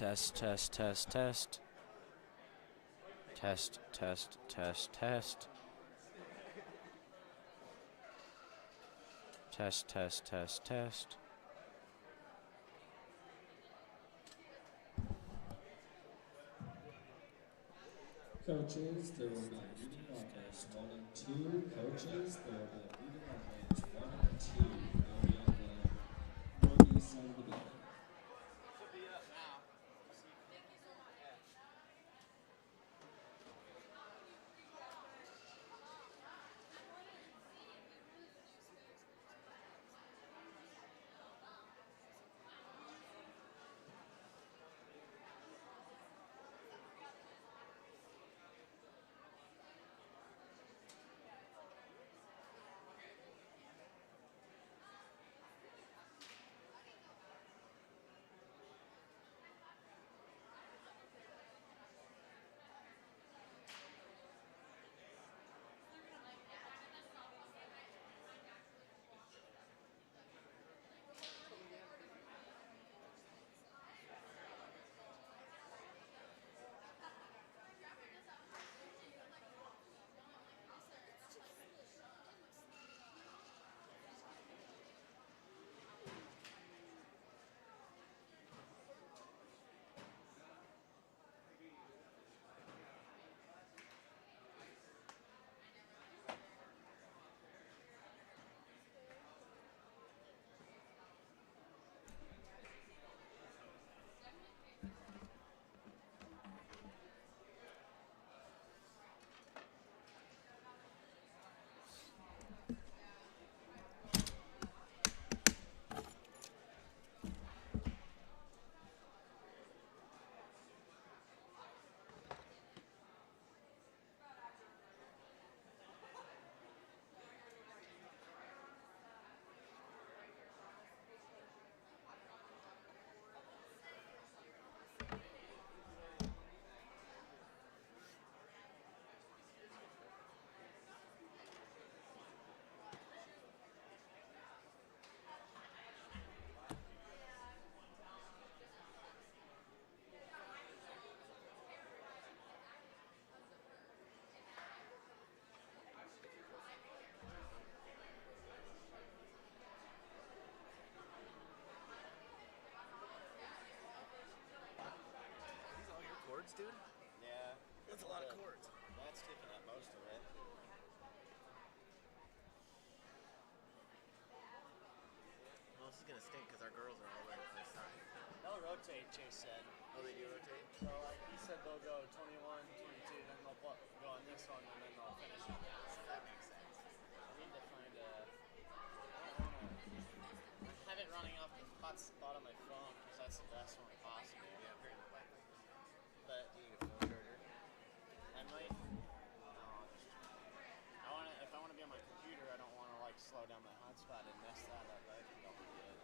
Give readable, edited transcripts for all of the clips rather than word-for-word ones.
Test, test, test, test. Test, test, test, test. Test, test, test, test. Coaches, there will be a meeting on lanes 1 and 2. Coaches, there will be a meeting on lanes 1 and 2. They'll be on the northeast side of the building. Dude? Yeah. That's a lot of chords. That's taking up most of it. Well, this is gonna stink because our girls are all right at this time. They'll rotate, Chase said. Oh, they do rotate? So, like, he said they'll go 21, 22, then they'll go on this one, and then they'll finish on that. That makes sense. I need to find a... I have it running off the hotspot on my phone, because that's the best one possible. Yeah, apparently. But Do you need a phone charger? I might... No, if I want to be on my computer, I don't want to, like, slow down my hotspot and mess that up. I think I'll be good.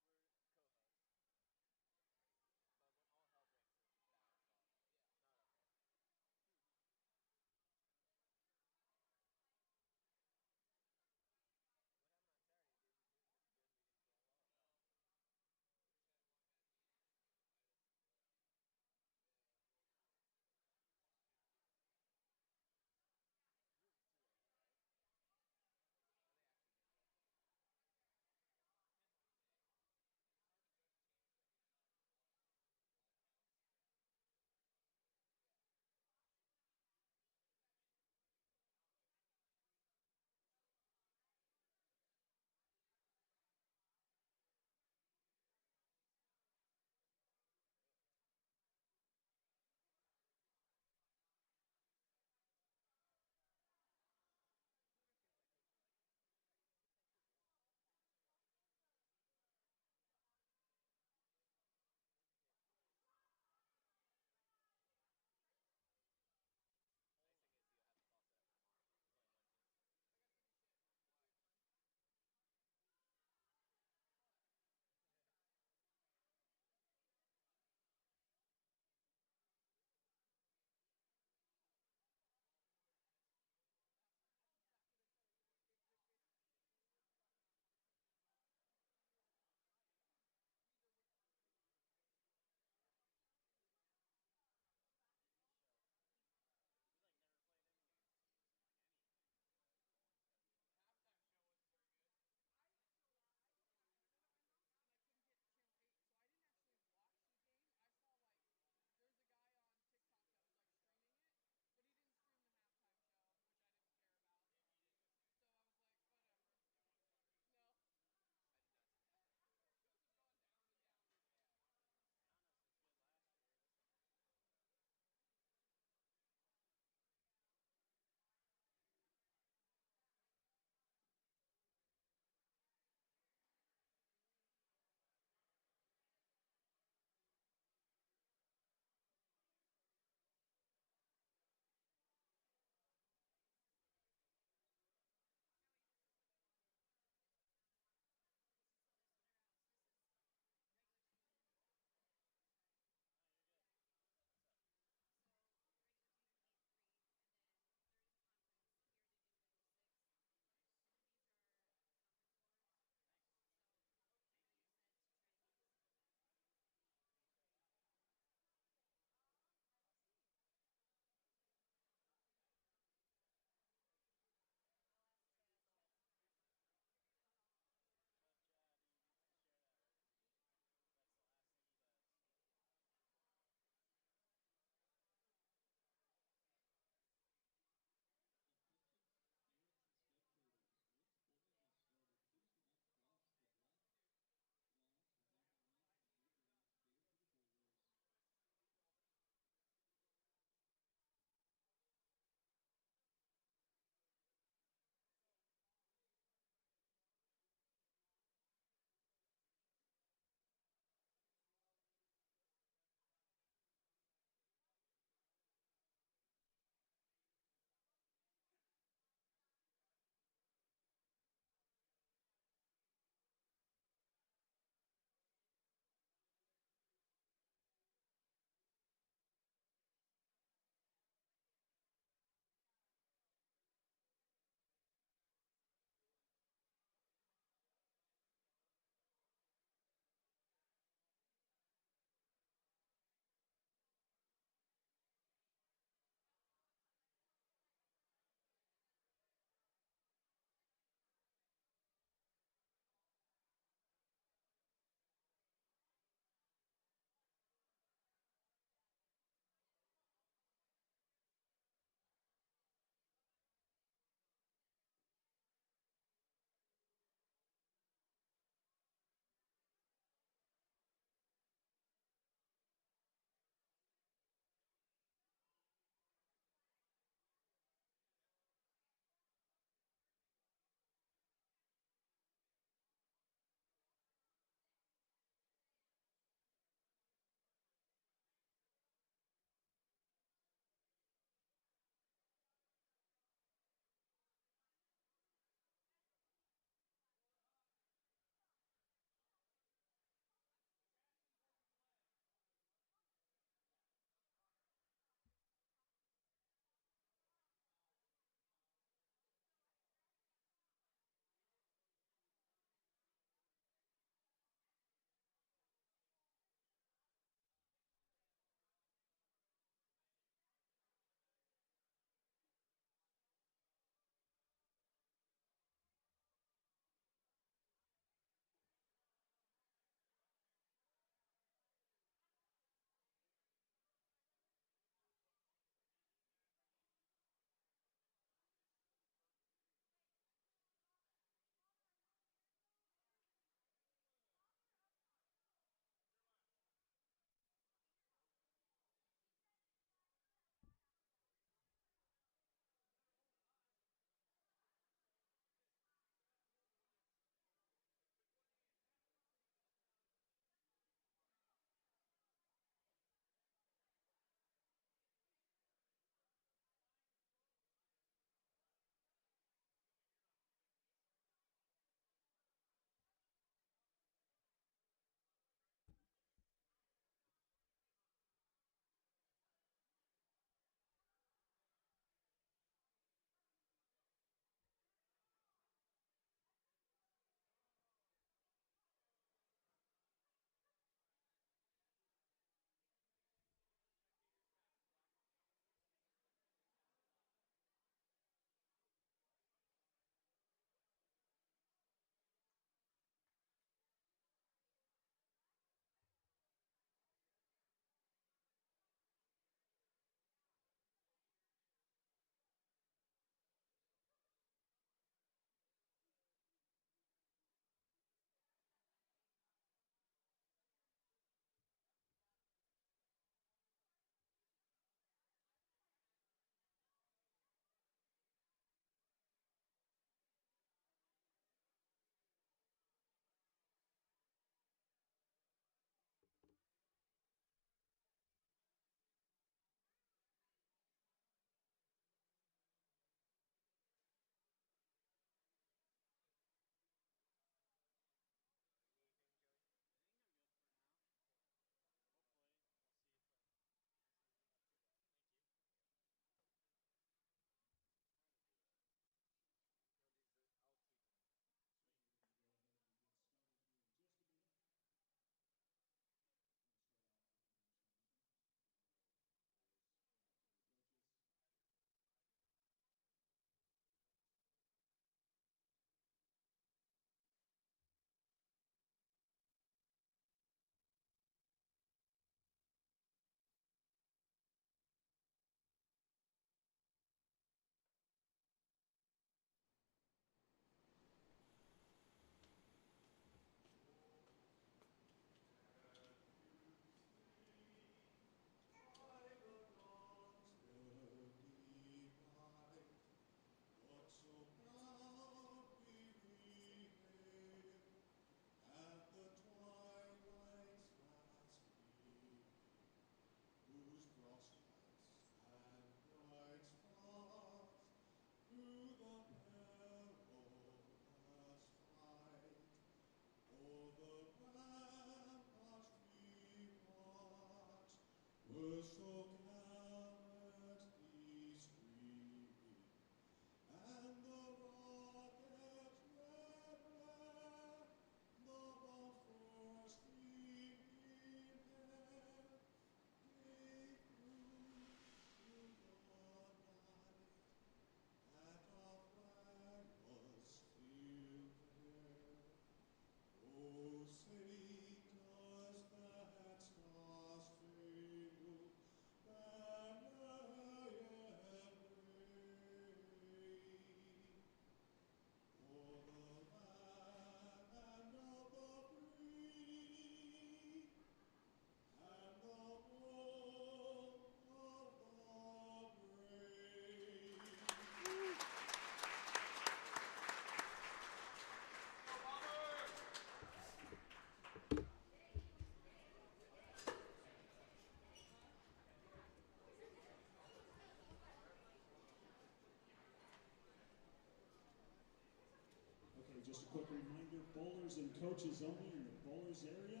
quick reminder, bowlers and coaches only in the bowlers area.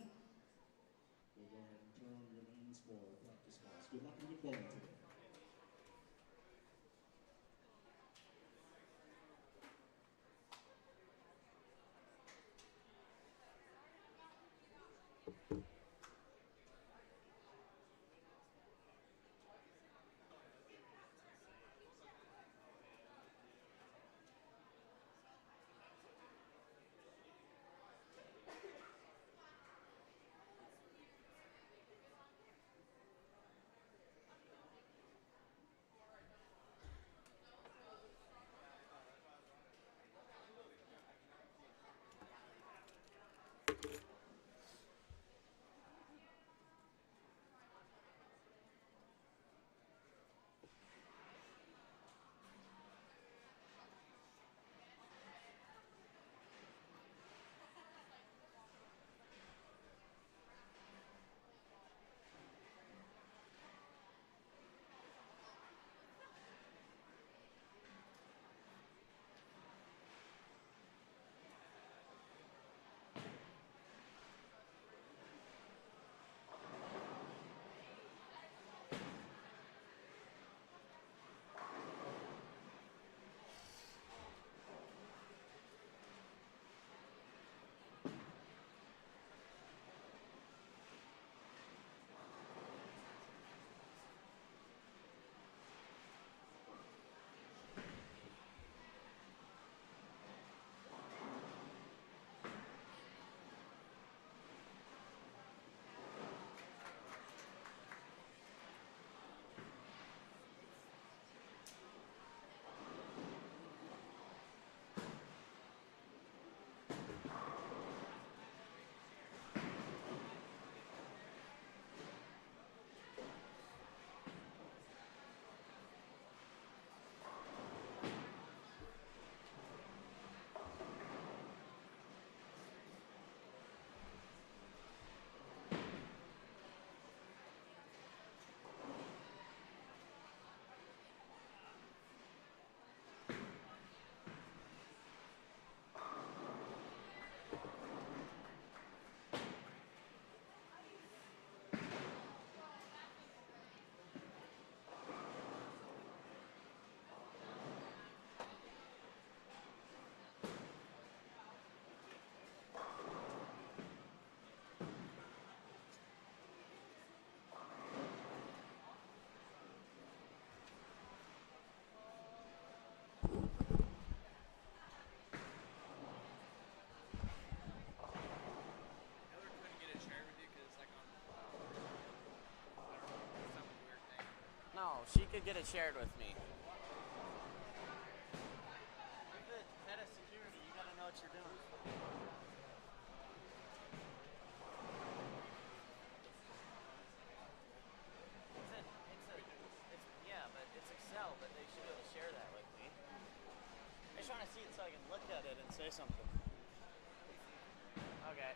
We'll go ahead and turn on your lanes for practice balls. Good luck and good bowling today. No, she could get it shared with me. You're the head of security. You gotta know what you're doing. Yeah, but it's Excel, but they should be able to share that with me. I'm just trying to see it so I can look at it and say something. Okay.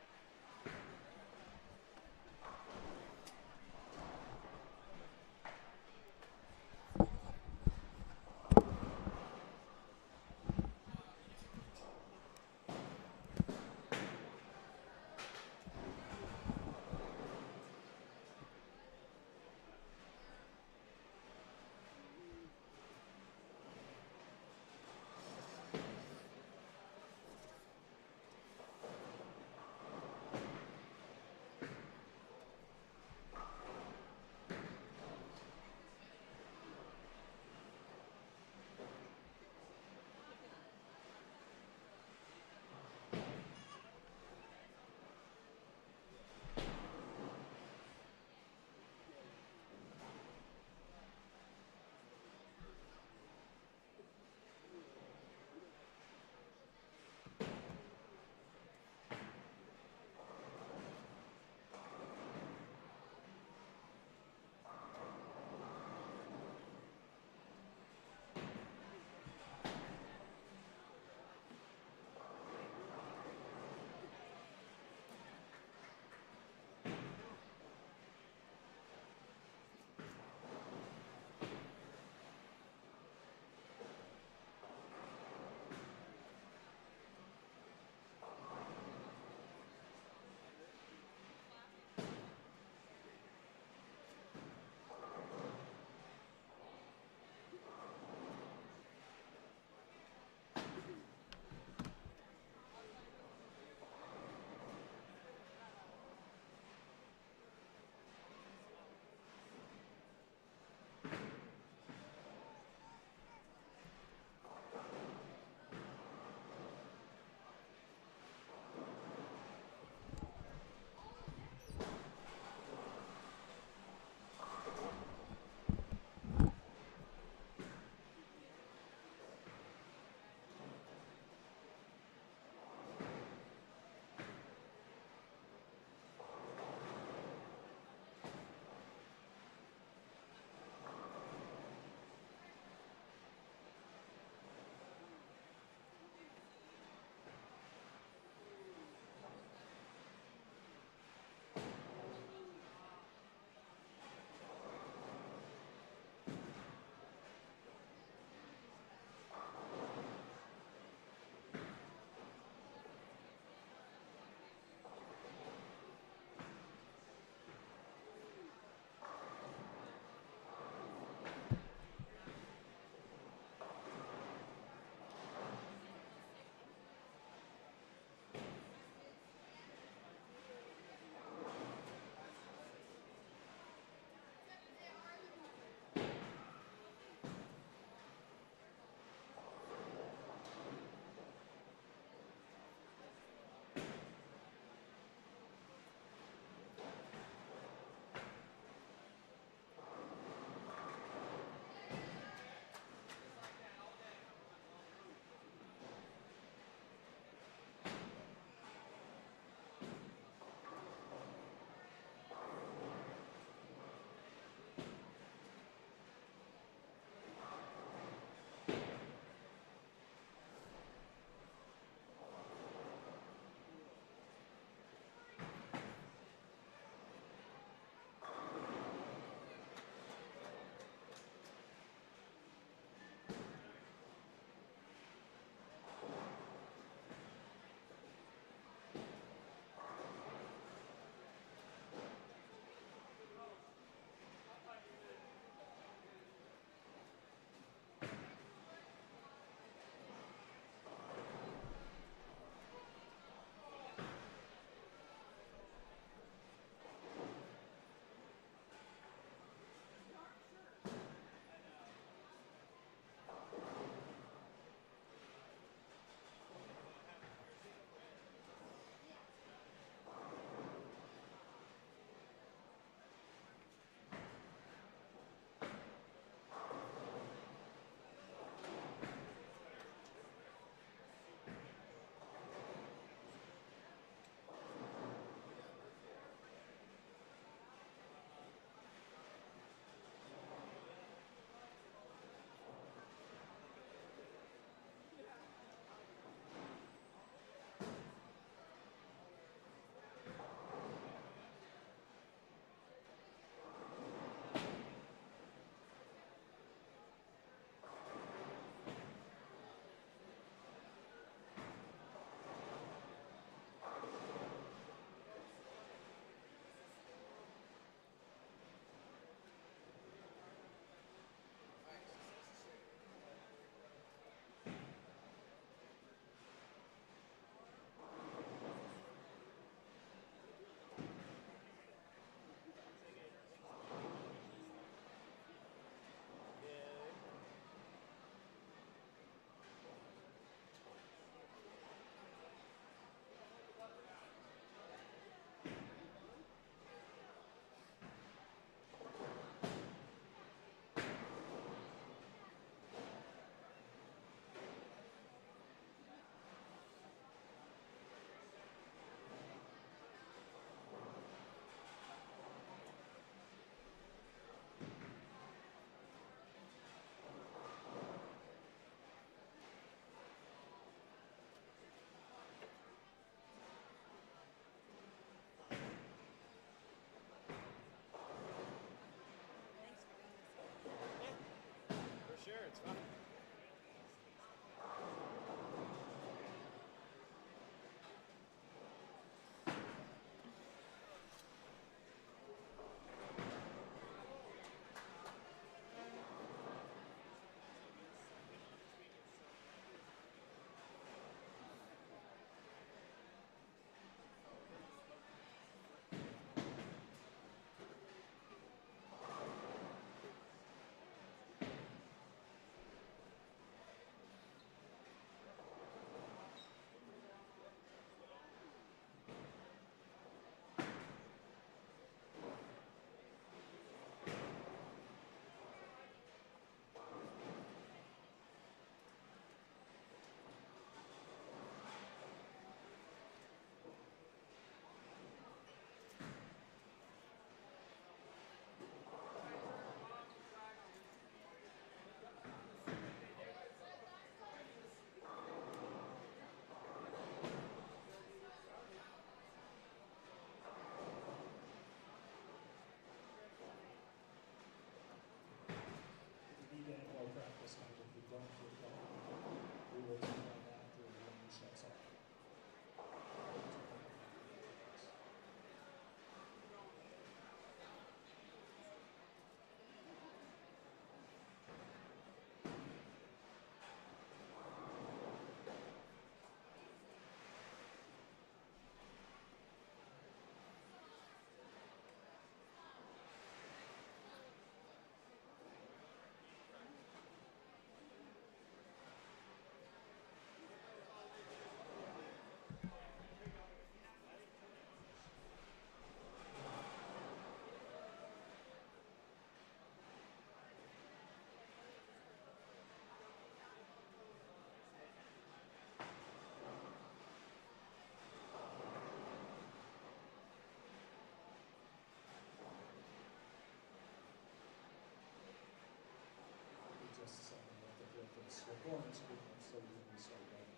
corner screen so we can start going.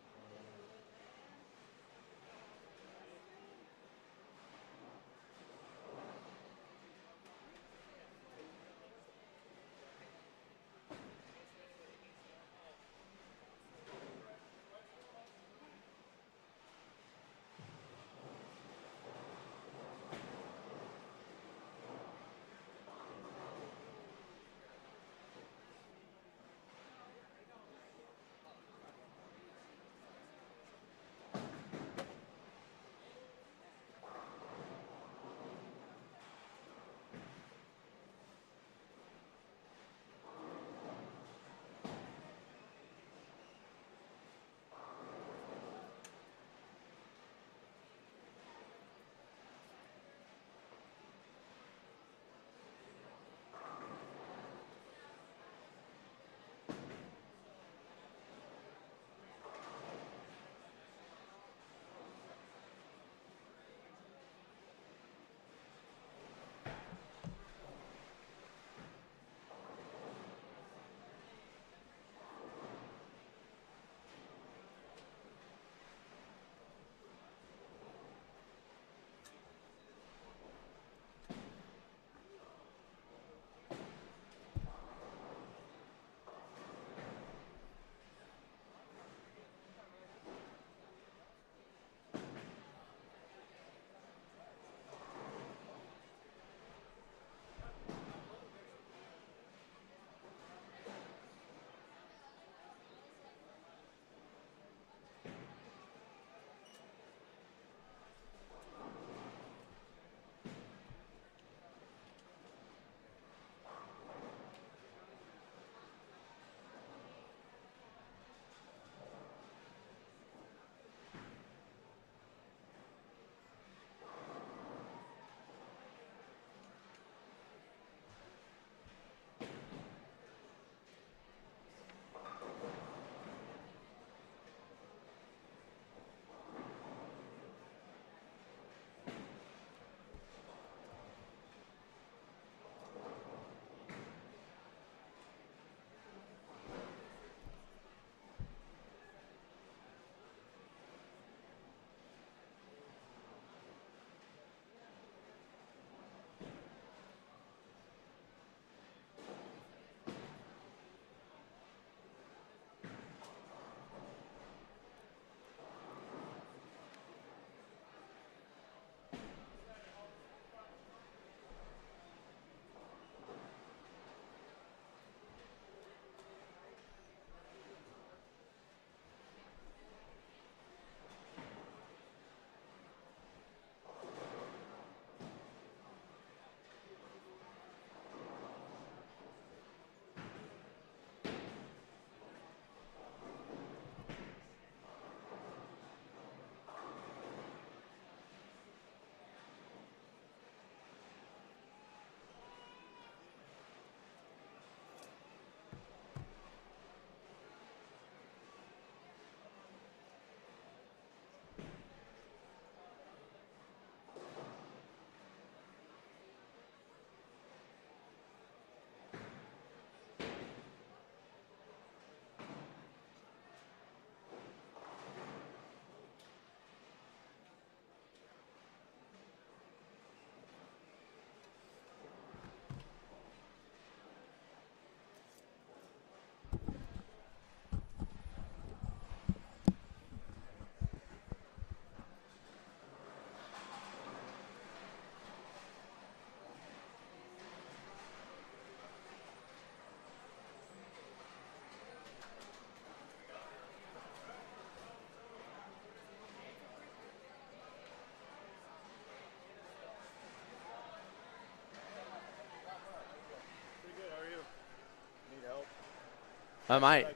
I might.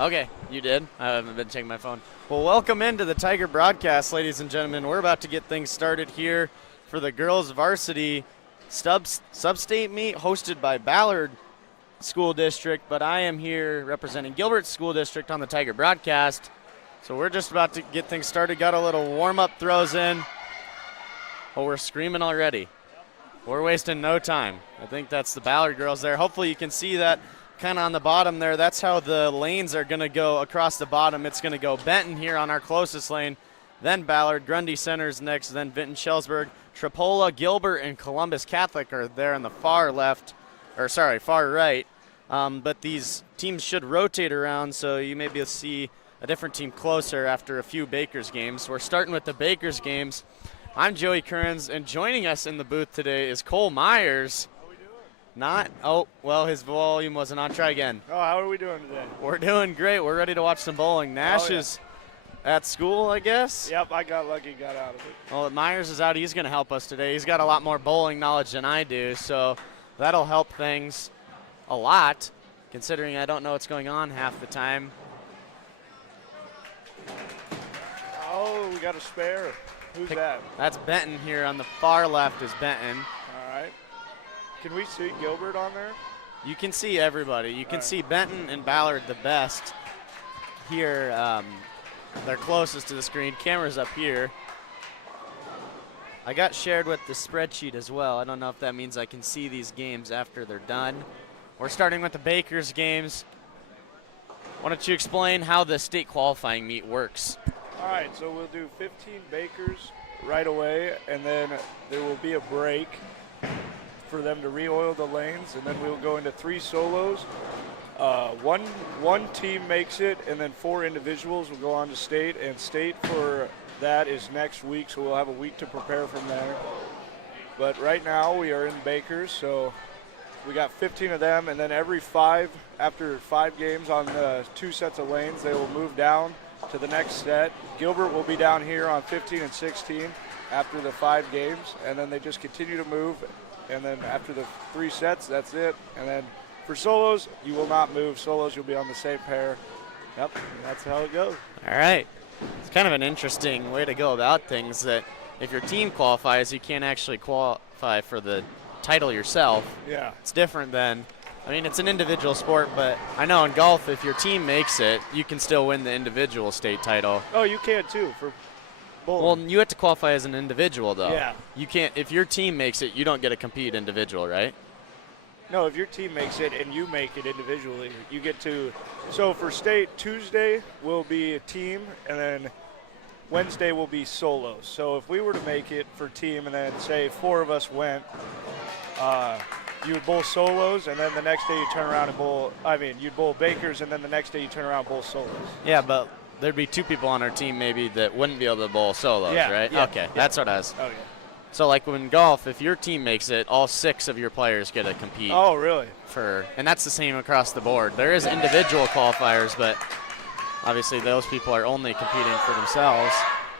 Okay, you did. I haven't been checking my phone. Well, welcome into the Tiger broadcast, ladies and gentlemen. We're about to get things started here for the girls varsity sub-state meet hosted by Ballard School District, but I am here representing Gilbert School District on the Tiger broadcast. So we're just about to get things started. Got a little warm-up throws in. Oh, we're screaming already. We're wasting no time. I think that's the Ballard girls there. Hopefully you can see that kind of on the bottom there. That's how the lanes are going to go across the bottom. It's going to go Benton here on our closest lane, then Ballard, Grundy centers next, then Vinton-Shellsburg, Tripoli, Gilbert, and Columbus Catholic are there on the far right. But these teams should rotate around, so you may be able to see a different team closer after a few Bakers games. We're starting with the Bakers games. I'm Joey Kearns, and joining us in the booth today is Cole Myers. How are we doing? His volume wasn't on. Try again. Oh, how are we doing today? We're doing great. We're ready to watch some bowling. Nash is at school, I guess. Yep, I got lucky, got out of it. Well, Myers is out. He's going to help us today. He's got a lot more bowling knowledge than I do, so that'll help things a lot, considering I don't know what's going on half the time. Oh, we got a spare. Who's that? That's Benton here on the far left is Benton. All right. Can we see Gilbert on there? You can see everybody. You can see Benton and Ballard the best here. They're closest to the screen. Camera's up here. I got shared with the spreadsheet as well. I don't know if that means I can see these games after they're done. We're starting with the Bakers games. Why don't you explain how the state qualifying meet works? All right, so we'll do 15 Bakers right away, and then there will be a break for them to re-oil the lanes, and then we'll go into 3 solos. One team makes it, and then 4 individuals will go on to state, and state for that is next week, so we'll have a week to prepare from there. But right now we are in Bakers, so we got 15 of them, and then after 5 games on the 2 sets of lanes, they will move down to the next set. Gilbert will be down here on 15 and 16 after the 5 games, and then they just continue to move, and then after the 3 sets, that's it. And then for solos, you will not move. Solos, you'll be on the same pair. Yep, and that's how it goes. All right. It's kind of an interesting way to go about things that if your team qualifies, you can't actually qualify for the title yourself. Yeah. It's different than, it's an individual sport, but I know in golf, if your team makes it, you can still win the individual state title. Oh, you can too for bowling. Well, you have to qualify as an individual, though. Yeah. You can't, if your team makes it, you don't get to compete individual, right? No, if your team makes it and you make it individually, you get to. So for state, Tuesday will be a team, and then Wednesday will be solos. So if we were to make it for team, and then say 4 of us went, you would bowl solos, and then the next day you turn around and bowl. You'd bowl Bakers, and then the next day you turn around and bowl solos. Yeah, but there'd be 2 people on our team maybe that wouldn't be able to bowl solos, right? Yeah, okay, yeah. that's what I was. Oh yeah. So like when golf, if your team makes it, all 6 of your players get to compete. Oh really? And that's the same across the board. There is individual qualifiers, but obviously those people are only competing for themselves.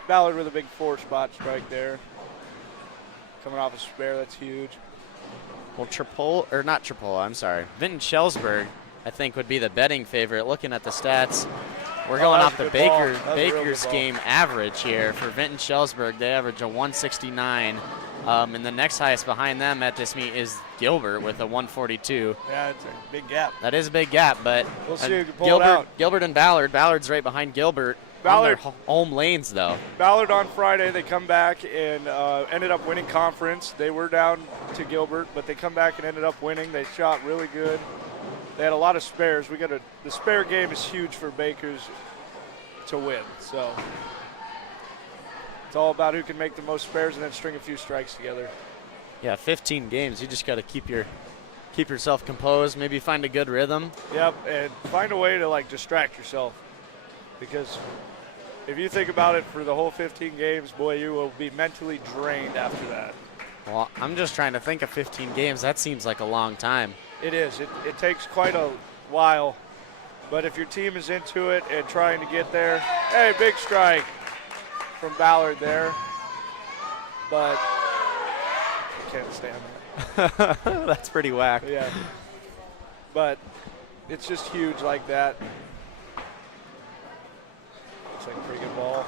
Ballard with a big 4-spot strike there. Coming off a spare, that's huge. Well, Vinton-Shellsburg, I think, would be the betting favorite. Looking at the stats, we're going that off was the a good ball. That was a real Bakers good ball. game average here. For Vinton-Shellsburg, they average a 169. And the next highest behind them at this meet is Gilbert with a 142. Yeah, it's a big gap. That is a big gap, but We'll see who can pull it out. Gilbert and Ballard. Ballard's right behind Gilbert. Ballard. On their home lanes, though. Ballard on Friday, they come back and ended up winning conference. They were down to Gilbert, but they come back and ended up winning. They shot really good. They had a lot of spares. The spare game is huge for Bakers to win. So it's all about who can make the most spares and then string a few strikes together. Yeah, 15 games. You just got to keep yourself composed. Maybe find a good rhythm. Yep, and find a way to distract yourself, because if you think about it for the whole 15 games, boy, you will be mentally drained after that. Well, I'm just trying to think of 15 games. That seems like a long time. It is. It takes quite a while. But if your team is into it and trying to get there, hey, big strike from Ballard there. But I can't stand that. That's pretty whack. Yeah. But it's just huge like that. Looks like a pretty good ball.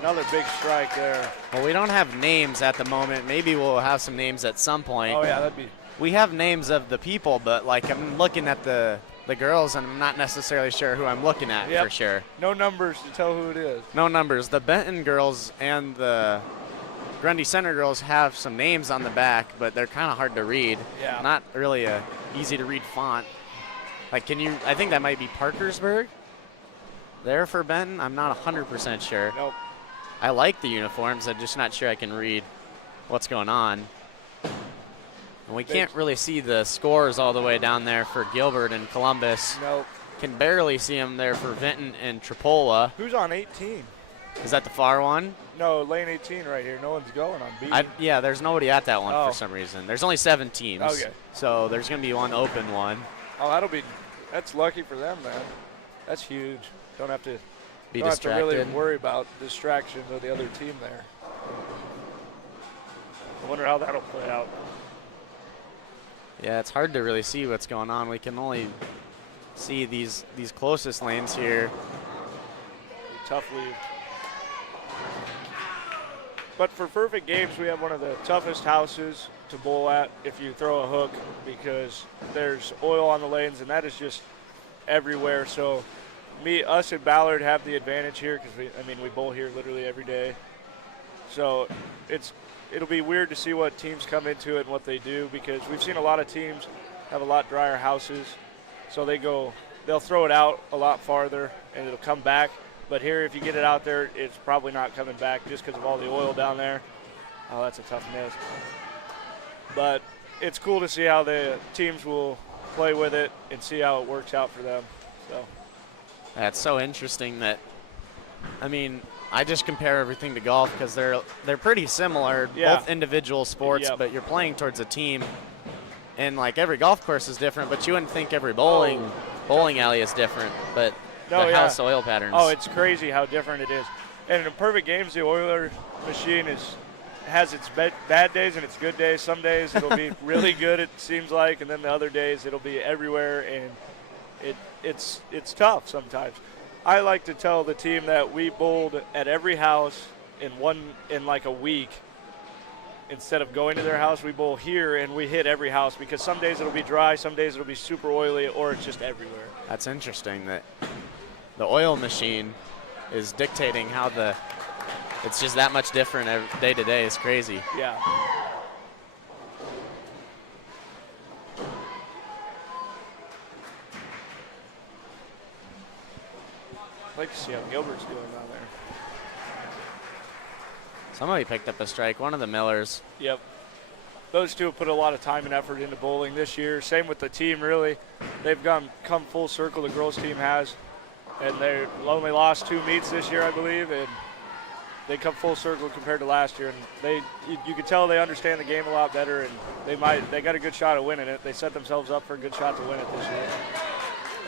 Another big strike there. Well, we don't have names at the moment. Maybe we'll have some names at some point. Oh, yeah, that'd be. We have names of the people, but I'm looking at the girls, and I'm not necessarily sure who I'm looking at for sure. No numbers to tell who it is. No numbers. The Benton girls and the Grundy Center girls have some names on the back, but they're kind of hard to read. Yeah. Not really a easy to read font. Like, I think that might be Parkersburg there for Benton. I'm not 100% sure. Nope. I like the uniforms. I'm just not sure I can read what's going on. And we can't really see the scores all the way down there for Gilbert and Columbus. Nope. Can barely see them there for Vinton and Tripoli. Who's on 18? Is that the far one? No, lane 18 right here. No one's going on B. Yeah, there's nobody at that one for some reason. There's only 7 teams. Okay. So there's going to be one open one. Oh, that's lucky for them, man. That's huge. Don't have to Be don't distracted. have to really worry about distractions of the other team there. I wonder how that'll play out. Yeah, it's hard to really see what's going on. We can only see these closest lanes here. Tough lead. But for perfect games, we have one of the toughest houses to bowl at if you throw a hook, because there's oil on the lanes, and that is just everywhere. So us and Ballard have the advantage here because we bowl here literally every day. So it'll be weird to see what teams come into it and what they do, because we've seen a lot of teams have a lot drier houses. So they'll throw it out a lot farther and it'll come back. But here, if you get it out there, it's probably not coming back just because of all the oil down there. Oh, that's a tough miss. But it's cool to see how the teams will play with it and see how it works out for them. So That's so interesting that, I just compare everything to golf because they're pretty similar, both individual sports, but you're playing towards a team. And like every golf course is different, but you wouldn't think every bowling alley is different. But the house oil patterns. Oh, it's crazy how different it is. And in perfect games, the oiler machine has its bad days and its good days. Some days it'll be really good, it seems like, and then the other days it'll be everywhere, and it's tough sometimes. I like to tell the team that we bowled at every house in like a week. Instead of going to their house, we bowl here and we hit every house, because some days it'll be dry, some days it'll be super oily, or it's just everywhere. That's interesting that the oil machine is dictating how it's just that much different day to day. It's crazy. Yeah. I'd like to see how Gilbert's doing down there. Somebody picked up a strike, one of the Millers. Yep. Those two have put a lot of time and effort into bowling this year. Same with the team, really. They've come full circle, the girls team has. And they only lost 2 meets this year, I believe, and they come full circle compared to last year. And you can tell they understand the game a lot better, and they got a good shot at winning it. They set themselves up for a good shot to win it this year.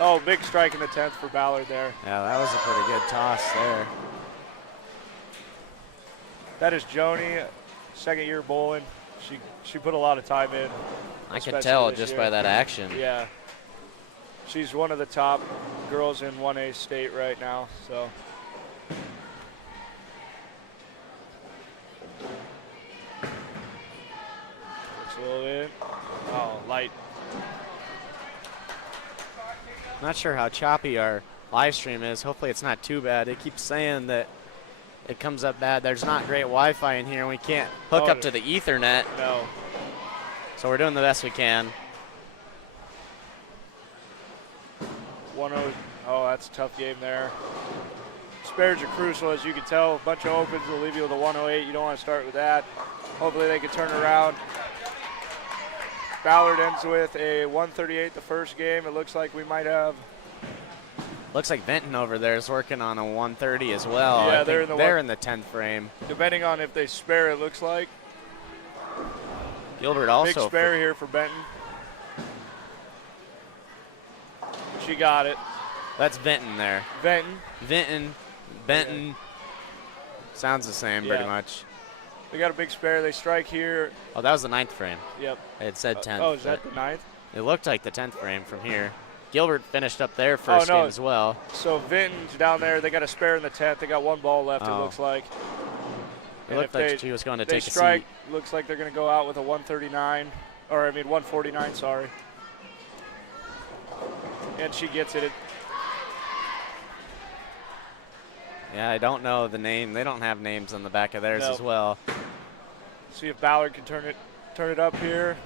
Oh, big strike in the 10th for Ballard there. Yeah, that was a pretty good toss there. That is Joni, second year bowling. She put a lot of time in. I can tell just by that action. Yeah. She's one of the top girls in 1A state right now, so. Looks a little bit. Oh, light. Not sure how choppy our live stream is. Hopefully it's not too bad. It keeps saying that it comes up bad. There's not great Wi-Fi in here, and we can't hook up to the Ethernet. No. So we're doing the best we can. 1-0. Oh, that's a tough game there. Spares are crucial, as you can tell. A bunch of opens will leave you with a 108. You don't want to start with that. Hopefully they can turn around. Ballard ends with a 138 the first game. It looks like we might have. Looks like Benton over there is working on a 130 as well. Yeah, I think they're in the 10th frame. Depending on if they spare, it looks like. Gilbert also. Big spare here for Benton. She got it. That's Vinton there. Benton. Benton. Sounds the same pretty much. They got a big spare. They strike here. Oh, that was the 9th frame. Yep. It said 10th. Oh, is that the 9th? It looked like the 10th frame from here. Gilbert finished up their first game as well. So Vinton down there, they got a spare in the 10th. They got 1 ball left, it looks like. It looked like she was going to take a strike, seat. looks like they're going to go out with a 139, 149, sorry. And she gets it. Yeah, I don't know the name. They don't have names on the back of theirs as well. See if Ballard can turn it up here.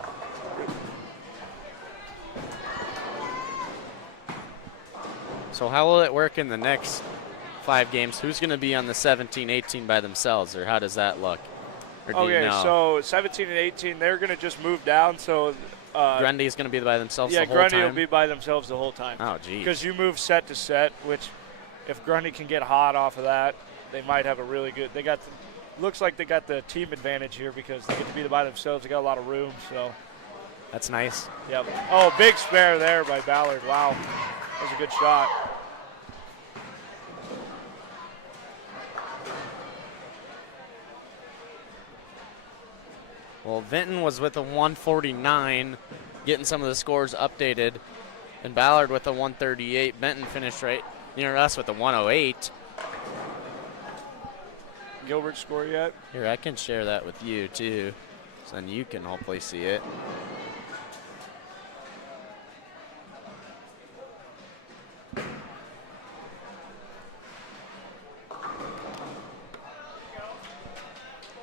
So how will it work in the next 5 games? Who's going to be on the 17-18 by themselves, or how does that look? Or do you know? So 17 and 18, they're going to just move down. So Grundy's going to be by themselves the whole Grundy time? will be by themselves the whole time. Oh, geez. Because you move set to set, which if Grundy can get hot off of that, they might have a really good. Looks like they got the team advantage here because they get to be by themselves. They got a lot of room, so. That's nice. Yep. Oh, big spare there by Ballard. Wow, that was a good shot. Well, Vinton was with a 149, getting some of the scores updated, and Ballard with a 138. Benton finished right near us with a 108. Gilbert score yet? Here, I can share that with you too, so then you can hopefully see it.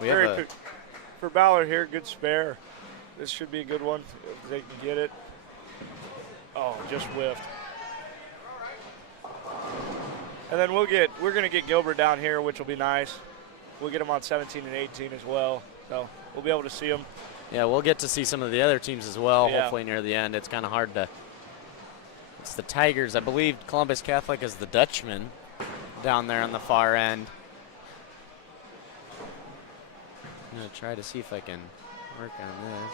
We have a for Ballard here, good spare. This should be a good one if they can get it. Oh, just whiffed. And then we're going to get Gilbert down here, which will be nice. We'll get him on 17 and 18 as well, so we'll be able to see him. Yeah, we'll get to see some of the other teams as well, Yeah. hopefully near the end. It's kind of hard to. It's the Tigers. I believe Columbus Catholic is the Dutchman down there on the far end. I'm going to try to see if I can work on this.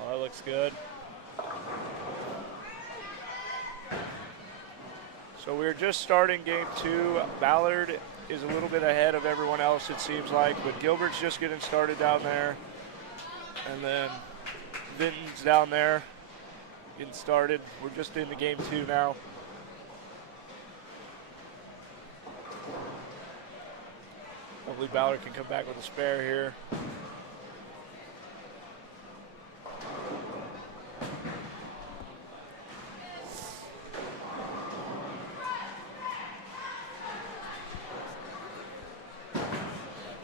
Oh, that looks good. So we're just starting game 2. Ballard is a little bit ahead of everyone else, it seems like, but Gilbert's just getting started down there. And then Vinton's down there getting started. We're just into game 2 now. Hopefully Ballard can come back with a spare here.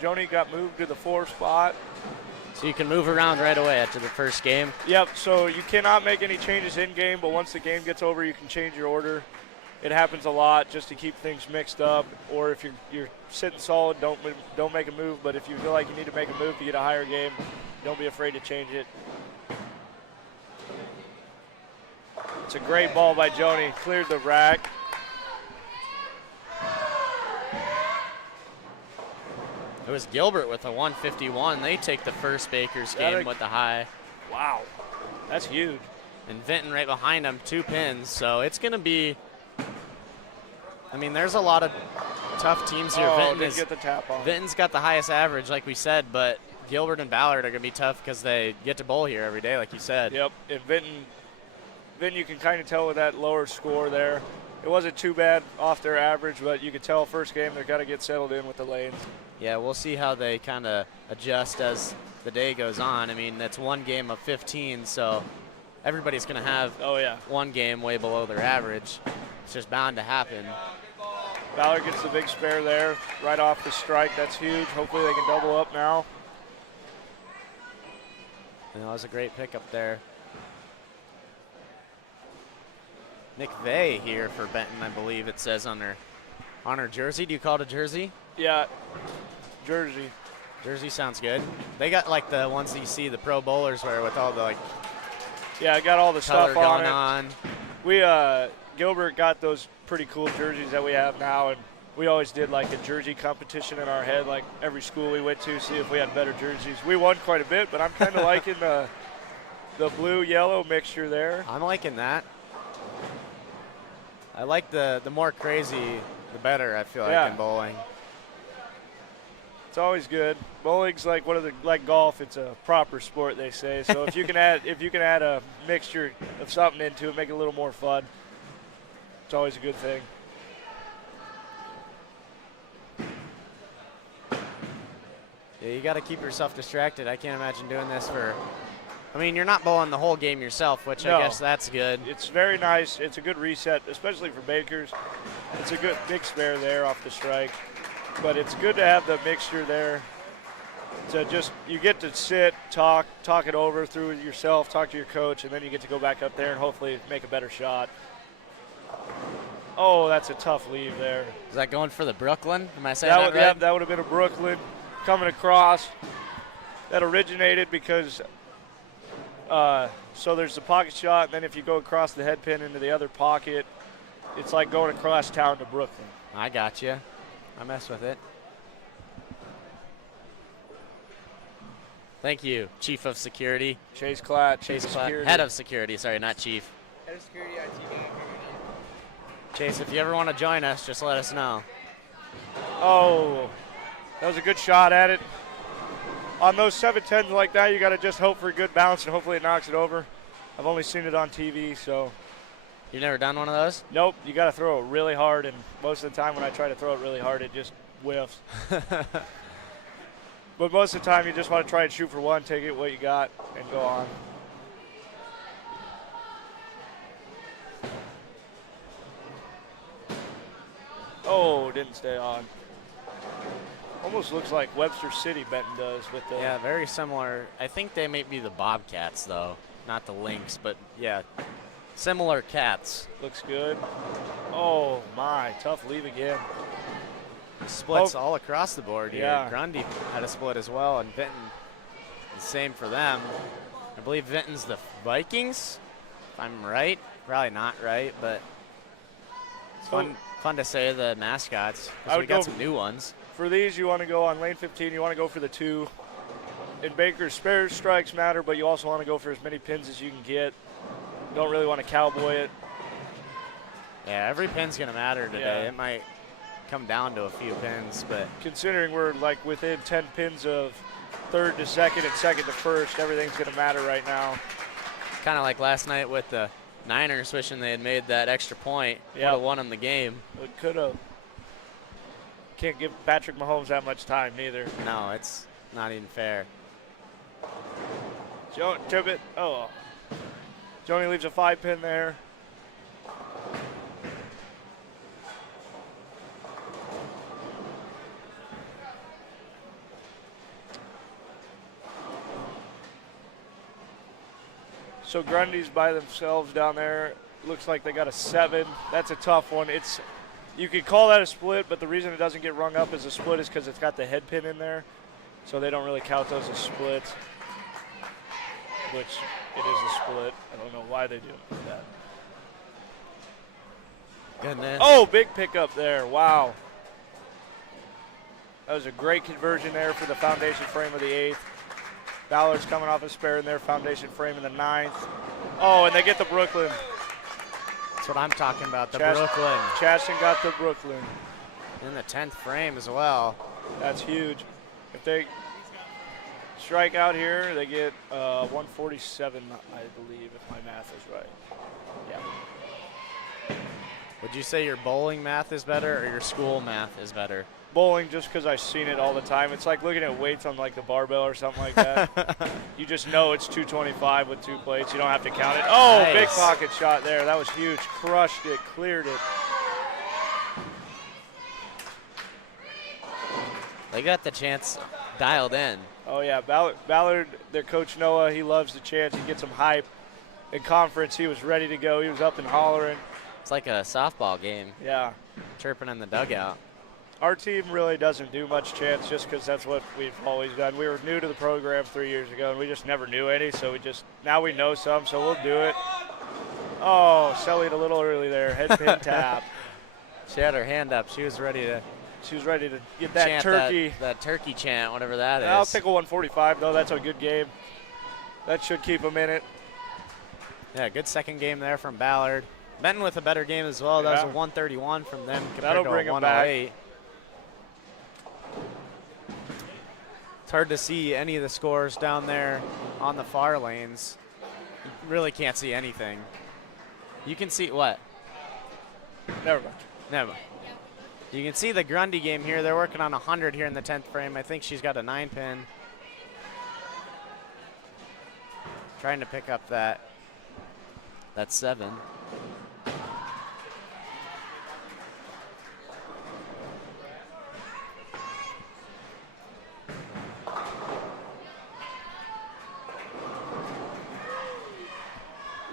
Joni got moved to the 4 spot. So you can move around right away after the first game. Yep, so you cannot make any changes in-game, but once the game gets over, you can change your order. It happens a lot just to keep things mixed up, or if you're sitting solid, don't make a move, but if you feel like you need to make a move to get a higher game, don't be afraid to change it. It's a great ball by Joni, cleared the rack. It was Gilbert with a 151. They take the first Baker's game with the high. Wow, that's huge. And Vinton right behind him, 2 pins. So it's going to be, I mean, there's a lot of tough teams here. Oh, didn't get the tap on. Vinton's got the highest average, like we said, but Gilbert and Ballard are going to be tough because they get to bowl here every day, like you said. Yep, and Vinton, you can kind of tell with that lower score there. It wasn't too bad off their average, but you could tell first game they've got to get settled in with the lanes. Yeah, we'll see how they kind of adjust as the day goes on. I mean, that's one game of 15, so everybody's going to have one game way below their average. It's just bound to happen. Ballard gets the big spare there right off the strike. That's huge. Hopefully they can double up now. And that was a great pickup there. McVeigh here for Benton, I believe it says on her jersey. Do you call it a jersey? Yeah, jersey. Jersey sounds good. They got like the ones that you see the pro bowlers wear with all the like. Yeah, I got all the color stuff on going it. on. We Gilbert got those pretty cool jerseys that we have now, and we always did like a jersey competition in our head, like every school we went to, see if we had better jerseys. We won quite a bit, but I'm kind of liking the blue-yellow mixture there. I'm liking that. I like the more crazy, the better. I feel like in bowling. It's always good. Bowling's like like golf. It's a proper sport, they say. So if you can add a mixture of something into it, make it a little more fun. It's always a good thing. Yeah, you got to keep yourself distracted. I can't imagine doing this for. I mean, you're not bowling the whole game yourself, which I guess that's good. It's very nice. It's a good reset, especially for Bakers. It's a good big spare there off the strike. But it's good to have the mixture there. to just, you get to sit, talk it over through yourself, talk to your coach, and then you get to go back up there and hopefully make a better shot. Oh, that's a tough leave there. Is that going for the Brooklyn? Am I saying that right? Yeah, that would have been a Brooklyn coming across. That originated because so there's the pocket shot, and then if you go across the head pin into the other pocket, it's like going across town to Brooklyn. I got you. I mess with it. Thank you, Chief of Security. Chase Klatt, Chase Klatt, Security. Head of Security. Sorry, not Chief. Head of security, IT. Chase, if you ever want to join us, just let us know. Oh, that was a good shot at it. On those 7-10s like that, you got to just hope for a good bounce and hopefully it knocks it over. I've only seen it on TV, so. You've never done one of those? Nope, you got to throw it really hard, and most of the time when I try to throw it really hard, it just whiffs. But most of the time, you just want to try and shoot for one, take it what you got, and go on. Oh, didn't stay on. Almost looks like Webster City Benton does with the. Yeah, very similar. I think they may be the Bobcats, though, not the Lynx, but yeah, similar cats. Looks good. Oh, my. Tough leave again. Splits all across the board here. Yeah. Grundy had a split as well, and Vinton, the same for them. I believe Vinton's the Vikings, if I'm right. Probably not right, but it's fun to say the mascots, because we got some new ones. For these, you want to go on lane 15, you want to go for the 2. In Baker, spare strikes matter, but you also want to go for as many pins as you can get. Don't really want to cowboy it. Yeah, every pin's going to matter today. Yeah. It might come down to a few pins, but considering we're like within 10 pins of third to second and second to first, everything's going to matter right now. Kind of like last night with the Niners wishing they had made that extra point. Would have won them the game. It could have. Can't give Patrick Mahomes that much time neither. No, it's not even fair. Tippett. Oh. Joni leaves a 5-pin there. So Grundy's by themselves down there. Looks like they got a 7. That's a tough one. You could call that a split, but the reason it doesn't get rung up as a split is because it's got the head pin in there. So they don't really count those as splits, which it is a split. I don't know why they do that. Goodness. Oh, big pickup there. Wow. That was a great conversion there for the foundation frame of the 8th. Ballard's coming off a spare in their foundation frame in the 9th. Oh, and they get the Brooklyn. That's what I'm talking about, the Brooklyn. Chaston got the Brooklyn. In the 10th frame as well. That's huge. If they strike out here, they get 147, I believe, if my math is right. Yeah. Would you say your bowling math is better or your school math is better? Bowling, just because I've seen it all the time. It's like looking at weights on like the barbell or something like that. You just know it's 225 with 2 plates. You don't have to count it. Oh, nice. Big pocket shot there. That was huge. Crushed it, cleared it. They got the chance dialed in. Oh, yeah. Ballard, their coach Noah, he loves the chance. He gets them hype. In conference, he was ready to go. He was up and hollering. It's like a softball game. Yeah. Chirping in the dugout. Our team really doesn't do much chance just because that's what we've always done. We were new to the program 3 years ago, and we just never knew any, so now we know some, so we'll do it. Oh, Selly a little early there. Head pin tap. She had her hand up. She was ready to get that chant turkey. That turkey chant, whatever that is. I'll take a 145, though. That's a good game. That should keep them in it. Yeah, good second game there from Ballard. Benton with a better game as well. That was a 131 from them compared That'll to bring a them 108. back. It's hard to see any of the scores down there on the far lanes. You really can't see anything. You can see what? Never mind. Never mind. You can see the Grundy game here. They're working on 100 here in the 10th frame. I think she's got a 9-pin. Trying to pick up that 7.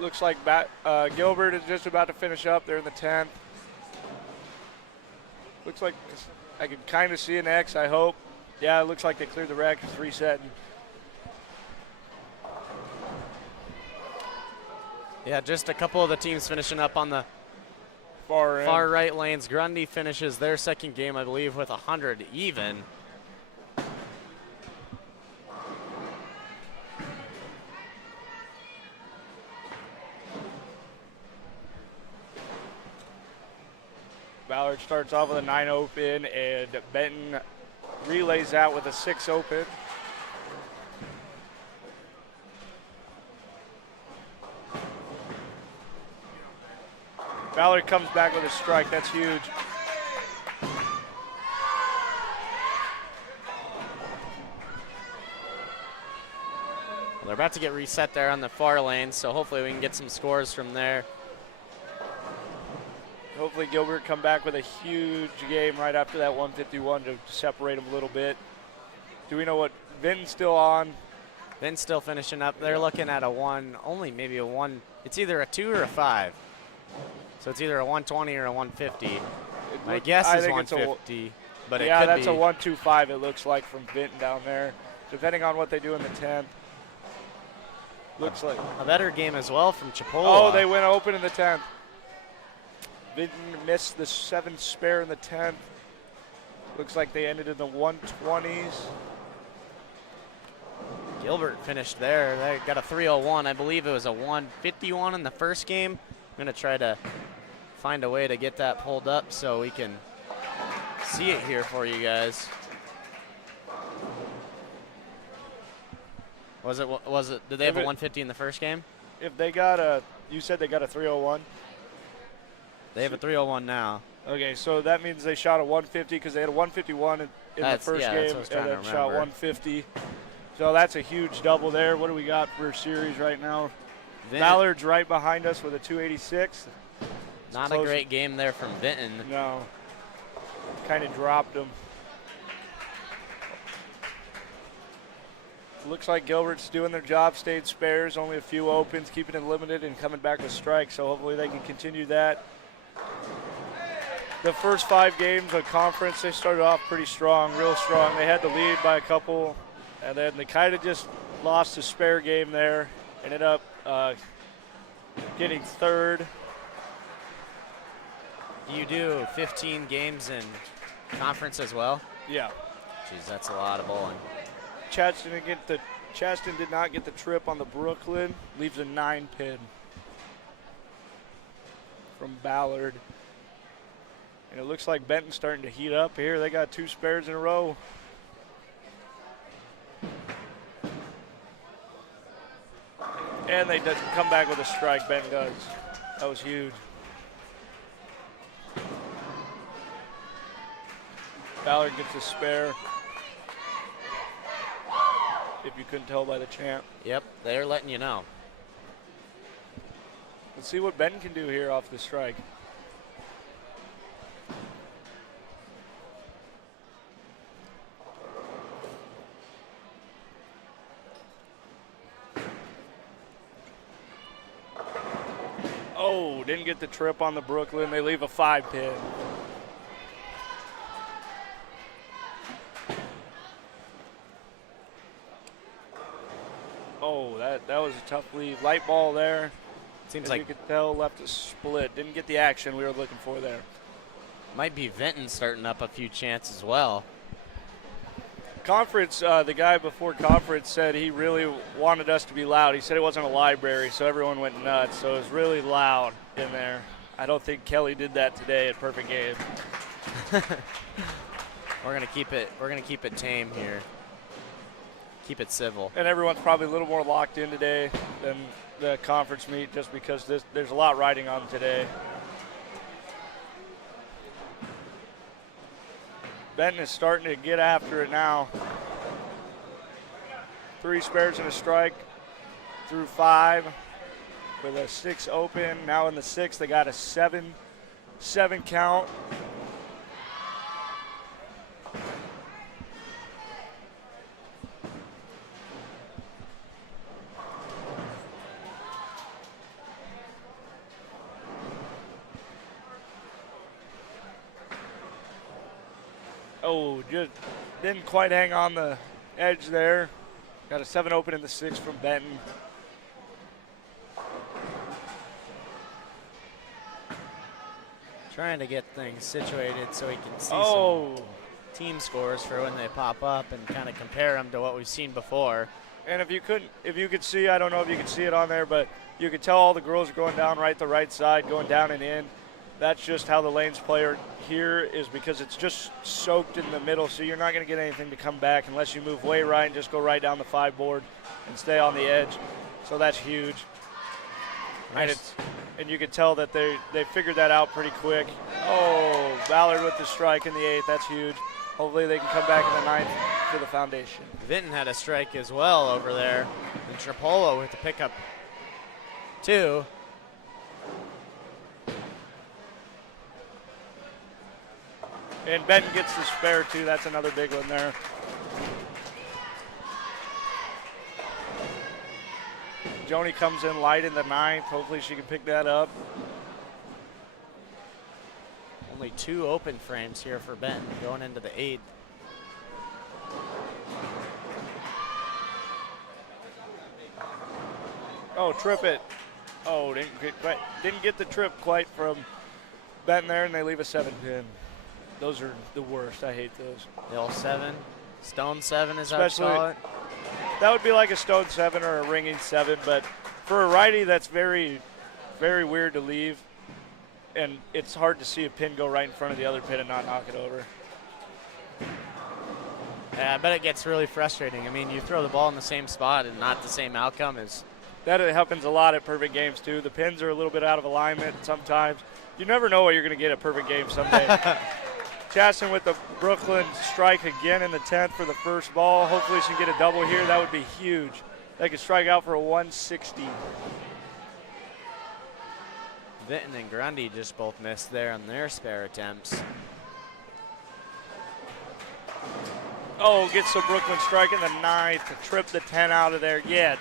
Looks like Gilbert is just about to finish up. They're in the 10th. Looks like I can kind of see an X, I hope. Yeah, it looks like they cleared the rack. It's resetting. Yeah, just a couple of the teams finishing up on the Far right lanes. Grundy finishes their second game, I believe, with 100 even. Ballard starts off with a 9 open, and Benton relays that with a 6 open. Ballard comes back with a strike. That's huge. Well, they're about to get reset there on the far lane, so hopefully we can get some scores from there. Hopefully Gilbert come back with a huge game right after that 151 to separate them a little bit. Do we know what Vinton's still on? Vinton's still finishing up. They're looking at a 1, only maybe a 1. It's either a 2 or a 5. So it's either a 120 or a 150. My guess is 150, but it could be. Yeah, that's a 125 it looks like from Vinton down there, depending on what they do in the 10th. Looks like a better game as well from Tripoli. Oh, they went open in the 10th. Vinton missed the 7th spare in the 10th. Looks like they ended in the 120s. Gilbert finished there. They got a 301. I believe it was a 151 in the first game. I'm going to try to find a way to get that pulled up so we can see it here for you guys. Did they have a 150 in the first game? If they got you said they got a 301? They have a 301 now. Okay, so that means they shot a 150 because they had a 151 in the first game and then shot 150. So that's a huge double there. What do we got for series right now? Ballard's right behind us with a 286. Not a great game there from Benton. No. Kind of dropped him. Looks like Gilbert's doing their job, stayed spares, only a few opens, keeping it limited and coming back with strikes, so hopefully they can continue that. The first 5 games of conference, they started off pretty strong, real strong. They had the lead by a couple, and then they kind of just lost a spare game there. Ended up getting 3rd. Do you do 15 games in conference as well? Yeah. Jeez, that's a lot of bowling. Chaston did not get the trip on the Brooklyn. Leaves a 9 pin from Ballard. And it looks like Benton's starting to heat up here. They got 2 spares in a row. And they come back with a strike, Benton does. That was huge. Ballard gets a spare. If you couldn't tell by the chant. Yep, they're letting you know. Let's see what Benton can do here off the strike. Oh, didn't get the trip on the Brooklyn. They leave a 5 pin. Oh, that was a tough leave. Light ball there. Seems as like you could tell, left a split. Didn't get the action we were looking for there. Might be Vinton starting up a few chants as well. Conference, the guy before conference said he really wanted us to be loud. He said it wasn't a library, so everyone went nuts. So it was really loud in there. I don't think Kelly did that today at Perfect Game. We're gonna keep it tame here. Keep it civil. And everyone's probably a little more locked in today than the conference meet just because there's a lot riding on today. Benton is starting to get after it now. 3 spares and a strike through 5 with a 6 open. Now in the 6th, they got a 7 count. Oh, just didn't quite hang on the edge there. Got a 7 open in the 6 from Benton. Trying to get things situated so we can see Oh, some team scores for when they pop up and kind of compare them to what we've seen before. and if you could see, I don't know if you could see it on there, but you could tell all the girls are going down the right side, going down and in. That's just how the lanes play here, is because it's just soaked in the middle, so you're not going to get anything to come back unless you move way right and just go right down the 5 board and stay on the edge. So that's huge. Nice. And you could tell that they figured that out pretty quick. Oh, Ballard with the strike in the 8th. That's huge. Hopefully they can come back in the 9th for the foundation. Vinton had a strike as well over there. And Tripoli with the pickup 2. And Benton gets the spare 2. That's another big one there. Joni comes in light in the 9th. Hopefully she can pick that up. Only 2 open frames here for Benton going into the 8th. Oh, trip it. Oh, didn't get the trip quite from Benton there, and they leave a 7-pin. Those are the worst. I hate those. The old 7. Stone 7 is how you Especially- call it. That would be like a stone 7 or a ringing 7, but for a righty, that's very, very weird to leave. And it's hard to see a pin go right in front of the other pin and not knock it over. Yeah, I bet it gets really frustrating. I mean, you throw the ball in the same spot and not the same outcome is. That happens a lot at perfect games, too. The pins are a little bit out of alignment sometimes. You never know what you're going to get at perfect game someday. Chaston with the Brooklyn strike again in the 10th for the first ball. Hopefully she can get a double here. That would be huge. They could strike out for a 160. Vinton and Grundy just both missed there on their spare attempts. Oh, gets the Brooklyn strike in the 9th to trip the 10 out of there. Yeah.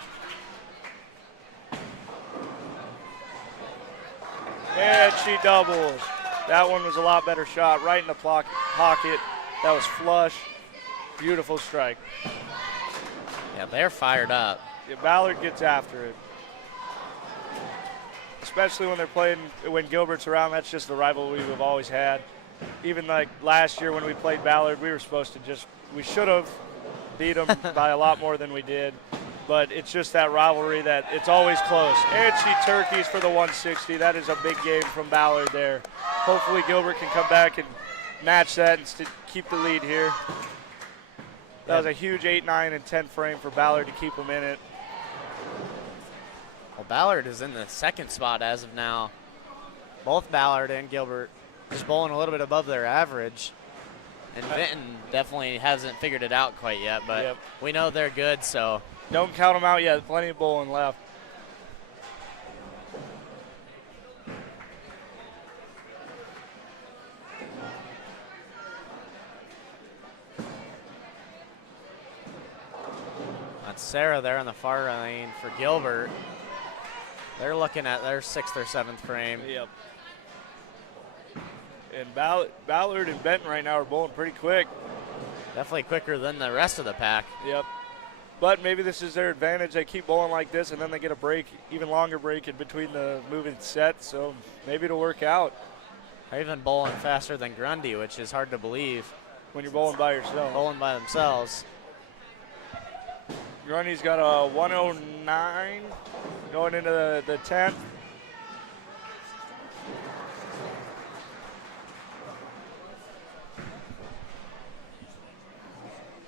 And she doubles. That one was a lot better shot, right in the pocket. That was flush. Beautiful strike. Yeah, they're fired up. Yeah, Ballard gets after it. Especially when they're playing, when Gilbert's around, that's just the rivalry we've always had. Even like last year when we played Ballard, we were supposed to we should have beat them by a lot more than we did. But it's just that rivalry that it's always close. And she turkeys for the 160. That is a big game from Ballard there. Hopefully Gilbert can come back and match that and keep the lead here. That was a huge 8, 9, and 10 frame for Ballard to keep them in it. Well, Ballard is in the 2nd spot as of now. Both Ballard and Gilbert just bowling a little bit above their average. And Vinton definitely hasn't figured it out quite yet, but we know they're good, so. Don't count them out yet. Plenty of bowling left. That's Sarah there on the far lane for Gilbert. They're looking at their 6th or 7th frame. Yep. And Ballard and Benton right now are bowling pretty quick. Definitely quicker than the rest of the pack. Yep. But maybe this is their advantage. They keep bowling like this, and then they get a break, even longer break in between the moving sets. So maybe it'll work out. They're even bowling faster than Grundy, which is hard to believe. When you're bowling by yourself. Bowling by themselves. Grundy's got a 109 going into the 10th.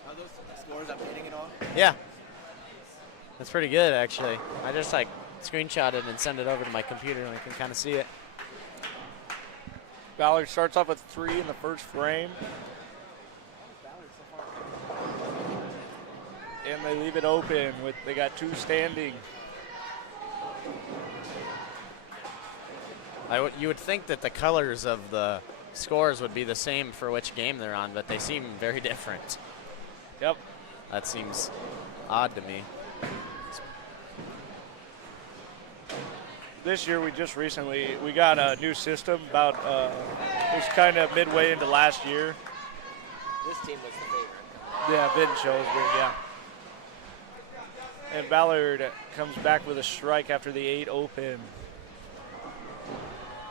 Are those scores updating at all? Yeah. That's pretty good, actually. I just like screenshot it and send it over to my computer and I can kind of see it. Ballard starts off with 3 in the first frame. And they leave it open they got 2 standing. You would think that the colors of the scores would be the same for which game they're on, but they seem very different. Yep. That seems odd to me. This year we got a new system about it was kind of midway into last year. This team was the favorite. Yeah, Vinton-Shellsburg, yeah. And Ballard comes back with a strike after the 8 open.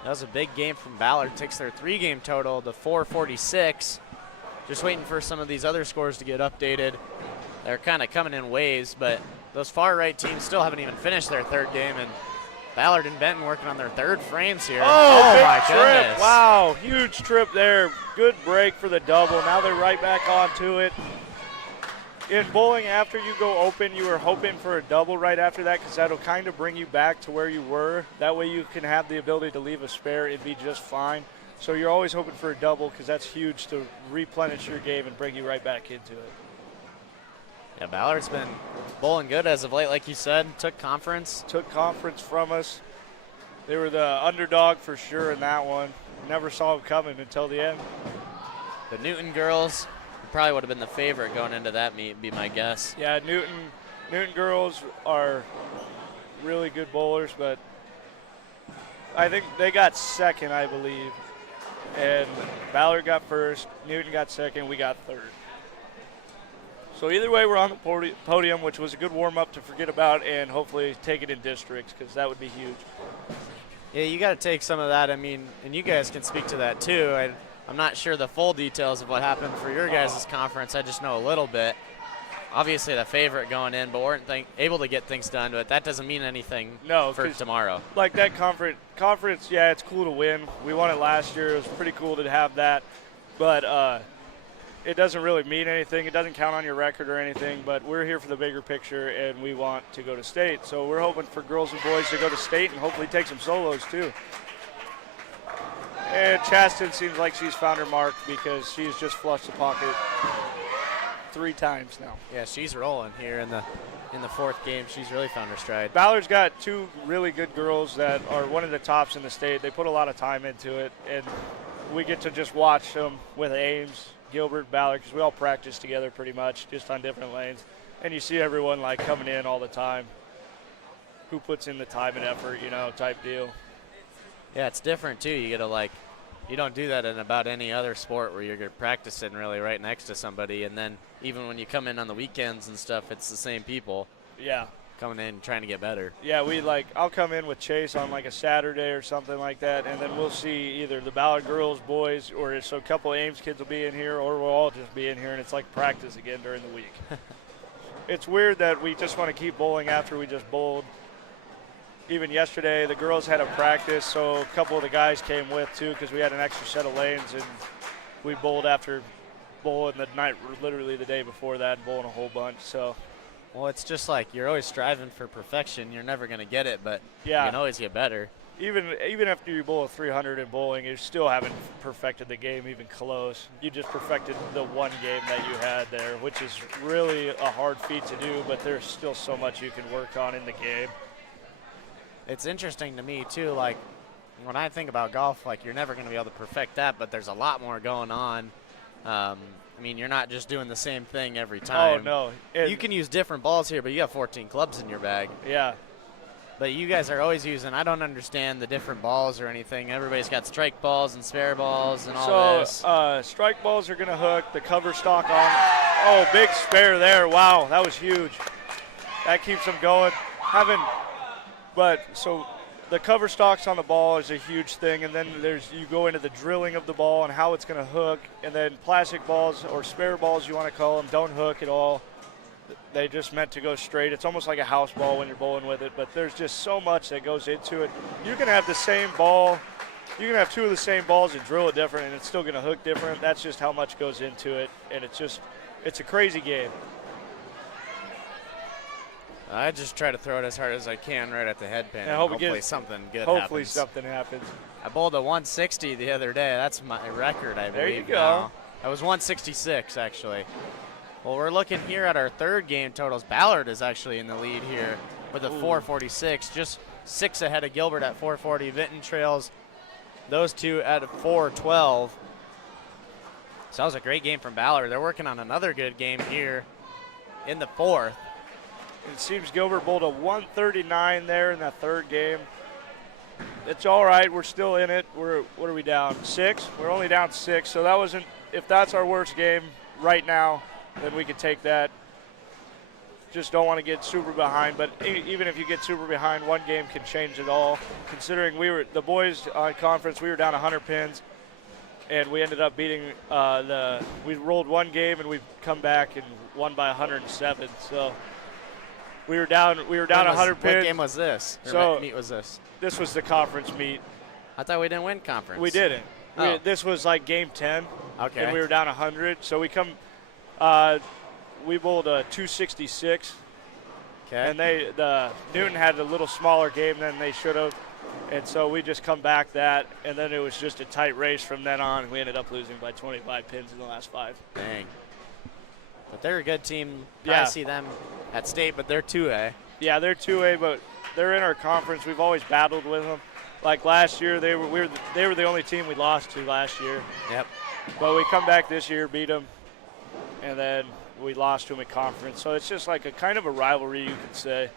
That was a big game from Ballard. Takes their 3-game total to 446. Just waiting for some of these other scores to get updated. They're kind of coming in waves, but those far right teams still haven't even finished their 3rd game, and Ballard and Benton working on their 3rd frames here. Oh, big my trip. goodness. Wow, huge trip there. Good break for the double. Now they're right back onto it. In bowling, after you go open, you were hoping for a double right after that because that'll kind of bring you back to where you were. That way you can have the ability to leave a spare. It'd be just fine. So you're always hoping for a double because that's huge to replenish your game and bring you right back into it. Yeah, Ballard's been bowling good as of late, like you said. Took conference. Took conference from us. They were the underdog for sure in that one. Never saw them coming until the end. The Newton girls probably would have been the favorite going into that meet, be my guess. Yeah, Newton girls are really good bowlers, but I think they got second, I believe. And Ballard got first, Newton got second, we got third. So either way, we're on the podium, which was a good warm-up to forget about and hopefully take it in districts because that would be huge. Yeah, you got to take some of that. I mean, and you guys can speak to that too. I'm not sure the full details of what happened for your guys' conference. I just know a little bit. Obviously the favorite going in, but weren't able to get things done, but that doesn't mean anything for tomorrow. Like that conference, yeah, it's cool to win. We won it last year. It was pretty cool to have that. But it doesn't really mean anything. It doesn't count on your record or anything, but we're here for the bigger picture, and we want to go to state. So we're hoping for girls and boys to go to state and hopefully take some solos too. And Chaston seems like she's found her mark because she's just flushed the pocket 3 times now. Yeah, she's rolling here in the 4th game. She's really found her stride. Ballard's got 2 really good girls that are one of the tops in the state. They put a lot of time into it, and we get to just watch them with Ames, Gilbert, Ballard, because we all practice together pretty much, just on different lanes. And you see everyone like coming in all the time, who puts in the time and effort, type deal. Yeah, it's different too. You get to you don't do that in about any other sport where you're practicing really right next to somebody, and then even when you come in on the weekends and stuff, it's the same people. Yeah. Coming in trying to get better. Yeah, I'll come in with Chase on a Saturday or something like that, and then we'll see either the Ballard girls, boys, or so a couple of Ames kids will be in here, or we'll all just be in here, and it's like practice again during the week. It's weird that we just want to keep bowling after we just bowled. Even yesterday, the girls had a practice, so a couple of the guys came with too because we had an extra set of lanes, and we bowled after bowling the night, literally the day before that, and bowling a whole bunch. So, well, it's just like you're always striving for perfection. You're never going to get it, but yeah, you can always get better. Even after you bowl a 300 in bowling, you still haven't perfected the game even close. You just perfected the one game that you had there, which is really a hard feat to do, but there's still so much you can work on in the game. It's interesting to me too, when I think about golf, you're never going to be able to perfect that, but there's a lot more going on. You're not just doing the same thing every time. Oh, no. You can use different balls here, but you have 14 clubs in your bag. Yeah. But you guys are always using, I don't understand the different balls or anything. Everybody's got strike balls and spare balls and all this. So strike balls are going to hook, the cover stock on. Oh, big spare there. Wow, that was huge. That keeps them going. So the cover stocks on the ball is a huge thing, and then you go into the drilling of the ball and how it's going to hook, and then plastic balls or spare balls you want to call them don't hook at all. They just meant to go straight. It's almost like a house ball when you're bowling with it, but there's just so much that goes into it. You can have the same ball, you can have 2 of the same balls and drill it different, and it's still going to hook different. That's just how much goes into it, and it's a crazy game. I just try to throw it as hard as I can right at the head pin. And hopefully something good happens. Hopefully something happens. I bowled a 160 the other day. That's my record, I believe. There you go. Now. I was 166, actually. Well, we're looking here at our 3rd game totals. Ballard is actually in the lead here with a 446, just 6 ahead of Gilbert at 440. Vinton trails those 2 at 412. So that was a great game from Ballard. They're working on another good game here in the 4th. It seems Gilbert bowled a 139 there in that 3rd game. It's all right. We're still in it. What are we down? 6? We're only down 6. So that wasn't. If that's our worst game, right now, then we could take that. Just don't want to get super behind, but even if you get super behind, one game can change it all. Considering the boys on conference, we were down 100 pins, and we ended up beating we rolled one game and we've come back and won by 107. So we were down 100 pins. What game was this? So meet was this? This was the conference meet. I thought we didn't win conference. We didn't. Oh. This was like game 10. Okay. And we were down 100. So we bowled a 266. Okay. And Newton had a little smaller game than they should have. And so we just come back that, and then it was just a tight race from then on. We ended up losing by 25 pins in the last 5. Dang. But they're a good team. Yeah. I see them at state, but they're 2A. Yeah, they're 2A, but they're in our conference. We've always battled with them. Like last year, they were the only team we lost to last year. Yep. But we come back this year, beat them, and then we lost to them at conference. So it's just like a kind of a rivalry, you could say.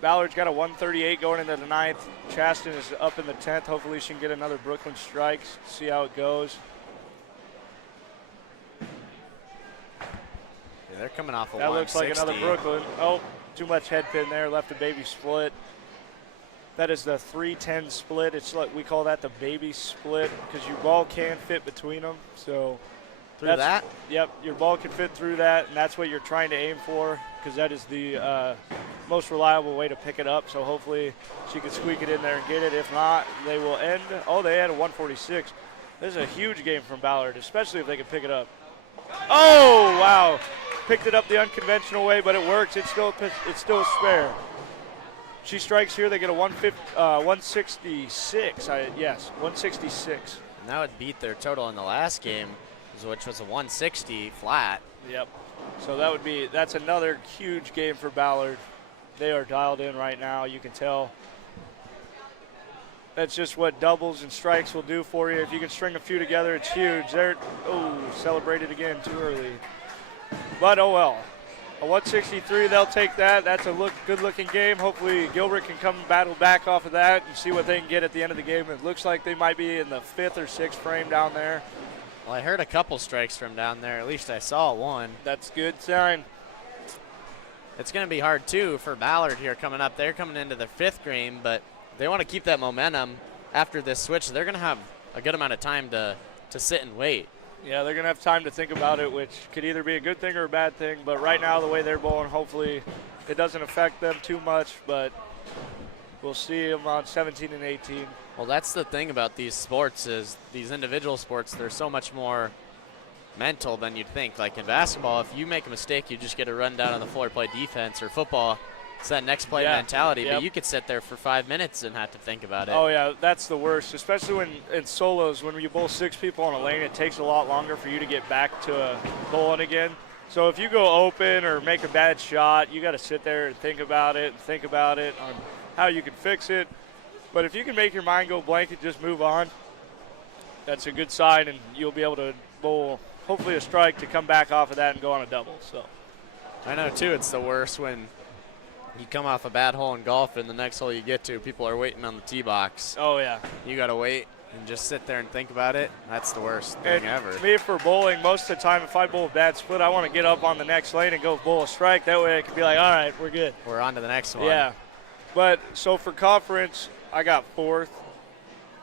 Ballard's got a 138 going into the 9th. Chaston is up in the 10th. Hopefully she can get another Brooklyn strike, see how it goes. Yeah, they're coming off a That looks like 160. another Brooklyn. Oh, too much head pin there, left a baby split. That is the 310 split. It's like we call that the baby split because your ball can fit between them. So Through that? Yep, your ball can fit through that, and that's what you're trying to aim for because that is the most reliable way to pick it up. So hopefully she can squeak it in there and get it. If not, they will end. Oh, they had a 146. This is a huge game from Ballard, especially if they can pick it up. Oh, wow. Picked it up the unconventional way, but it works. It's still a spare. She strikes here. They get a 166. Yes, 166. And that would beat their total in the last game, which was a 160 flat. Yep. So that's another huge game for Ballard. They are dialed in right now. You can tell. That's just what doubles and strikes will do for you. If you can string a few together, it's huge. Celebrated again too early. But oh well. A 163, they'll take that. That's a good-looking game. Hopefully Gilbert can come battle back off of that and see what they can get at the end of the game. It looks like they might be in the 5th or 6th frame down there. Well, I heard a couple strikes from down there. At least I saw one. That's a good sign. It's going to be hard, too, for Ballard here coming up. They're coming into their 5th game, but they want to keep that momentum after this switch. They're going to have a good amount of time to sit and wait. Yeah, they're going to have time to think about it, which could either be a good thing or a bad thing. But right now, the way they're bowling, hopefully it doesn't affect them too much. But we'll see them on 17 and 18. Well, that's the thing about these sports is these individual sports, they're so much more mental than you'd think. Like in basketball, if you make a mistake, you just get to run down on the floor, play defense. Or football, it's that next play mentality. Yep. But you could sit there for 5 minutes and have to think about it. Oh, yeah, that's the worst, especially when in solos, when you bowl 6 people on a lane, it takes a lot longer for you to get back to bowling again. So if you go open or make a bad shot, you got to sit there and think about it on how you can fix it. But if you can make your mind go blank and just move on, that's a good sign, and you'll be able to bowl hopefully a strike to come back off of that and go on a double. So I know, too, it's the worst when you come off a bad hole in golf and the next hole you get to, people are waiting on the tee box. Oh, yeah. You got to wait and just sit there and think about it. That's the worst thing ever. Me, for bowling, most of the time, if I bowl a bad split, I want to get up on the next lane and go bowl a strike. That way I can be like, all right, we're good. We're on to the next one. Yeah. But so for conference, I got 4th.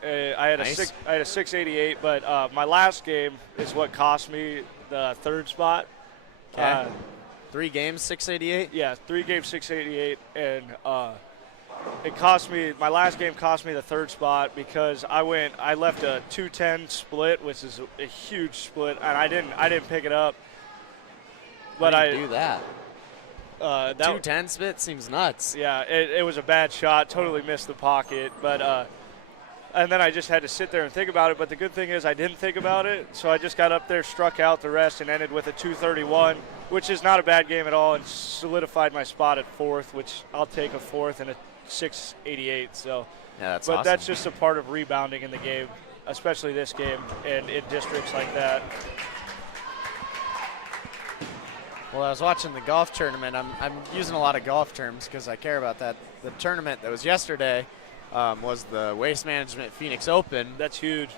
I had Nice. a 688, but my last game is what cost me the 3rd spot. Okay. 3 games, 688? Yeah, 3 games, 688, and it cost me. My last game cost me the 3rd spot because I left a 210 split, which is a huge split, and I didn't pick it up. But How do you do that? That 210 split seems nuts. Yeah, it was a bad shot. Totally missed the pocket, but. And then I just had to sit there and think about it. But the good thing is I didn't think about it. So I just got up there, struck out the rest, and ended with a 231, which is not a bad game at all, and solidified my spot at 4th, which I'll take a 4th and a 688. So, Yeah, that's but awesome. that's just a part of rebounding in the game, especially this game and in districts like that. Well, I was watching the golf tournament. I'm using a lot of golf terms because I care about that. The tournament that was yesterday was the Waste Management Phoenix Open. That's huge.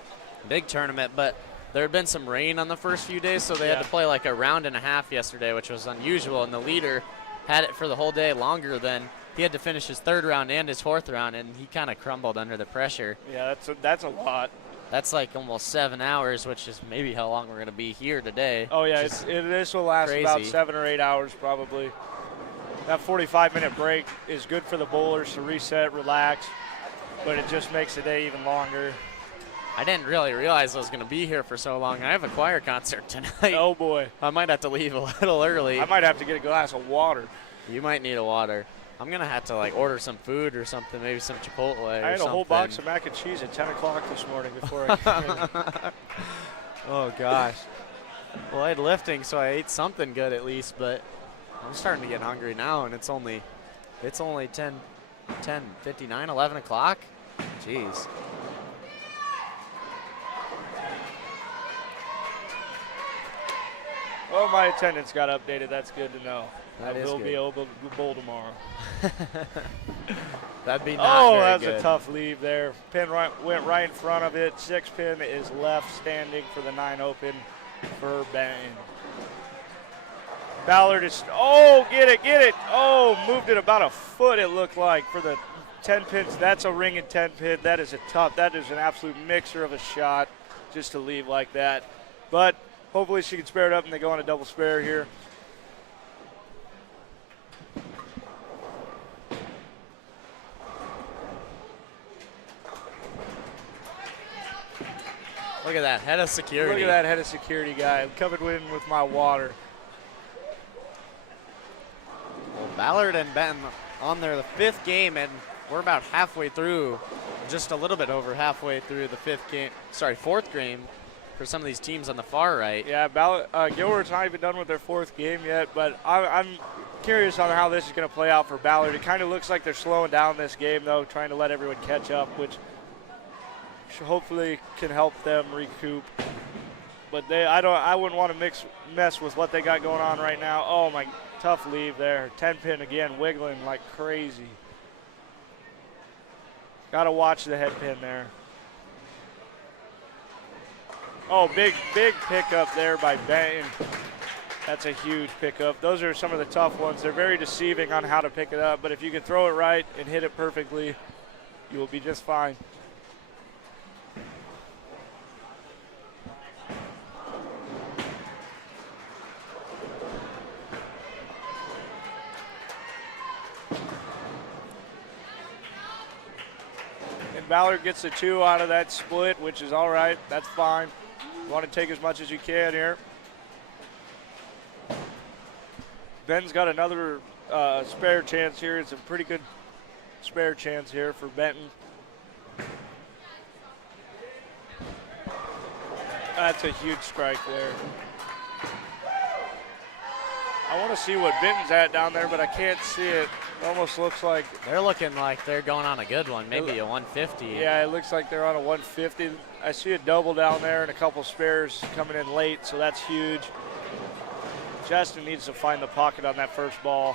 Big tournament, but there had been some rain on the first few days, so they had to play like a round and a half yesterday, which was unusual. And the leader had it for the whole day longer than he had to finish his third round and his fourth round, and he kind of crumbled under the pressure. Yeah, that's a lot. That's like almost 7 hours, which is maybe how long we're going to be here today. Oh, yeah, this will last crazy. about 7 or 8 hours probably. That 45-minute break is good for the bowlers to reset, relax, but it just makes the day even longer. I didn't really realize I was going to be here for so long. I have a choir concert tonight. Oh, boy. I might have to leave a little early. I might have to get a glass of water. You might need a water. I'm going to have to like order some food or something, maybe some Chipotle or something. I had a whole box of mac and cheese at 10 o'clock this morning before I came in. Oh, gosh. Well, I had lifting, so I ate something good at least, but I'm starting to get hungry now, and it's only 10:59, 11 o'clock. Jeez. Well, my attendance got updated. That's good to know. That I is will good. be able to bowl tomorrow. That'd be not very that's good. a tough leave there. Pin went right in front of it. 6 pin is left standing for the 9 open for Benton. Ballard is, get it. Oh, moved it about a foot, it looked like, for the 10 pins. That's a ring and 10 pin. That is that is an absolute mixer of a shot just to leave like that. But hopefully she can spare it up and they go on a double spare here. Look at that, head of security. Look at that head of security guy. I'm coming in with my water. Well, Ballard and Benton on their 5th game, and we're about halfway through, just a little bit over halfway through the 4th game for some of these teams on the far right. Yeah, Gilbert's not even done with their 4th game yet, but I'm curious on how this is going to play out for Ballard. It kind of looks like they're slowing down this game, though, trying to let everyone catch up, which hopefully can help them recoup. But I wouldn't want to mess with what they got going on right now. Oh my, tough leave there. 10 pin again, wiggling like crazy. Got to watch the head pin there. Oh, big pickup there by Benton. That's a huge pickup. Those are some of the tough ones. They're very deceiving on how to pick it up, but if you can throw it right and hit it perfectly, you will be just fine. Ballard gets the 2 out of that split, which is all right. That's fine. You want to take as much as you can here. Ben's got another spare chance here. It's a pretty good spare chance here for Benton. That's a huge strike there. I want to see what Benton's at down there, but I can't see it. It almost looks like they're looking like they're going on a good one, maybe a 150. Yeah, it looks like they're on a 150. I see a double down there and a couple spares coming in late, so that's huge. Justin needs to find the pocket on that first ball.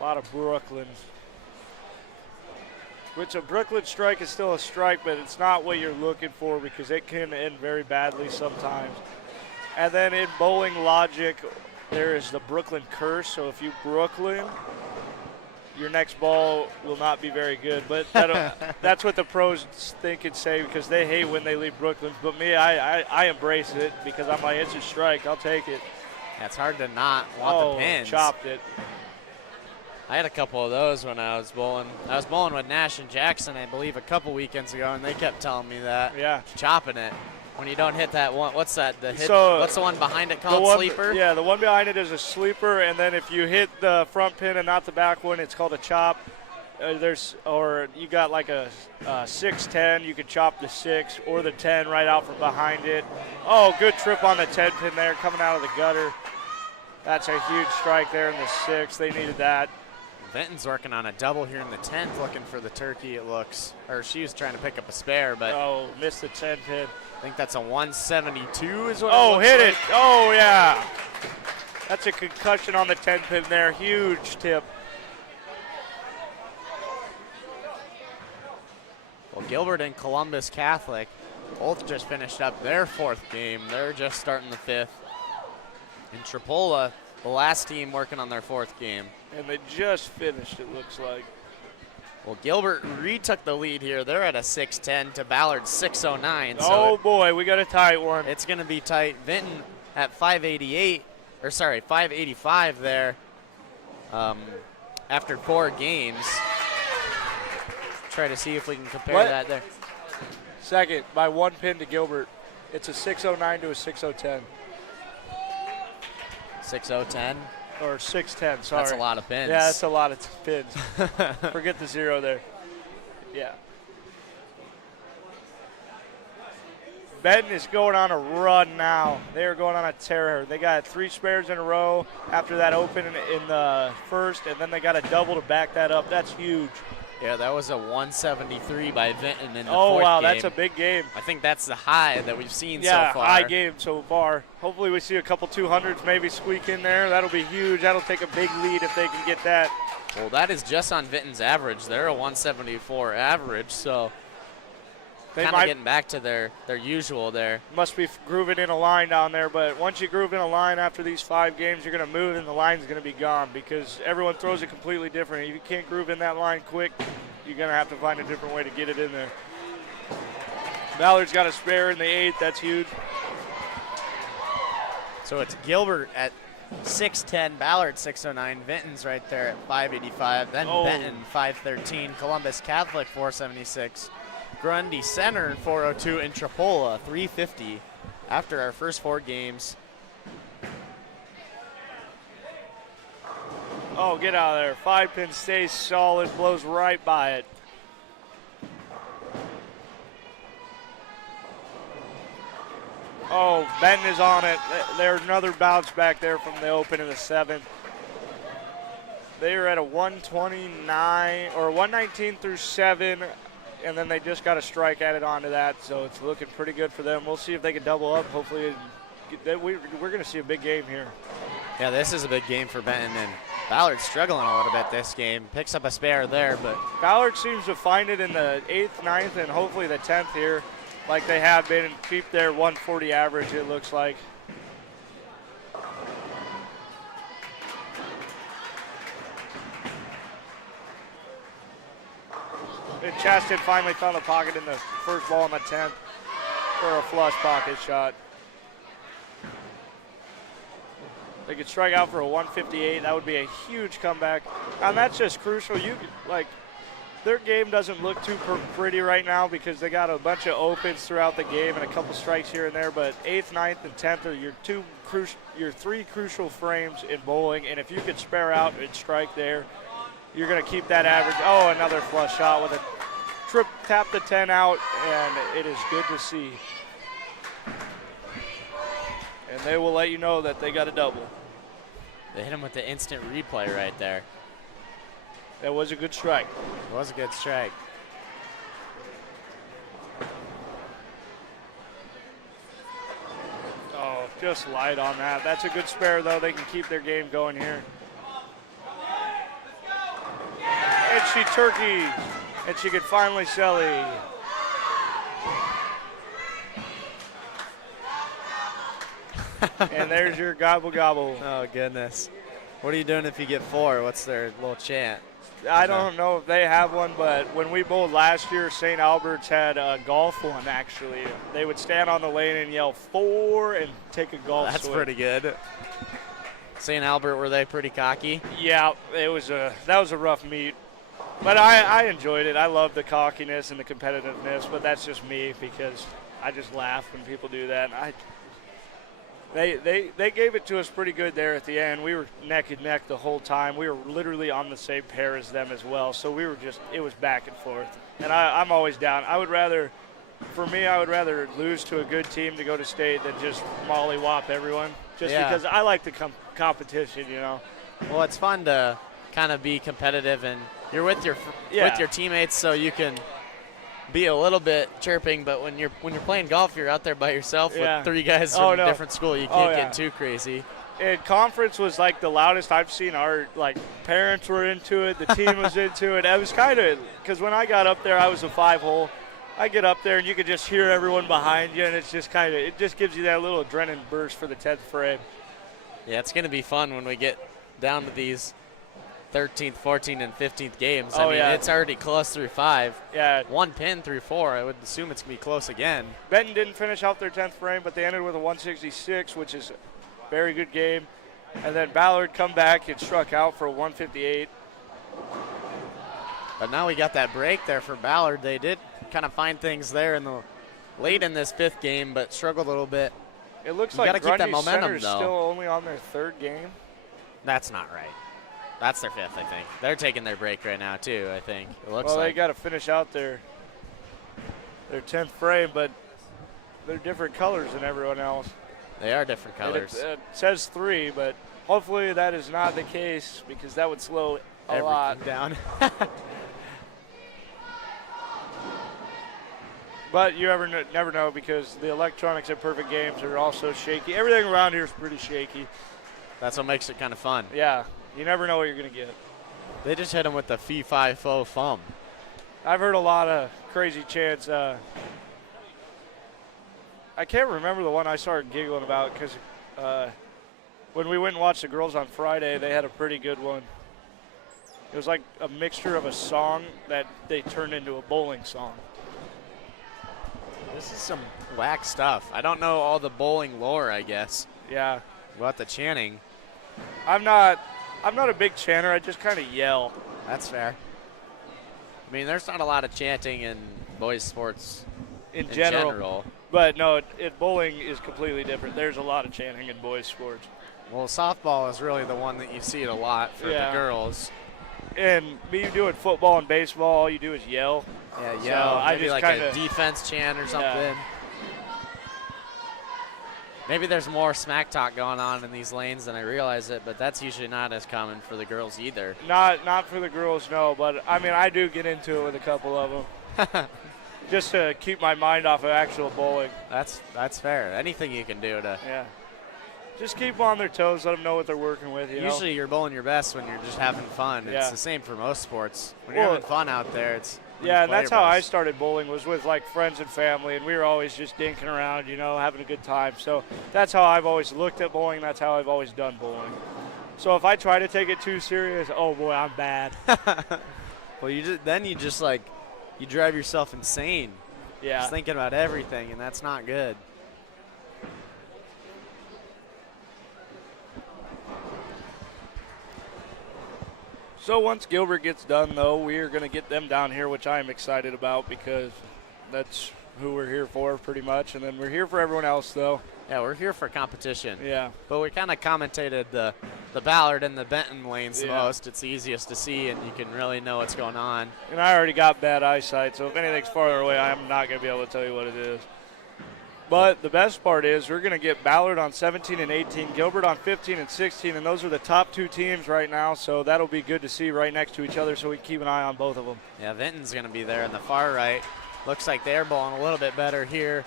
A lot of Brooklyn. Which a Brooklyn strike is still a strike, but it's not what you're looking for because it can end very badly sometimes. And then in bowling logic, there is the Brooklyn curse. So if you Brooklyn, your next ball will not be very good. But that's what the pros think and say because they hate when they leave Brooklyn. But me, I embrace it because I'm like, it's a strike. I'll take it. Yeah, it's hard to not want the pins. Chopped it. I had a couple of those when I was bowling. I was bowling with Nash and Jackson, I believe, a couple weekends ago, and they kept telling me that. Yeah. Chopping it. When you don't hit that one, what's that? So what's the one behind it called? Sleeper? Yeah, the one behind it is a sleeper, and then if you hit the front pin and not the back one, it's called a chop. Or you got like a 6-10, you could chop the 6 or the 10 right out from behind it. Oh, good trip on the 10 pin there, coming out of the gutter. That's a huge strike there in the 6. They needed that. Vinton's working on a double here in the 10th, looking for the turkey, it looks. Or she was trying to pick up a spare, but. Oh, missed the 10 pin. I think that's a 172 is what it hit like. It. Oh, yeah. That's a concussion on the 10 pin there. Huge tip. Well, Gilbert and Columbus Catholic Both just finished up their 4th game. They're just starting the 5th. And Tripoli, the last team working on their 4th game. And they just finished, it looks like. Well, Gilbert retook the lead here. They're at a 6:10 to Ballard's 6:09. Oh, boy, we got a tight one. It's going to be tight. Vinton at 585 there after 4 games. Try to see if we can compare that there. Second by 1 pin to Gilbert. It's a 6:09 to a 6:10. 6:10. Or 6:10, sorry. That's a lot of pins. Yeah, that's a lot of pins. Forget the 0 there. Yeah. Benton is going on a run now. They are going on a tear. They got 3 spares in a row after that open in the first, and then they got a double to back that up. That's huge. Yeah, that was a 173 by Vinton in the 4th Oh, wow, game. that's a big game. I think that's the high that we've seen so Yeah, far. high game so far. Hopefully we see a couple 200s maybe squeak in there. That'll be huge. That'll take a big lead if they can get that. Well, that is just on Vinton's average. They're a 174 average, so They kind of might getting back to their usual there. must be grooving in a line down there, but once you groove in a line after these 5 games, you're going to move and the line's going to be gone because everyone throws it completely different. If you can't groove in that line quick, you're going to have to find a different way to get it in there. Ballard's got a spare in the 8th. That's huge. So it's Gilbert at 6'10", Ballard 6'09", Vinton's right there at 585, then Benton 513, Columbus Catholic 476, Grundy Center 402, and Tripoli 350 after our first 4 games. Oh, get out of there. 5 pin stays solid, blows right by it. Oh, Benton is on it. There's another bounce back there from the open in the 7th. They are at a 129 or 119 through 7, and then they just got a strike added onto that, so it's looking pretty good for them. We'll see if they can double up. Hopefully, we're going to see a big game here. Yeah, this is a big game for Benton, and Ballard's struggling a little bit this game. Picks up a spare there, but Ballard seems to find it in the 8th, 9th, and hopefully the 10th here, like they have been, and keep their 140 average, it looks like. And Chaston finally found the pocket in the first ball in the 10th for a flush pocket shot. They could strike out for a 158. That would be a huge comeback. And that's just crucial. Their game doesn't look too pretty right now because they got a bunch of opens throughout the game and a couple strikes here and there. But 8th, 9th, and 10th are your 3 crucial frames in bowling. And if you could spare out and strike there, you're going to keep that average. Oh, another flush shot with a tap the 10 out, and it is good to see. And they will let you know that they got a double. they hit him with the instant replay right there. That was a good strike. It was a good strike. Oh, just light on that. That's a good spare, though. They can keep their game going here. And she turkeys. And she could finally Shelly. And there's your gobble gobble. Oh, goodness. What are you doing if you get 4? What's their little chant? I don't know if they have one, but when we bowled last year, St. Albert's had a golf one, actually. They would stand on the lane and yell 4 and take a golf That's swing. pretty good. St. Albert, were they pretty cocky? Yeah, that was a rough meet. But I enjoyed it. I love the cockiness and the competitiveness, but that's just me because I just laugh when people do that. They gave it to us pretty good there at the end. We were neck and neck the whole time. We were literally on the same pair as them as well. So it was back and forth. And I'm always down. I would rather lose to a good team to go to state than just mollywop everyone. Just because I like the competition, you know. Well, it's fun to kind of be competitive, and you're with your teammates, so you can be a little bit chirping. But when you're playing golf, you're out there by yourself with 3 guys from a different school. You can't get too crazy. And conference was like the loudest I've seen. Our parents were into it. The team was into it. It was kind of because when I got up there, I was a 5-hole, I get up there and you can just hear everyone behind you, and it's just it just gives you that little adrenaline burst for the 10th frame. Yeah, it's going to be fun when we get down to these 13th, 14th, and 15th games. I mean, it's already close through 5. Yeah. 1 pin through 4. I would assume it's going to be close again. Benton didn't finish off their 10th frame, but they ended with a 166, which is a very good game. And then Ballard come back and struck out for a 158. But now we got that break there for Ballard. They did kind of find things there late in this 5th game, but struggled a little bit. It looks You gotta like keep that Grundy's momentum, Center's though. still only on their 3rd game. That's not right. That's their 5th, I think. They're taking their break right now, too, I think. It looks Well, like. they got to finish out their 10th frame, but they're different colors than everyone else. They are different colors. It says 3, but hopefully that is not the case because that would slow a Everything lot down. But you never know because the electronics at Perfect Games are also shaky. Everything around here is pretty shaky. That's what makes it kind of fun. Yeah, you never know what you're going to get. They just hit him with the fee-fi-fo fum. I've heard a lot of crazy chants. I can't remember the one I started giggling about because when we went and watched the girls on Friday, they had a pretty good one. It was like a mixture of a song that they turned into a bowling song. This is some whack stuff. I don't know all the bowling lore, I guess, Yeah, about the chanting. I'm not a big chanter. I just kind of yell. That's fair. I mean, there's not a lot of chanting in boys' sports In in general. general. But no, bowling is completely different. There's a lot of chanting in boys' sports. Well, softball is really the one that you see it a lot for Yeah. the girls. And me doing football and baseball, all you do is yell. Yeah, So yell. I Maybe just like kinda- a defense chant or something. Yeah. Maybe there's more smack talk going on in these lanes than I realize it, but that's usually not as common for the girls either. Not for the girls, no. But, I mean, I do get into it with a couple of them. Just to keep my mind off of actual bowling. That's fair. Anything you can do to. Yeah. Just keep them on their toes, let them know what they're working with, you know? Usually you're bowling your best when you're just having fun. Yeah. It's the same for most sports. When you're Well, having fun out there, it's when Yeah, you and play that's your how I best. started bowling was with, like, friends and family, and we were always just dinking around, you know, having a good time. So that's how I've always looked at bowling. That's how I've always done bowling. So if I try to take it too serious, oh, boy, I'm bad. Well, you drive yourself insane. Yeah. Just thinking about everything, and that's not good. So once Gilbert gets done, though, we are going to get them down here, which I am excited about because that's who we're here for pretty much. And then we're here for everyone else, though. Yeah, we're here for competition. Yeah. But we kind of commentated the Ballard and the Benton lanes the Yeah. most. It's the easiest to see, and you can really know what's going on. And I already got bad eyesight, so if anything's farther away, I'm not going to be able to tell you what it is. But the best part is we're going to get Ballard on 17 and 18, Gilbert on 15 and 16, and those are the top 2 teams right now, so that'll be good to see right next to each other so we can keep an eye on both of them. Yeah, Vinton's going to be there in the far right. Looks like they're bowling a little bit better here.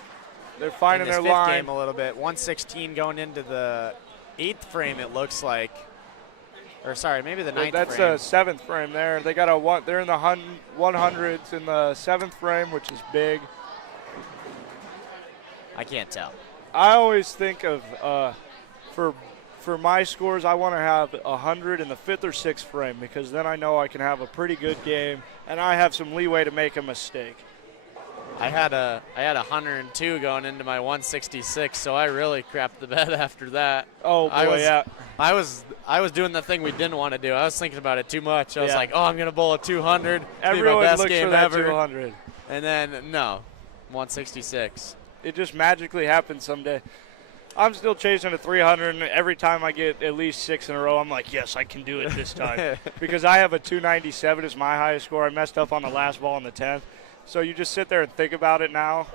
They're In finding this their fifth line. game a little bit. 116 going into the 8th frame, it looks like. Or sorry, maybe the 9th That's frame. the 7th frame there. They got they're in the 100s in the 7th frame, which is big. I can't tell. I always think of for my scores, I want to have 100 in the 5th or 6th frame because then I know I can have a pretty good game and I have some leeway to make a mistake. I had 102 going into my 166, so I really crapped the bed after that. Oh boy, yeah. I was doing the thing we didn't want to do. I was thinking about it too much. I was Yeah. like, oh, I'm gonna bowl a 200. It's gonna be my Everyone best looks game for that ever. 200. And then no, 166. It just magically happens someday. I'm still chasing a 300, and every time I get at least 6 in a row, I'm like, yes, I can do it this time. Because I have a 297 as my highest score. I messed up on the last ball in the 10th. So you just sit there and think about it now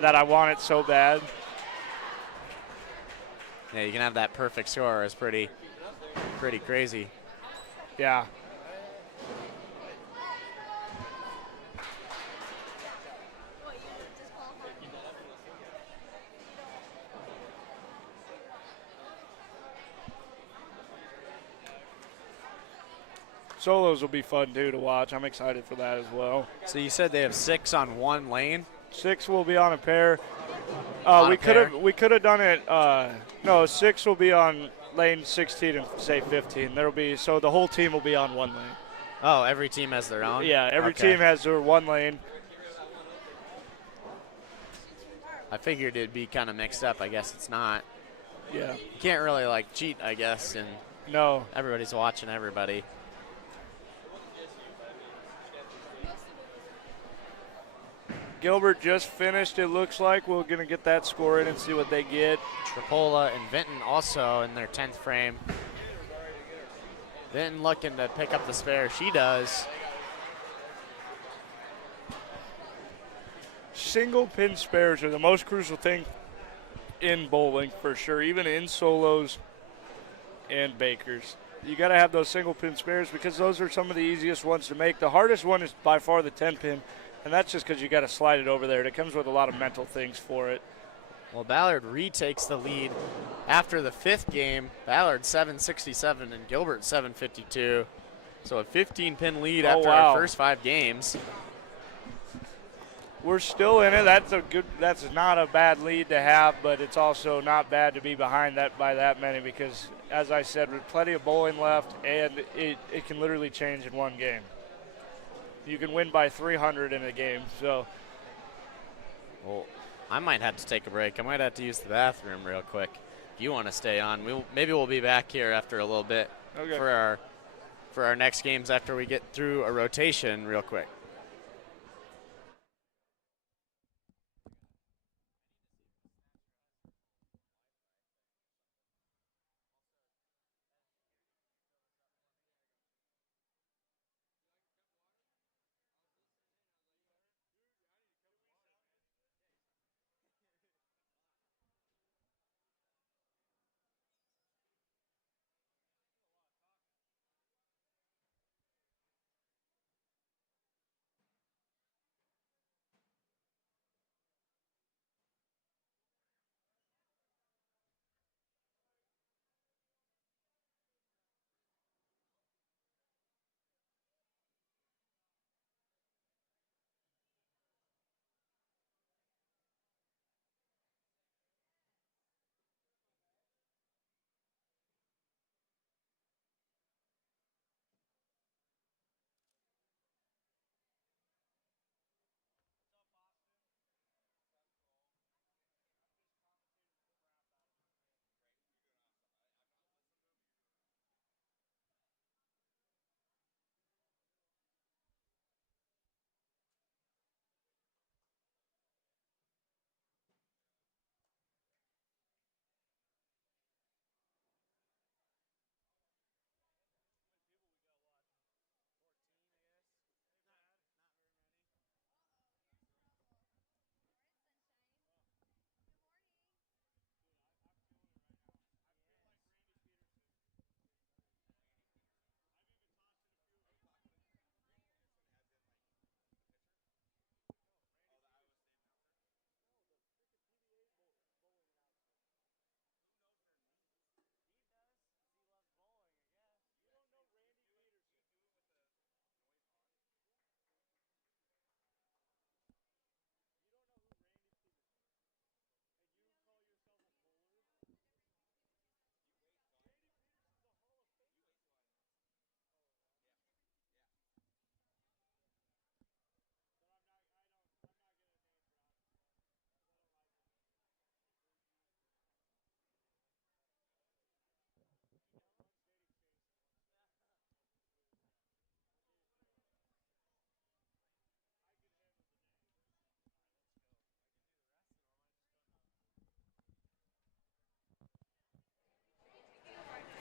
that I want it so bad. Yeah, you can have that perfect score. It's pretty crazy. Yeah. Solos will be fun, too, to watch. I'm excited for that as well. So you said they have 6 on one lane? 6 will be on a pair. On we a could pair? have done it. No, 6 will be on lane 16 and say 15. There'll be so the whole team will be on one lane. Oh, every team has their own? Yeah, every Okay. team has their one lane. I figured it'd be kind of mixed up. I guess it's not. Yeah. You can't really like cheat, I guess, and No. everybody's watching everybody. Gilbert just finished, it looks like. We're going to get that score in and see what they get. Tripoli and Vinton also in their 10th frame. Vinton looking to pick up the spare. She does. Single pin spares are the most crucial thing in bowling for sure, even in solos and bakers. You got to have those single pin spares because those are some of the easiest ones to make. The hardest one is by far the 10 pin, and that's just because you got to slide it over there. It comes with a lot of mental things for it. Well, Ballard retakes the lead after the 5th game. Ballard 767 and Gilbert 752. So a 15-pin lead after our first 5 games. We're still in it. That's not a bad lead to have, but it's also not bad to be behind that by that many because, as I said, with plenty of bowling left, and it can literally change in one game. You can win by 300 in a game. So, Well, I might have to take a break. I might have to use the bathroom real quick. If you want to stay on, maybe we'll be back here after a little bit for our next games after we get through a rotation real quick.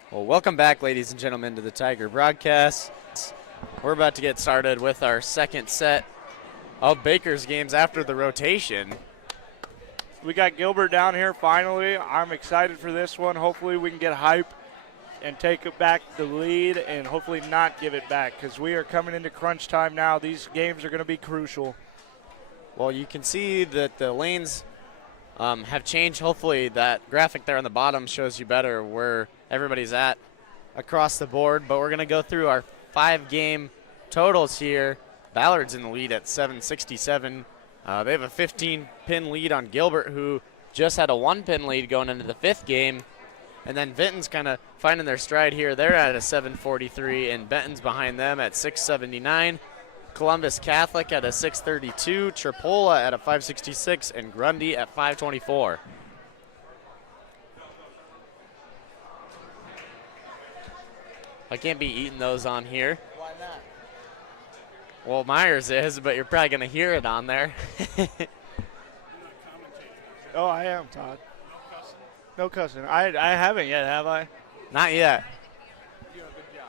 Well, welcome back, ladies and gentlemen, to the Tiger broadcast. We're about to get started with our second set of Baker's games after the rotation. we got Gilbert down here finally. I'm excited for this one. Hopefully we can get hype and take back the lead and hopefully not give it back because we are coming into crunch time now. These games are going to be crucial. Well, you can see that the lanes have changed. Hopefully that graphic there on the bottom shows you better where everybody's at across the board. But we're going to go through our 5-game totals here. Ballard's in the lead at 767. They have a 15-pin lead on Gilbert, who just had a 1-pin lead going into the 5th game. And then Vinton's kind of finding their stride here. They're at a 743, and Benton's behind them at 679. Columbus Catholic at a 632, Tripoli at a 566, and Grundy at 524. I can't be eating those on here. Why not? Well, Myers is, but you're probably going to hear it on there. Oh, I am, Todd. No cussing. I haven't yet, have I? Not yet. You do a good job.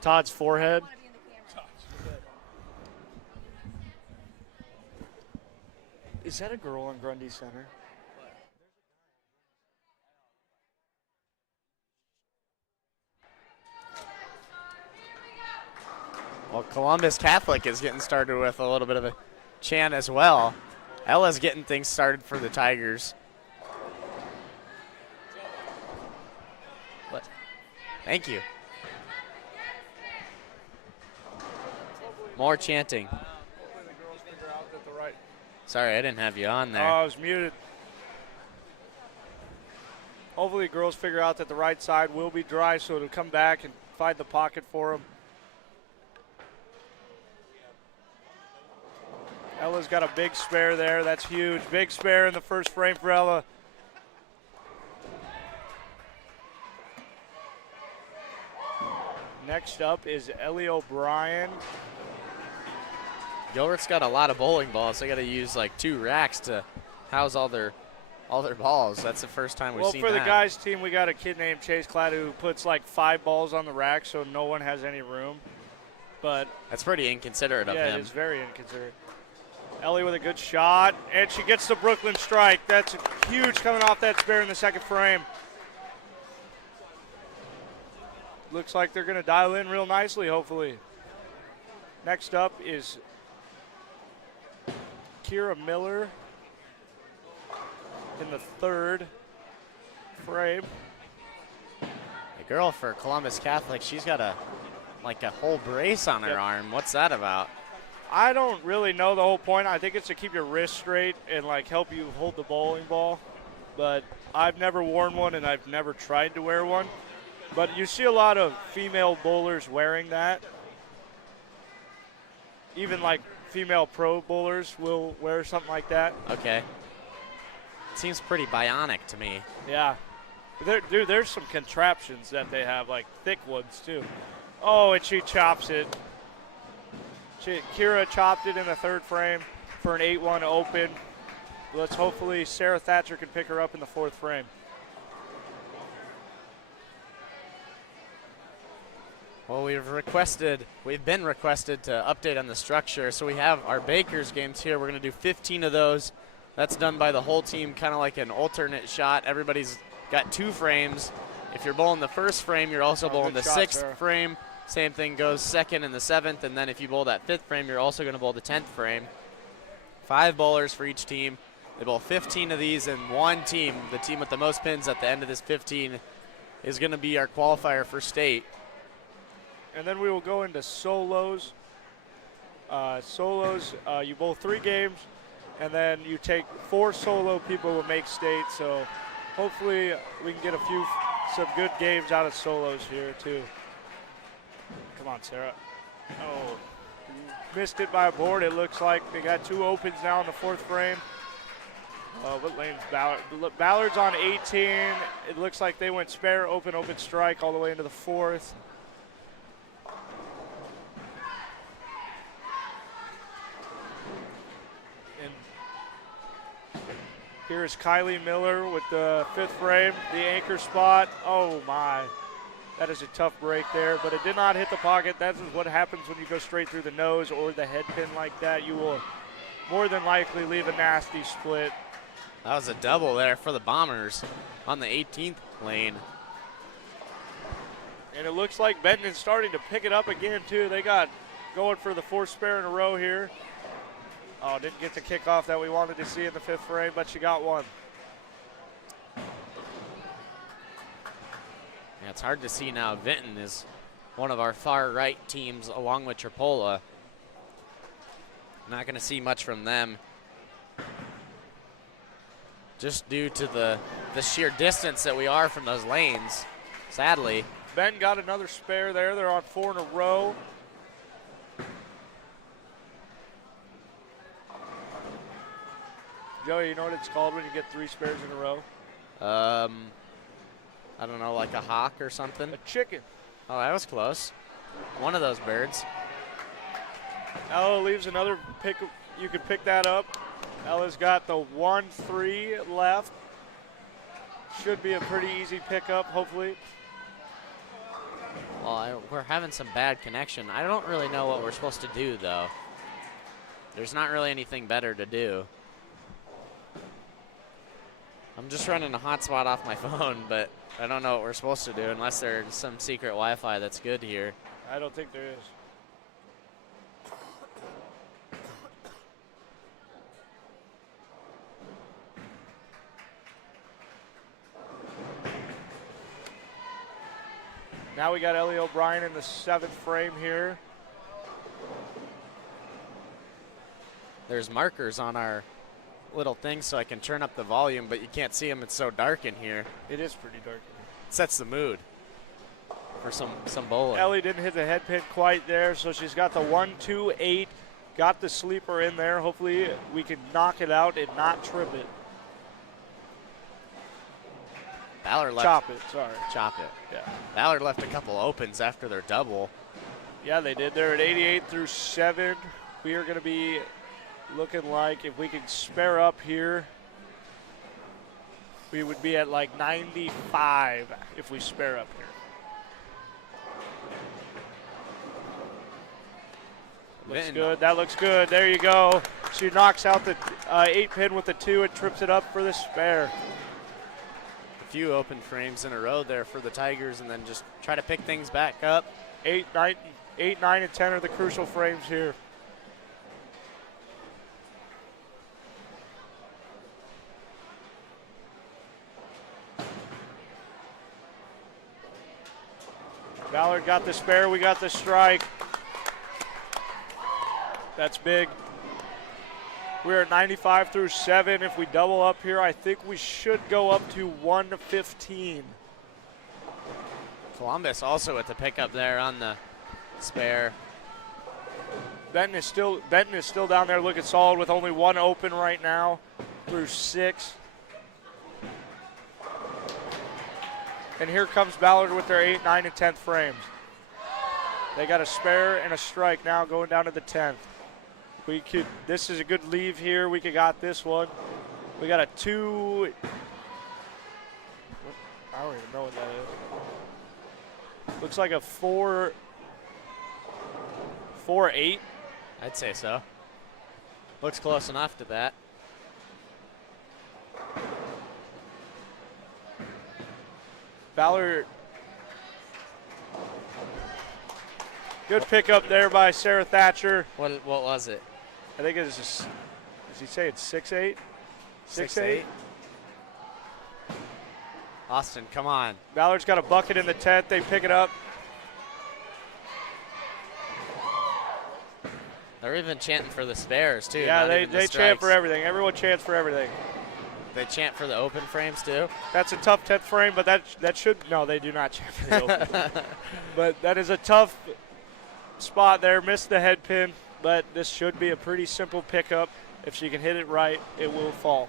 Todd's forehead. Is that a girl on Grundy Center? Well, Columbus Catholic is getting started with a little bit of a chant as well. Ella's getting things started for the Tigers. What? Thank you. More chanting. Sorry, I didn't have you on there. Oh, I was muted. Hopefully the girls figure out that the right side will be dry, so it'll come back and find the pocket for them. Ella's got a big spare there. That's huge. Big spare in the first frame for Ella. Next up is Ellie O'Brien. Gilbert's got a lot of bowling balls. They got to use like 2 racks to house all their balls. That's the first time we've seen that. Well, for the guys' team, we got a kid named Chase Cladd who puts like 5 balls on the rack, so no one has any room. But that's pretty inconsiderate of him. Yeah, it is very inconsiderate. Ellie with a good shot, and she gets the Brooklyn strike. That's huge coming off that spare in the second frame. Looks like they're going to dial in real nicely, hopefully. Next up is Kira Miller in the third frame. The girl for Columbus Catholic, she's got a whole brace on her arm. What's that about? I don't really know the whole point. I think it's to keep your wrist straight and like help you hold the bowling ball. But I've never worn one and I've never tried to wear one. But you see a lot of female bowlers wearing that. Even like female pro bowlers will wear something like that. Okay. It seems pretty bionic to me. Yeah. Dude, there's some contraptions that they have, like thick ones too. Oh, and she chops it. Kira chopped it in the third frame for an 8-1 open. Let's hopefully Sarah Thatcher can pick her up in the fourth frame. Well, we've been requested to update on the structure. So we have our Bakers games here. We're going to do 15 of those. That's done by the whole team, kind of like an alternate shot. Everybody's got 2 frames. If you're bowling the first frame, you're also bowling the 6th frame. Same thing goes 2nd and the 7th, and then if you bowl that 5th frame, you're also going to bowl the 10th frame. 5 bowlers for each team. They bowl 15 of these, and one team, the team with the most pins at the end of this 15, is going to be our qualifier for state. And then we will go into solos. You bowl 3 games, and then you take 4 solo people will make state. So hopefully we can get some good games out of solos here too. Come on, Sarah. Oh, missed it by a board. It looks like they got 2 opens now in the 4th frame. What lane's Ballard? Ballard's on 18. It looks like they went spare, open, strike all the way into the 4th. And here's Kylie Miller with the 5th frame, the anchor spot. Oh my. That is a tough break there, but it did not hit the pocket. That is what happens when you go straight through the nose or the head pin like that. You will more than likely leave a nasty split. That was a double there for the Bombers on the 18th lane. And it looks like Benton is starting to pick it up again, too. They got going for the 4th spare in a row here. Oh, didn't get the kickoff that we wanted to see in the 5th frame, but she got one. Yeah, it's hard to see now. Vinton is one of our far right teams along with Tripoli. Not going to see much from them, just due to the sheer distance that we are from those lanes, sadly. Ben got another spare there. They're on 4 in a row. Joey, you know what it's called when you get 3 spares in a row? I don't know, like a hawk or something. A chicken. Oh, that was close. One of those birds. Ella leaves another pick. You can pick that up. Ella's got the 1-3 left. Should be a pretty easy pickup, hopefully. Well, we're having some bad connection. I don't really know what we're supposed to do, though. There's not really anything better to do. I'm just running a hotspot off my phone, but I don't know what we're supposed to do unless there's some secret Wi-Fi that's good here. I don't think there is. Now we got Ellie O'Brien in the 7th frame here. There's markers on our little thing so I can turn up the volume, but you can't see them. It's so dark in here. It is pretty dark in here. It sets the mood for some bowling. Ellie didn't hit the head pin quite there, so she's got the 1-2-8, got the sleeper in there. Hopefully we can knock it out and not trip it. Ballard left. Chop it, sorry. Chop it. Yeah. Ballard left a couple opens after their double. Yeah, they did. They're at 88 through 7. We are going to be looking like if we can spare up here, we would be at like 95 if we spare up here. Looks Vinton. good. That looks good. There you go. She knocks out the 8-pin with the 2 and trips it up for the spare. A few open frames in a row there for the Tigers, and then just try to pick things back up. 8, 9, and 10 are the crucial frames here. Ballard got the spare, we got the strike. That's big. We're at 95 through 7. If we double up here, I think we should go up to 115. Columbus also with the pickup there on the spare. Benton is still down there looking solid with only 1 open right now through 6. And here comes Ballard with their 8, 9, and 10th frames. They got a spare and a strike now going down to the 10th. This is a good leave here. We could got this one. We got a 2. I don't even know what that is. Looks like a 4, 4-8. I'd say so. Looks close enough to that. Ballard. Good pickup there by Sarah Thatcher. What was it? I think it's just, does he say it's 6-8? 6-8. Austin, come on. Ballard's got a bucket in the 10th. They pick it up. They're even chanting for the spares, too. Yeah, not even the they chant strikes. for everything. Everyone chants for everything. They chant for the open frames, too. That's a tough 10th frame, but that should, no, they do not chant for the open. But that is a tough spot there. Missed the head pin, but this should be a pretty simple pickup. If she can hit it right, it will fall.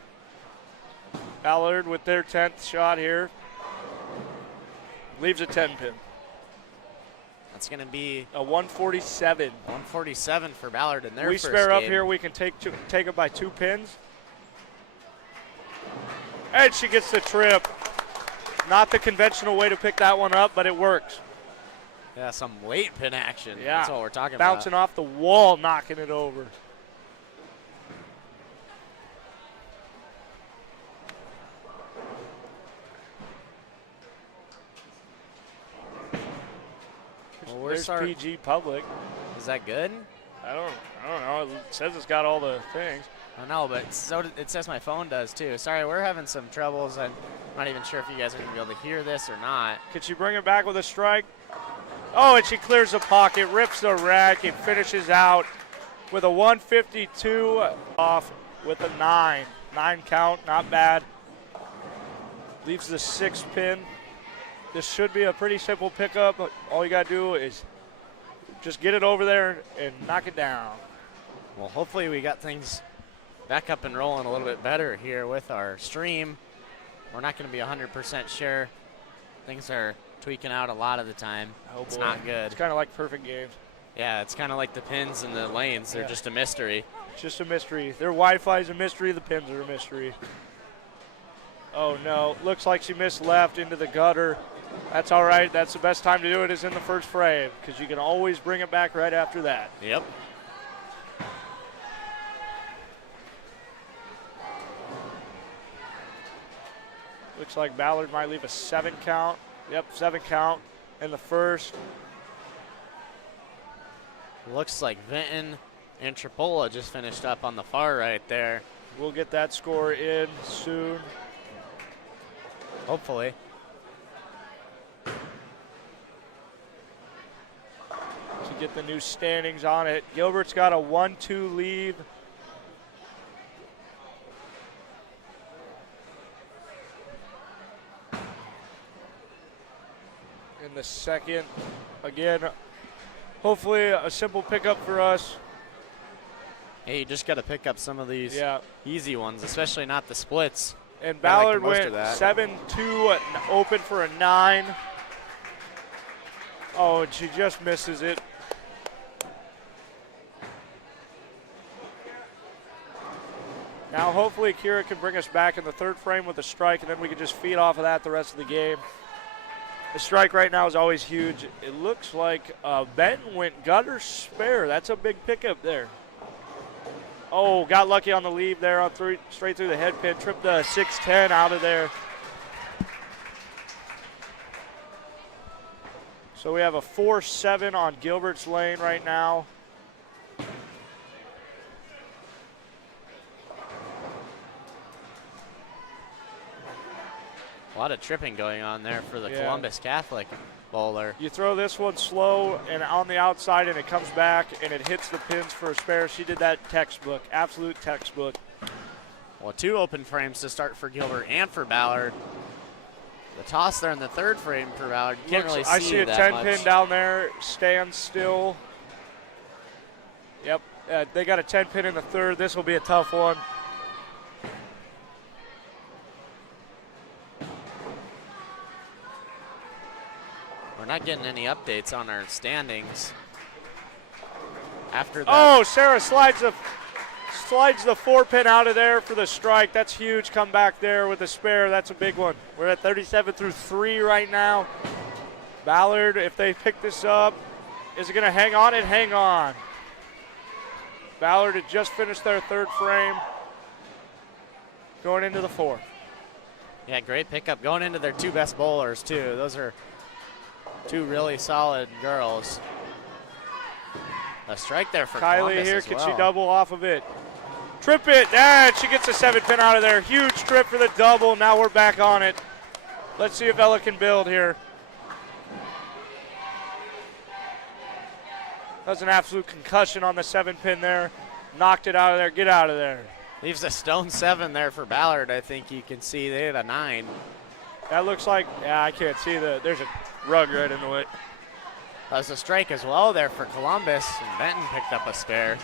Ballard with their 10th shot here. Leaves a 10 pin. That's going to be A 147. 147 for Ballard in their We first spare up game. here. We can take it by 2 pins. And she gets the trip. Not the conventional way to pick that one up, but it works. Yeah, some late pin action. Yeah. That's what we're talking Bouncing about. off the wall, knocking it over. Well, There's PG Public. Is that good? I don't know. It says it's got all the things. I know, but it says my phone does too. Sorry, we're having some troubles. I'm not even sure if you guys are going to be able to hear this or not. Could she bring it back with a strike? Oh, and she clears the pocket, rips the rack, and finishes out with a 152 off with a 9. 9 count, not bad. Leaves the 6th pin. This should be a pretty simple pickup. All you got to do is just get it over there and knock it down. Well, hopefully we got things back up and rolling a little bit better here with our stream. We're not going to be 100% sure. Things are tweaking out a lot of the time. Oh, it's boy. not good. It's kind of like perfect games. Yeah, it's kind of like the pins and the lanes. They're just a mystery. It's just a mystery. Their Wi-Fi is a mystery. The pins are a mystery. Oh, no. Looks like she missed left into the gutter. That's all right. That's the best time to do it is in the first frame because you can always bring it back right after that. Yep. Looks like Ballard might leave a 7 count. Yep, 7 count in the first. Looks like Vinton and Tripoli just finished up on the far right there. We'll get that score in soon. Hopefully. To get the new standings on it. Gilbert's got a 1-2 lead. In the second, again, hopefully a simple pickup for us. Hey, you just got to pick up some of these Yeah. easy ones, especially not the splits. And I like Ballard most went of that. 7-2 open for a 9. Oh, and she just misses it. Now hopefully Kira can bring us back in the 3rd frame with a strike, and then we can just feed off of that the rest of the game. The strike right now is always huge. It looks like Benton went gutter spare. That's a big pickup there. Oh, got lucky on the leave there on straight through the head pin. Tripped the 610 out of there. So we have a 4-7 on Gilbert's lane right now. A lot of tripping going on there for the Yeah. Columbus Catholic bowler. You throw this one slow and on the outside and it comes back and it hits the pins for a spare. She did that textbook, absolute textbook. Well, 2 open frames to start for Gilbert and for Ballard. The toss there in the 3rd frame for Ballard. You can't really see I see a that 10 much. pin down there, stand still. Yep, they got a 10 pin in the 3rd. This will be a tough one. We're not getting any updates on our standings. After that, Oh, Sarah slides the 4-pin out of there for the strike. That's huge. Come back there with a spare. That's a big one. We're at 37 through 3 right now. Ballard, if they pick this up, is it going to hang on? It hang on. Ballard had just finished their 3rd frame. Going into the 4th. yeah, great pickup going into their 2 best bowlers too. Those are 2 really solid girls. A strike there for Kylie Columbus here, as can well. she double off of it? Trip it, and she gets a 7-pin out of there. Huge trip for the double. Now we're back on it. Let's see if Ella can build here. That's an absolute concussion on the 7-pin there. Knocked it out of there. Get out of there. Leaves a stone 7 there for Ballard. I think you can see they had a 9. That looks like, yeah, I can't see there's a rug right in the way. That was a strike as well there for Columbus, and Benton picked up a spare.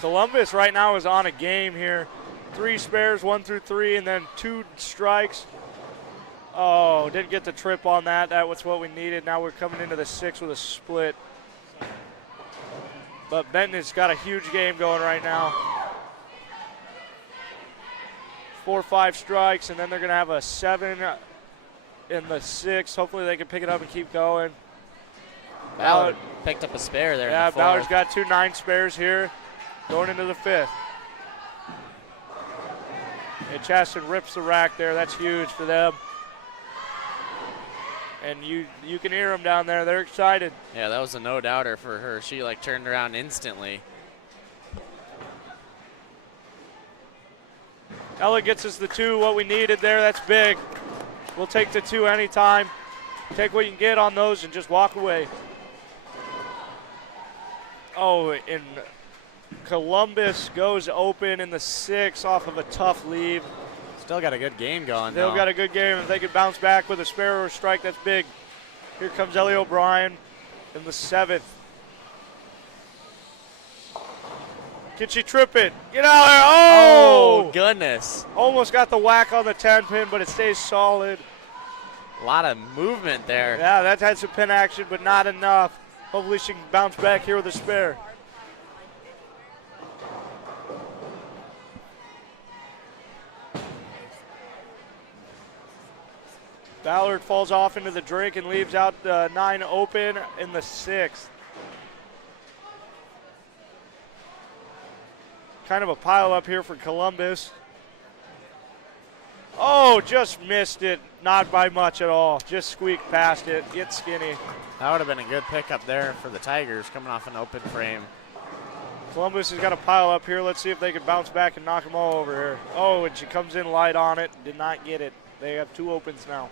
Columbus right now is on a game here. 3 spares, 1 through 3, and then 2 strikes. Oh, didn't get the trip on that. That was what we needed. Now we're coming into the 6 with a split. But Benton has got a huge game going right now. 4 or 5 strikes, and then they're going to have a 7 in the 6. Hopefully they can pick it up and keep going. Ballard picked up a spare there. Yeah, in the Ballard's 4th. got 2 9 spares here going into the 5th. And Chasten rips the rack there. That's huge for them. And you can hear them down there. They're excited. Yeah, that was a no-doubter for her. She like turned around instantly. Ella gets us the 2, what we needed there. That's big. We'll take the 2 anytime. Take what you can get on those and just walk away. Oh, and Columbus goes open in the 6 off of a tough lead. Still got a good game going, They've though. got a good game. If they could bounce back with a spare or a strike, that's big. Here comes Ellie O'Brien in the 7th. Can she trip it? Get out there. Oh, Oh! goodness. Almost got the whack on the 10 pin, but it stays solid. A lot of movement there. Yeah, that had some pin action, but not enough. Hopefully she can bounce back here with a spare. Ballard falls off into the drink and leaves out the 9 open in the 6th. Kind of a pile up here for Columbus. Oh, just missed it. Not by much at all. Just squeaked past it. Get skinny. That would have been a good pickup there for the Tigers coming off an open frame. Columbus has got a pile up here. Let's see if they can bounce back and knock them all over here. Oh, and she comes in light on it. Did not get it. They have 2 opens now.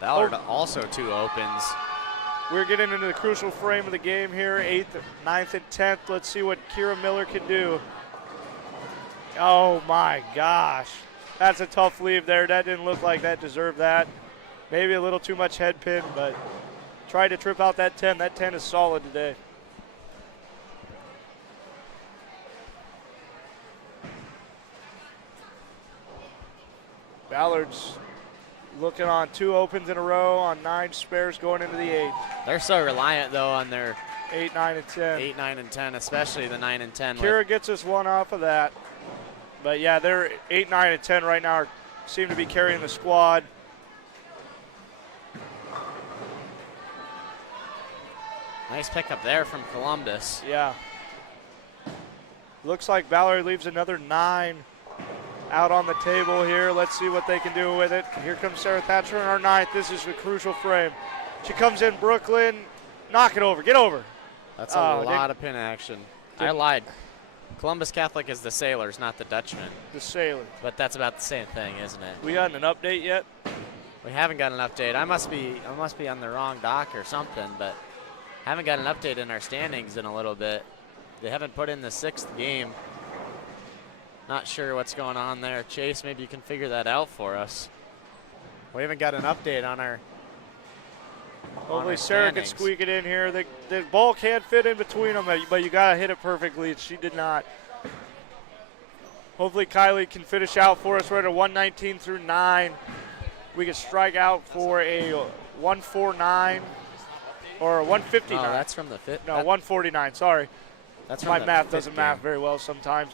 Ballard also 2 opens. We're getting into the crucial frame of the game here, 8th, 9th, and 10th. Let's see what Kira Miller can do. Oh my gosh. That's a tough leave there. That didn't look like that deserved that. Maybe a little too much head pin, but tried to trip out that 10. That 10 is solid today. Ballard's looking on 2 opens in a row on 9 spares going into the 8. They're so reliant, though, on their 8, 9, and 10. 8, 9, and 10, especially the 9 and 10. Kira gets us 1 off of that. But yeah, they're 8, 9, and 10 right now seem to be carrying the squad. Nice pickup there from Columbus. Yeah. Looks like Ballard leaves another 9 out on the table here. Let's see what they can do with it. Here comes Sarah Thatcher in our 9th. This is the crucial frame. She comes in, Brooklyn. Knock it over. Get over. That's a lot of pin action. I lied. Columbus Catholic is the Sailors, not the Dutchmen. The Sailor. But that's about the same thing, isn't it? We gotten an update yet? We haven't got an update. I must be on the wrong dock or something, but haven't got an update in our standings in a little bit. They haven't put in the 6th game. Not sure what's going on there. Chase, maybe you can figure that out for us. We haven't got an update on our Hopefully Sarah can squeak it in here. The ball can't fit in between them, but you got to hit it perfectly. She did not. Hopefully Kylie can finish out for us. We're at a 119 through 9. We can strike out for a 149 or a 159. No, that's from the fifth. No, 149. Sorry. That's from my the math fifth doesn't game. math very well sometimes.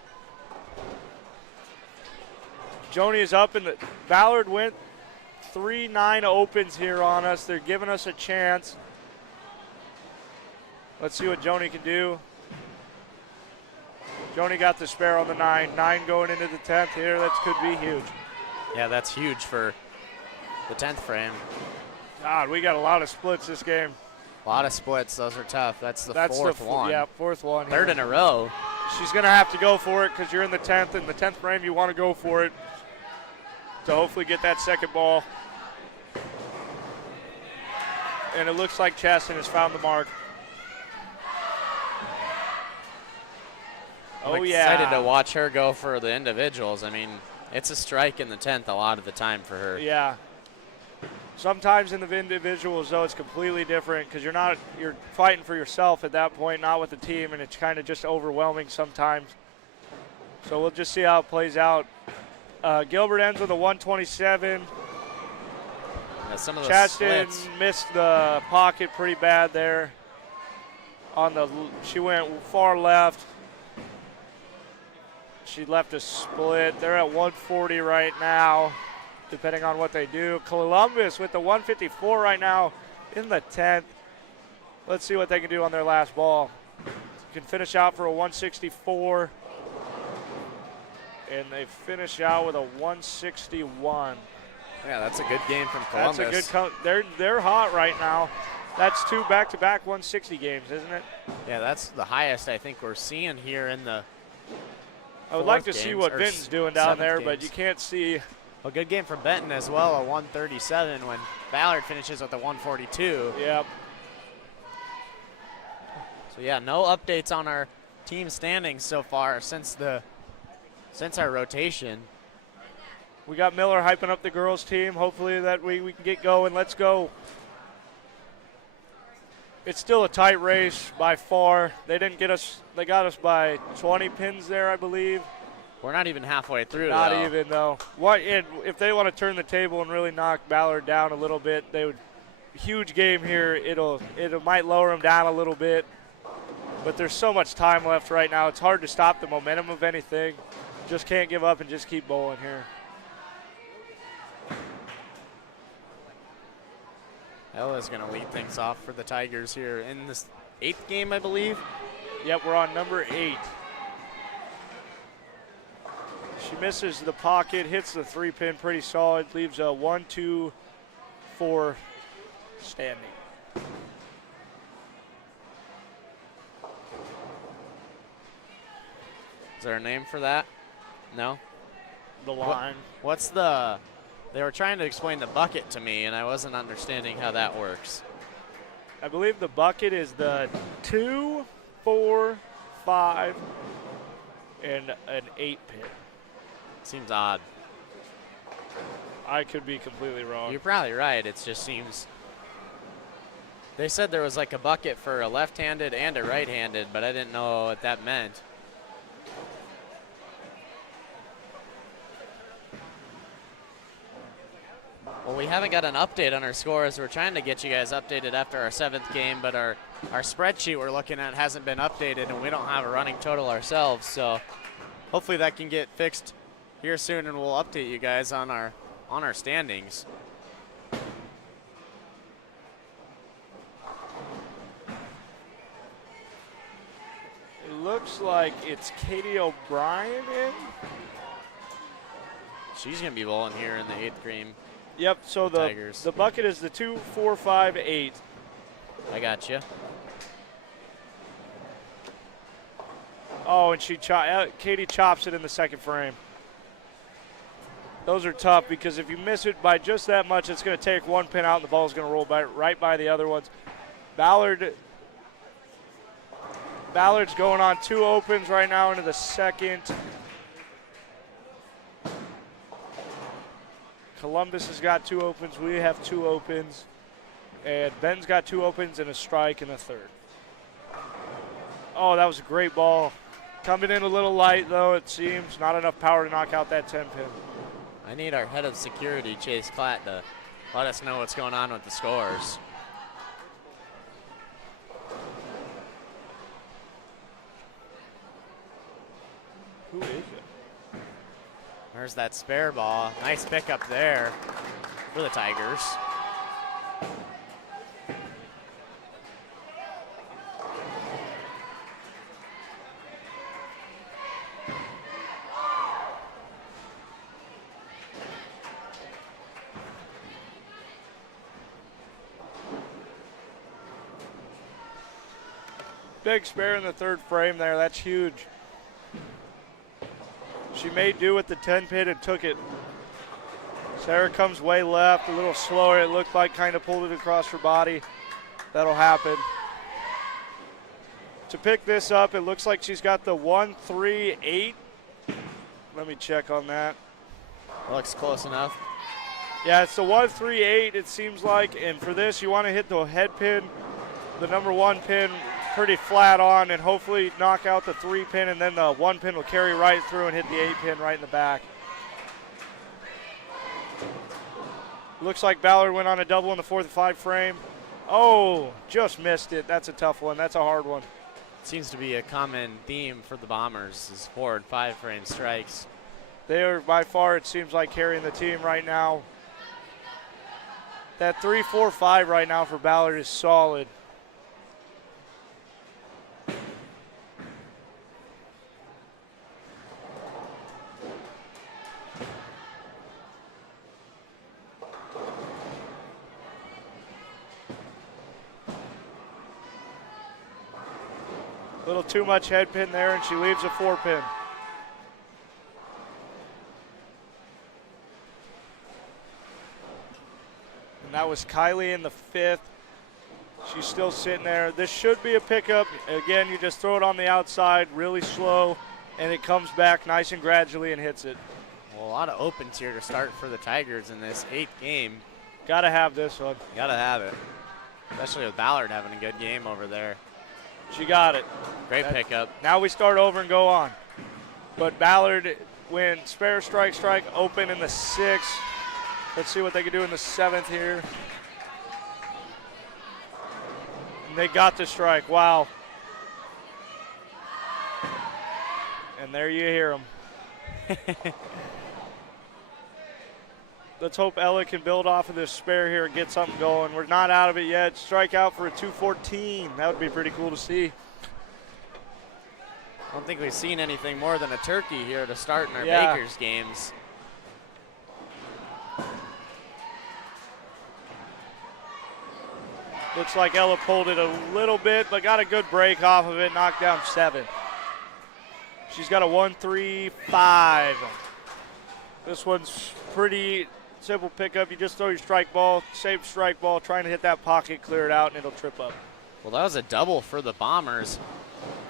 Joni is up, and Ballard went 3-9 opens here on us. They're giving us a chance. Let's see what Joni can do. Joni got the spare on the 9. 9 going into the 10th here. That could be huge. Yeah, that's huge for the 10th frame. God, we got a lot of splits this game. A lot of splits. Those are tough. That's the fourth one. Yeah, 4th one. Third here. in a row. She's going to have to go for it because you're in the 10th. In the 10th frame, you want to go for it to hopefully get that second ball. And it looks like Chaston has found the mark. I'm excited to watch her go for the individuals. I mean, it's a strike in the 10th a lot of the time for her. Yeah. Sometimes in the individuals, though, it's completely different because you're fighting for yourself at that point, not with the team, and it's kind of just overwhelming sometimes. So we'll just see how it plays out. Gilbert ends with a 127. Yeah, some of the Chaston splits. missed the pocket pretty bad there. She went far left. She left a split. They're at 140 right now, depending on what they do. Columbus with the 154 right now in the 10th. Let's see what they can do on their last ball. Can finish out for a 164. And they finish out with a 161. Yeah, that's a good game from Columbus. That's a good they're hot right now. That's 2 back-to-back 160 games, isn't it? Yeah, that's the highest I think we're seeing here in the I would like to see what Vinton's doing down there, but you can't see. A good game from Benton as well, a 137 when Ballard finishes with a 142. Yep. So yeah, no updates on our team standings so far since our rotation. We got Miller hyping up the girls team. Hopefully that we can get going. Let's go. It's still a tight race by far. They got us by 20 pins there, I believe. We're not even halfway through. Not even though. If they want to turn the table and really knock Ballard down a little bit, they would. Huge game here. It might lower them down a little bit, but there's so much time left right now. It's hard to stop the momentum of anything. Just can't give up and just keep bowling here. Ella's going to lead things off for the Tigers here in this 8th game, I believe. Yep, we're on number 8. She misses the pocket, hits the 3-pin pretty solid, leaves a 1, 2, 4 standing. Is there a name for that? No? The line. They were trying to explain the bucket to me, and I wasn't understanding how that works. I believe the bucket is the 2, 4, 5, and an 8-pin. Seems odd. I could be completely wrong. You're probably right. It just seems. They said there was like a bucket for a left-handed and a right-handed, but I didn't know what that meant. Well, we haven't got an update on our scores. We're trying to get you guys updated after our 7th game, but our spreadsheet we're looking at hasn't been updated, and we don't have a running total ourselves. So hopefully that can get fixed here soon, and we'll update you guys on our standings. It looks like it's Katie O'Brien in. She's going to be bowling here in the 8th game. Yep, so the bucket is the 2, 4, 5, 8. I got you. Oh, and Katie chops it in the 2nd frame. Those are tough because if you miss it by just that much, it's going to take 1 pin out and the ball is going to roll right by the other ones. Ballard's going on 2 opens right now into the 2nd. Columbus has got 2 opens. We have 2 opens. And Ben's got 2 opens and a strike in the 3rd. Oh, that was a great ball. Coming in a little light, though, it seems. Not enough power to knock out that 10-pin. I need our head of security, Chase Klatt, to let us know what's going on with the scores. Who is it? There's that spare ball. Nice pickup there for the Tigers. Big spare in the 3rd frame there. That's huge. She made do with the 10-pin and took it. Sarah comes way left, a little slower. It looked like kind of pulled it across her body. That'll happen. To pick this up, it looks like she's got the 1, 3, 8. Let me check on that. Looks close enough. Yeah, it's the 1, 3, 8, it seems like. And for this, you want to hit the head pin, the number 1 pin, pretty flat on, and hopefully knock out the 3-pin, and then the 1 pin will carry right through and hit the 8-pin right in the back. Looks like Ballard went on a double in the 4th and 5 frame. Oh, just missed it. That's a tough one. That's a hard one. Seems to be a common theme for the Bombers is 4 and 5 frame strikes. They are by far, it seems like, carrying the team right now. That 3, 4, 5 right now for Ballard is solid. A little too much head pin there, and she leaves a 4-pin. And that was Kylie in the 5th. She's still sitting there. This should be a pickup. Again, you just throw it on the outside really slow, and it comes back nice and gradually and hits it. Well, a lot of opens here to start for the Tigers in this 8th game. Got to have this one. Got to have it, especially with Ballard having a good game over there. She got it. Great pickup. Now we start over and go on. But Ballard, when spare, strike, open in the 6th. Let's see what they can do in the 7th here. And they got the strike. Wow. And there you hear them. Let's hope Ella can build off of this spare here and get something going. We're not out of it yet. Strike out for a 214. That would be pretty cool to see. I don't think we've seen anything more than a turkey here to start in our Yeah. Bakers games. Looks like Ella pulled it a little bit, but got a good break off of it, knocked down 7. She's got a 1-3-5. This one's pretty simple pickup. You just throw your strike ball, safe strike ball, trying to hit that pocket, clear it out, and it'll trip up. Well, that was a double for the Bombers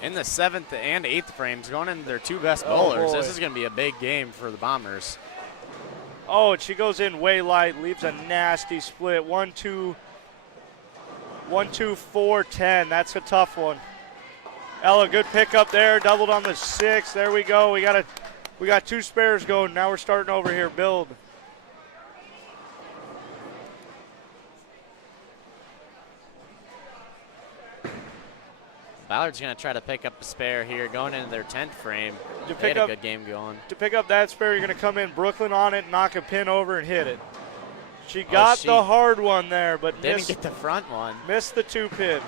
in the 7th and 8th frames, going into their 2 best bowlers. boy. This is going to be a big game for the Bombers. Oh, and she goes in way light, leaves a nasty split. 1-2, 4-10. That's a tough one. Ella, good pickup there, doubled on the 6. There we go. We got 2 spares going. Now we're starting over here. Build. Ballard's going to try to pick up a spare here, going into their 10th frame. To They pick had a up- good game going. To pick up that spare, you're going to come in Brooklyn on it, knock a pin over, and hit it. She got she the hard one there, but Didn't missed, get the front one. missed the 2 pin.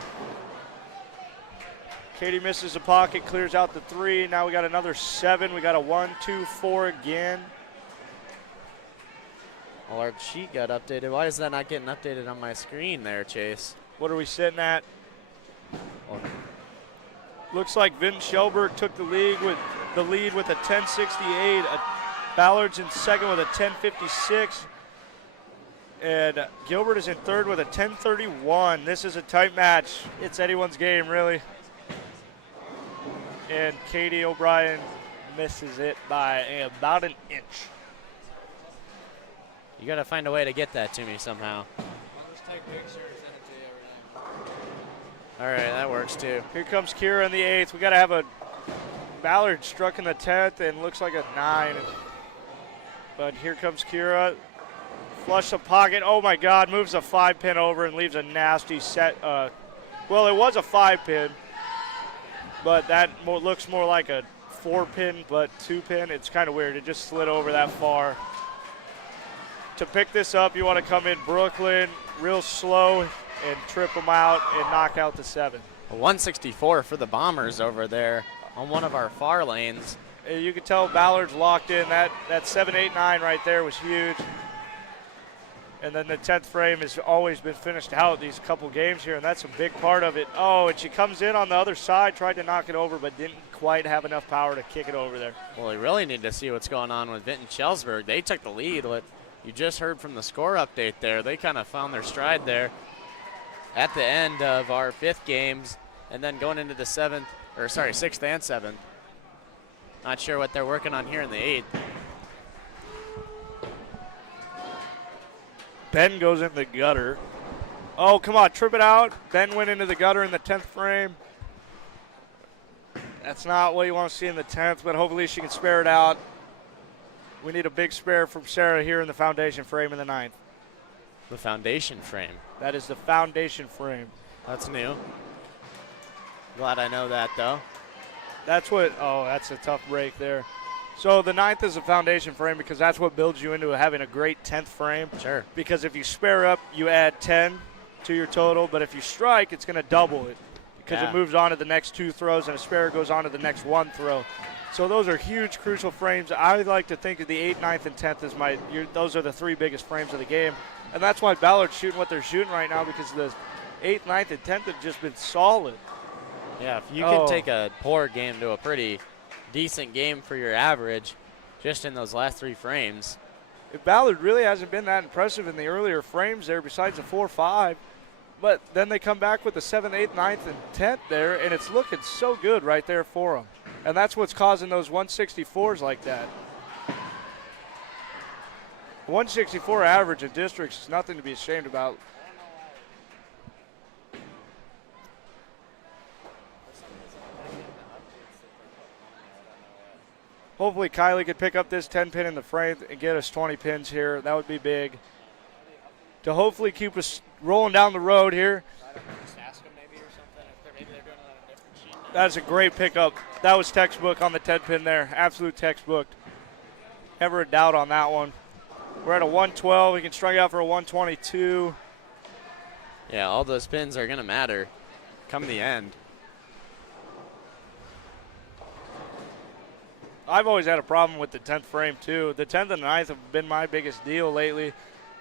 Katie misses the pocket, clears out the 3. Now we got another 7. We got a 1-2-4 again. Well, our sheet got updated. Why is that not getting updated on my screen there, Chase? What are we sitting at? Well, Looks like Vinton-Shellsburg took the lead with a 10.68. Ballard's in second with a 10.56. And Gilbert is in third with a 10.31. This is a tight match. It's anyone's game, really. And Katie O'Brien misses it by about an inch. you got to find a way to get that to me somehow. Just take pictures, send it to you every day. All right, that works too. Here comes Kira in the 8th. We got to have a Ballard struck in the 10th and looks like a 9. But here comes Kira. Flush the pocket. Oh my God, moves a 5 pin over and leaves a nasty set. Well, it was a 5 pin, but that looks more like a 4 pin, but 2 pin. It's kind of weird. It just slid over that far. To pick this up, you want to come in Brooklyn real slow and trip them out and knock out the 7. A 164 for the Bombers over there on one of our far lanes. You can tell Ballard's locked in. That 7, 8, 9 right there was huge. And then the 10th frame has always been finished out these couple games here, and that's a big part of it. Oh, and she comes in on the other side, tried to knock it over, but didn't quite have enough power to kick it over there. Well, we really need to see what's going on with Vinton-Shellsburg. They took the lead. What you just heard from the score update there. They kind of found their stride there at the end of our 5th games, and then going into the 6th and 7th. Not sure what they're working on here in the 8th. Ben goes in the gutter. Oh, come on, trip it out. Ben went into the gutter in the 10th frame. That's not what you want to see in the 10th, but hopefully she can spare it out. We need a big spare from Sarah here in the foundation frame in the 9th. The foundation frame. That is the foundation frame. That's new. Glad I know that, though. That's a tough break there. So the 9th is a foundation frame because that's what builds you into having a great 10th frame. Sure. Because if you spare up, you add 10 to your total, but if you strike, it's going to double it because Yeah. it moves on to the next 2 throws and a spare goes on to the next 1 throw. So those are huge, crucial frames. I like to think of the 8th, 9th, and 10th as those are the 3 biggest frames of the game. And that's why Ballard's shooting what they're shooting right now because the 8th, 9th, and 10th have just been solid. Yeah, if you can take a poor game to a pretty decent game for your average just in those last 3 frames. If Ballard really hasn't been that impressive in the earlier frames there besides the 4-5. but then they come back with the 7th, 8th, 9th, and 10th there, and it's looking so good right there for them. And that's what's causing those 164s like that. 164 average in districts is nothing to be ashamed about. Hopefully Kylie could pick up this 10 pin in the frame and get us 20 pins here. That would be big. To hopefully keep us rolling down the road here. Just ask them maybe or something if maybe they're doing it on a different sheet now. That's a great pickup. That was textbook on the 10 pin there. Absolute textbook. Never a doubt on that one. We're at a 112. We can strike out for a 122. Yeah, all those pins are going to matter come the end. I've always had a problem with the 10th frame too. The 10th and 9th have been my biggest deal lately,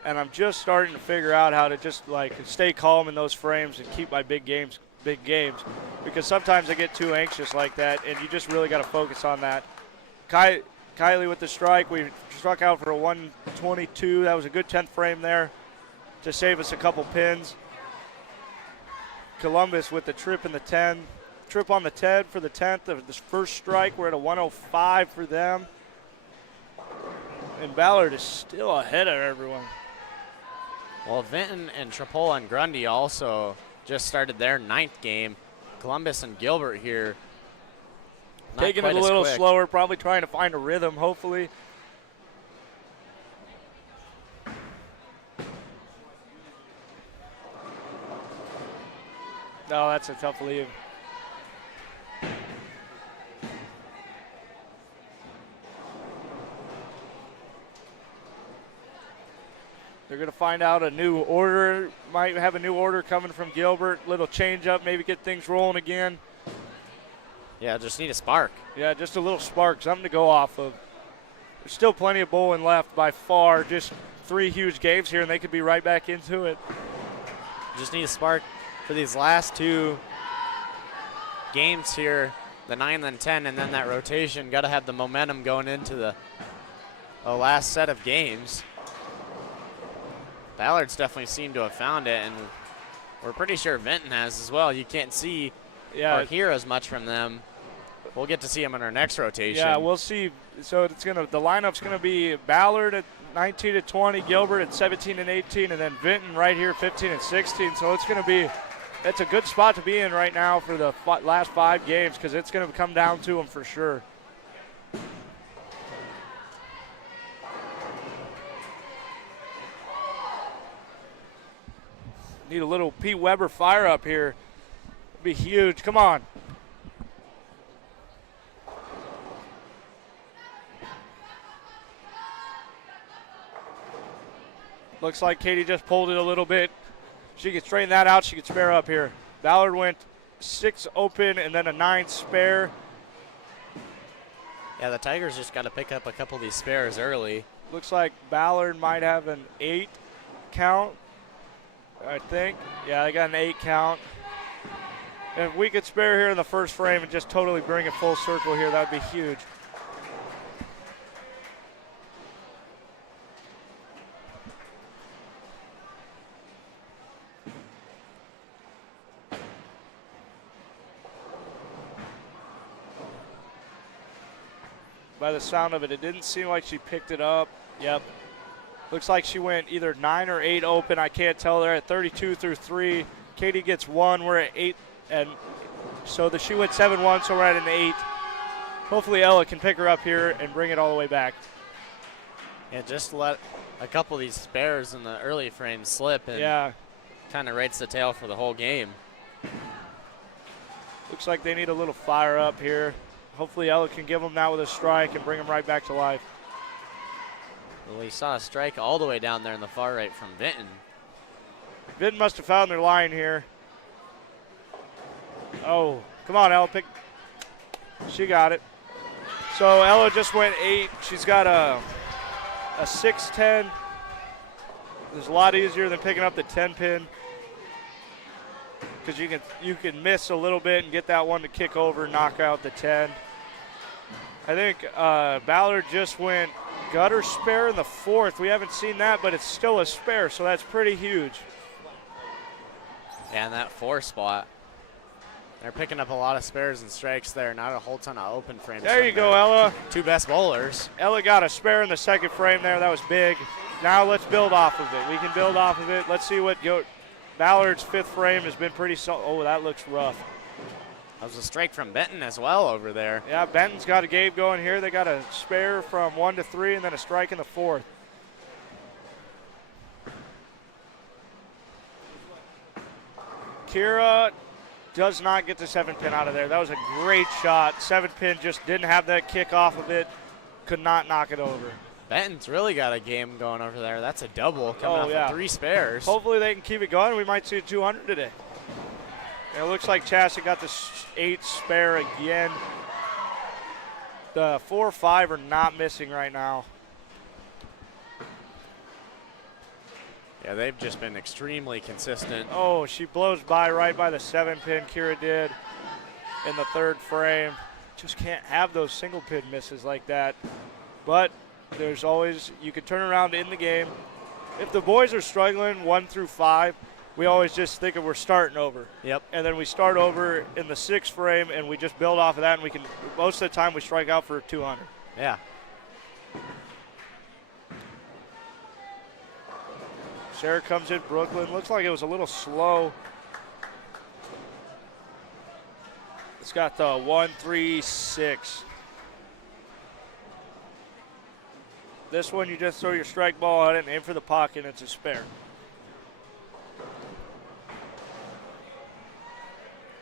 and I'm just starting to figure out how to just like stay calm in those frames and keep my big games, because sometimes I get too anxious like that, and you just really got to focus on that. Kylie with the strike. We struck out for a 122. That was a good 10th frame there to save us a couple pins. Columbus with the trip in the 10. Trip on the 10 for the 10th of this first strike. We're at a 105 for them. And Ballard is still ahead of everyone. Well, Vinton and Tripoli and Grundy also just started their 9th game. Columbus and Gilbert here. Not Taking quite it a as little quick. slower, probably trying to find a rhythm, hopefully. No, that's a tough leave. They're going to find out a new order. Might have a new order coming from Gilbert. Little change up, maybe get things rolling again. Yeah, just need a spark. Yeah, just a little spark, something to go off of. There's still plenty of bowling left by far. Just 3 huge games here, and they could be right back into it. Just need a spark for these last 2 games here, the 9 and 10, and then that rotation. Got to have the momentum going into the last set of games. Ballard's definitely seemed to have found it, and we're pretty sure Vinton has as well. You can't see or hear as much from them. We'll get to see them in our next rotation. Yeah, we'll see. So the lineup's gonna be Ballard at 19 and 20, Gilbert at 17 and 18, and then Vinton right here 15 and 16. So it's a good spot to be in right now for the last 5 games, because it's gonna come down to them for sure. Need a little Pete Weber fire up here. It'd be huge. Come on. Looks like Katie just pulled it a little bit. She can straighten that out. She can spare up here. Ballard went 6 open and then a 9 spare. Yeah, the Tigers just got to pick up a couple of these spares early. Looks like Ballard might have an 8 count, I think. Yeah, they got an 8 count. If we could spare here in the first frame and just totally bring it full circle here, that would be huge. By the sound of it, it didn't seem like she picked it up. Yep. Looks like she went either 9 or 8 open. I can't tell. They're at 32 through 3. Katie gets 1. We're at 8. And so she went 7-1, so we're at an 8. Hopefully Ella can pick her up here and bring it all the way back. Yeah, just let a couple of these spares in the early frame slip, and kind of rates the tail for the whole game. Looks like they need a little fire up here. Hopefully Ella can give them that with a strike and bring them right back to life. Well, we saw a strike all the way down there in the far right from Vinton. Vinton must have found their line here. Oh, come on, Ella. She got it. So Ella just went 8. She's got a 6-10. It's a lot easier than picking up the 10 pin, because you can miss a little bit and get that one to kick over and knock out the 10. I think Ballard just went gutter spare in the 4th. We haven't seen that, but it's still a spare, so that's pretty huge. Yeah, and that 4 spot. They're picking up a lot of spares and strikes there, not a whole ton of open frames. There you from go, their Ella. 2 best bowlers. Ella got a spare in the second frame there. That was big. Now let's build off of it. We can build off of it. Let's see what Ballard's 5th frame has been pretty oh, that looks rough. That was a strike from Benton as well over there. Yeah, Benton's got a game going here. They got a spare from 1 to 3 and then a strike in the 4th. Kira does not get the 7-pin out of there. That was a great shot. 7-pin just didn't have that kick off of it. Could not knock it over. Benton's really got a game going over there. That's a double coming off of 3 spares. Hopefully they can keep it going. We might see a 200 today. And it looks like Chassa got the 8 spare again. The 4-5 are not missing right now. Yeah, they've just been extremely consistent. Oh, she blows by right by the 7-pin. Kira did in the 3rd frame. Just can't have those single pin misses like that. But there's always, you can turn around in the game. If the boys are struggling 1 through 5, we always just think of we're starting over. Yep. And then we start over in the 6th frame and we just build off of that, and we can, most of the time we strike out for 200. Yeah. Sarah comes in, Brooklyn. Looks like it was a little slow. It's got the 1-3-6. This one, you just throw your strike ball at it and aim for the pocket, and it's a spare.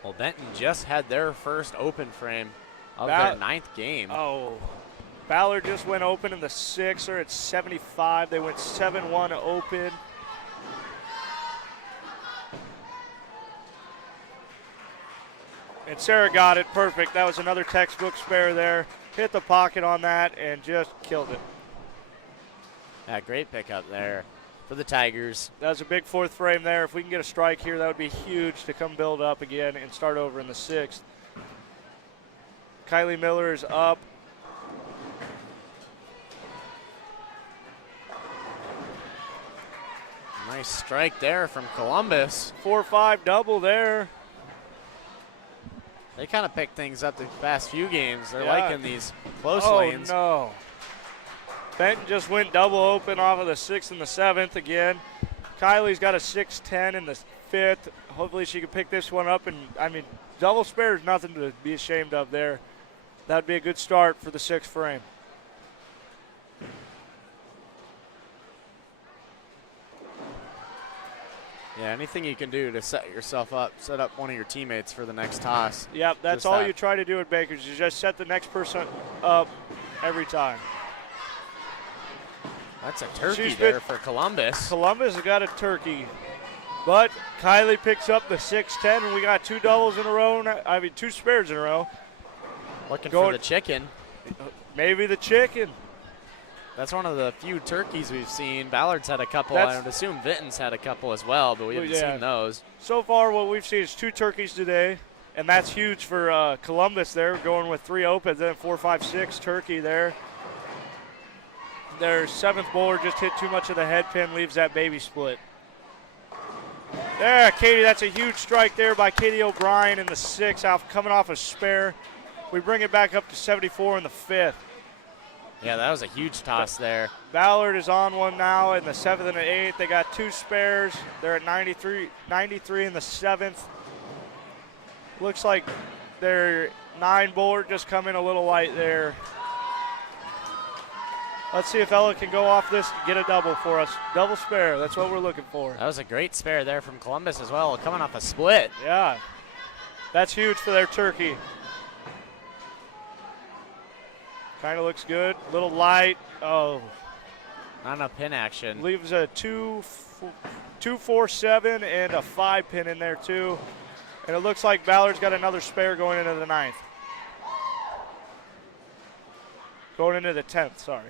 Well, Benton just had their first open frame of their 9th game. Oh. Ballard just went open in the 6th. They're at 75. They went 7-1 open. And Sarah got it perfect. That was another textbook spare there. Hit the pocket on that and just killed it. Yeah, great pickup there for the Tigers. That was a big 4th frame there. If we can get a strike here, that would be huge to come build up again and start over in the 6th. Kylie Miller is up. Nice strike there from Columbus. 4-5 double there. They kind of picked things up the past few games. They're Yeah. liking these close Oh, lanes. no. Benton just went double open off of the 6th and the 7th again. Kylie's got a 6-10 in the 5th. Hopefully she can pick this one up. And, I mean, double spare is nothing to be ashamed of there. That would be a good start for the 6th frame. Yeah, anything you can do to set yourself up, set up one of your teammates for the next toss. Yep, that's Just all that. you try to do at Baker's. You just set the next person up every time. That's a turkey She's there been- for Columbus. Columbus has got a turkey. But Kylie picks up the 6-10, and we got 2 doubles in a row. I mean, 2 spares in a row. Looking Going- for the chicken. Maybe the chicken. That's one of the few turkeys we've seen. Ballard's had a couple. That's- I would assume Vinton's had a couple as well, but we haven't Yeah. seen those. So far, what we've seen is 2 turkeys today, and that's huge for Columbus there, going with 3 opens, then 4-5-6 turkey there. Their 7th bowler just hit too much of the head pin, leaves that baby split. There, Katie, that's a huge strike there by Katie O'Brien in the 6th, coming off a spare. We bring it back up to 74 in the 5th. Yeah, that was a huge toss there. Ballard is on one now in the 7th and the 8th. They got 2 spares. They're at 93 in the 7th. Looks like their 9 bowler just come in a little light there. Let's see if Ella can go off this and get a double for us. Double spare, that's what we're looking for. That was a great spare there from Columbus as well, coming off a split. Yeah, that's huge for their turkey. Kind of looks good, little light. Oh, Not enough pin action. leaves a 2-4-7 and a 5 pin in there too. And it looks like Ballard's got another spare going into the 9th. Going into the 10th, sorry.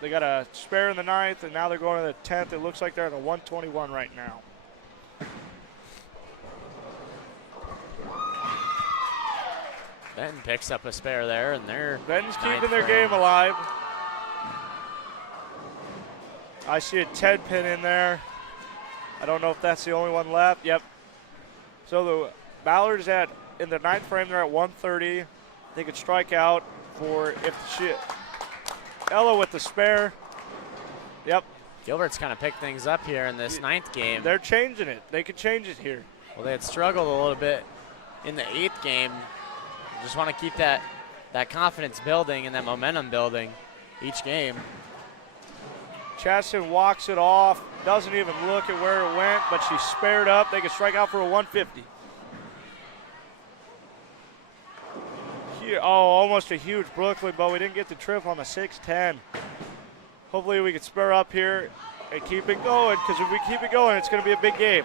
They got a spare in the 9th, and now they're going to the 10th. It looks like they're at a 121 right now. Benton picks up a spare there, and they're Benton's keeping 9th their frame. game alive. I see a 10 pin in there. I don't know if that's the only one left. Yep. So the Ballard's in the 9th frame, they're at 130. They could strike out for Ella with the spare. Yep. Gilbert's kind of picked things up here in this 9th game. They're changing it. They could change it here. Well, they had struggled a little bit in the 8th game. Just want to keep that confidence building and that momentum building each game. Chaston walks it off, doesn't even look at where it went, but she spared up. They could strike out for a 150. Here, almost a huge Brooklyn, but we didn't get the trip on the 6-10. Hopefully we can spur up here and keep it going, because if we keep it going, it's going to be a big game.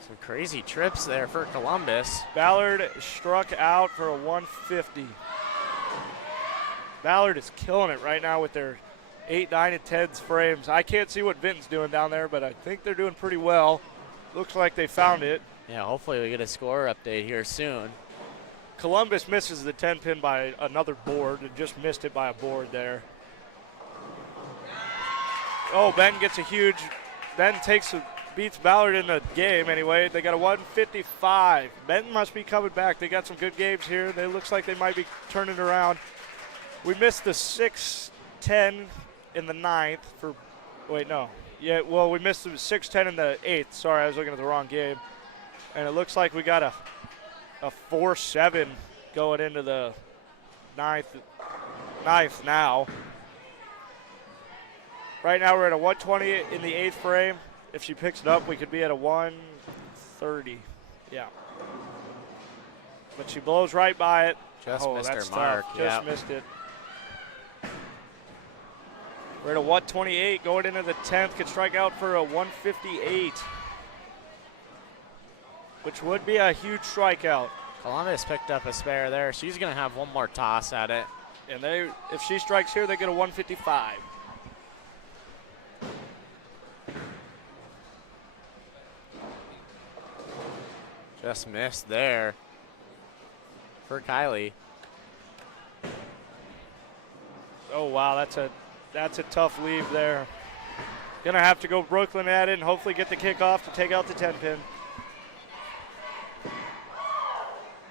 Some crazy trips there for Columbus. Ballard struck out for a 150. Ballard is killing it right now with their 8, 9, and 10s frames. I can't see what Vinton's doing down there, but I think they're doing pretty well. Looks like they found it. Yeah, hopefully we get a score update here soon. Columbus misses the 10-pin by another board and just missed it by a board there. Oh, Benton gets a huge, Benton beats Ballard in the game anyway. They got a 155. Benton must be coming back. They got some good games here. It looks like they might be turning around. We missed the 6-10 in the 9th for, wait, no. Yeah, well, we missed the 6-10 in the 8th. Sorry, I was looking at the wrong game. And it looks like we got a 4-7 going into the 9th now. Right now we're at a 120 in the 8th frame. If she picks it up, we could be at a 130. Yeah. But she blows right by it. Just missed her that's mark. tough. Just missed it. We're at a 128 going into the 10th. Could strike out for a 158, which would be a huge strikeout. Columbus picked up a spare there. She's going to have one more toss at it. And if she strikes here, they get a 155. Just missed there for Kylie. Oh, wow, that's a tough leave there. Gonna have to go Brooklyn at it and hopefully get the kickoff to take out the 10-pin.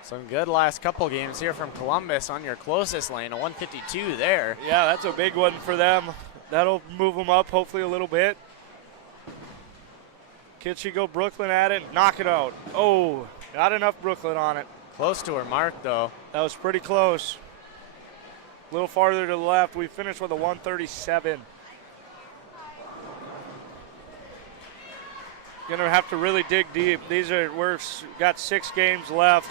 Some good last couple games here from Columbus on your closest lane, a 152 there. Yeah, that's a big one for them. That'll move them up hopefully a little bit. Can she go Brooklyn at it and knock it out? Oh, not enough Brooklyn on it. Close to her mark, though. That was pretty close. A little farther to the left. We finished with a 137. Gonna have to really dig deep. We've got 6 games left,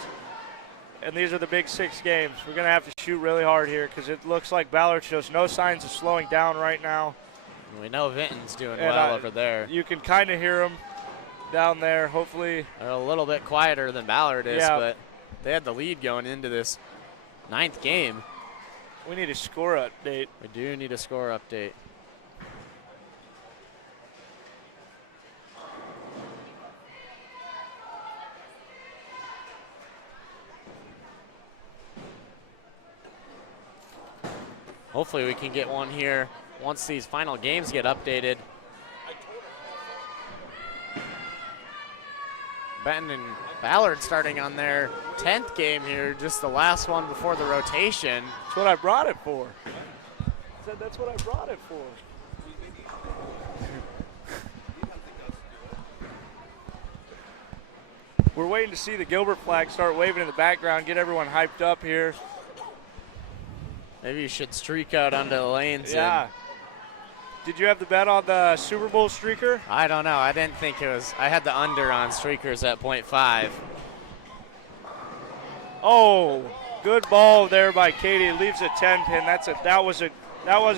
and these are the big 6 games. We're gonna have to shoot really hard here because it looks like Ballard shows no signs of slowing down right now. We know Vinton's doing well over there. You can kind of hear them down there. Hopefully, they're a little bit quieter than Ballard is, Yeah. but they had the lead going into this 9th game. we need a score update. We do need a score update. Hopefully we can get one here once these final games get updated. Benton and Ballard starting on their 10th game here, just the last one before the rotation. That's what I brought it for. I said that's what I brought it for. We're waiting to see the Gilbert flag start waving in the background, get everyone hyped up here. Maybe you should streak out onto the lanes. Yeah. Did you have the bet on the Super Bowl streaker? I don't know. I didn't think it was. I had the under on streakers at 0.5. Oh, good ball there by Katie. It leaves a 10-pin. That wasn't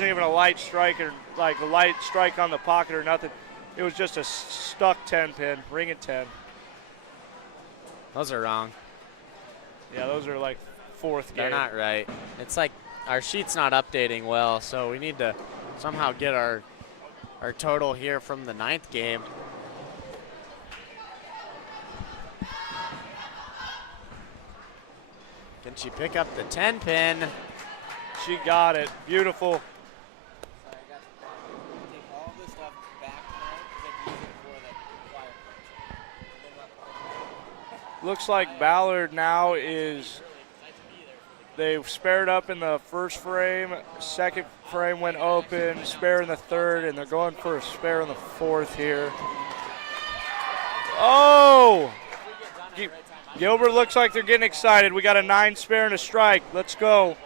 even a light strike or like a light strike on the pocket or nothing. It was just a stuck 10-pin, ring at 10. Those are wrong. Yeah, those are like 4th game. They're not right. It's like our sheet's not updating well, so we need to somehow get our total here from the 9th game. Can she pick up the 10-pin? She got it. Beautiful. So I got to take all this stuff back Looks like Ballard now is, they've spared up in the first frame, second frame went open, spare in the third, and they're going for a spare in the fourth here. Oh! Gilbert looks like they're getting excited. We got a 9 spare and a strike. Let's go.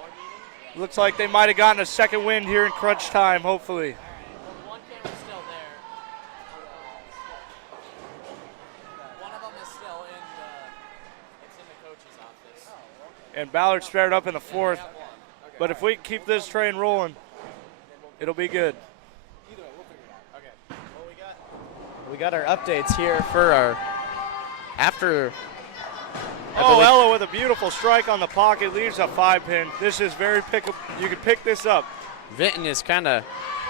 Looks like they might have gotten a second wind here in crunch time, hopefully. One camera's still there. One of them is still it's in the coach's office. And Ballard spared up in the fourth. But if we can keep this train rolling, it'll be good. We got our updates here for our after. Oh, Ella with a beautiful strike on the pocket, leaves a 5-pin. This is very pickable. You can pick this up. Vinton is kind of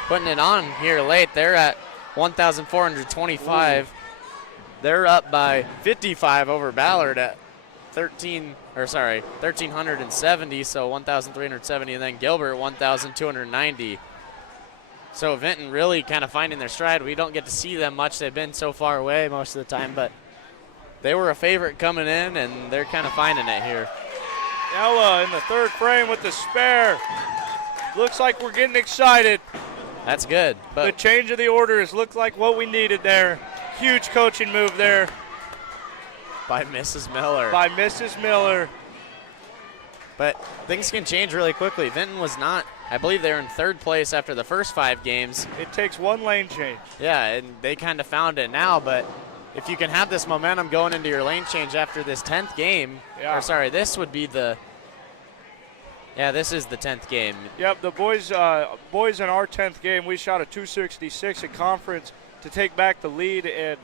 putting it on here late. They're at 1,425. They're up by 55 over Ballard at 1,370, so 1,370, and then Gilbert 1,290. So Vinton really kind of finding their stride. We don't get to see them much. They've been so far away most of the time, but they were a favorite coming in, and they're kind of finding it here. Ella in the third frame with the spare. Looks like we're getting excited. That's good. The But change of the orders looked like what we needed there. Huge coaching move there by Mrs. Miller. by Mrs. Miller. But things can change really quickly. Vinton was not, I believe they were in third place after the first 5 games. It takes one lane change. Yeah, and they kind of found it now, but if you can have this momentum going into your lane change after this 10th game, or sorry, this would be the, this is the 10th game. Yep, the boys in our 10th game, we shot a 266 at conference to take back the lead, and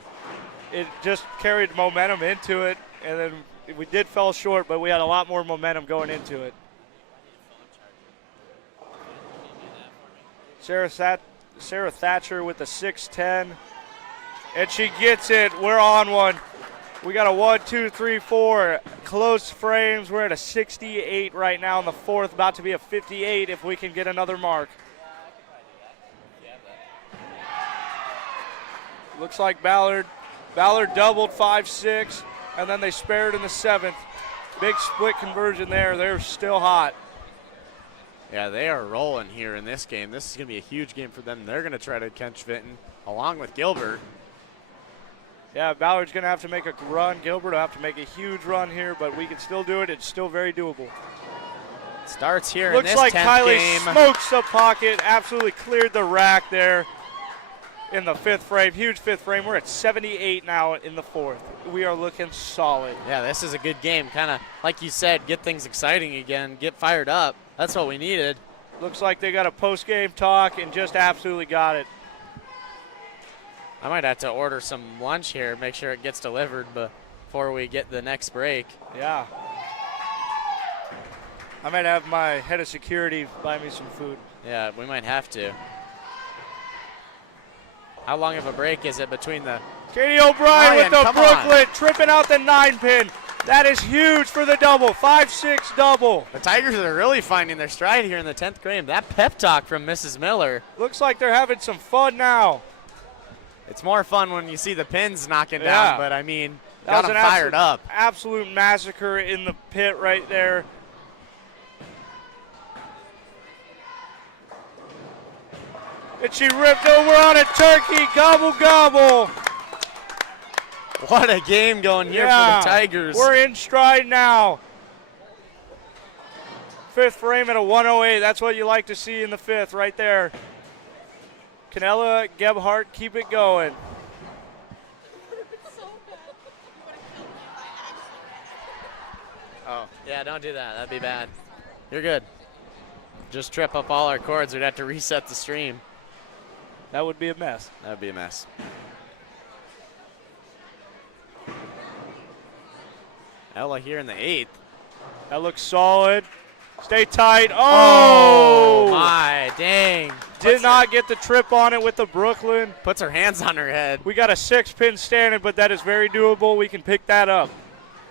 it just carried momentum into it, and then we did fall short, but we had a lot more momentum going into it. Sarah Thatcher with the 6'10", and she gets it. We're on one. We got a 1, 2, 3, 4 close frames. We're at a 68 right now in the fourth, about to be a 58 if we can get another mark. Looks like Ballard doubled 5-6, and then they spared in the seventh. Big split conversion there. They're still hot. Yeah, they are rolling here in this game. This is going to be a huge game for them. They're going to try to catch Vinton along with Gilbert. Yeah, Ballard's going to have to make a run. Gilbert will have to make a huge run here, but we can still do it. It's still very doable. Starts here Looks in this like 10th Kylie game. smokes the pocket, absolutely cleared the rack there in the 5th frame. Huge 5th frame. We're at 78 now in the 4th. We are looking solid. Yeah, this is a good game. Kind of, like you said, get things exciting again, get fired up. That's what we needed. Looks like they got a post-game talk and just absolutely got it. I might have to order some lunch here, make sure it gets delivered before we get the next break. Yeah. I might have my head of security buy me some food. Yeah, we might have to. How long of a break is it between the... Katie O'Brien with the Brooklyn, tripping out the 9-pin. That is huge for the double, 5-6 double. The Tigers are really finding their stride here in the 10th game. That pep talk from Mrs. Miller. Looks like they're having some fun now. It's more fun when you see the pins knocking down, but I mean, that got them fired up. Absolute massacre in the pit right there. And she ripped over on a turkey, gobble, gobble. What a game going here for the Tigers. We're in stride now. 5th frame at a 108. That's what you like to see in the 5th right there. Canella Gebhardt, keep it going. Oh, yeah, don't do that. That'd be bad. You're good. Just trip up all our cords. We'd have to reset the stream. That would be a mess. That would be a mess. Ella here in the 8th. That looks solid. Stay tight. Oh! My, dang. Did not get the trip on it with the Brooklyn. Puts her hands on her head. We got a 6-pin standing, but that is very doable. We can pick that up.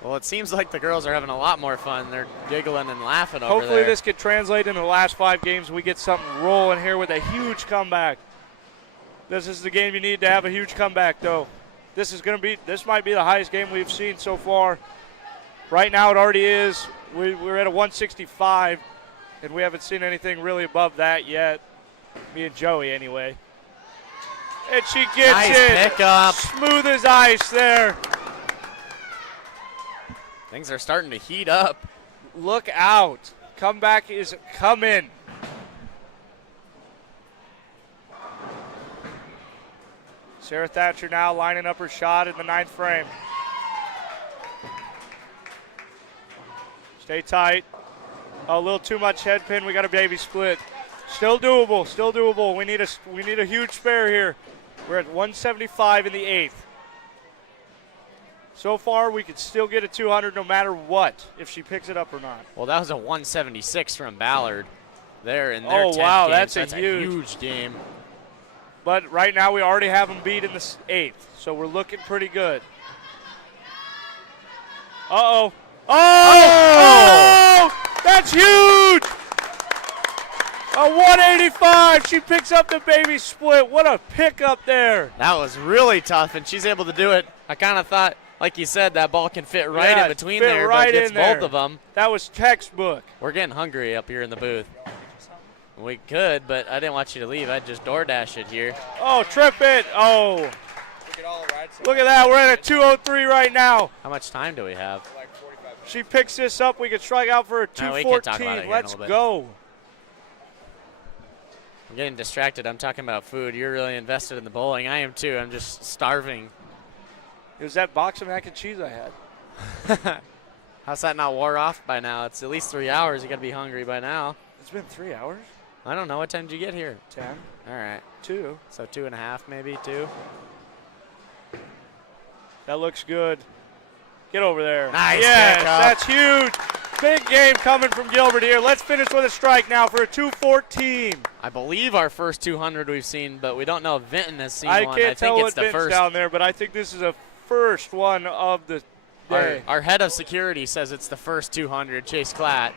Well, it seems like the girls are having a lot more fun. They're giggling and laughing over Hopefully there. this could translate into the last 5 games. We get something rolling here with a huge comeback. This is the game you need to have a huge comeback, though. This might be the highest game we've seen so far Right now it already is. We're at a 165, and we haven't seen anything really above that yet. Me and Joey, anyway. And she gets Nice it. pickup. Smooth as ice there. Things are starting to heat up. Look out. Comeback is coming. Sarah Thatcher now lining up her shot in the 9th frame. Stay tight. A little too much head pin. We got a baby split. Still doable. Still doable. We need a huge spare here. We're at 175 in the 8th. So far, we could still get a 200 no matter what, if she picks it up or not. Well, that was a 176 from Ballard there in their 10th wow, game. that's a huge game. But right now, we already have them beat in the 8th, so we're looking pretty good. Uh-oh. Oh! That's huge! A 185. She picks up the baby split. What a pickup there. That was really tough, and she's able to do it. I kind of thought, like you said, that ball can fit right in between there, right but gets in there. both of them. That was textbook. We're getting hungry up here in the booth. We could, but I didn't want you to leave. I'd just DoorDash it here. Oh, trip it. Oh. Look at that. We're at a 203 right now. How much time do we have? She picks this up. We can strike out for a No, we can talk about it 214. here in a Let's little bit. go. I'm getting distracted. I'm talking about food. You're really invested in the bowling. I am too. I'm just starving. It was that box of mac and cheese I had. How's that not wore off by now? It's at least 3 hours. You got to be hungry by now. It's been 3 hours. I don't know. What time did you get here? 10. All right. 2. So 2.5, maybe 2. That looks good. Get over there. Nice Yes, pickup. that's huge. Big game coming from Gilbert here. Let's finish with a strike now for a 214. I believe our first 200 we've seen, but we don't know if Vinton has seen I one. can't I tell think what it's the Vinton's first. down there, but I think this is a first one of the day. Our head of security says it's the first 200, Chase Klatt.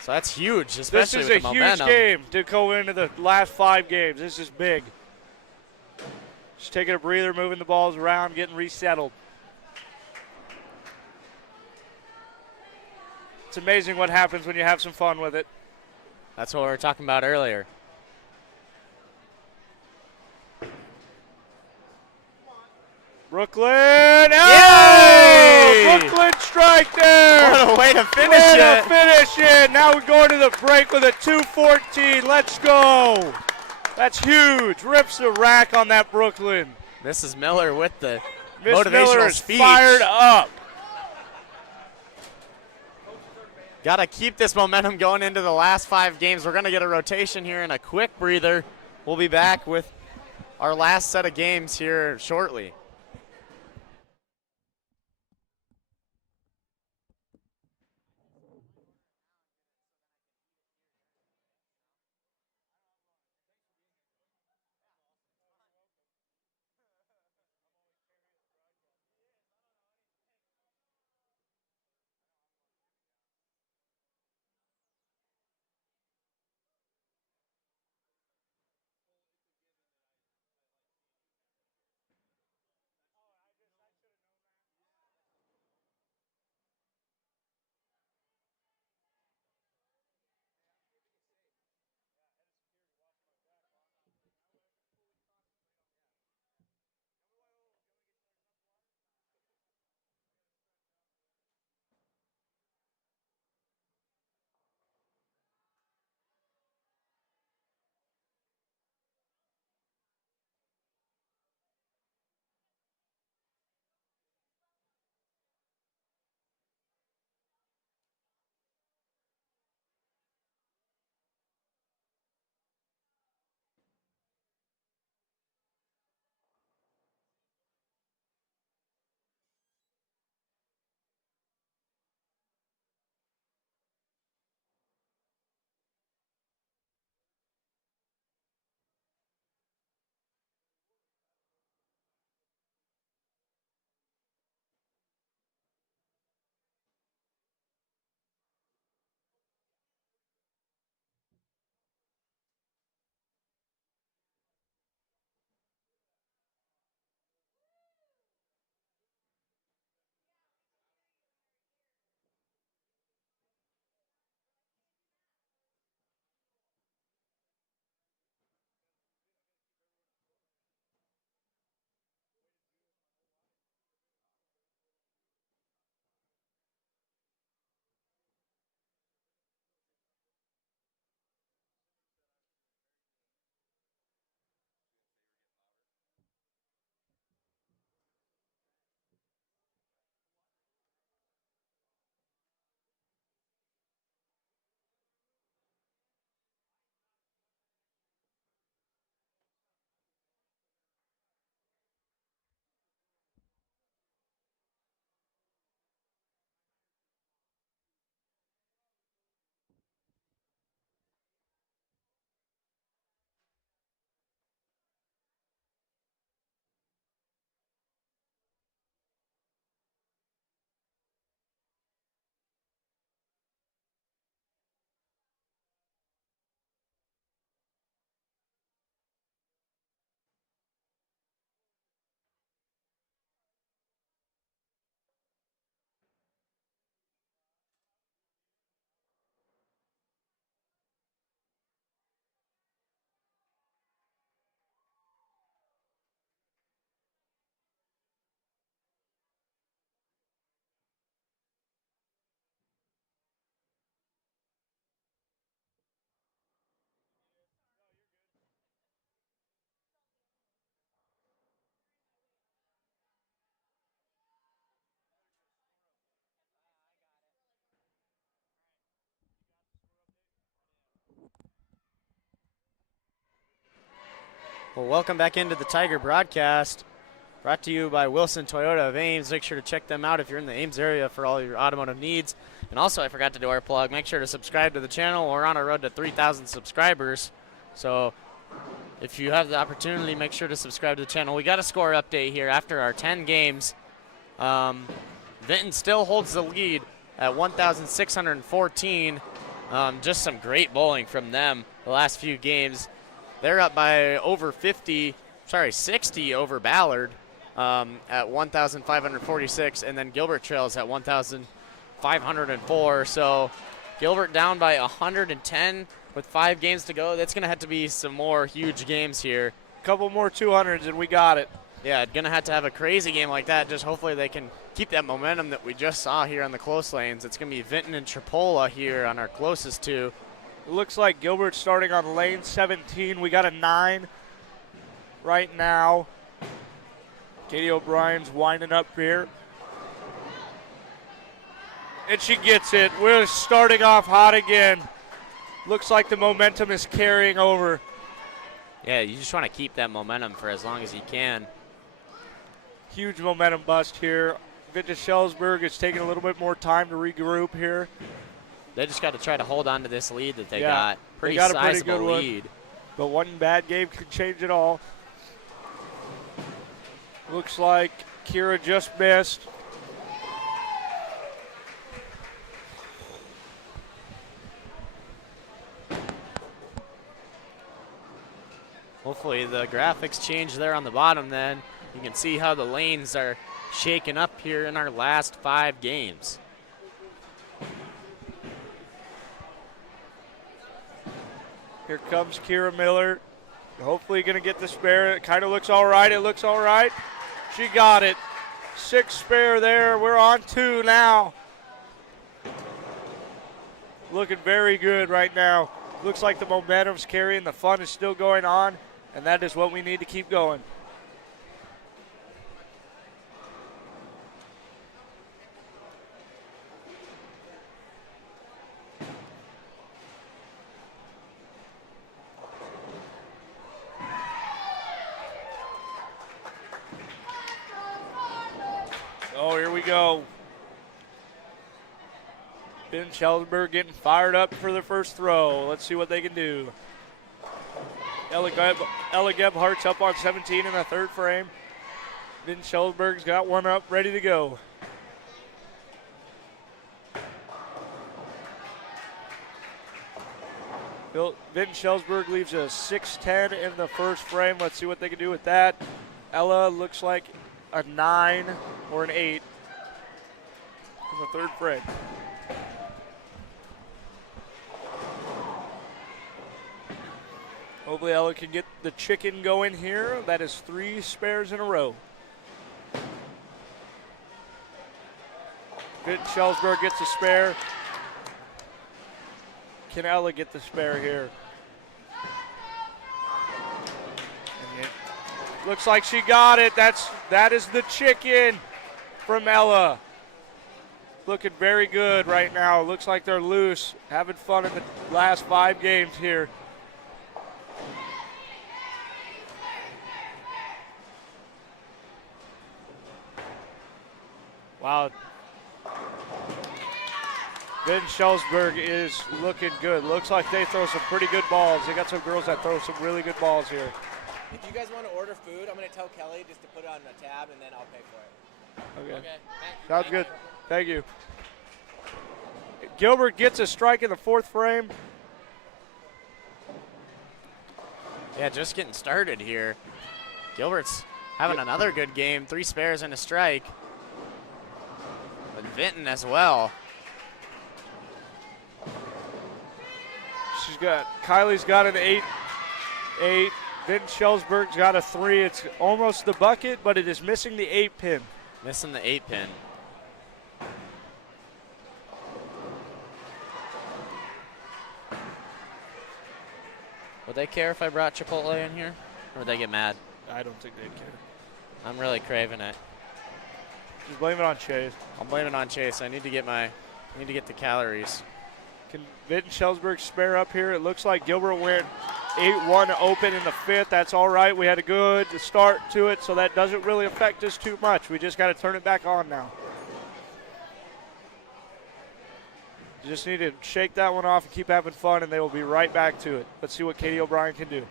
So that's huge, This especially is with a the huge momentum. game to go into the last 5 games. This is big. Just taking a breather, moving the balls around, getting resettled. It's amazing what happens when you have some fun with it. That's what we were talking about earlier. Brooklyn, Yay! oh! Brooklyn strike there. What a way to finish Way it. to finish it. Now we're going to the break with a 214. Let's go. That's huge. Rips the rack on that Brooklyn. Mrs. Miller with the Miss motivational Miller is speech. fired up. Got to keep this momentum going into the last 5 games. We're going to get a rotation here and a quick breather. We'll be back with our last set of games here shortly. Well, welcome back into the Tiger broadcast, brought to you by Wilson Toyota of Ames. Make sure to check them out if you're in the Ames area for all your automotive needs. And also, I forgot to do our plug. Make sure to subscribe to the channel. We're on a road to 3,000 subscribers. So if you have the opportunity, make sure to subscribe to the channel. We got a score update here after our 10 games. Vinton still holds the lead at 1,614. Just some great bowling from them the last few games. They're up by over 60 over Ballard at 1,546, and then Gilbert trails at 1,504. So Gilbert down by 110 with 5 games to go. That's going to have to be some more huge games here. Couple more 200s and we got it. Yeah, going to have a crazy game like that. Just hopefully they can keep that momentum that we just saw here on the close lanes. It's going to be Vinton and Tripoli here on our closest two. It looks like Gilbert starting on lane 17. We got a 9 right now. Katie O'Brien's winding up here. And she gets it. We're starting off hot again. Looks like the momentum is carrying over. Yeah, you just want to keep that momentum for as long as you can. Huge momentum bust here. Vinton-Shellsburg is taking a little bit more time to regroup here. They just got to try to hold on to this lead that they got. They got a pretty sizable good one. lead. But one bad game could change it all. Looks like Kira just missed. Hopefully the graphics change there on the bottom then. You can see how the lanes are shaking up here in our last 5 games. Here comes Kira Miller. Hopefully going to get the spare. It kind of looks all right. It looks all right. She got it. 6 spare there. We're on 2 now. Looking very good right now. Looks like the momentum's carrying. The fun is still going on, and that is what we need to keep going. Oh, here we go. Vinton-Shellsburg getting fired up for their first throw. Let's see what they can do. Ella Gebhardt's up on 17 in the 3rd frame. Vinton-Shellsburg's got one up, ready to go. Vinton-Shellsburg leaves a 6-10 in the 1st frame. Let's see what they can do with that. Ella looks like a 9 or an 8 in the 3rd frame. Hopefully Ella can get the chicken going here. That is 3 spares in a row. Vinton-Shellsburg gets a spare. Can Ella get the spare here? Looks like she got it. That is the chicken from Ella. Looking very good right now. Looks like they're loose, having fun in the last 5 games here. Wow. Vinton-Shellsburg is looking good. Looks like they throw some pretty good balls. They got some girls that throw some really good balls here. If you guys want to order food, I'm going to tell Kelly just to put it on the tab, and then I'll pay for it. Okay. Sounds good. Thank you. Gilbert gets a strike in the 4th frame. Yeah, just getting started here. Gilbert's having another good game. 3 spares and a strike. But Vinton as well. Kylie's got an 8. Vinton-Shellsburg's got a 3. It's almost the bucket, but it is missing the 8 pin. Missing the 8 pin. Would they care if I brought Chipotle in here? Or would they get mad? I don't think they'd care. I'm really craving it. Just blame it on Chase. I'm blaming it on Chase. I need to get the calories. Can Vinton-Shellsburg spare up here? It looks like Gilbert went 8-1 open in the 5th. That's all right. We had a good start to it, so that doesn't really affect us too much. We just got to turn it back on now. Just need to shake that one off and keep having fun, and they will be right back to it. Let's see what Katie O'Brien can do.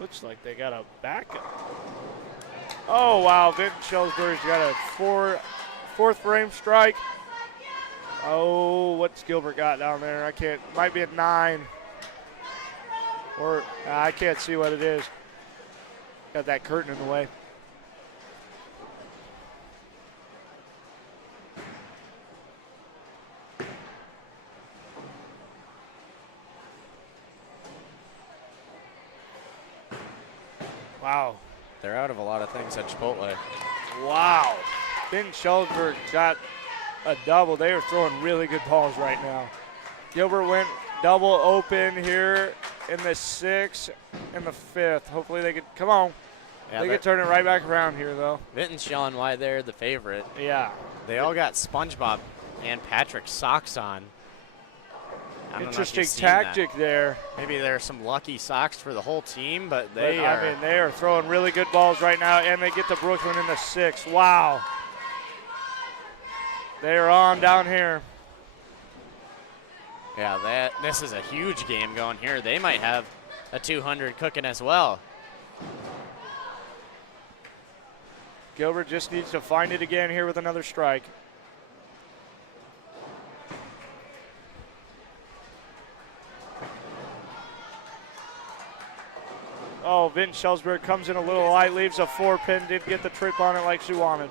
Looks like they got a backup. Oh, wow. Vinton-Shellsburg's got a fourth frame strike. Oh, what's Gilbert got down there? I can't. Might be a 9. Or I can't see what it is. Got that curtain in the way. Wow. They're out of a lot of things at Chipotle. Wow. Vinton-Shellsburg got a double. They are throwing really good balls right now. Gilbert went double open here in the 6th and the 5th. Hopefully they could, come on. Yeah, they could turn it right back around here, though. Vinton's showing why they're the favorite. Yeah. They all got SpongeBob and Patrick socks on. I don't know if Interesting you've seen tactic that. there. Maybe there are some lucky socks for the whole team, but I mean, they are throwing really good balls right now, and they get to Brooklyn in the 6th. Wow. They are on down here. Yeah, this is a huge game going here. They might have a 200 cooking as well. Gilbert just needs to find it again here with another strike. Oh, Vinton-Shellsburg comes in a little light, leaves a 4-pin, didn't get the trip on it like she wanted.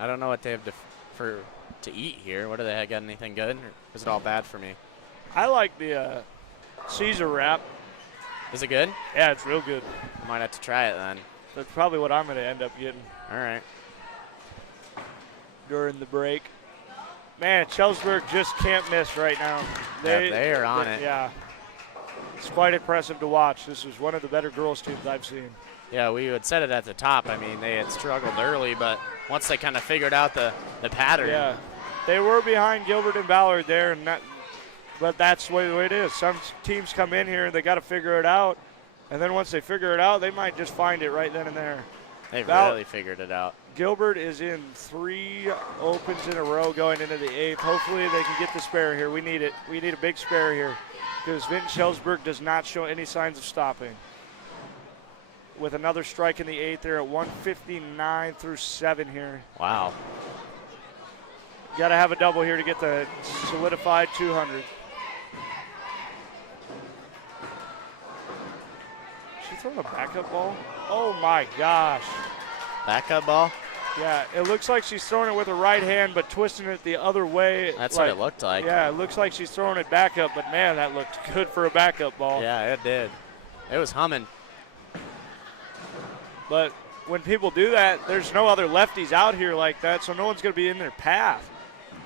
I don't know what they have to eat here. What do they have? Got anything good? Or is it all bad for me? I like the Caesar wrap. Is it good? Yeah, it's real good. I might have to try it then. That's probably what I'm going to end up getting All right. during the break. Man, Shellsburg just can't miss right now. They are on it. Yeah. It's quite impressive to watch. This is one of the better girls teams I've seen. Yeah, we had said it at the top. I mean, they had struggled early, but once they kind of figured out the pattern. Yeah. They were behind Gilbert and Ballard there, but that's the way it is. Some teams come in here and they got to figure it out, and then once they figure it out, they might just find it right then and there. They really figured it out. Gilbert is in 3 opens in a row going into the 8th. Hopefully they can get the spare here. We need it. We need a big spare here because Vinton-Shellsburg does not show any signs of stopping. With another strike in the 8th, they're at 159 through 7 here. Wow. Got to have a double here to get the solidified 200. She throwing a backup ball? Oh my gosh. Backup ball? Yeah, it looks like she's throwing it with her right hand, but twisting it the other way. That's what it looked like. Yeah, it looks like she's throwing it back up, but man, that looked good for a backup ball. Yeah, it did. It was humming. But when people do that, there's no other lefties out here like that, so no one's going to be in their path.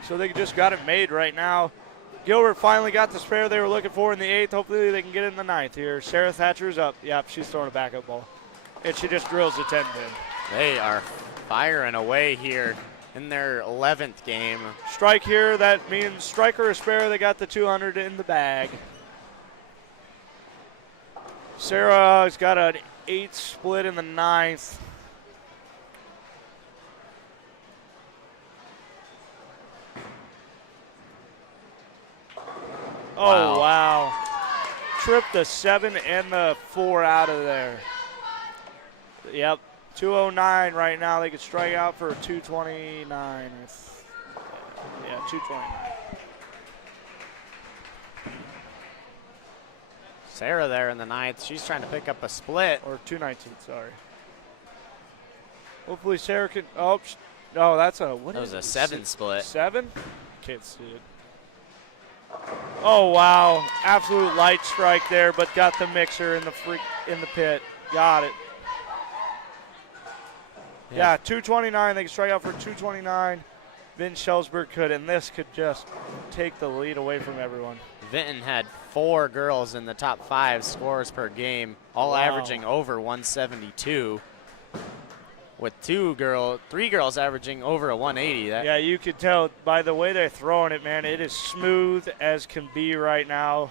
So they just got it made right now. Gilbert finally got the spare they were looking for in the 8th. Hopefully they can get it in the 9th here. Sarah Thatcher's up. Yep, she's throwing a backup ball. And she just drills the 10-pin. They are firing away here in their 11th game. Strike here, that means striker or spare, they got the 200 in the bag. Sarah's got an 8 split in the 9th. Oh, wow. Tripped the 7 and the 4 out of there. Yep, 209 right now. They could strike out for 229. Yeah, 229. Sarah there in the 9th. She's trying to pick up a split. Or 219, sorry. Hopefully Sarah can, oh, no, that's a, what That is was it? a 7 split. 7? Can't see it. Oh, wow. Absolute light strike there, but got the mixer in the pit. Got it. Yeah, 229. They can strike out for 229. Vinton-Shellsburg could, and this could just take the lead away from everyone. Vinton had 4 girls in the top 5 scorers per game, all Wow. averaging over 172. With 3 girls averaging over a 180. Yeah, you could tell by the way they're throwing it, man. It is smooth as can be right now.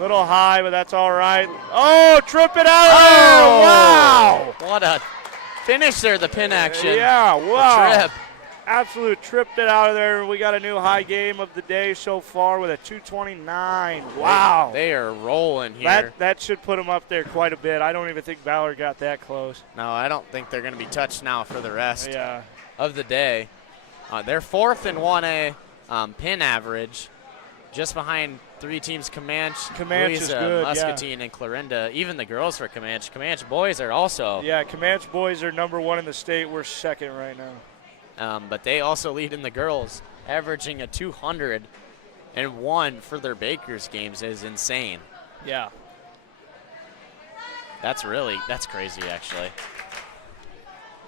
Little high, but that's all right. Oh, trip it out of there. Wow. What a finish there, the pin action. Yeah, wow. The trip. Absolute tripped it out of there. We got a new high game of the day so far with a 229. Wow. They are rolling here. That should put them up there quite a bit. I don't even think Ballard got that close. No, I don't think they're going to be touched now for the rest Yeah. of the day. They're 4th in 1A pin average, just behind 3 teams, Comanche, Comanche is Louisa, good, Muscatine, and Clarinda. Even the girls for Comanche. Comanche boys are also. Yeah, Comanche boys are number 1 in the state. We're 2nd right now. But they also lead in the girls, averaging a 201 for their Bakers games is insane. Yeah. That's crazy, actually.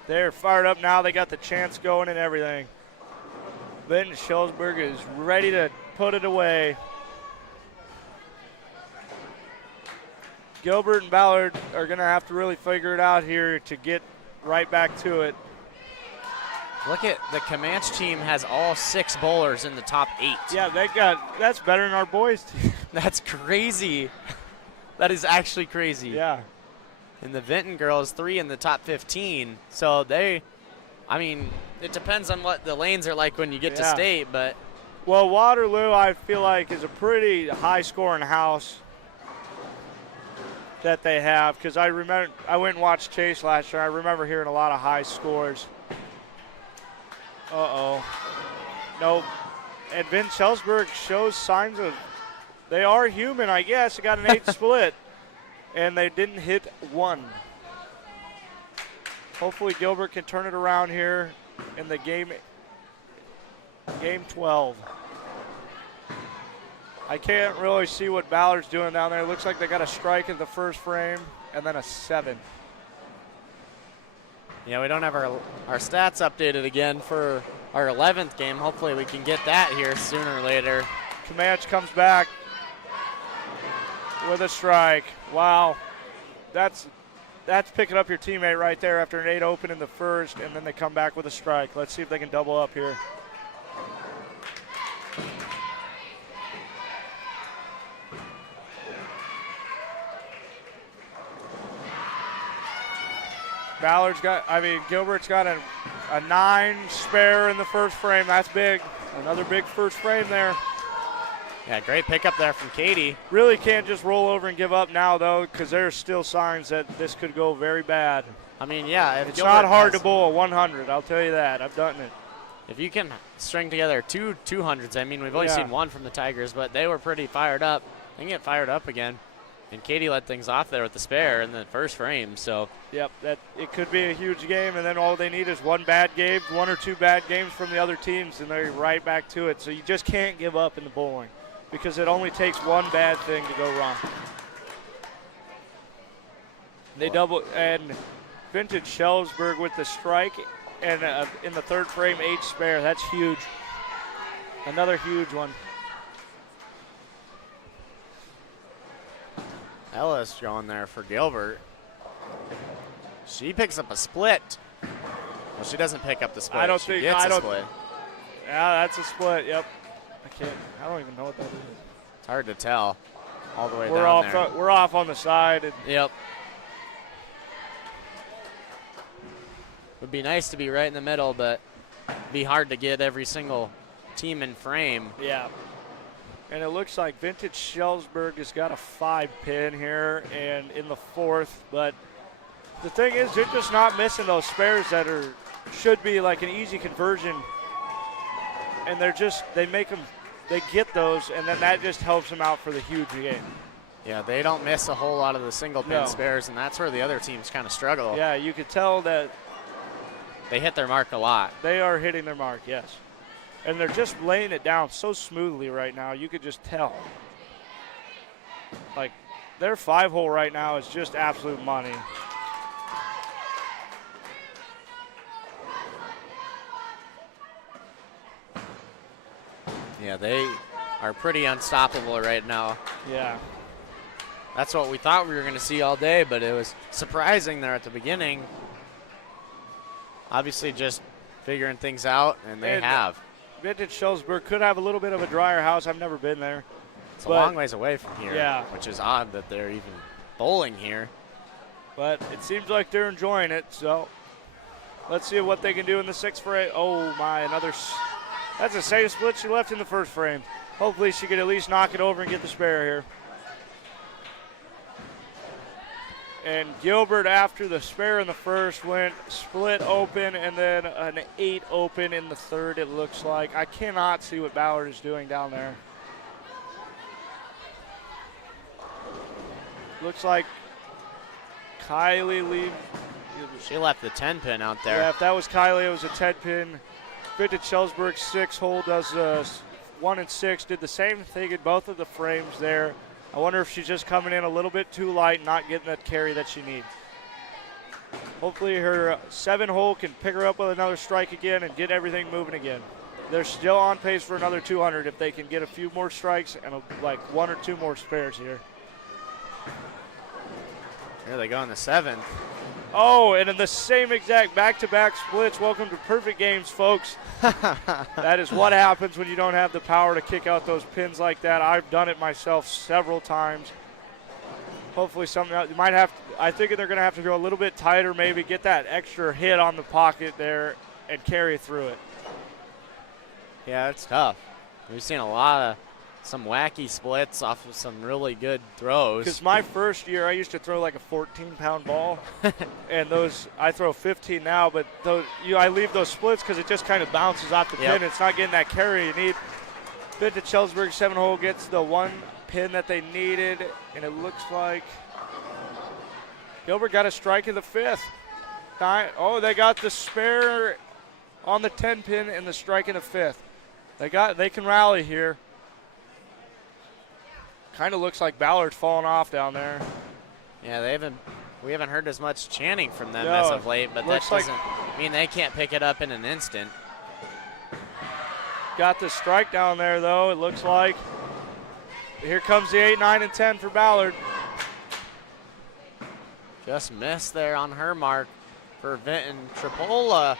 They're fired up now. They got the chance going and everything. Vinton-Shellsburg is ready to put it away. Gilbert and Ballard are going to have to really figure it out here to get right back to it. Look at the Comanche team has all 6 bowlers in the top 8. Yeah, that's better than our boys team. That's crazy. That is actually crazy. Yeah. And the Vinton girls, 3 in the top 15. So it depends on what the lanes are like when you get to state, but. Well, Waterloo, I feel like, is a pretty high-scoring house that they have, because I went and watched Chase last year. I remember hearing a lot of high scores. Uh-oh. No. And Vinton-Shellsburg shows signs of they are human, I guess. They got an 8 split, and they didn't hit 1. Hopefully Gilbert can turn it around here in the game 12. I can't really see what Ballard's doing down there. It looks like they got a strike in the first frame and then a 7. Yeah, we don't have our stats updated again for our 11th game. Hopefully we can get that here sooner or later. Comanche comes back with a strike. Wow. That's picking up your teammate right there after an 8 open in the first, and then they come back with a strike. Let's see if they can double up here. Gilbert's got a 9 spare in the first frame. That's big. Another big first frame there. Yeah, great pickup there from Katie. Really can't just roll over and give up now, though, because there's still signs that this could go very bad. I mean, yeah. It's not hard to bowl a 100, I'll tell you that. I've done it. If you can string together 2 200s, I mean, we've only seen 1 from the Tigers, but they were pretty fired up. They can get fired up again. And Katie let things off there with the spare in the first frame, so. Yep, it could be a huge game, and then all they need is 1 bad game, 1 or 2 bad games from the other teams, and they're right back to it. So you just can't give up in the bowling because it only takes 1 bad thing to go wrong. They double, and Vinton-Shellsburg with the strike, and in the third frame, 8 spare. That's huge. Another huge one. Ellis going there for Gilbert. She picks up a split. Well, she doesn't pick up the split. I don't she think. gets I a don't. split. Yeah, that's a split. Yep. I don't even know what that is. It's hard to tell. All the way We're down off. there. We're off on the side. Yep. Would be nice to be right in the middle, but be hard to get every single team in frame. Yeah. And it looks like Vinton-Shellsburg has got a 5 pin here and in the 4th, but the thing is they're just not missing those spares that should be like an easy conversion, and they get those, and then that just helps them out for the huge game. Yeah, they don't miss a whole lot of the single pin spares, and that's where the other teams kind of struggle. Yeah, you could tell that they hit their mark a lot. They are hitting their mark, yes. And they're just laying it down so smoothly right now. You could just tell. Like, their 5-hole right now is just absolute money. Yeah, they are pretty unstoppable right now. Yeah. That's what we thought we were going to see all day, but it was surprising there at the beginning. Obviously just figuring things out, and they have. Vinton-Shellsburg could have a little bit of a drier house. I've never been there. It's a long ways away from here, yeah, which is odd that they're even bowling here. But it seems like they're enjoying it, so let's see what they can do in the 6th frame. Oh, my, that's the same split she left in the 1st frame. Hopefully she could at least knock it over and get the spare here. And Gilbert, after the spare in the 1st, went split open and then an 8 open in the 3rd, it looks like. I cannot see what Ballard is doing down there. Looks like Kylie leaves. She left the 10-pin out there. Yeah, if that was Kylie, it was a 10-pin. Vinton-Shellsburg 6-hole does 1 and 6. Did the same thing in both of the frames there. I wonder if she's just coming in a little bit too light, not getting that carry that she needs. Hopefully her 7-hole can pick her up with another strike again and get everything moving again. They're still on pace for another 200 if they can get a few more strikes and like 1 or 2 more spares here. Here they go in the 7th. Oh, and in the same exact back-to-back splits. Welcome to perfect games, folks. That is what happens when you don't have the power to kick out those pins like that. I've done it myself several times. Hopefully something else. You might have to, I think they're going to have to go a little bit tighter, maybe get that extra hit on the pocket there and carry through it. Yeah, it's tough. We've seen a lot of some wacky splits off of some really good throws. Because my first year, I used to throw like a 14-pound ball, and those I throw 15 now. But those, I leave those splits because it just kind of bounces off the pin. It's not getting that carry you need. Vinton-Shellsburg 7-hole gets the 1 pin that they needed, and it looks like Gilbert got a strike in the 5th. Oh, they got the spare on the 10-pin and the strike in the 5th. They can rally here. Kind of looks like Ballard's falling off down there. Yeah, we haven't heard as much chanting from them as of late, but that doesn't mean they can't pick it up in an instant. Got the strike down there, though, it looks like. Here comes the 8, 9, and 10 for Ballard. Just missed there on her mark for Vinton. Tripoli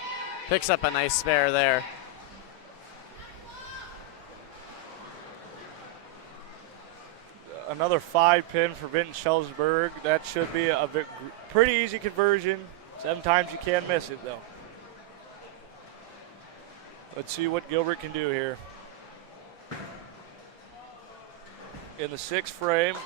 picks up a nice spare there. Another 5-pin for Vinton-Shellsburg. That should be a pretty easy conversion. Sometimes you can miss it, though. Let's see what Gilbert can do here. In the 6th frame.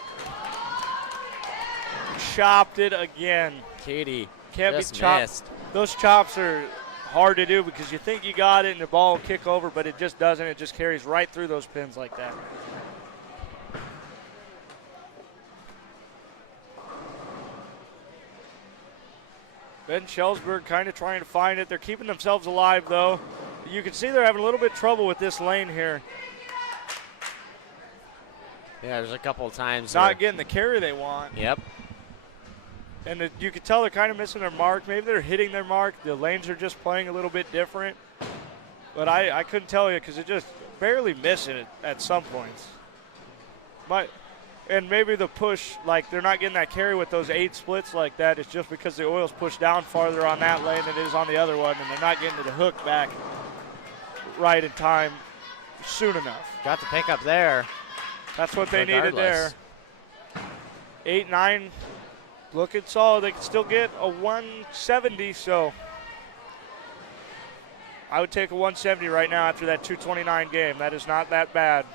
Chopped it again. Katie can't just be chopped. missed. Those chops are hard to do because you think you got it and the ball will kick over, but it just doesn't. It just carries right through those pins like that. Vinton-Shellsburg kind of trying to find it. They're keeping themselves alive, though. You can see they're having a little bit of trouble with this lane here. Yeah, there's a couple of times. Not getting the carry they want. Yep. And you can tell they're kind of missing their mark. Maybe they're hitting their mark. The lanes are just playing a little bit different. But I couldn't tell you because they're just barely missing it at some points. And maybe the push, like they're not getting that carry with those 8 splits like that. It's just because the oil's pushed down farther on that lane than it is on the other one, and they're not getting to the hook back right in time soon enough. Got the pickup there. That's what they needed there. 8, 9, looking solid. They can still get a 170, so I would take a 170 right now after that 229 game. That is not that bad.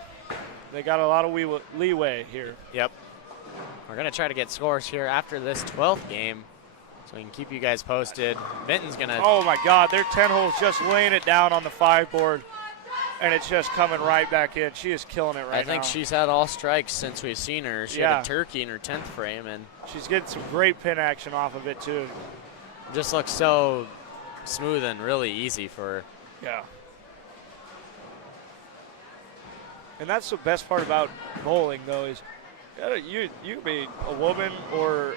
They got a lot of leeway here. Yep. We're going to try to get scores here after this 12th game so we can keep you guys posted. Vinton's going to. Oh, my God. Their 10 holes just laying it down on the 5 board, and it's just coming right back in. She is killing it right now. I think she's had all strikes since we've seen her. She had a turkey in her 10th frame. And she's getting some great pin action off of it, too. Just looks so smooth and really easy for her. Yeah. And that's the best part about bowling, though, is you be a woman or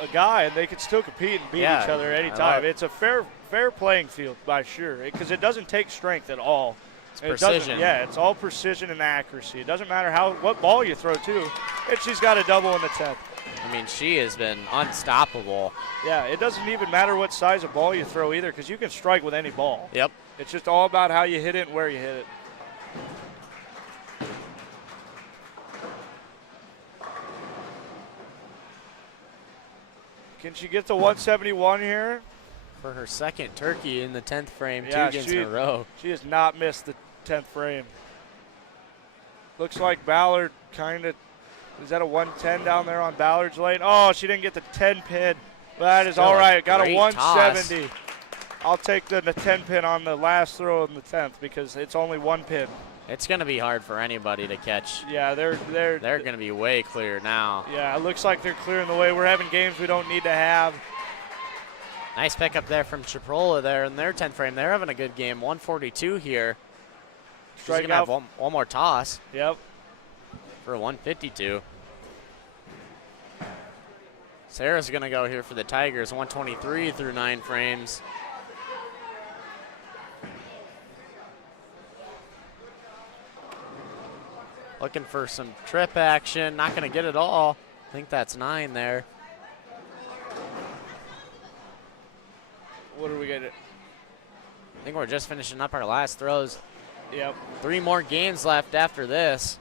a guy, and they can still compete and beat each other anytime. It's a fair playing field, by sure, because it doesn't take strength at all It's It doesn't- precision. Yeah, it's all precision and accuracy. It doesn't matter what ball you throw, too. And she's got a double in the 10th. I mean, she has been unstoppable. Yeah, it doesn't even matter what size of ball you throw either, because you can strike with any ball. Yep. It's just all about how you hit it and where you hit it. Can she get to 171 here? For her second turkey in the 10th frame, Yeah, 2 games in a row. She has not missed the 10th frame. Looks like Ballard kind of, is that a 110 down there on Ballard's lane? Oh, she didn't get the 10 pin. That is Still all a right. Got a great 170. I'll take the 10 pin on the last throw in the 10th because it's only 1 pin. It's going to be hard for anybody to catch. Yeah, they're They're going to be way clear now. Yeah, it looks like they're clearing the way. We're having games we don't need to have. Nice pickup there from Tripoli there in their 10th frame. They're having a good game. 142 here. She's going Striking to have out. one more toss Yep. for 152. Sarah's going to go here for the Tigers. 123 through 9 frames. Looking for some trip action. Not going to get it all. I think that's 9 there. What are we getting? I think we're just finishing up our last throws. Yep. 3 more games left after this.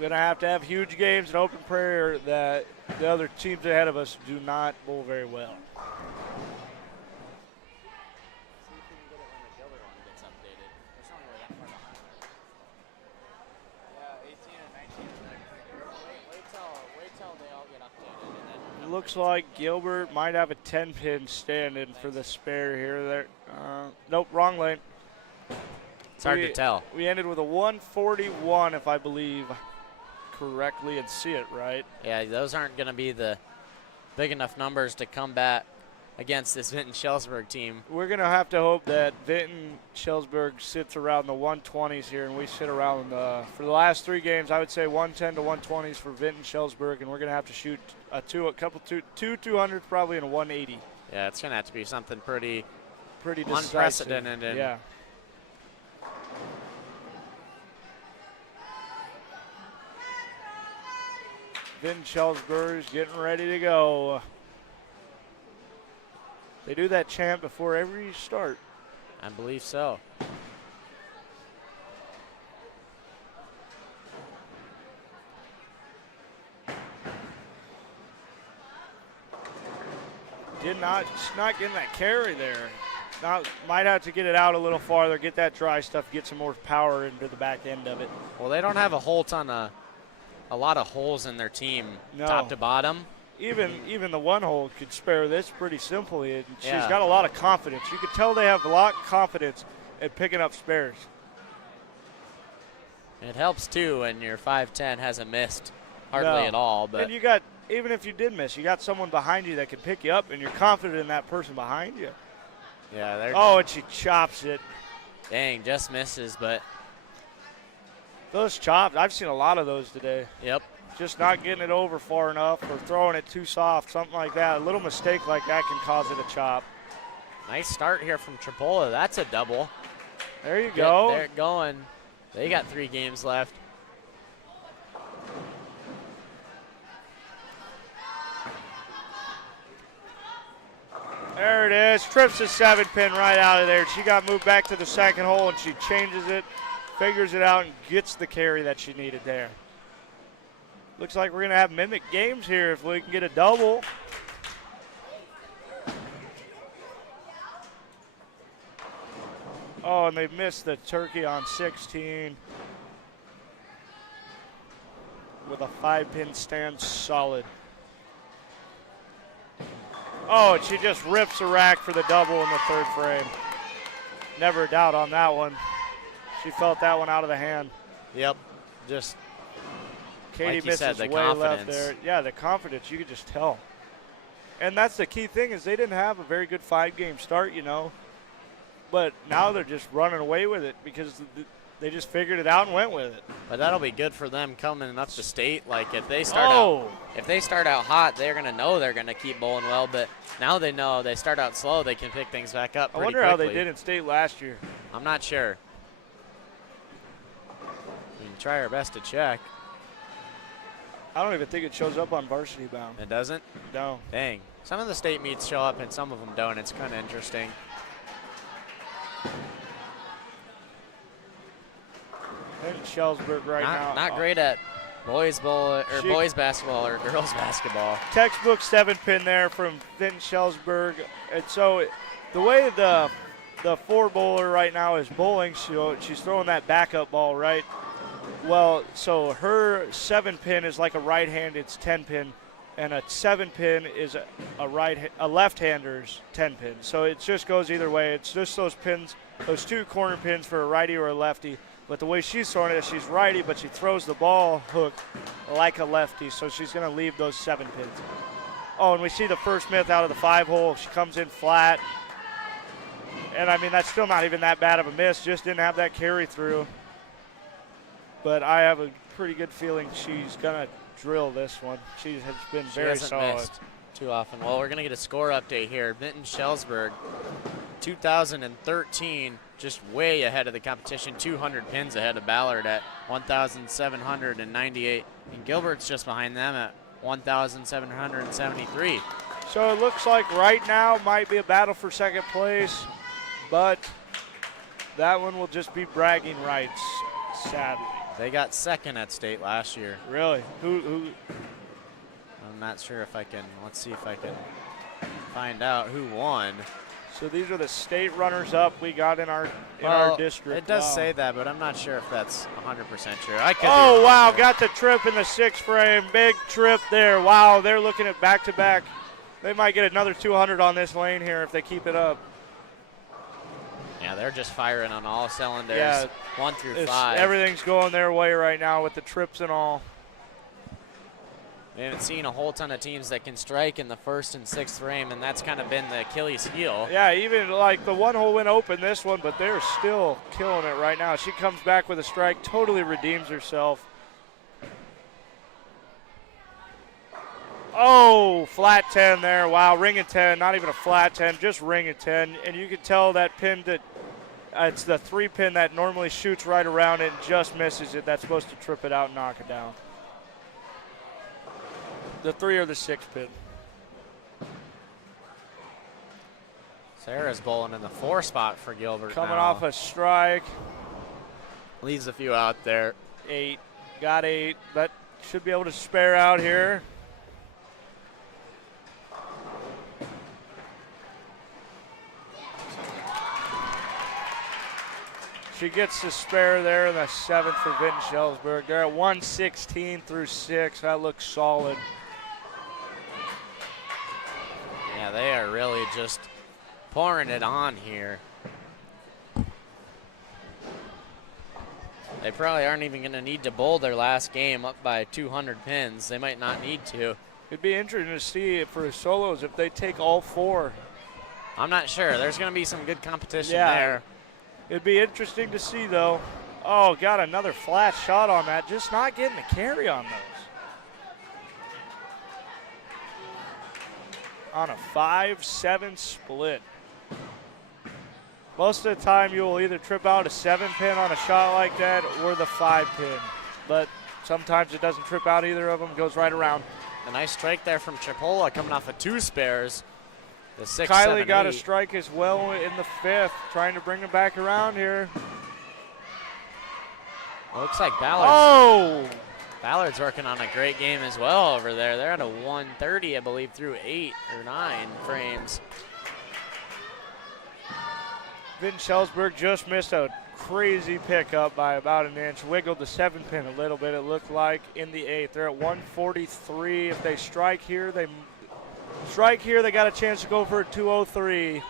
Gonna have to have huge games and open prayer that the other teams ahead of us do not bowl very well. Looks like Gilbert might have a 10 pin stand-in for the spare here. There, nope, wrong lane. It's hard to tell. We ended with a 141, if I believe correctly and see it right. Yeah, those aren't going to be the big enough numbers to combat against this Vinton-Shellsburg team. We're going to have to hope that Vinton-Shellsburg sits around the 120s here, and we sit around for the last 3 games, I would say 110 to 120s for Vinton-Shellsburg, and we're going to have to shoot two 200s probably and a 180. Yeah, it's going to have to be something pretty decisive. unprecedented. And yeah. Vinton-Shellsburg's getting ready to go. They do that chant before every start. I believe so. Just not getting that carry there. Might have to get it out a little farther, get that dry stuff, get some more power into the back end of it. Well, they don't have a whole ton of, a lot of holes in their team, No. top to bottom. Even the one hole could spare this pretty simply. And Yeah. She's got a lot of confidence. You could tell they have a lot of confidence at picking up spares. It helps too when your 5'10" hasn't missed hardly No. at all. But And you got, even if you did miss, you got someone behind you that can pick you up, and you're confident in that person behind you. yeah, they're Oh, and she chops it. dang, just misses. But Those chops, I've seen a lot of those today. yep, Just not getting it over far enough or throwing it too soft, something like that. A little mistake like that can cause it a chop. nice start here from Tripoli. That's a double. There you go. They're going. They got 3 games left. There it is. Trips the 7 pin right out of there. She got moved back to the second hole, and she changes it, figures it out, and gets the carry that she needed there. Looks like we're going to have mimic games here if we can get a double. Oh, and they missed the turkey on 16 with a 5-pin stand solid. Oh, and she just rips a rack for the double in the 3rd frame. Never a doubt on that one. She felt that one out of the hand. Yep, just Katie like you misses said, the way left confidence. there. Yeah, the confidence, you could just tell. And that's the key thing is they didn't have a very good 5-game start, you know. But now they're just running away with it because they just figured it out and went with it. But that'll be good for them coming up to state. Like if they start out hot, they're gonna know they're gonna keep bowling well. But now they know they start out slow, they can pick things back up. I pretty wonder how they quickly. did in state last year. I'm not sure. We can try our best to check. I don't even think it shows up on Varsity Bound. It doesn't? No. Dang. Some of the state meets show up and some of them don't. It's kind of interesting. Vinton-Shellsburg right now. Not great at boys boys basketball or girls basketball. Textbook 7-pin there from Vinton-Shellsburg. And so the way the 4-bowler right now is bowling, she's throwing that backup ball, right? Well, so her 7-pin is like a right-handed 10-pin, and a 7-pin is a left-hander's 10-pin. So it just goes either way. It's just those pins, those 2 corner pins for a righty or a lefty. But the way she's throwing it, she's righty, but she throws the ball hook like a lefty, so she's going to leave those 7 pins. Oh, and we see the first myth out of the 5-hole. She comes in flat. And, I mean, that's still not even that bad of a miss. Just didn't have that carry through. But I have a pretty good feeling she's going to drill this one. She has been very solid. Missed too often. Well, we're going to get a score update here. Vinton-Shellsburg, 2013, just way ahead of the competition, 200 pins ahead of Ballard at 1,798. And Gilbert's just behind them at 1,773. So it looks like right now might be a battle for second place, but that one will just be bragging rights, sadly. They got second at state last year. Really? Who? I'm not sure if I can, let's see if I can find out who won. So these are the state runners-up we got in our district. It does say that, but I'm not sure if that's 100% true. I could Oh, wow, got the trip in the 6th frame. Big trip there. Wow, they're looking at back-to-back. They might get another 200 on this lane here if they keep it up. Yeah, they're just firing on all cylinders, Yeah, 1 through 5. Everything's going their way right now with the trips and all. We haven't seen a whole ton of teams that can strike in the 1st and 6th frame, and that's kind of been the Achilles heel. Yeah, even like the 1-hole went open this one, but they're still killing it right now. She comes back with a strike, totally redeems herself. Oh, flat 10 there. Wow, ring of 10, not even a flat 10, just ring of 10. And you can tell that pin that it's the 3-pin that normally shoots right around it and just misses it. That's supposed to trip it out and knock it down. The 3 or the 6-pin. Sarah's bowling in the 4 spot for Gilbert Coming now. off a strike. Leaves a few out there. 8, got 8, but should be able to spare out here. She gets the spare there in the 7th for Vinton-Shellsburg. They're at 116 through 6. That looks solid. Yeah, they are really just pouring it on here. They probably aren't even going to need to bowl their last game up by 200 pins. They might not need to. It'd be interesting to see for solos if they take all 4. I'm not sure. There's going to be some good competition Yeah. there. It'd be interesting to see, though. Oh, got another flat shot on that. Just not getting the carry on those. On a 5-7 split. Most of the time, you will either trip out a 7-pin on a shot like that or the 5-pin. But sometimes it doesn't trip out either of them, goes right around. A nice strike there from Tripoli coming off of 2 spares. The 6, Kylie 7, got 8. a strike as well in the 5th, trying to bring him back around here. Looks like Ballard's working on a great game as well over there. They're at a 130, I believe, through 8 or 9 frames. Vinton-Shellsburg just missed a crazy pickup by about an inch. Wiggled the 7-pin a little bit, it looked like, in the 8th. They're at 143. If they strike here, they got a chance to go for a 203.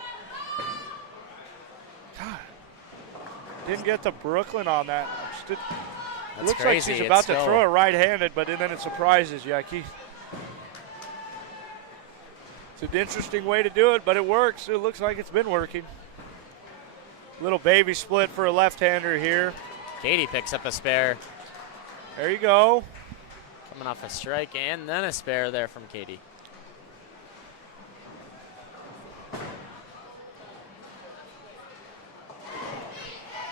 God, didn't get to Brooklyn on that. That's Looks crazy. like she's about It's to still throw it right-handed, but then it surprises you. It's an interesting way to do it, but it works. It looks like it's been working. Little baby split for a left-hander here. Katie picks up a spare. There you go. Coming off a strike and then a spare there from Katie.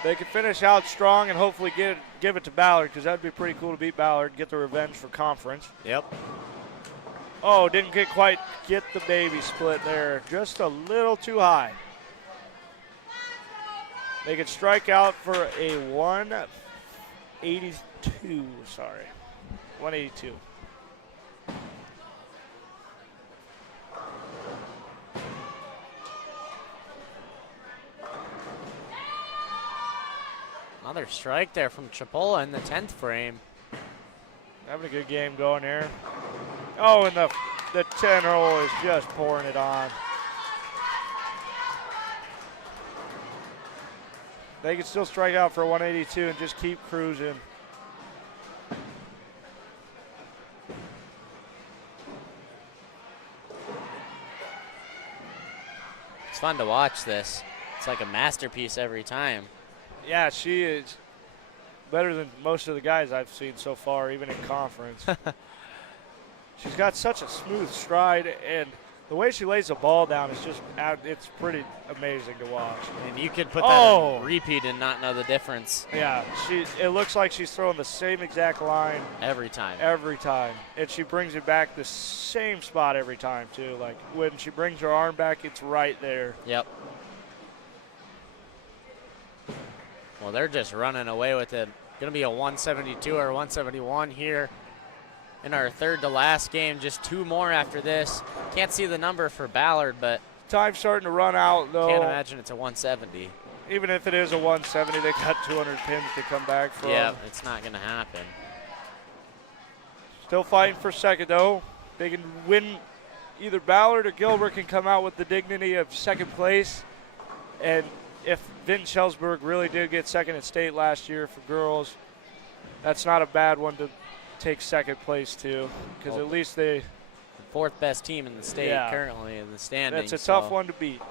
They can finish out strong and hopefully give it to Ballard, because that would be pretty cool to beat Ballard, get the revenge for conference. Yep. Oh, didn't quite get the baby split there. Just a little too high. They could strike out for a 182, sorry. 182. Another strike there from Tripoli in the 10th frame. Having a good game going here. Oh, and the 10-hole is just pouring it on. They can still strike out for 182 and just keep cruising. It's fun to watch this. It's like a masterpiece every time. Yeah, she is better than most of the guys I've seen so far, even in conference. She's got such a smooth stride, and the way she lays the ball down is just, it's pretty amazing to watch. And you could put that on repeat and not know the difference. Yeah, it looks like she's throwing the same exact line. Every time. Every time. And she brings it back the same spot every time, too. Like, when she brings her arm back, it's right there. Yep. Well, they're just running away with it. Going to be a 172 or 171 here in our third to last game. Just two more after this. Can't see the number for Ballard, but time's starting to run out, though. Can't imagine it's a 170. Even if it is a 170, they got 200 pins to come back from. Yeah, it's not going to happen. Still fighting for second, though. They can win. Either Ballard or Gilbert can come out with the dignity of second place. And if Vinton-Shellsburg really did get second at state last year for girls, that's not a bad one to take second place to, because at least the fourth best team in the state currently in the standings. That's a tough one to beat.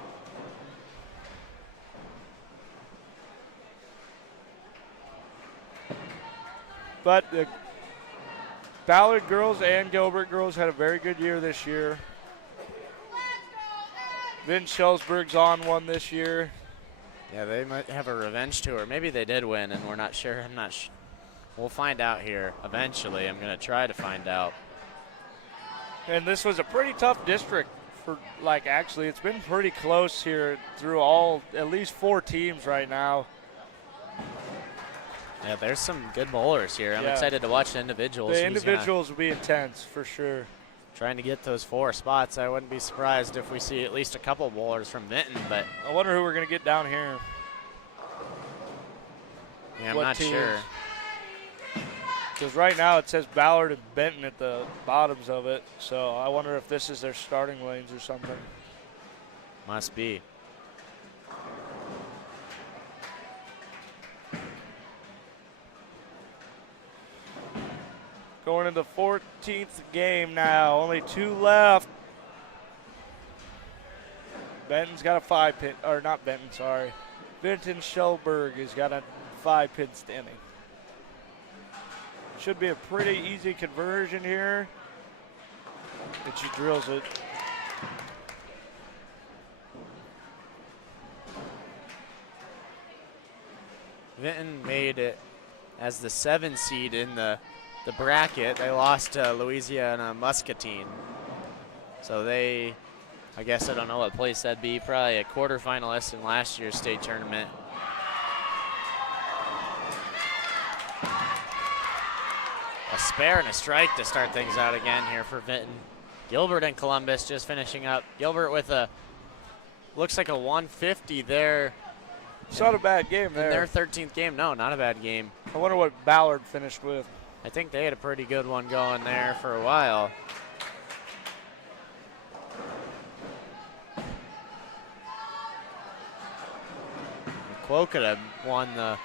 But the Ballard girls and Gilbert girls had a very good year this year. Vinton-Shellsburg's on one this year. Yeah, they might have a revenge tour. Maybe they did win, and we're not sure. I'm not sure. We'll find out here eventually. I'm going to try to find out. And this was a pretty tough district for, actually, it's been pretty close here through at least 4 teams right now. Yeah, there's some good bowlers here. I'm excited to watch the individuals. The individuals will be intense for sure. Trying to get those 4 spots. I wouldn't be surprised if we see at least a couple bowlers from Benton, but I wonder who we're going to get down here. Yeah, I'm not sure. Because right now it says Ballard and Benton at the bottoms of it, so I wonder if this is their starting lanes or something. Must be. Going into 14th game now, only 2 left. Benton's got a 5-pin, or not Benton, sorry. Vinton-Shellsburg has got a 5-pin standing. Should be a pretty easy conversion here. And she drills it. Vinton made it as the 7 seed in the bracket. They lost to Louisiana Muscatine. So they, I guess I don't know what place that'd be, probably a quarterfinalist in last year's state tournament. A spare and a strike to start things out again here for Vinton. Gilbert and Columbus just finishing up. Gilbert with a, looks like a 150 there. It's not a bad game there. In their 13th game, no, not a bad game. I wonder what Ballard finished with. I think they had a pretty good one going there for a while. Quo could have won the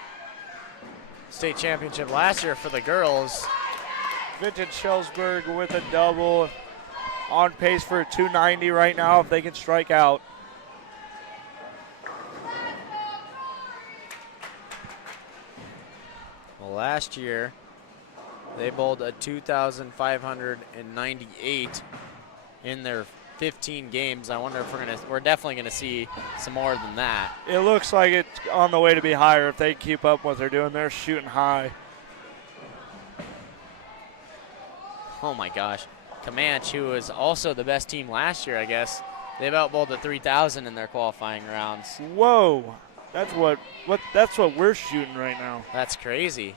state championship last year for the girls. Vinton-Shellsburg with a double, on pace for a 290 right now if they can strike out. Well, last year, they bowled a 2,598 in their 15 games. I wonder if we're definitely gonna see some more than that. It looks like it's on the way to be higher if they keep up what they're doing. They're shooting high. Oh my gosh. Comanche, who was also the best team last year, I guess, they've outbowled the 3,000 in their qualifying rounds. Whoa, that's what we're shooting right now. That's crazy.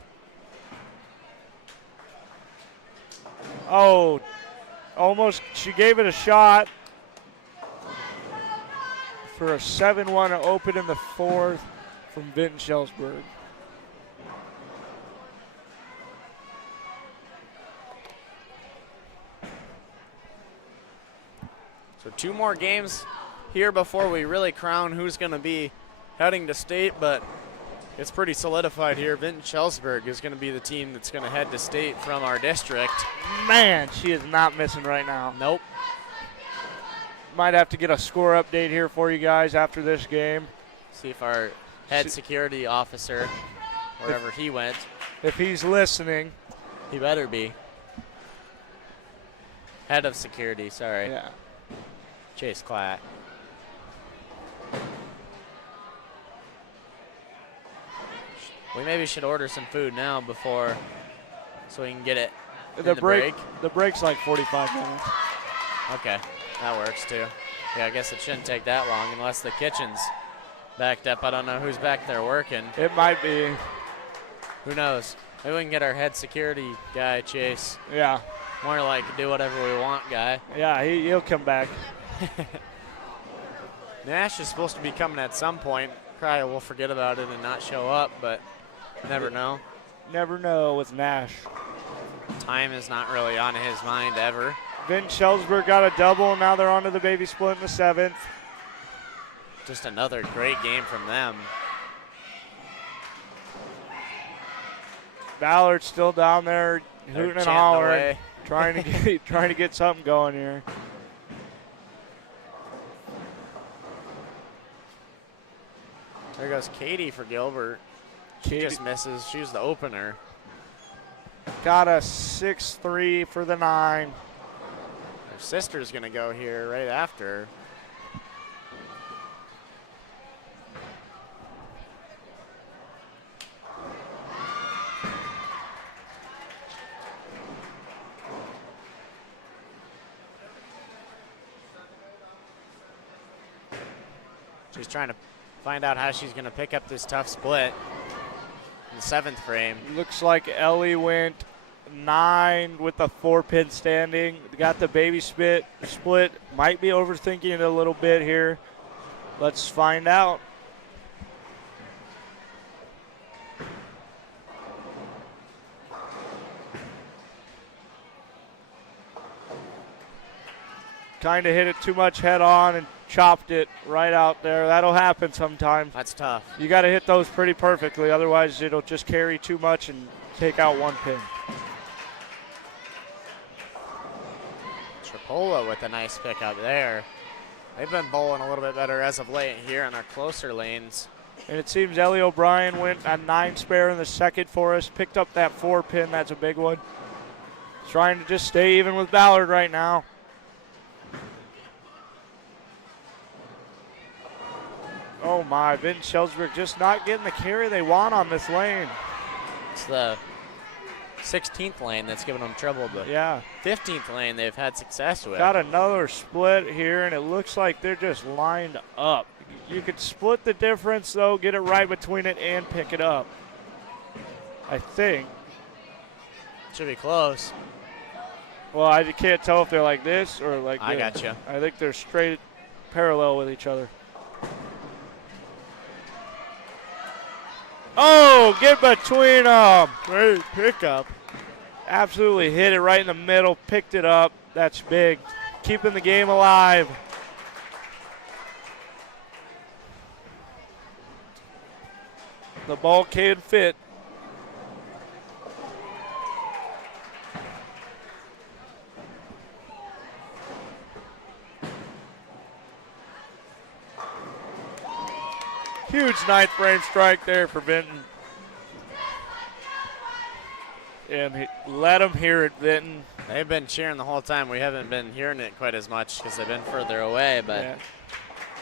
Oh, almost, she gave it a shot for a 7-1 to open in the fourth from Vinton-Shellsburg. So 2 more games here before we really crown who's going to be heading to state, but it's pretty solidified here. Vinton-Shellsburg is going to be the team that's going to head to state from our district. Man, she is not missing right now. Nope. Might have to get a score update here for you guys after this game. See if our head security officer, wherever he went. If he's listening. He better be. Head of security, sorry. Yeah. Chase Klatt. We maybe should order some food now before, so we can get it in the break. The break's like 45 minutes. Okay, that works too. Yeah, I guess it shouldn't take that long unless the kitchen's backed up. I don't know who's back there working. It might be. Who knows? Maybe we can get our head security guy, Chase. Yeah. More like do whatever we want guy. Yeah, he'll come back. Nash is supposed to be coming at some point. Probably will forget about it and not show up, but never know. Never know with Nash. Time is not really on his mind ever. Vinton-Shellsburg got a double, and now they're on to the baby split in the 7th. Just another great game from them. Ballard still down there hooting and hollering, away. trying to get something going here. There goes Katie for Gilbert. She just misses. She was the opener. Got a 6-3 for the 9. Her sister's going to go here right after. She's trying to find out how she's going to pick up this tough split in the 7th frame. Looks like Ellie went 9 with the 4-pin standing. Got the baby split. Might be overthinking it a little bit here. Let's find out. Kind of hit it too much head on and chopped it right out there. That'll happen sometimes. That's tough. You got to hit those pretty perfectly, otherwise it'll just carry too much and take out 1 pin. Tripoli with a nice pick up there. They've been bowling a little bit better as of late here in our closer lanes. And it seems Ellie O'Brien went a 9 spare in the 2nd for us, picked up that 4 pin. That's a big one. Trying to just stay even with Ballard right now. Oh my, Vinton-Shellsburg just not getting the carry they want on this lane. It's the 16th lane that's giving them trouble, but yeah, 15th lane they've had success with. Got another split here, and it looks like they're just lined up. You could split the difference, though, get it right between it, and pick it up. I think. Should be close. Well, I can't tell if they're like this or like this. I gotcha. I think they're straight parallel with each other. Oh, get between them. Great pickup. Absolutely hit it right in the middle, picked it up. That's big. Keeping the game alive. The ball can fit. Huge 9th frame strike there for Benton. and let them hear it, Vinton. They've been cheering the whole time. We haven't been hearing it quite as much because they've been further away, but Yeah.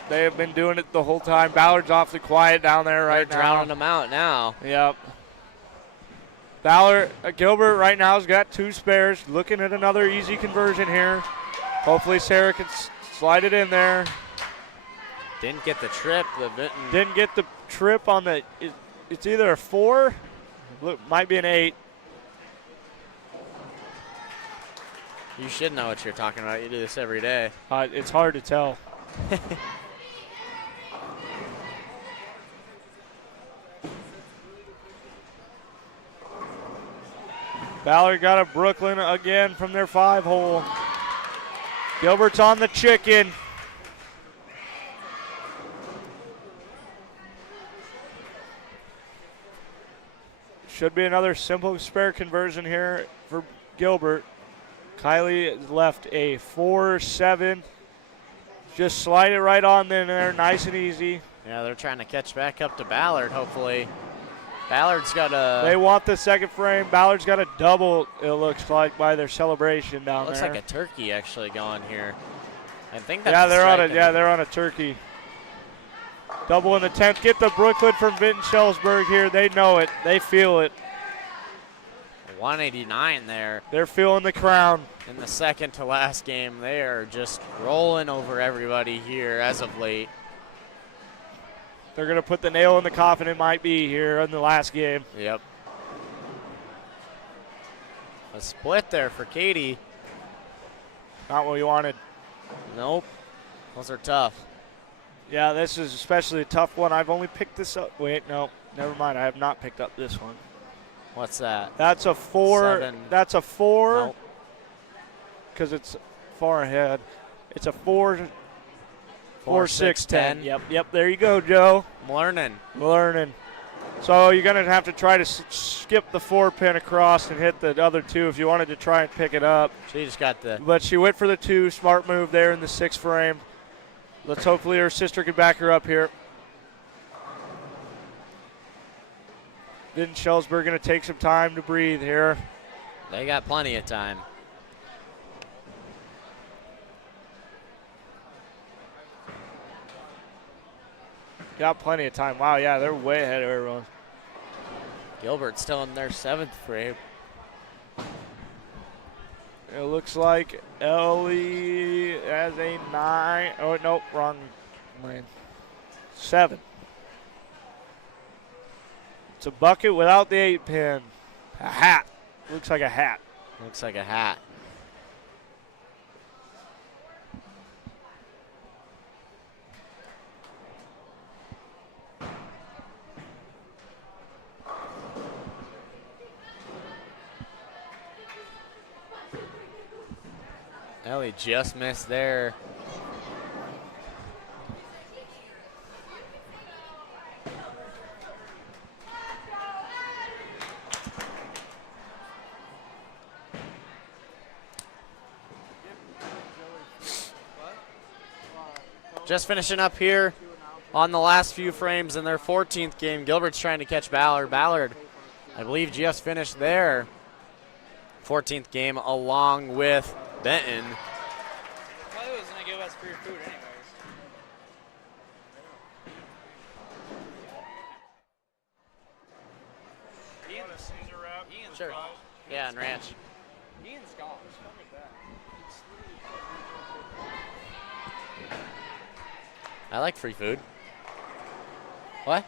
They have been doing it the whole time. Ballard's awfully quiet down there right they're now. drowning them out now. Yep. Ballard, Gilbert right now has got 2 spares. Looking at another easy conversion here. Hopefully Sarah can slide it in there. Didn't get the trip. The Vinton. Didn't get the trip on the, it's either a 4, look, might be an 8. You should know what you're talking about. You do this every day. It's hard to tell. Ballard got a Brooklyn again from their 5-hole. Gilbert's on the chicken. Should be another simple spare conversion here for Gilbert. Kylie left a 4-7. Just slide it right on in there, nice and easy. Yeah, they're trying to catch back up to Ballard, hopefully. Ballard's got a. They want the second frame. Ballard's got a double, it looks like, by their celebration down Looks there. like a turkey actually going here. I think that's Yeah, the they're on a turkey. Double in the 10th. Get the Brooklyn from Vinton-Shellsburg here. They know it. They feel it. 189 there. They're feeling the crown. In the second to last game, they are just rolling over everybody here as of late. They're going to put the nail in the coffin, it might be, here in the last game. Yep. A split there for Katie. Not what we wanted. Nope. Those are tough. Yeah, this is especially a tough one. I've only picked this up. Wait, no, never mind. I have not picked up this one. What's that? That's a 4. 7. That's a 4. Nope. Because it's far ahead. It's a 4, 6, 10. Yep, there you go, Joe. I'm learning. So you're going to have to try to skip the 4-pin across and hit the other 2 if you wanted to try and pick it up. She just got the. But she went for the 2. Smart move there in the 6th frame. Let's hopefully her sister can back her up here. Vinton-Shellsburg going to take some time to breathe here. They got plenty of time. Got plenty of time. Wow, yeah, they're way ahead of everyone. Gilbert still in their 7th frame. It looks like Ellie has a 9. Oh, nope, wrong lane. 7. It's a bucket without the 8-pin. A hat. Looks like a hat. Looks like a hat. Ellie just missed there. Just finishing up here on the last few frames in their 14th game. Gilbert's trying to catch Ballard. Ballard, I believe, just finished their 14th game along with Benton. I thought it was going to give us free food anyways. Sure. Yeah, and ranch. Ian's gone. I like free food. What?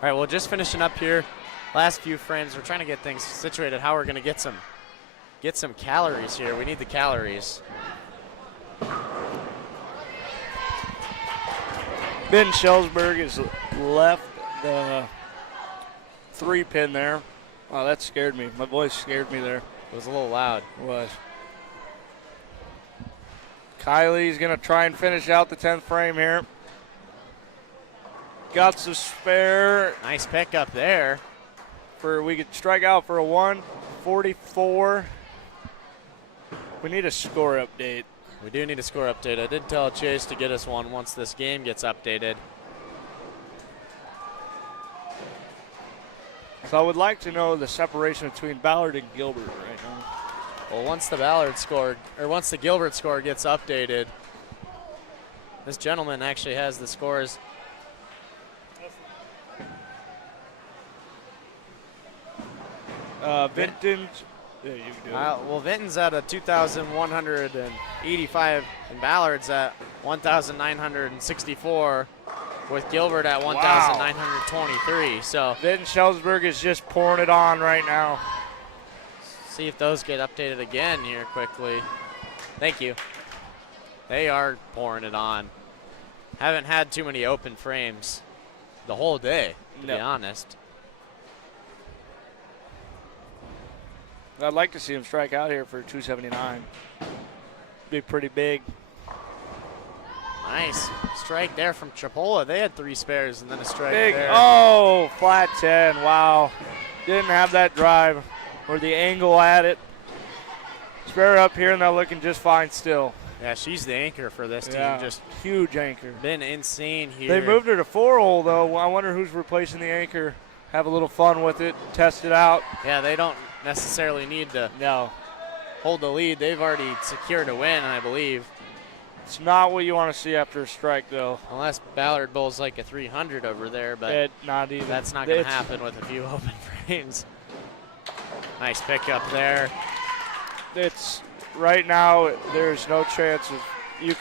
All right, well, just finishing up here. Last few frames, we're trying to get things situated. How we're going to get some calories here. We need the calories. Vinton-Shellsburg has left the 3-pin there. Wow, that scared me. My voice scared me there. It was a little loud. It was. Kylie's going to try and finish out the 10th frame here. Got the spare. Nice pickup there. We could strike out for a 144. We need a score update. We do need a score update. I did tell Chase to get us one once this game gets updated. So I would like to know the separation between Ballard and Gilbert right now. Well, once the Gilbert score gets updated, this gentleman actually has the scores. Vinton. Yeah, you can do it. Well, Vinton's at a 2,185, and Ballard's at 1,964, with Gilbert at 1,923. So Vinton-Shellsburg is just pouring it on right now. see if those get updated again here quickly. Thank you. They are pouring it on. Haven't had too many open frames the whole day, to be honest. I'd like to see him strike out here for 279. Be pretty big. Nice strike there from Tripoli. They had 3 spares and then a strike Big. there. Oh, flat 10. Wow. Didn't have that drive or the angle at it. Spare up here and they're looking just fine still. Yeah, she's the anchor for this team. Yeah, Just huge anchor. been insane here. They moved her to 4-hole though. I wonder who's replacing the anchor. Have a little fun with it, test it out. Yeah, they don't necessarily need to No. hold the lead. They've already secured a win, I believe. It's not what you want to see after a strike though. Unless Ballard bowls like a 300 over there, but Not even. that's not going to happen with a few open frames. Nice pickup there. It's right now. There's no chance of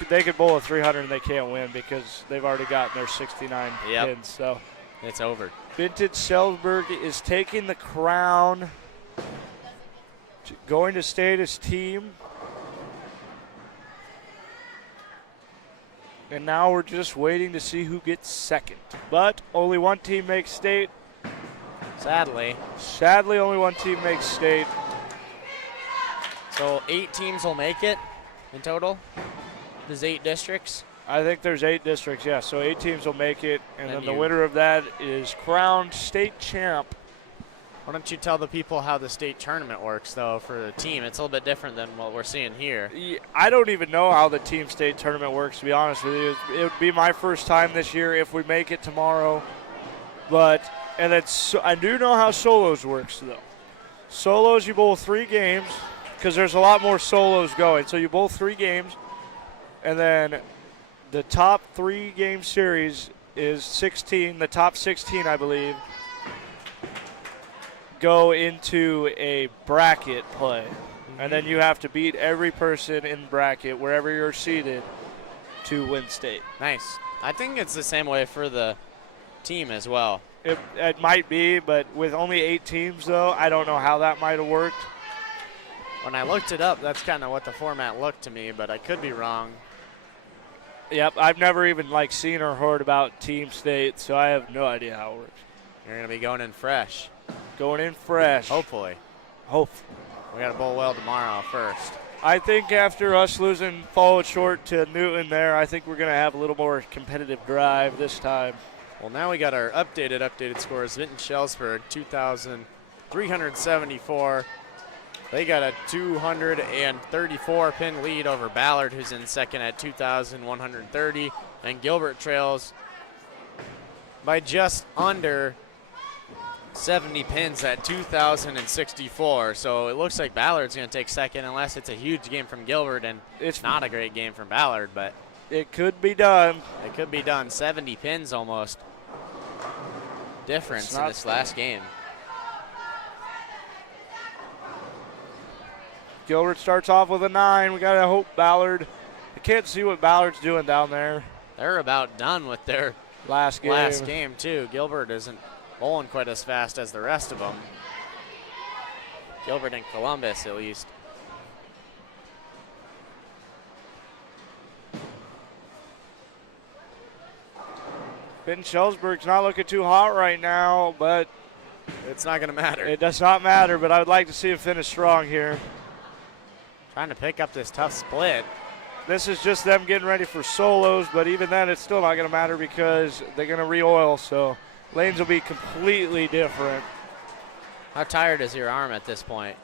they could bowl a 300 and they can't win because they've already gotten their 69 pins. So It's over. Vinton-Shellsburg is taking the crown, going to state as team. And now we're just waiting to see who gets second. But only one team makes state. Sadly. Sadly, only one team makes state. So 8 teams will make it in total? There's 8 districts? I think there's 8 districts, yeah. So 8 teams will make it, and then the you- winner of that is crowned state champ. Why don't you tell the people how the state tournament works, though, for the team? It's a little bit different than what we're seeing here. I don't even know how the team state tournament works, to be honest with you. It would be my first time this year if we make it tomorrow. I do know how solos works, though. Solos, you bowl 3 games, because there's a lot more solos going. So you bowl 3 games, and then the top 3 game series is 16. The top 16, I believe, go into a bracket play. And then you have to beat every person in the bracket, wherever you're seated, to win state. Nice. I think it's the same way for the team as well. It might be, but with only 8 teams, though, I don't know how that might have worked. When I looked it up, that's kind of what the format looked to me, but I could be wrong. Yep, I've never even seen or heard about team state, so I have no idea how it works. You're going to be going in fresh. Going in fresh. Hopefully. Hopefully. We got to bowl well tomorrow first. I think after us losing followed short to Newton there, I think we're going to have a little more competitive drive this time. Well, now we got our updated scores. Vinton-Shellsburg, 2,374. They got a 234 pin lead over Ballard, who's in second at 2,130. And Gilbert trails by just under 70 pins at 2,064. So it looks like Ballard's going to take second unless it's a huge game from Gilbert, and it's not a great game from Ballard, but it could be done. It could be done. 70 pins almost difference in this last game. Gilbert starts off with a 9. We got to hope Ballard. I can't see what Ballard's doing down there. They're about done with their last game too. Gilbert isn't bowling quite as fast as the rest of them. Gilbert and Columbus, at least. Vinton-Shellsburg's not looking too hot right now, but It's not going to matter. it does not matter, but I would like to see him finish strong here. Trying to pick up this tough split. This is just them getting ready for solos, but even then it's still not going to matter because they're going to re-oil, so lanes will be completely different. How tired is your arm at this point?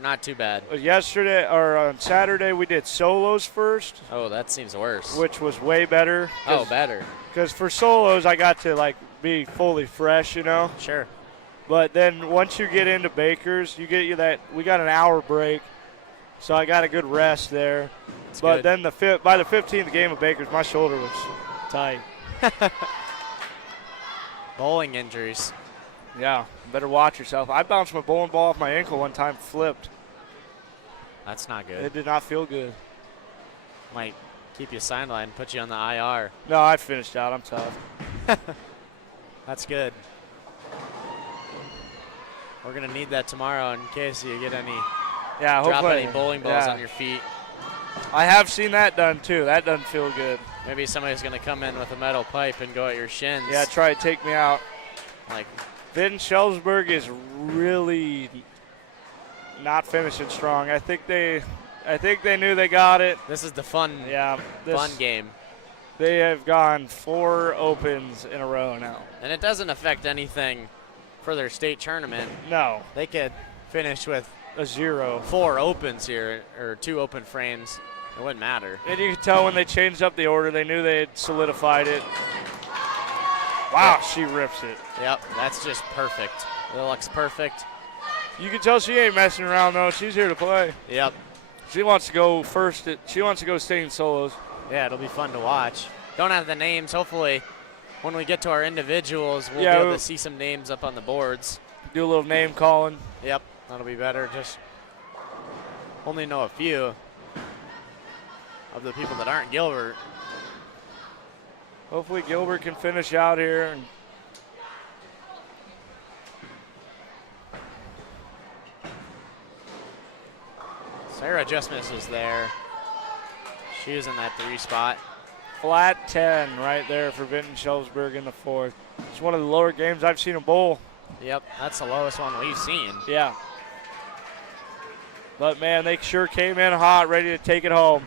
Not too bad. Yesterday, or on Saturday, we did solos first, Oh, that seems worse. which was way better. Oh, better. Because for solos, I got to like be fully fresh, you know. Sure. But then once you get into Baker's, we got an hour break, so I got a good rest there. That's But good. then by the 15th game of Baker's, my shoulder was tight. Bowling injuries. Yeah, better watch yourself. I bounced my bowling ball off my ankle one time, flipped. That's not good. It did not feel good. Might keep you sidelined, put you on the IR. No, I finished out. I'm tough. That's good. We're going to need that tomorrow in case you get any, Yeah, drop hopefully. any bowling balls Yeah. on your feet. I have seen that done too. That doesn't feel good. Maybe somebody's going to come in with a metal pipe and go at your shins. Yeah, try to take me out. Like, Vinton-Shellsburg is really not finishing strong. I think they knew they got it. this is the fun game. They have gone 4 opens in a row now. And it doesn't affect anything for their state tournament. No, They could finish with a 0. 4 opens here, or 2 open frames. It wouldn't matter. And you could tell when they changed up the order, they knew they had solidified it. Wow, she rips it. Yep, that's just perfect. It looks perfect. You can tell she ain't messing around though. She's here to play. Yep. She wants to go first. She wants to go stay in solos. Yeah, it'll be fun to watch. Don't have the names. Hopefully, when we get to our individuals, we'll Yeah, be able to see some names up on the boards. Do a little name calling. Yep, that'll be better. Just only know a few of the people that aren't Gilbert. Hopefully Gilbert can finish out here. And Sarah just misses there. She was in that 3 spot. flat 10 right there for Vinton-Shellsburg in the 4th. It's one of the lower games I've seen them bowl. Yep, that's the lowest one we've seen. Yeah. But, man, they sure came in hot, ready to take it home.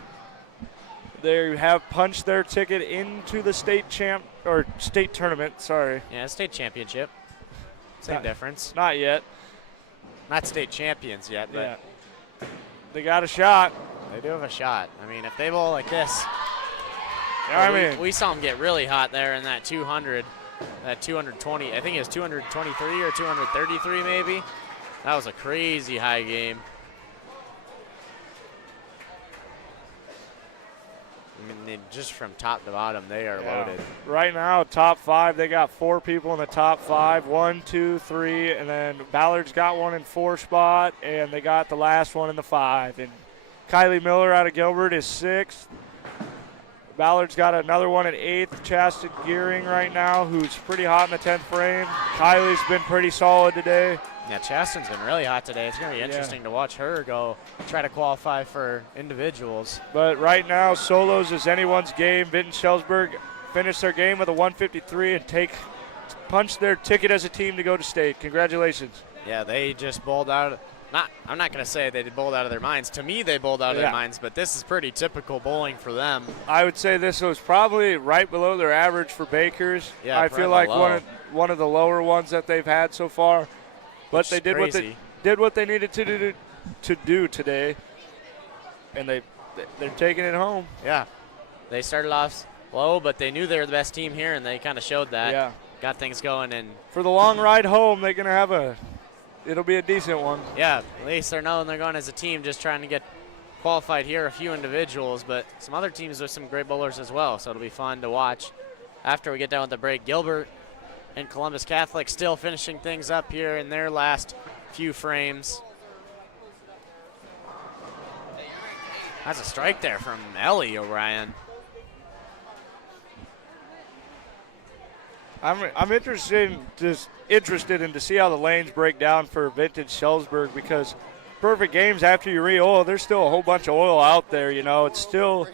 They have punched their ticket into the state tournament, sorry. Yeah, state championship. Same Not- difference. Not yet. Not state champions yet, but Yeah. They got a shot. they do have a shot. I mean, if they bowl like this, I we- mean, we saw them get really hot there in that 200, that 220. I think it was 223 or 233 maybe. That was a crazy high game. I mean, just from top to bottom, they are yeah. loaded. Right now, top 5, they got 4 people in the top 5. 1, 2, 3, and then Ballard's got one in 4 spot, and they got the last one in the 5. And Kylie Miller out of Gilbert is 6th. Ballard's got another one at 8th. Chaston Gearing right now, who's pretty hot in the 10th frame. Kylie's been pretty solid today. Yeah, Chaston's been really hot today. It's going to be interesting to watch her go try to qualify for individuals. But right now, solos is anyone's game. Vinton-Shellsburg finished their game with a 153 and punch their ticket as a team to go to state. Congratulations. Yeah, they just bowled out. I'm not going to say they bowled out of their minds. To me, they bowled out of their minds, but this is pretty typical bowling for them. I would say this was probably right below their average for Bakers. Yeah, I feel like one of the lower ones that they've had so far. But Which they is did crazy. what they needed to do today, and they're taking it home. Yeah, they started off low, but they knew they were the best team here, and they kind of showed that. Yeah. Got things going, and For the long ride home, they're gonna have it'll be a decent one. yeah, at least they're knowing they're going as a team, just trying to get qualified here. A few individuals, but some other teams with some great bowlers as well. So it'll be fun to watch after we get done with the break. Gilbert and Columbus Catholic still finishing things up here in their last few frames. That's a strike there from Ellie O'Brien. I'm interested in to see how the lanes break down for Vinton-Shellsburg, because perfect games after you re-oil, there's still a whole bunch of oil out there. You know, it's still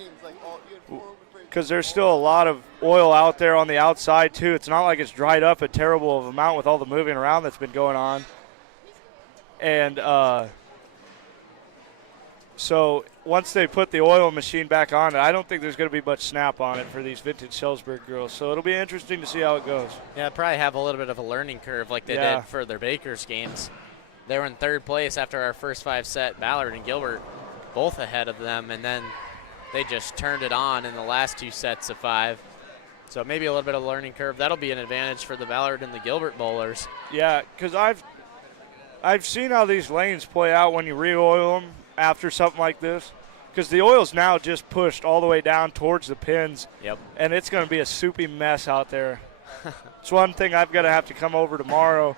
because there's still a lot of oil out there on the outside too. It's not like it's dried up a terrible of amount with all the moving around that's been going on. And so once they put the oil machine back on it, I don't think there's going to be much snap on it for these Vinton-Shellsburg girls. So it'll be interesting to see how it goes. Yeah, probably have a little bit of a learning curve like they did for their Bakers games. They were in third place after our first 5 set. Ballard and Gilbert both ahead of them, and then they just turned it on in the last 2 sets of 5. So maybe a little bit of a learning curve. That'll be an advantage for the Ballard and the Gilbert bowlers. Yeah, because I've seen how these lanes play out when you re-oil them after something like this, because the oil's now just pushed all the way down towards the pins. Yep. And it's going to be a soupy mess out there. It's one thing I've got to have to come over tomorrow,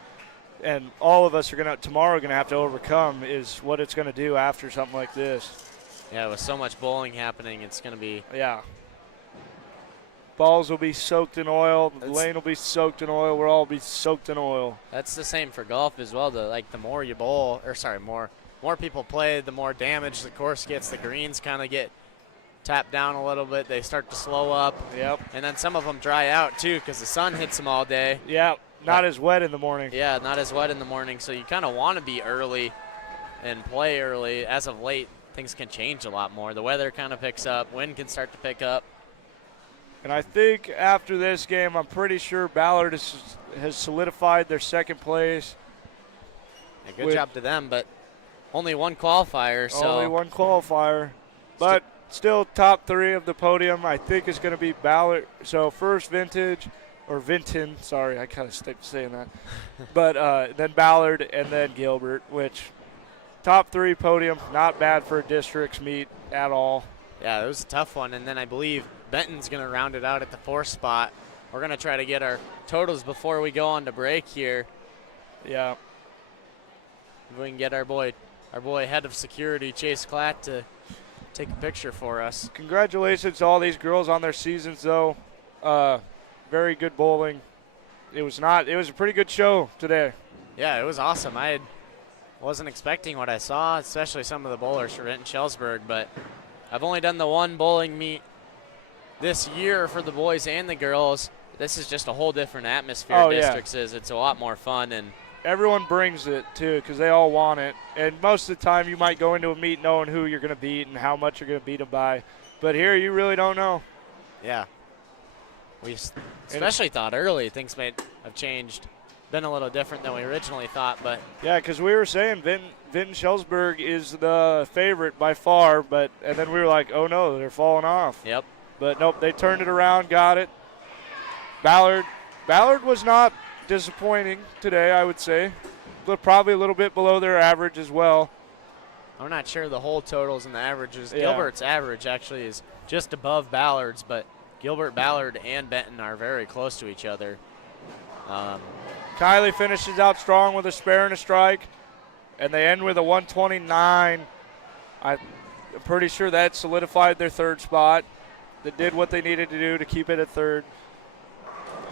and all of us are going to have to overcome, is what it's going to do after something like this. Yeah, with so much bowling happening, it's going to be. Yeah. Balls will be soaked in oil. The lane will be soaked in oil. We'll all be soaked in oil. That's the same for golf as well. The more you bowl, more people play, the more damage the course gets. The greens kind of get tapped down a little bit. They start to slow up. Yep. And then some of them dry out too because the sun hits them all day. Yeah. Not as wet in the morning. Yeah, not as wet in the morning. So you kind of want to be early and play early. As of late, things can change a lot more. The weather kind of picks up. Wind can start to pick up. And I think after this game, I'm pretty sure Ballard has solidified their second place. Yeah, good job to them, but only one qualifier. So only one qualifier. But still top 3 of the podium, I think, is going to be Ballard. So first Vintage, or Vinton, sorry, I kind of stick saying that. But then Ballard and then Gilbert, which top 3 podium, not bad for a districts meet at all. Yeah, it was a tough one. And then I believe Benton's going to round it out at the 4th spot. We're going to try to get our totals before we go on to break here. Yeah. If we can get our boy head of security, Chase Klatt, to take a picture for us. Congratulations to all these girls on their seasons, though. Very good bowling. It was a pretty good show today. Yeah, it was awesome. I wasn't expecting what I saw, especially some of the bowlers for Vinton-Shellsburg, but I've only done the one bowling meet this year for the boys and the girls. This is just a whole different atmosphere. Districts is. It's a lot more fun, and everyone brings it too because they all want it. And most of the time, you might go into a meet knowing who you're going to beat and how much you're going to beat them by. But here, you really don't know. Yeah. We especially thought early things may have changed, been a little different than we originally thought. But yeah, because we were saying Vinton-Shellsburg is the favorite by far, and then we were like, oh no, they're falling off. Yep. But nope, they turned it around, got it. Ballard was not disappointing today, I would say, but probably a little bit below their average as well. I'm not sure the whole totals and the averages. Yeah. Gilbert's average actually is just above Ballard's, but Gilbert, Ballard, and Benton are very close to each other. Kylie finishes out strong with a spare and a strike, and they end with a 129. I'm pretty sure that solidified their 3rd spot. They did what they needed to do to keep it at 3rd.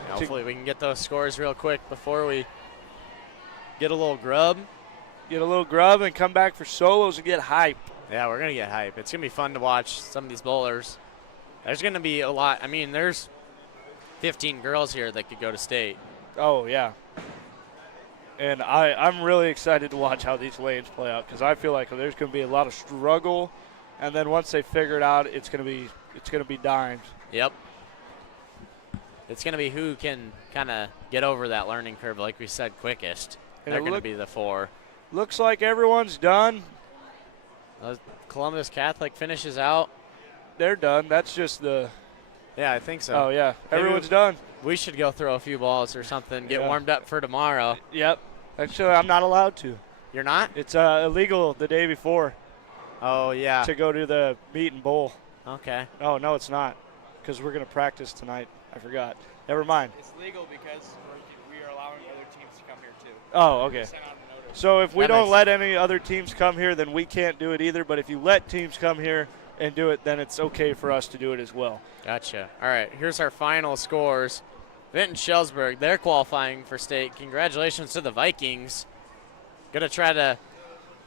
Hopefully we can get those scores real quick before we get a little grub. Get a little grub and come back for solos and get hype. Yeah, we're going to get hype. It's going to be fun to watch some of these bowlers. There's going to be a lot. I mean, there's 15 girls here that could go to state. Oh, yeah. And I'm really excited to watch how these lanes play out because I feel like there's going to be a lot of struggle, and then once they figure it out, it's going to be dimes. Yep. It's going to be who can kind of get over that learning curve, like we said, quickest. And they're going to be the 4. Looks like everyone's done. Columbus Catholic finishes out. They're done. That's just the. Yeah, I think so. Oh, yeah. Everyone's done. We should go throw a few balls or something, get warmed up for tomorrow. Yep. Actually, I'm not allowed to. You're not? It's illegal the day before. Oh, yeah. To go to the meet and bowl. Okay. Oh, no, it's not because we're going to practice tonight. I forgot. Never mind. It's legal because we are allowing other teams to come here too. Oh, okay. So if we don't makes let any other teams come here, then we can't do it either. But if you let teams come here and do it, then it's okay for us to do it as well. Gotcha. All right, here's our final scores. Vinton-Shellsburg, they're qualifying for state. Congratulations to the Vikings. Gonna try to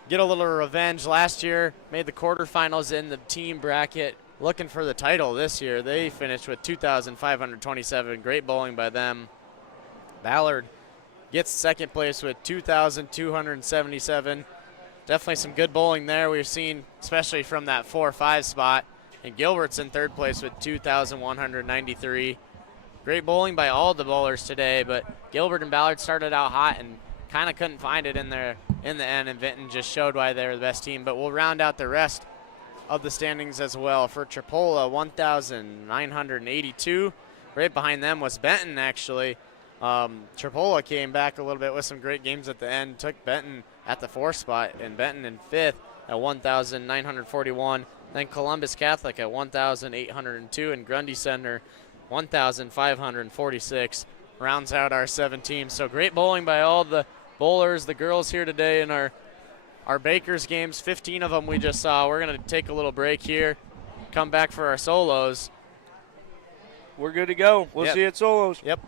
get a little revenge. Last year, made the quarterfinals in the team bracket. Looking for the title this year. They finished with 2,527. Great bowling by them. Ballard gets second place with 2,277. Definitely some good bowling there we've seen, especially from that 4-5 spot. And Gilbert's in third place with 2,193. Great bowling by all the bowlers today, but Gilbert and Ballard started out hot and kind of couldn't find it in the end, and Vinton just showed why they were the best team. But we'll round out the rest of the standings as well. For Tripoli, 1,982. Right behind them was Benton, actually. Tripoli came back a little bit with some great games at the end, took Benton at the 4th spot, and Benton in 5th at 1,941. Then Columbus Catholic at 1,802, and Grundy Center 1,546. Rounds out our 7 teams. So great bowling by all the bowlers, the girls here today in our Bakers games. 15 of them we just saw. We're going to take a little break here, come back for our solos. We're good to go. We'll see you at solos. Yep.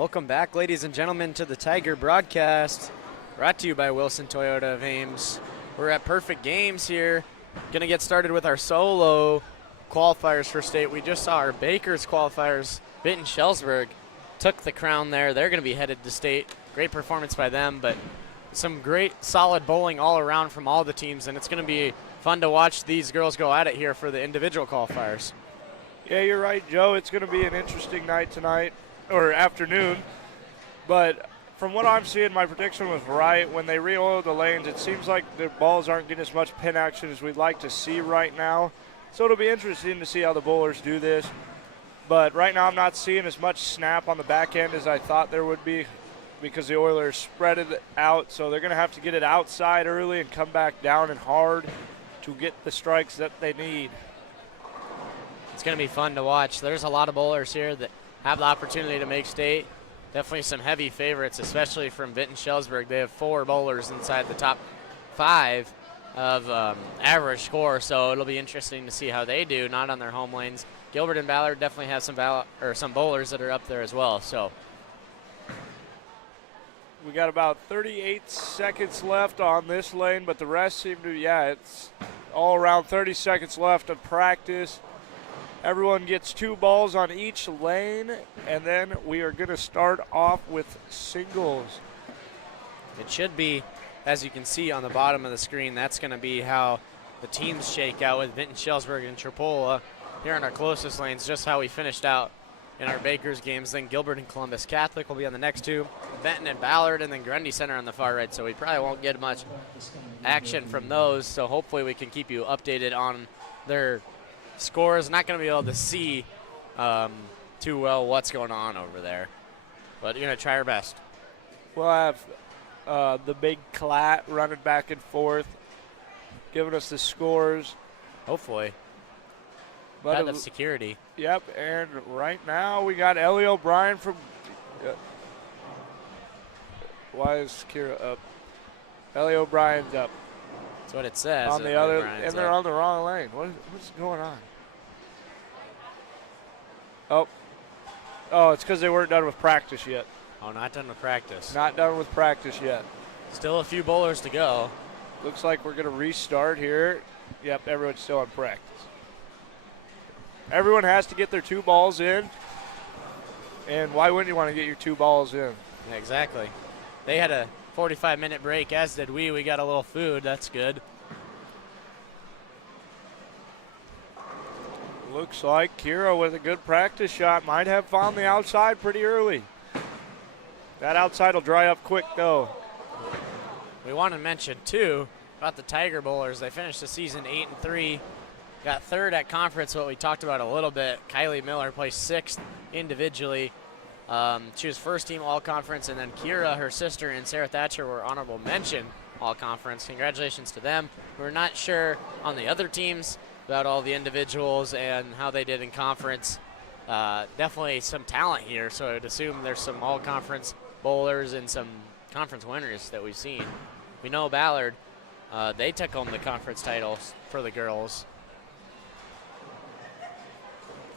Welcome back, ladies and gentlemen, to the Tiger broadcast, brought to you by Wilson Toyota of Ames. We're at Perfect Games here. Going to get started with our solo qualifiers for state. We just saw our Bakers qualifiers. Vinton-Shellsburg took the crown there. They're going to be headed to state. Great performance by them, but some great solid bowling all around from all the teams, and it's going to be fun to watch these girls go at it here for the individual qualifiers. Yeah, you're right, Joe. It's going to be an interesting night tonight, or afternoon. But from what I'm seeing, my prediction was right. When they re-oiled the lanes, it seems like the balls aren't getting as much pin action as we'd like to see right now. So it'll be interesting to see how the bowlers do this. But right now I'm not seeing as much snap on the back end as I thought there would be because the Oilers spread it out. So they're going to have to get it outside early and come back down and hard to get the strikes that they need. It's going to be fun to watch. There's a lot of bowlers here that have the opportunity to make state. Definitely some heavy favorites, especially from Vinton-Shellsburg. They have 4 bowlers inside the top 5 of average score, so it'll be interesting to see how they do, not on their home lanes. Gilbert and Ballard definitely have some bowlers that are up there as well. So we got about 38 seconds left on this lane, but the rest seem to, it's all around 30 seconds left of practice. Everyone gets 2 balls on each lane, and then we are going to start off with singles. It should be, as you can see on the bottom of the screen, that's going to be how the teams shake out with Vinton-Shellsburg and Tripoli here in our closest lanes, just how we finished out in our Bakers games. Then Gilbert and Columbus Catholic will be on the next 2, Benton and Ballard, and then Grundy Center on the far right, so we probably won't get much action from those, so hopefully we can keep you updated on their scores. Not going to be able to see too well what's going on over there, but you're going to try our best. We'll have the big Clat running back and forth, giving us the scores. Hopefully. But Out of security. Yep, and right now we got Ellie O'Brien from. Why is Kira up? Ellie O'Brien's up. That's what it says. On the other, and they're on the wrong lane. What's going on? Oh, it's because they weren't done with practice yet. Oh, not done with practice. Not done with practice yet. Still a few bowlers to go. Looks like we're going to restart here. Yep, everyone's still on practice. Everyone has to get their 2 balls in. And why wouldn't you want to get your 2 balls in? Yeah, exactly. They had a 45-minute break, as did we. We got a little food. That's good. Looks like Kira with a good practice shot might have found the outside pretty early. That outside will dry up quick, though. We want to mention, too, about the Tiger Bowlers. They finished the season 8-3. Got 3rd at conference, what we talked about a little bit. Kylie Miller placed 6th individually. She was first team all-conference, and then Kira, her sister, and Sarah Thatcher were honorable mention all-conference. Congratulations to them. We're not sure on the other teams about all the individuals and how they did in conference. Definitely some talent here, so I'd assume there's some all-conference bowlers and some conference winners that we've seen. We know Ballard, they took home the conference titles for the girls.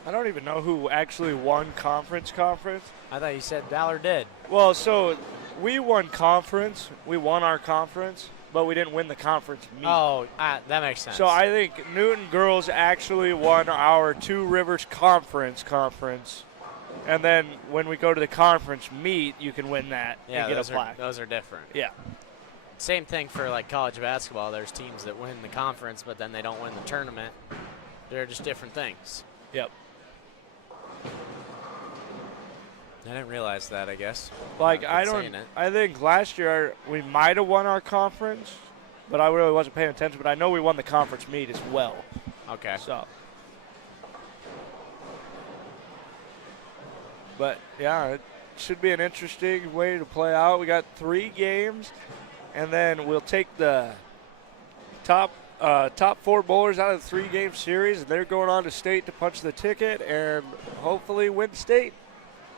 I don't even know who actually won conference. I thought you said Ballard did. Well, so we won conference. We won our conference, but we didn't win the conference meet. Oh, that makes sense. So I think Newton girls actually won our 2 Rivers conference. And then when we go to the conference meet, you can win that and get a plaque. Those are different. Yeah. Same thing for like college basketball. There's teams that win the conference, but then they don't win the tournament. They're just different things. Yep. I didn't realize that, I guess. Like, I think last year we might have won our conference, but I really wasn't paying attention. But I know we won the conference meet as well. Okay. So. But, yeah, it should be an interesting way to play out. We got 3 games, and then we'll take the top 4 bowlers out of the 3-game series, and they're going on to state to punch the ticket and hopefully win state.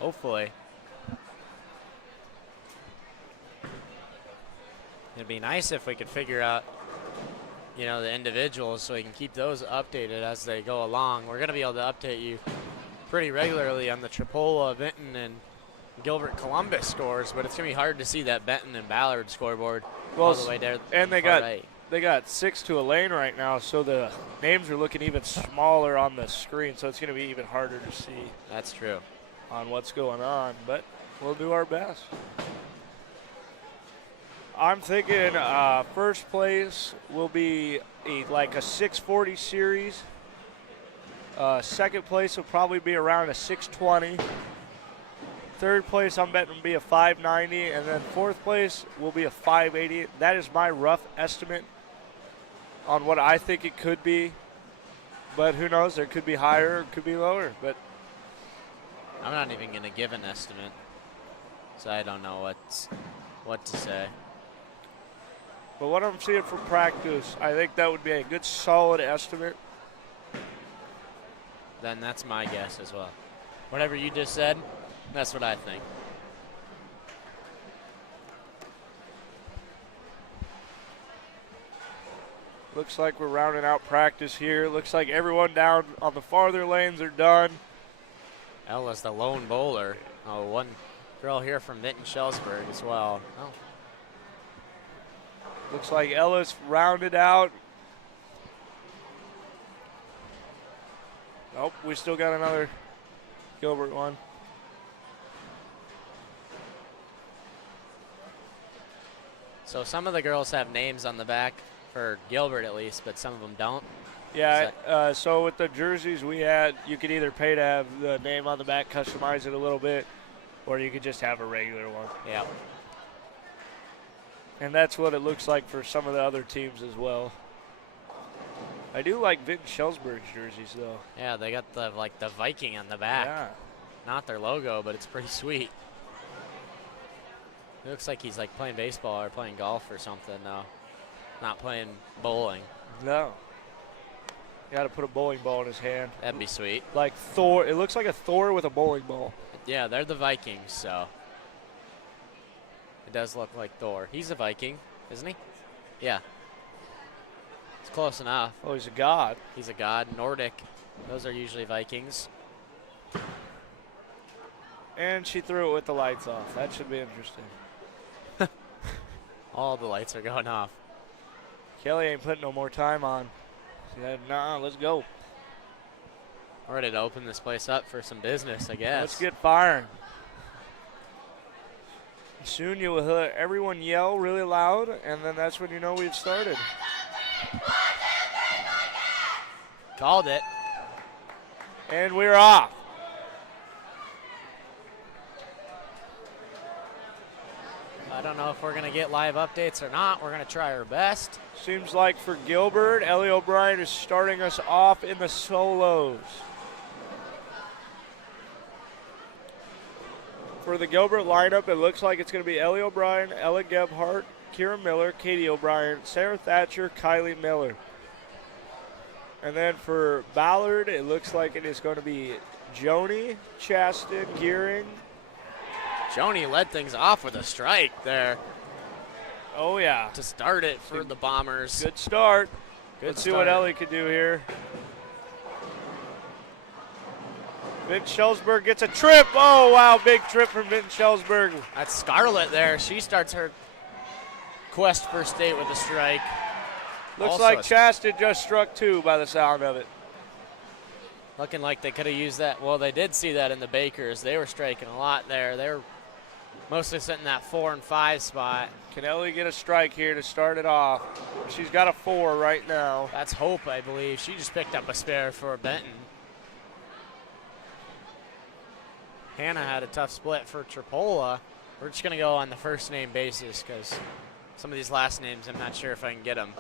Hopefully. It'd be nice if we could figure out, the individuals so we can keep those updated as they go along. We're going to be able to update you pretty regularly on the Tripoli, Vinton, and Gilbert Columbus scores, but it's going to be hard to see that Benton and Ballard scoreboard Well, all the way there. and they far got right. they got 6 to a lane right now, so the names are looking even smaller on the screen, so it's going to be even harder to see That's true. on what's going on, but we'll do our best. I'm thinking first place will be like a 640 series. Second place will probably be around a 620. Third place I'm betting will be a 590, and then fourth place will be a 580. That is my rough estimate on what I think it could be, but who knows? There could be higher, it could be lower, but I'm not even going to give an estimate, so I don't know what to say. But what I'm seeing from practice, I think that would be a good solid estimate. Then that's my guess as well. Whatever you just said, that's what I think. Looks like we're rounding out practice here. Looks like everyone down on the farther lanes are done. Ella's the lone bowler. Oh, one girl here from Vinton-Shellsburg as well. Oh, Looks like Ella's rounded out. Nope, we still got another Gilbert one. so some of the girls have names on the back, for Gilbert at least, but some of them don't. Yeah, so with the jerseys we had, you could either pay to have the name on the back, customize it a little bit, or you could just have a regular one. Yeah. And that's what it looks like for some of the other teams as well. I do like Vinton-Shellsburg's jerseys, though. Yeah, they got the Viking on the back. Yeah. Not their logo, but it's pretty sweet. It looks like he's like playing baseball or playing golf or something though. Not playing bowling. No. Got to put a bowling ball in his hand. That'd be sweet. Like Thor. It looks like a Thor with a bowling ball. Yeah, they're the Vikings, so it does look like Thor. He's a Viking, isn't he? Yeah. It's close enough. Oh, he's a god. He's a god. Nordic. Those are usually Vikings. And she threw it with the lights off. That should be interesting. All the lights are going off. Kelly ain't putting no more time on. She said, nah, let's go. We're ready to open this place up for some business, I guess. Let's get firing. Soon you will hear everyone yell really loud, and then that's when you know we've started. Called it. And we're off. I don't know if we're going to get live updates or not. We're going to try our best. Seems like for Gilbert, Ellie O'Brien is starting us off in the solos. For the Gilbert lineup, it looks like it's going to be Ellie O'Brien, Ella Gebhardt, Kira Miller, Katie O'Brien, Sarah Thatcher, Kylie Miller. And then for Ballard, it looks like it is going to be Joni, Chaston, Gearing. Joni led things off with a strike there Oh, yeah. to start it for the Bombers. Good start. Good Let's see start. what Ellie could do here. Vinton-Shellsburg gets a trip. Oh, wow, big trip from Vinton-Shellsburg. That's Scarlett there. She starts her quest for state with a strike. Looks Also like a- Chaston just struck 2 by the sound of it. Looking like they could have used that. Well, they did see that in the Bakers. They were striking a lot there. They were mostly sitting that 4 and 5 spot. Can Ellie get a strike here to start it off? She's got a 4 right now. That's Hope, I believe. She just picked up a spare for Benton. Hannah had a tough split for Tripoli. We're just going to go on the first name basis because some of these last names, I'm not sure if I can get them.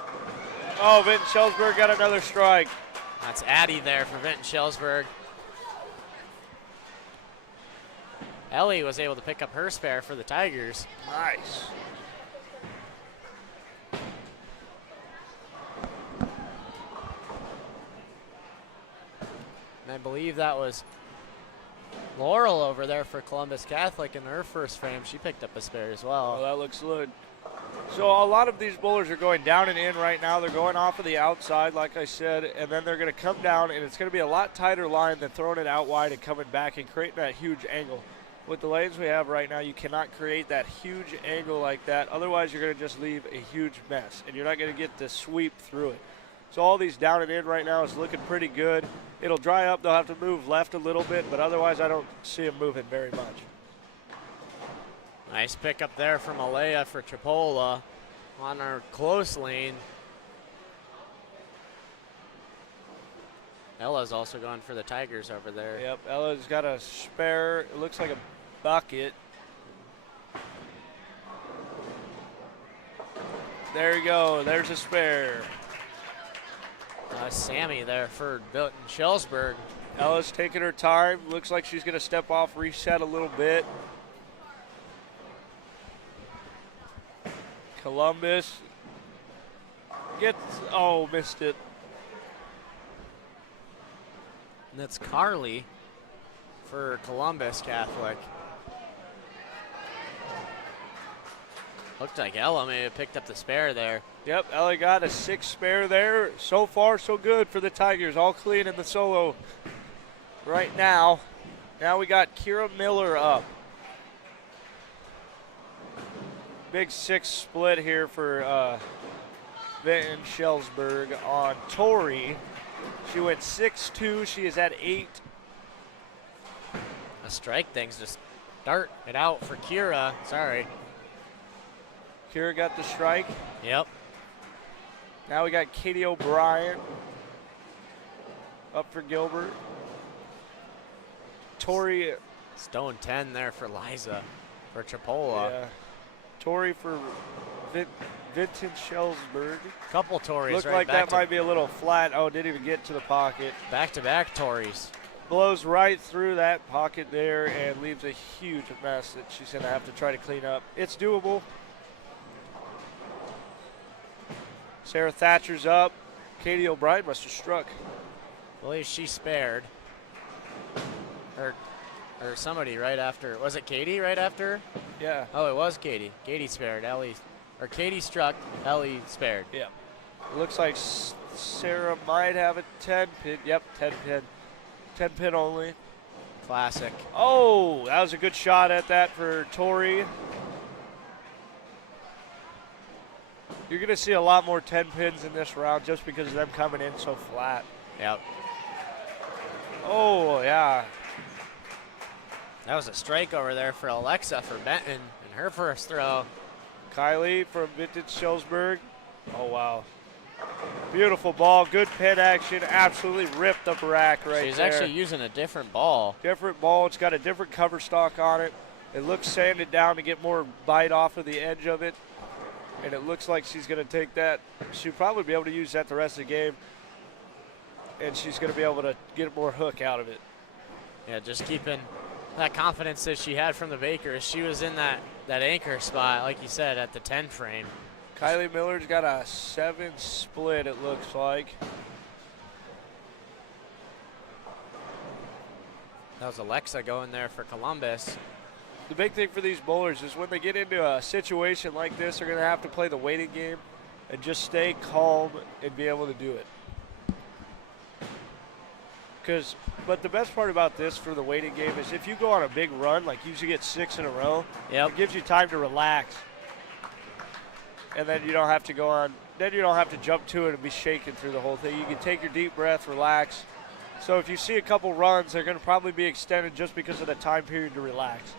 Oh, Vinton-Shellsburg got another strike. That's Addie there for Vinton-Shellsburg. Ellie was able to pick up her spare for the Tigers. Nice. And I believe that was Laurel over there for Columbus Catholic in her first frame. She picked up a spare as Oh, well. that looks good. So a lot of these bowlers are going down and in right now. They're going off of the outside, like I said, and then they're going to come down, and it's going to be a lot tighter line than throwing it out wide and coming back and creating that huge angle. with the lanes we have right now, you cannot create that huge angle like that. Otherwise, you're going to just leave a huge mess, and you're not going to get the sweep through it. So all these down and in right now is looking pretty good. It'll dry up. They'll have to move left a little bit, but otherwise I don't see them moving very much. Nice pickup there from Alea for Tripoli on our close lane. Ella's also going for the Tigers over there. Yep, Ella's got a spare. It looks like a bucket. There you go. There's a spare. Sammy there for Vinton-Shellsburg. Ella's taking her time. Looks like she's going to step off, reset a little bit. Columbus gets, oh, missed it. And that's Carly for Columbus Catholic. Looked like Ella may have picked up the spare there. Yep, Ella got a 6 spare there. So far, so good for the Tigers. All clean in the solo right now. Now we got Kira Miller up. Big 6 split here for Vinton-Shellsburg on Tori. She went 6-2. She is at 8. The strike things just start it out for Kira. Sorry. Kira got the strike. Yep. Now we got Katie O'Brien up for Gilbert. Tori. Stone 10 there for Liza for Tripoli. Yeah. Tori for Vinton-Shellsburg. Couple Tories. Looked right like back that might be a little flat. Oh, didn't even get to the pocket. Back-to-back Tories. Blows right through that pocket there and leaves a huge mess that she's going to have to try to clean up. It's doable. Sarah Thatcher's up. Katie O'Brien must have struck. I believe she spared. Or somebody right after. Was it Katie right after? Yeah. Oh, it was Katie. Katie spared. Katie struck. Ellie spared. Yeah. It looks like Sarah might have a 10 pin. Yep, 10 pin. 10 pin only. Classic. Oh, that was a good shot at that for Tori. You're going to see a lot more 10 pins in this round just because of them coming in so flat. Yep. Oh, yeah. That was a strike over there for Alexa for Benton in her first throw. Kylie from Vinton-Shellsburg. Oh, wow. Beautiful ball. Good pin action. Absolutely ripped the rack right She's there. actually using a different ball. Different ball. It's got a different cover stock on it. It looks sanded down to get more bite off of the edge of it. And it looks like she's going to take that. She'll probably be able to use that the rest of the game. And she's going to be able to get more hook out of it. Yeah, just keeping that confidence that she had from the Bakers. She was in that anchor spot, like you said, at the 10 frame. Kylie Miller's got a 7 split, it looks like. That was Alexa going there for Columbus. The big thing for these bowlers is when they get into a situation like this, they're going to have to play the waiting game and just stay calm and be able to do it. But the best part about this for the waiting game is if you go on a big run, like usually get 6 in a row, it gives you time to relax. And then you don't have to go on, then you don't have to jump to it and be shaking through the whole thing. You can take your deep breath, relax. So if you see a couple runs, they're going to probably be extended just because of the time period to relax.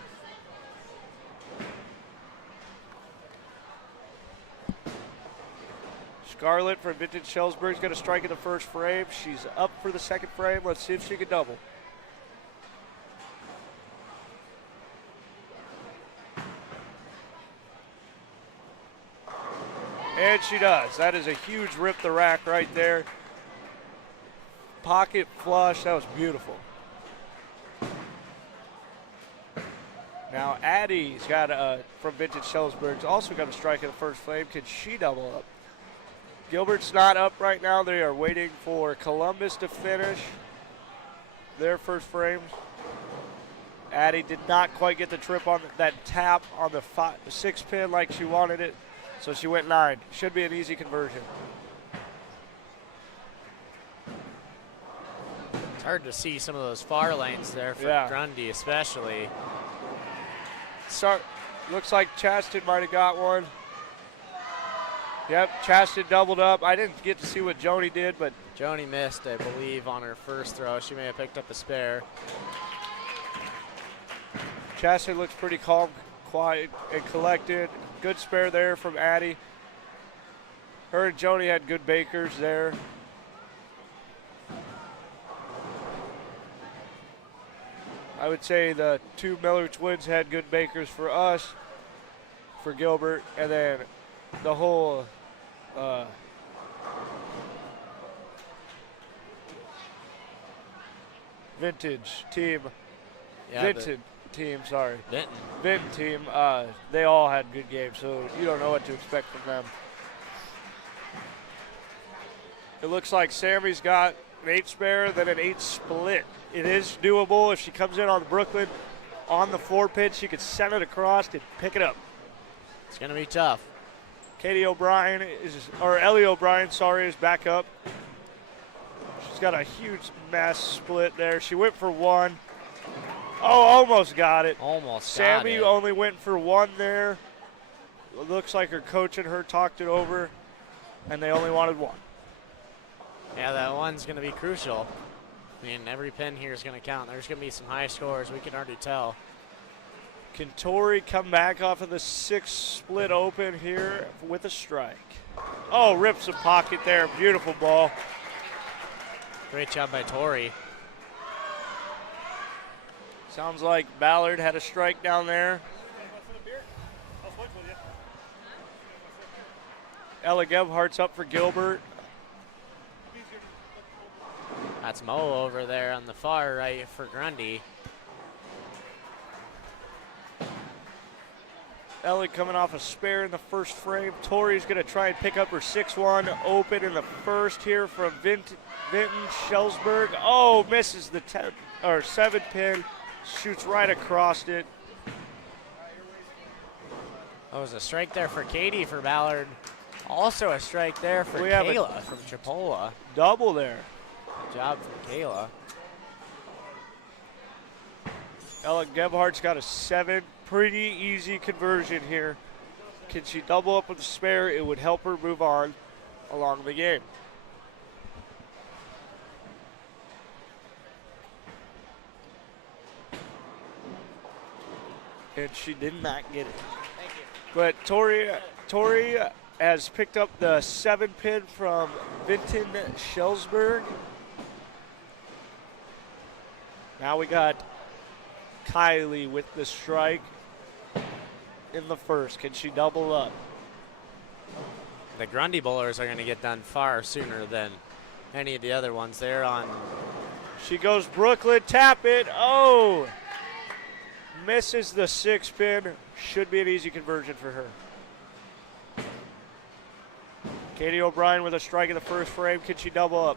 Scarlett from Vinton-Shellsburg is going to strike in the first frame. She's up for the second frame. Let's see if she can double. And she does. That is a huge rip the rack right there. Pocket flush. That was beautiful. Now Addie's got from Vinton-Shellsburg's also got a strike in the first frame. Can she double up? Gilbert's not up right now. They are waiting for Columbus to finish their first frame. Addie did not quite get the trip on that tap on the 6 pin like she wanted it, so she went 9. Should be an easy conversion. It's hard to see some of those far lanes there for Grundy especially. Looks like Chaston might have got one. Yep, Chaston doubled up. I didn't get to see what Joni did, but Joni missed, I believe, on her first throw. She may have picked up a spare. Chaston looks pretty calm, quiet, and collected. Good spare there from Addie. Her and Joni had good bakers there. I would say the two Miller twins had good bakers for us, for Gilbert, and then the whole vintage team, Vinton team, they all had good games, so you don't know what to expect from them. It looks like Sammy's got an 8 spare, then an 8 split. It is doable. If she comes in on Brooklyn on the 4 pitch, she could send it across and pick it up. It's going to be tough. Ellie O'Brien, is back up. She's got a huge mass split there. She went for 1. Oh, almost got it. Sammy only went for 1 there. It looks like her coach and her talked it over, and they only wanted 1. Yeah, that 1's going to be crucial. I mean, every pin here is going to count. There's going to be some high scores. We can already tell. Can Tori come back off of the 6 split open here with a strike? Oh, rips the pocket there. Beautiful ball. Great job by Tori. Sounds like Ballard had a strike down there. Ella Gebhardt's up for Gilbert. That's Mo over there on the far right for Grundy. Ellie coming off a spare in the first frame. Tori's going to try and pick up her 6-1 open in the first here from Vinton-Shellsburg. Oh, misses the 7 pin. Shoots right across it. Oh, it was a strike there for Katie for Ballard. Also a strike there for Kayla from Tripoli. Double there. Good job from Kayla. Ella Gebhardt's got a 7. Pretty easy conversion here. Can she double up with a spare? It would help her move on along the game. And she did not get it. Thank you. But Tori has picked up the 7 pin from Vinton-Shellsburg. Now we got Kylie with the strike in the first. Can she double up? The Grundy bowlers are going to get done far sooner than any of the other ones. They're on. She goes Brooklyn, tap it. Oh! Misses the 6 pin. Should be an easy conversion for her. Katie O'Brien with a strike in the first frame. Can she double up?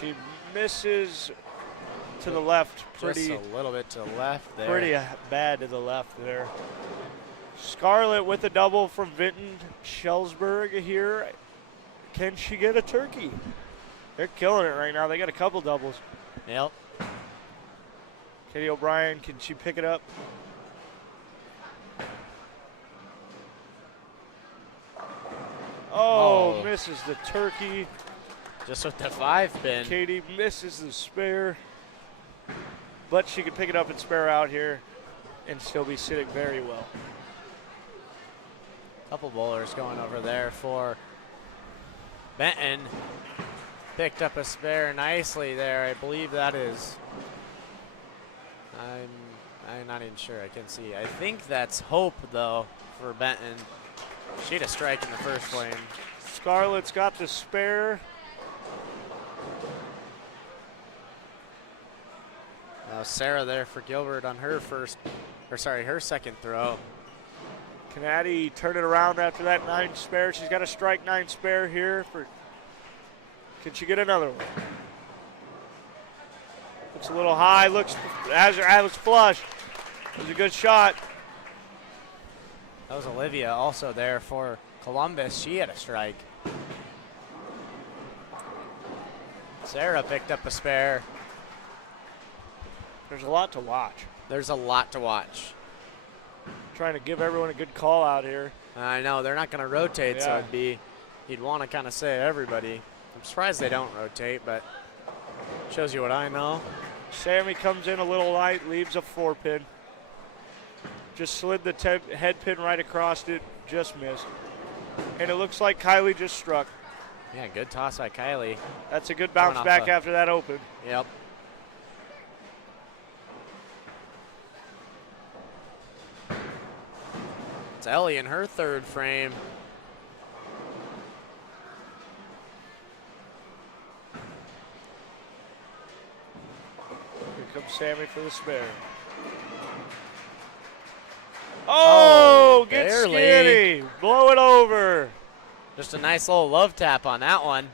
She misses to the left. Just a little bit to the left there. Pretty bad to the left there. Scarlett with a double from Vinton-Shellsburg here. Can she get a turkey? They're killing it right now. They got a couple doubles. Yep. Katie O'Brien, can she pick it up? Oh, misses the turkey. Just with the 5 pin. Katie misses the spare. But she can pick it up and spare out here and still be sitting very well. Couple bowlers going over there for Benton. Picked up a spare nicely there. I believe that is. I'm not even sure. I can see. I think that's Hope though for Benton. She had a strike in the first frame. Scarlett's got the spare. Now Sarah there for Gilbert on her her second throw. Can Addie turn it around after that 9 spare? She's got a strike 9 spare here. Can she get another one? Looks a little high. Looks as flush. It was a good shot. That was Olivia also there for Columbus. She had a strike. Sarah picked up a spare. There's a lot to watch. There's a lot to watch. Trying to give everyone a good call out here. I know, they're not going to rotate, so Yeah. you'd want to kind of say everybody. I'm surprised they don't rotate, but shows you what I know. Sammy comes in a little light, leaves a 4-pin. Just slid the head pin right across it, just missed. And it looks like Kylie just struck. Yeah, good toss by Kylie. That's a good bounce Coming off back the- after that open. Yep. It's Ellie in her third frame. Here comes Sammy for the spare. Oh, get barely. skinny. Blow it over. Just a nice little love tap on that one.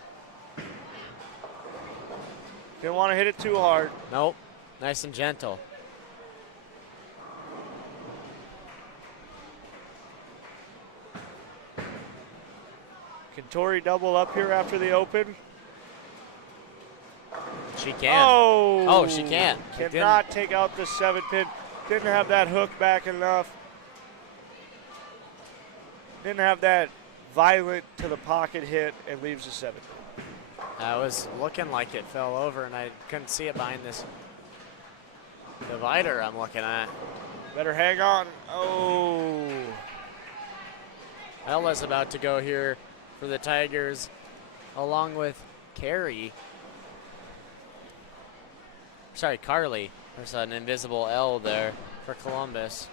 Didn't want to hit it too hard. Nope. Nice and gentle. Can Tori double up here after the open? She can. Oh, Oh, she can. It Cannot take out the 7-pin. Didn't have that hook back enough. Didn't have that violent to the pocket hit and leaves the 7-pin. I was looking like it fell over, and I couldn't see it behind this divider I'm looking at. Better hang on. Oh. Ella's about to go here for the Tigers, along with Carrie. Sorry, Carly. There's an invisible L there for Columbus.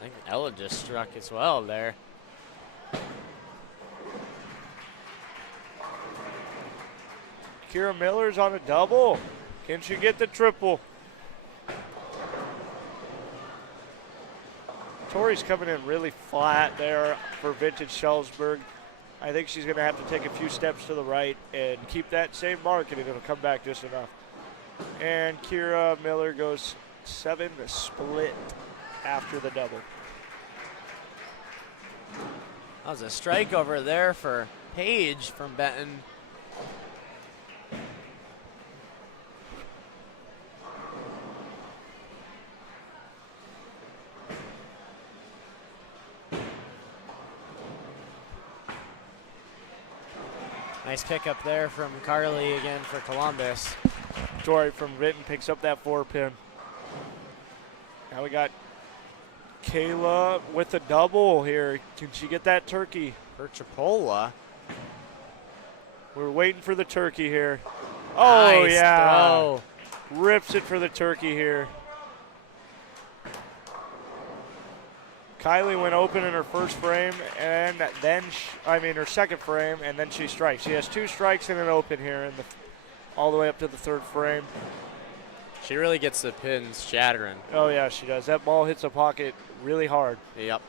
I think Ella just struck as well there. Kira Miller's on a double. Can she get the triple? Tori's coming in really flat there for Vinton-Shellsburg. I think she's going to have to take a few steps to the right and keep that same mark, and it'll come back just enough. And Kira Miller goes 7 split after the double. That was a strike over there for Paige from Benton. Nice pick up there from Carly again for Columbus. Tori from Vinton picks up that 4-pin. Now we got Kayla with a double here. Can she get that turkey? For Tripoli. We're waiting for the turkey here. Oh, Nice yeah. throw. Rips it for the turkey here. Kylie went open in her first frame, and then, her second frame, and then she strikes. She has 2 strikes and an open here, all the way up to the 3rd frame. She really gets the pins shattering. Oh, yeah, she does. That ball hits the pocket really hard. Yep.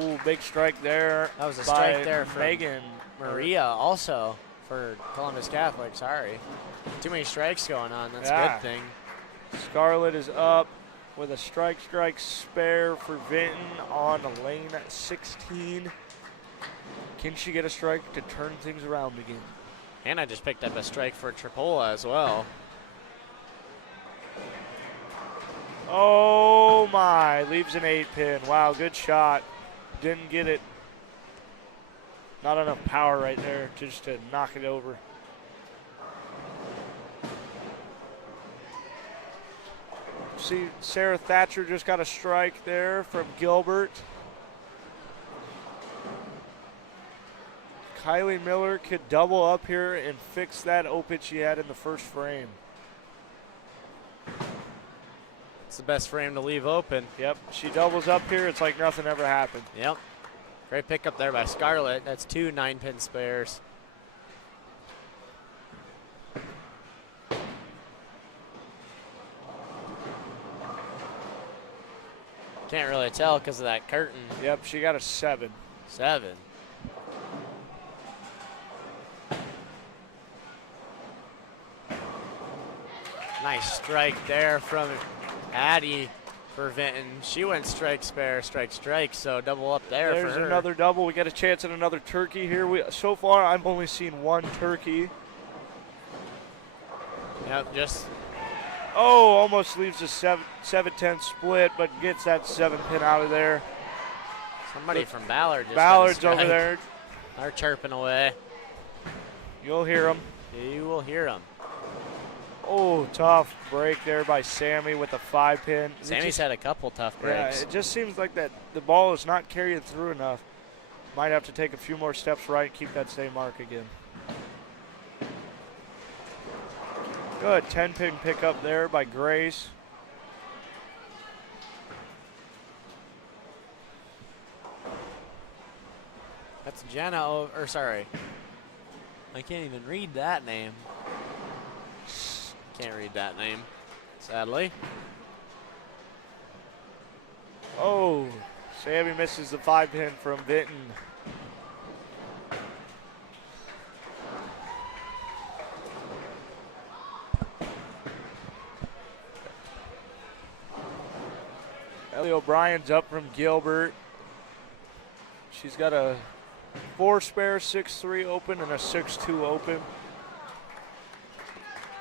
Ooh, big strike there. That was a by strike there from Megan. Maria also for Columbus Catholic. Sorry. Too many strikes going on. That's a Yeah. good thing. Scarlett is up with a strike spare for Vinton on lane 16. Can she get a strike to turn things around again? And I just picked up a strike for Tripoli as well. Oh my, leaves an 8-pin. Wow, good shot. Didn't get it. Not enough power right there just to knock it over. See, Sarah Thatcher just got a strike there from Gilbert. Kylie Miller could double up here and fix that open she had in the first frame. It's the best frame to leave open. Yep, she doubles up here. It's like nothing ever happened. Yep. Great pickup there by Scarlett. That's 2 9-pin spares. Can't really tell because of that curtain. Yep, she got a 7. 7. Nice strike there from Addie for Vinton. She went strike, spare, strike, strike, so double up there There's for her. another double. We got a chance at another turkey here. So far, I've only seen one turkey. Yep, just Oh, almost leaves a 7-10 split, but gets that 7-pin out of there. somebody from Ballard just Ballard's got a over strike. there. They're chirping away. You'll hear them. You will hear them. Oh, tough break there by Sammy with a 5-pin. Sammy's had a couple tough Yeah, breaks. it just seems like that the ball is not carrying through enough. Might have to take a few more steps right and keep that same mark again. Good 10-pin pickup there by Grace. That's Jenna, or sorry. I can't even read that name. Can't read that name, sadly. Oh, Sammy misses the 5-pin from Vinton. Ellie O'Brien's up from Gilbert. She's got a 4 spare, 6-3 open, and a 6-2 open.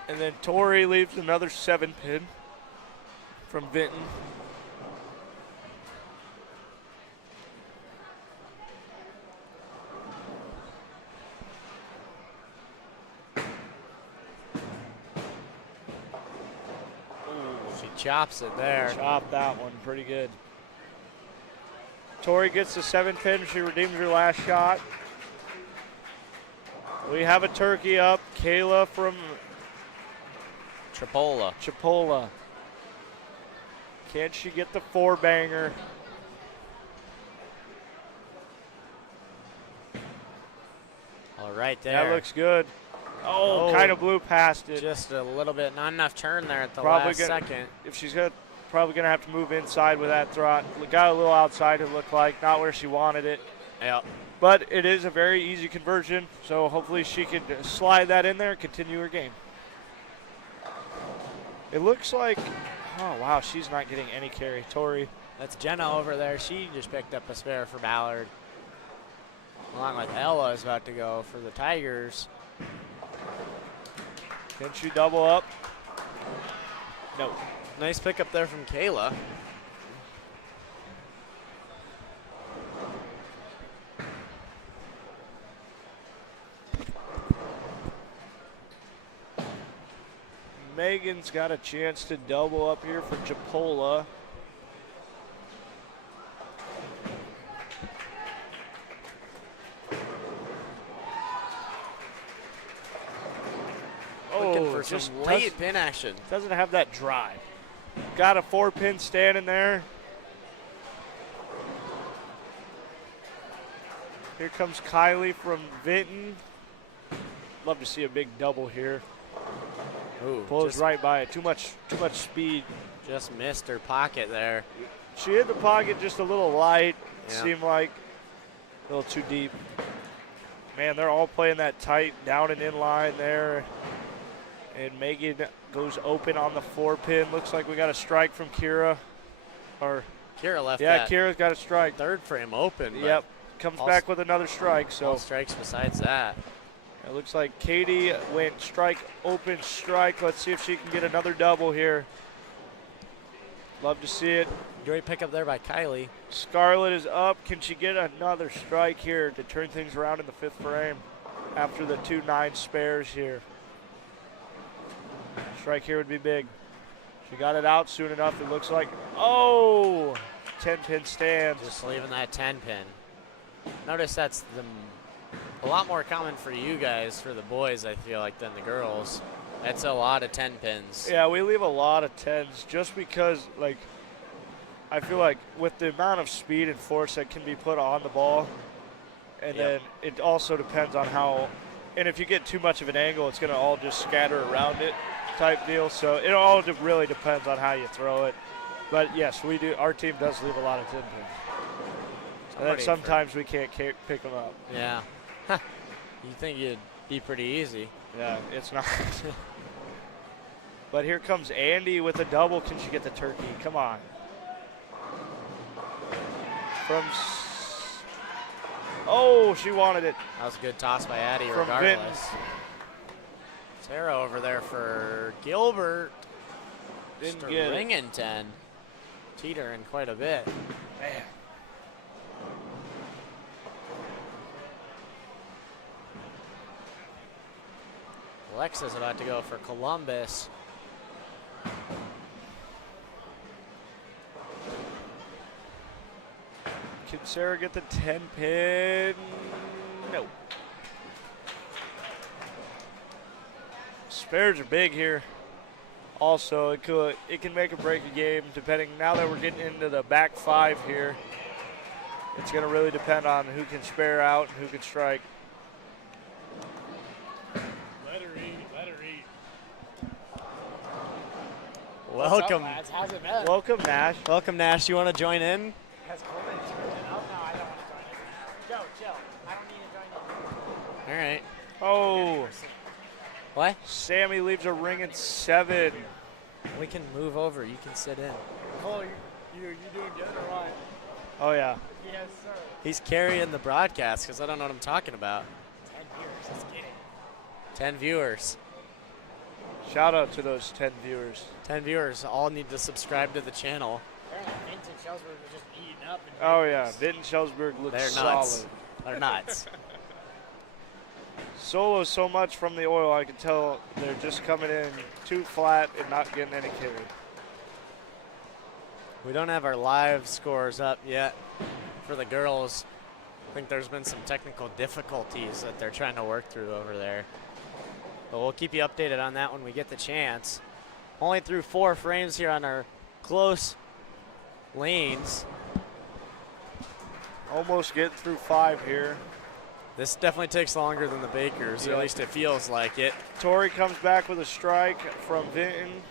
And then Tori leaves another 7-pin from Vinton. She chops it there. Chop that one pretty good. Tori gets the 7-pin. She redeems her last shot. We have a turkey up. Kayla from Tripoli. Can she get the 4-banger? All right there. That looks good. Oh, kind of blew past it. Just a little bit, not enough turn there at the Probably last gonna- second. If she's probably gonna have to move inside with that throt. Got a little outside, it looked like, not where she wanted it. Yep. But it is a very easy conversion, so hopefully she can slide that in there and continue her game. It looks like, oh wow, she's not getting any carry. Tori. That's Jenna over there. She just picked up a spare for Ballard. Along with Ella is about to go for the Tigers. Can she double up? No. Nice pickup there from Kayla. Megan's got a chance to double up here for Chipola. Looking for Oh, just some late pin action. doesn't have that drive. Got a 4-pin standing there. Here comes Kylie from Vinton. Love to see a big double here. Ooh, Pulls right by it. Too much speed. Just missed her pocket there. She hit the pocket just a little light. Yeah. Seemed like a little too deep. Man, they're all playing that tight down and in line there. And Megan goes open on the 4-pin. Looks like we got a strike from Kira. Or Kira left yeah, that Kira's got a strike. third frame open. but Yep, comes all back with another strike. all So strikes besides that. it looks like Katie went strike, open, strike. Let's see if she can get another double here. Love to see it. Great pickup there by Kylie. Scarlett is up. Can she get another strike here to turn things around in the 5th frame after the 2 9 spares here? Strike here would be big. She got it out soon enough. It looks like, oh, 10-pin stands. Just leaving that 10 pin. Notice that's a lot more common for you guys, for the boys, I feel like, than the girls. That's a lot of 10 pins. Yeah, we leave a lot of 10s just because, like, I feel like with the amount of speed and force that can be put on the ball, and Yep. then it also depends on how, and if you get too much of an angle, it's going to all just scatter around it type deal. So it all really depends on how you throw it. But yes, we do. Our team does leave a lot of 10 pins. And then sometimes we can't pick them up. Yeah. You think it'd be pretty easy. Yeah, it's not. But here comes Andy with a double. Can she get the turkey? Come on. Oh, she wanted it. That was a good toss by Addie From regardless. Sarah over there for Gilbert. Didn't get it. Ringington. Teetering quite a bit. Man. Alexa's about to go for Columbus. Can Sarah get the 10 pin? No. Spares are big here. Also, it can make or break a game depending. Now that we're getting into the back 5 here, it's going to really depend on who can spare out and who can strike. Let her eat. Let her eat. Welcome. What's up, lads? How's it been? Welcome, Nash. Welcome, Nash. You want to join in? Has Coleman turned it up? No, I don't want to join it. Joe, chill. I don't need to join in. All right. Oh, What? Sammy leaves a ring at 7. We can move over. You can sit in. Cole, you doing good or what? Oh, yeah. Yes, sir. He's carrying the broadcast because I don't know what I'm talking about. 10 viewers. Let's get it. 10 viewers. Shout out to those 10 viewers. 10 viewers all need to subscribe to the channel. Apparently, Vinton-Shellsburg was just eating up. And Oh, yeah. Vinton-Shellsburg looks They're solid. nuts. They're nuts. Solo so much from the oil, I can tell they're just coming in too flat and not getting any carry. We don't have our live scores up yet for the girls. I think there's been some technical difficulties that they're trying to work through over there. But we'll keep you updated on that when we get the chance. Only through 4 frames here on our close lanes. Almost getting through 5 here. This definitely takes longer than the Bakers, or Yeah. at least it feels like it. Tori comes back with a strike from Vinton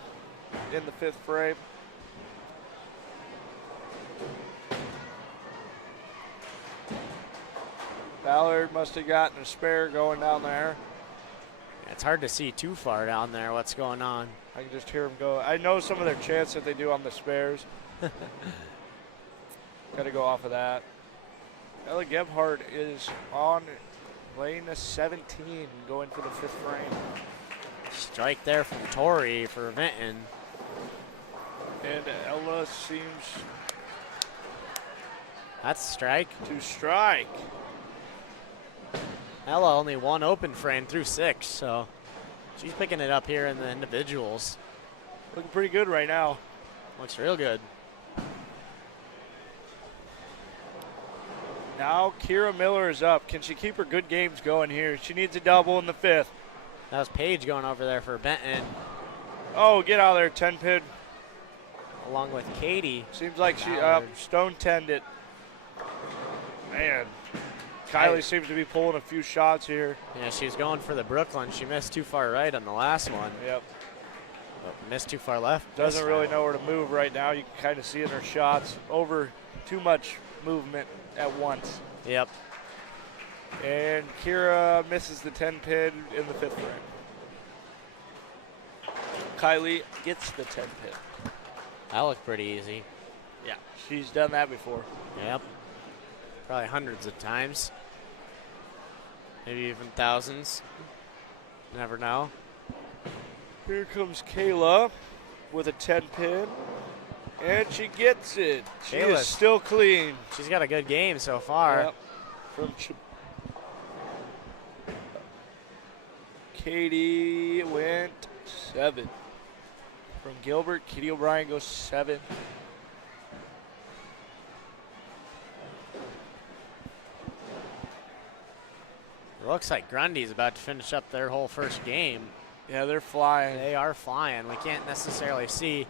in the 5th frame. Ballard must have gotten a spare going down there. It's hard to see too far down there what's going on. I can just hear them go. I know some of their chants that they do on the spares. Got to go off of that. Ella Gebhardt is on lane 17, going for the 5th frame. Strike there from Torrey for Vinton. And Ella seems That's a strike. to strike. Ella only 1 open frame through 6, so she's picking it up here in the individuals. Looking pretty good right now. Looks real good. Now Kira Miller is up. Can she keep her good games going here? She needs a double in the 5th. That was Paige going over there for Benton, Oh, get out of there, 10 pin. along with Katie. Seems like she Ballard. stone 10'd it. Man, Kylie seems to be pulling a few shots here. Yeah, she was going for the Brooklyn. She missed too far right on the last one. Yep. But missed too far left. Doesn't really know where to move right now. You can kind of see in her shots over too much movement at once. Yep. And Kira misses the 10 pin in the 5th frame. Kylie gets the 10 pin. That looked pretty easy. Yeah, she's done that before. Yep. Probably hundreds of times. Maybe even thousands. Never know. Here comes Kayla with a 10 pin. And she gets it. She is Kayla's- still clean. She's got a good game so far. Yep. From Katie went 7. From Gilbert, Katie O'Brien goes 7. It looks like Grundy's about to finish up their whole first game. Yeah, they're flying. They are flying. We can't necessarily see.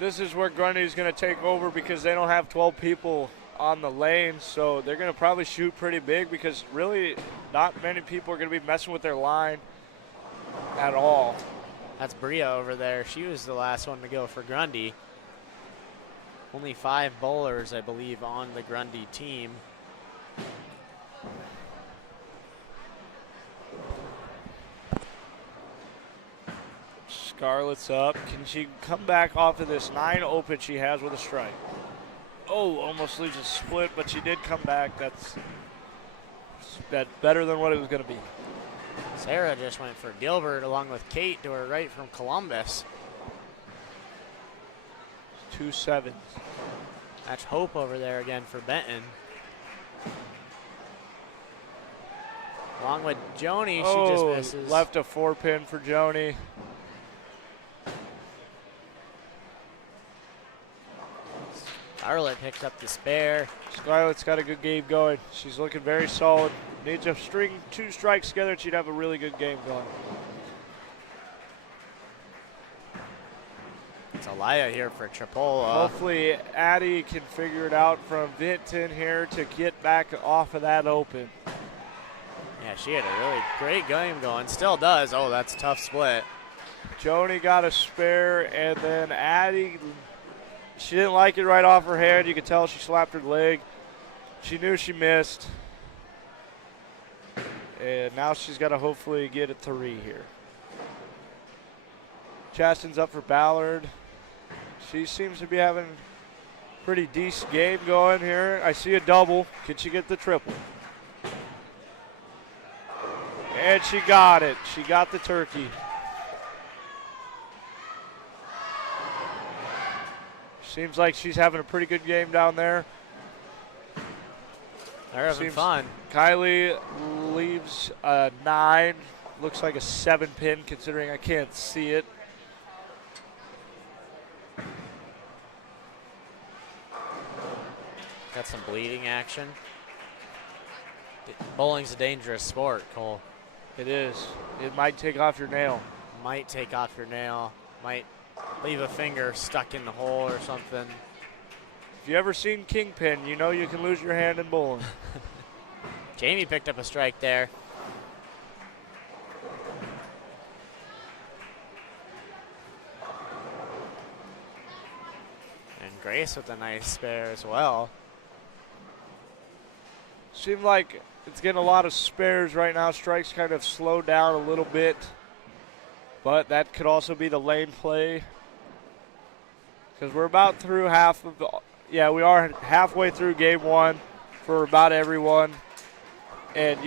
This is where Grundy's going to take over because they don't have 12 people on the lane, so they're going to probably shoot pretty big because really not many people are going to be messing with their line at all. That's Bria over there. She was the last one to go for Grundy. Only 5 bowlers, I believe, on the Grundy team. Scarlett's up. Can she come back off of this 9 open she has with a strike? Oh, almost leaves a split, but she did come back. That's better than what it was going to be. Sarah just went for Gilbert along with Kate to her right from Columbus. 2 sevens. That's hope over there again for Benton. Along with Joni, she just misses. Left a 4-pin for Joni. Scarlett picks up the spare. Scarlett's got a good game going. She's looking very solid. Needs to string 2 strikes together and she'd have a really good game going. It's Alaya here for Tripoli. Hopefully Addie can figure it out from Vinton here to get back off of that open. Yeah, she had a really great game going. Still does. Oh, that's a tough split. Joni got a spare, and then Addie, she didn't like it right off her hand. You could tell she slapped her leg. She knew she missed. And now she's got to hopefully get a 3 here. Chasten's up for Ballard. She seems to be having a pretty decent game going here. I see a double. Can she get the triple? And she got it. She got the turkey. Seems like she's having a pretty good game down there. They're having fun. Kylie leaves a 9. Looks like a 7-pin considering I can't see it. Got some bleeding action. Bowling's a dangerous sport, Cole. It is. It might take off your nail. Might take off your nail. Might leave a finger stuck in the hole or something. If you ever seen Kingpin, you know you can lose your hand in bowling. Jamie picked up a strike there. And Grace with a nice spare as well. Seems like it's getting a lot of spares right now. Strikes kind of slowed down a little bit. But that could also be the lane play. Because we're about through half of the, yeah, we are halfway through game 1 for about everyone. And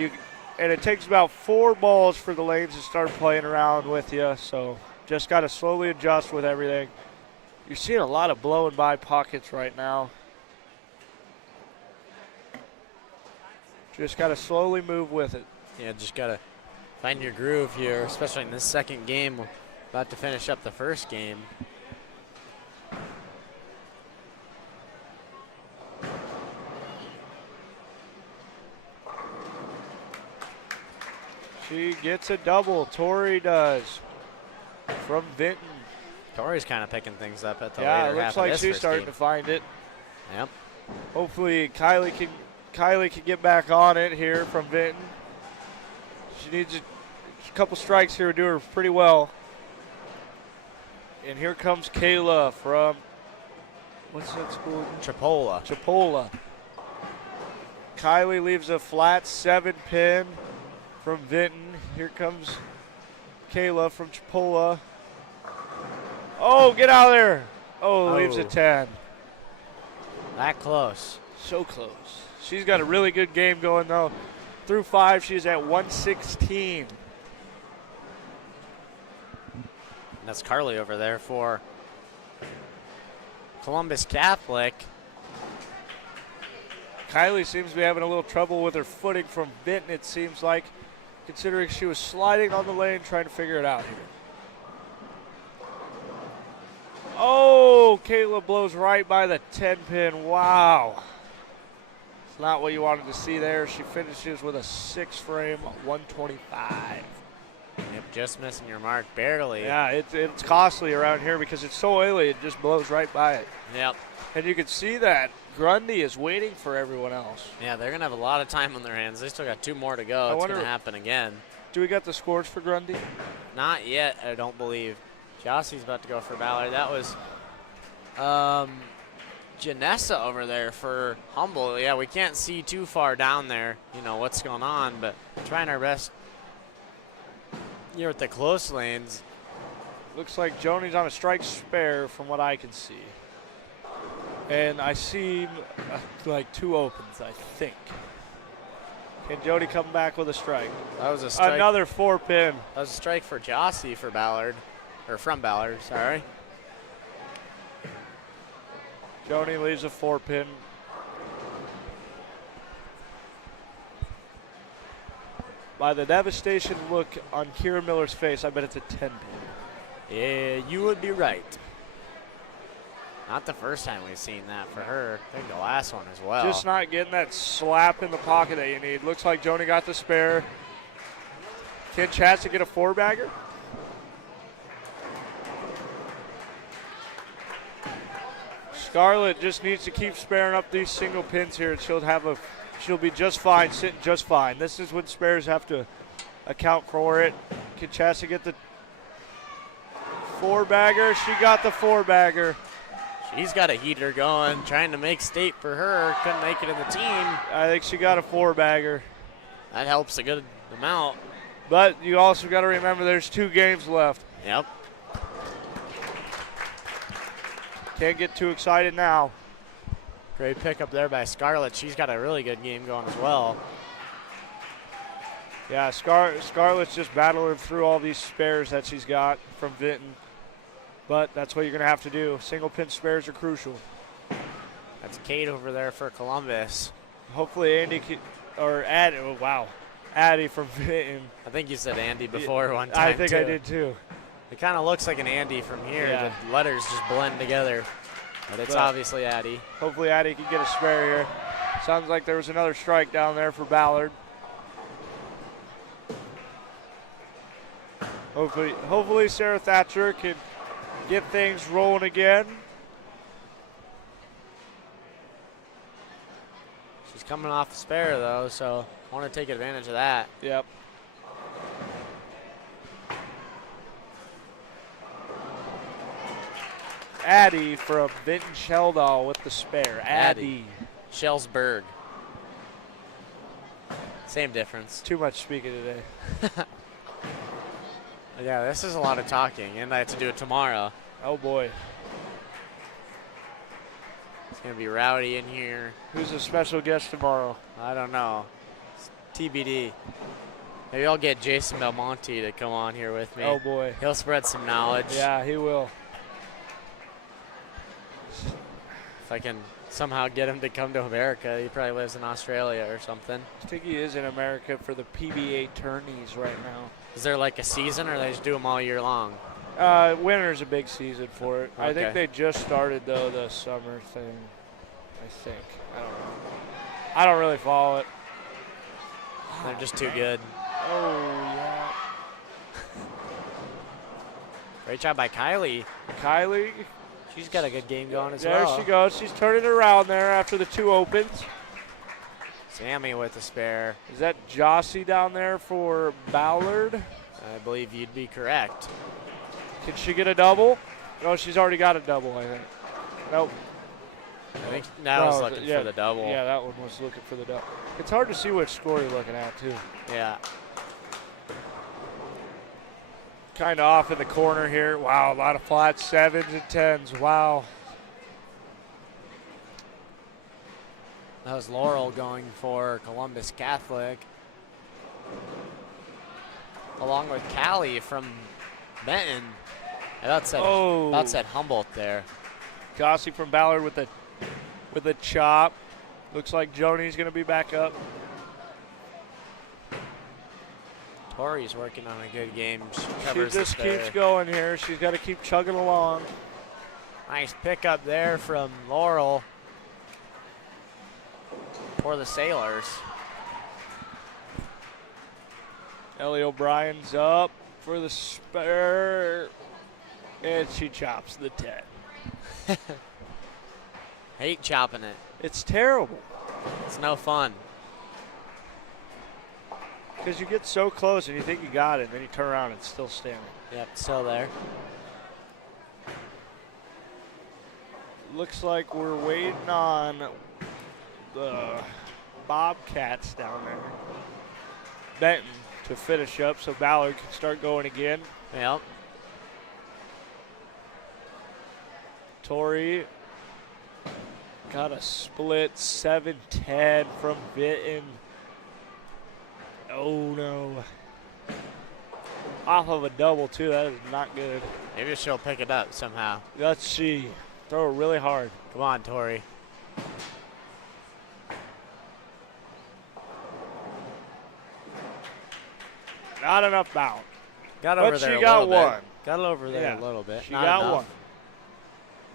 it takes about 4 balls for the lanes to start playing around with you. So just got to slowly adjust with everything. You're seeing a lot of blowing by pockets right now. Just got to slowly move with it. Yeah, just got to find your groove here, especially in this second game. We're about to finish up the first game. She gets a double. Tori does. From Vinton. Tori's kind of picking things up at the yeah, later it half looks like of this she's first starting game. to find it. Yep. Hopefully Kylie can get back on it here from Vinton. She needs a couple strikes here to do her pretty well. And here comes Kayla from, what's that school? Tripoli. Kylie leaves a flat 7-pin from Vinton. Here comes Kayla from Tripoli. Oh, get out of there. Oh, leaves a 10. That close. So close. She's got a really good game going, though. Through 5, she's at 116. That's Carly over there for Columbus Catholic. Kylie seems to be having a little trouble with her footing from Benton, it seems like, considering she was sliding on the lane trying to figure it out here. Oh, Kayla blows right by the 10-pin. Wow. It's not what you wanted to see there. She finishes with a 6-frame, 125. Yep, just missing your mark barely. Yeah, it's costly around here because it's so oily, it just blows right by it. Yep. And you can see that Grundy is waiting for everyone else. Yeah, they're going to have a lot of time on their hands. They still got 2 more to go. It's going to happen again. Do we got the scores for Grundy? Not yet, I don't believe. Jossie's about to go for Ballard. That was Janessa over there for Humboldt. Yeah, we can't see too far down there, you know, what's going on, but trying our best here with the close lanes. Looks like Joni's on a strike spare from what I can see. And I see like 2 opens, I think. Can Joni come back with a strike? That was a strike. Another 4-pin. That was a strike for Jossie for Ballard, or from Ballard, sorry. Joni leaves a 4-pin. By the devastation look on Kira Miller's face, I bet it's a 10-pin. Yeah, you would be right. Not the first time we've seen that for her. I think the last one as well. Just not getting that slap in the pocket that you need. Looks like Joni got the spare. Can Chassie get a 4-bagger? Scarlett just needs to keep sparing up these single pins here, and she'll be just fine, sitting just fine. This is when spares have to account for it. Can Chassie get the 4-bagger? She got the 4-bagger. She's got a heater going, trying to make state for her. Couldn't make it in the team. I think she got a 4-bagger. That helps a good amount. But you also got to remember there's 2 games left. Yep. Can't get too excited now. Great pickup there by Scarlett. She's got a really good game going as well. Yeah, Scarlett's just battling through all these spares that she's got from Vinton. But that's what you're going to have to do. Single pin spares are crucial. That's Kate over there for Columbus. Hopefully Andy Addie, oh wow, Addie from Vinton. I think you said Andy before one time. I think too. I did too. It kind of looks like an Andy from here. Yeah. The letters just blend together. But it's obviously Addie. Hopefully Addie can get a spare here. Sounds like there was another strike down there for Ballard. Hopefully Sarah Thatcher can get things rolling again. She's coming off the spare though, so I want to take advantage of that. Yep. Addie from Vinton-Shellsburg with the spare. Addie. Shellsburg. Same difference. Too much speaking today. Yeah, this is a lot of talking, and I have to do it tomorrow. Oh boy. It's going to be rowdy in here. Who's a special guest tomorrow? I don't know. It's TBD. Maybe I'll get Jason Belmonte to come on here with me. Oh boy. He'll spread some knowledge. Yeah, he will. If I can somehow get him to come to America. He probably lives in Australia or something. I think he is in America for the PBA tourneys right now. Is there like a season, or they just do them all year long? Winter's a big season for it. Okay. I think they just started, though, the summer thing. I think. I don't know. I don't really follow it. They're just too good. Oh, yeah. Great job by Kylie. Kylie. She's got a good game going as There well. she goes. She's turning around there after the 2 opens. Sammy with the spare. Is that Jossie down there for Ballard? I believe you'd be correct. Can she get a double? No, she's already got a double, I think. Nope. I think now is looking for the double. Yeah, that one was looking for the double. It's hard to see which score you're looking at, too. Yeah. Kind of off in the corner here. Wow, a lot of flats, 7s and 10s. Wow. That was Laurel going for Columbus Catholic. Along with Callie from Benton. I about said Humboldt there. Jossie from Ballard with the chop. Looks like Joni's going to be back up. Tori's working on a good game. She just keeps going here. She's got to keep chugging along. Nice pickup there from Laurel for the Sailors. Ellie O'Brien's up for the spare. And she chops the 10. Hate chopping it. It's terrible. It's no fun. Because you get so close and you think you got it, and then you turn around and it's still standing. Yep, still there. Looks like we're waiting on the Bobcats down there. Benton to finish up so Ballard can start going again. Yep. Tori got a split 7-10 from Vinton. Oh no. Off of a double too, that is not good. Maybe she'll pick it up somehow. Let's see. Throw it really hard. Come on, Tori. Not enough bounce. Got But over she there a got little one. bit. Got over there Yeah, a little bit. She Not got enough. one.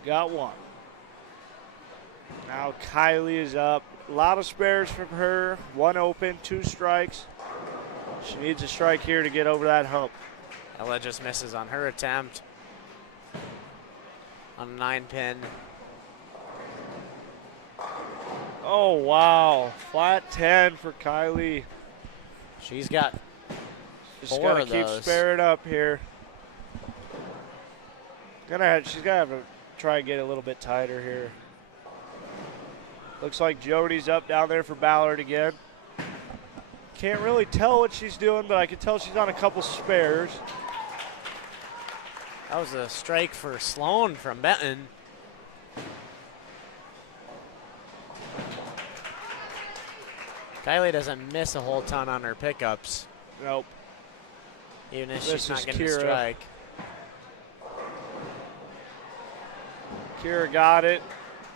Got one. Now Kylie is up. A lot of spares from her. 1 open, 2 strikes. She needs a strike here to get over that hump. Ella just misses on her attempt. On a 9-pin. Oh, wow. Flat 10 for Kylie. She's got Just 4 gotta of keep those. sparing up here. She's gonna have to try and get a little bit tighter here. Looks like Jody's up down there for Ballard again. Can't really tell what she's doing, but I can tell she's on a couple spares. That was a strike for Sloan from Benton. Kylie doesn't miss a whole ton on her pickups, Nope. even if This she's not is getting a Kira. strike. Kira got it.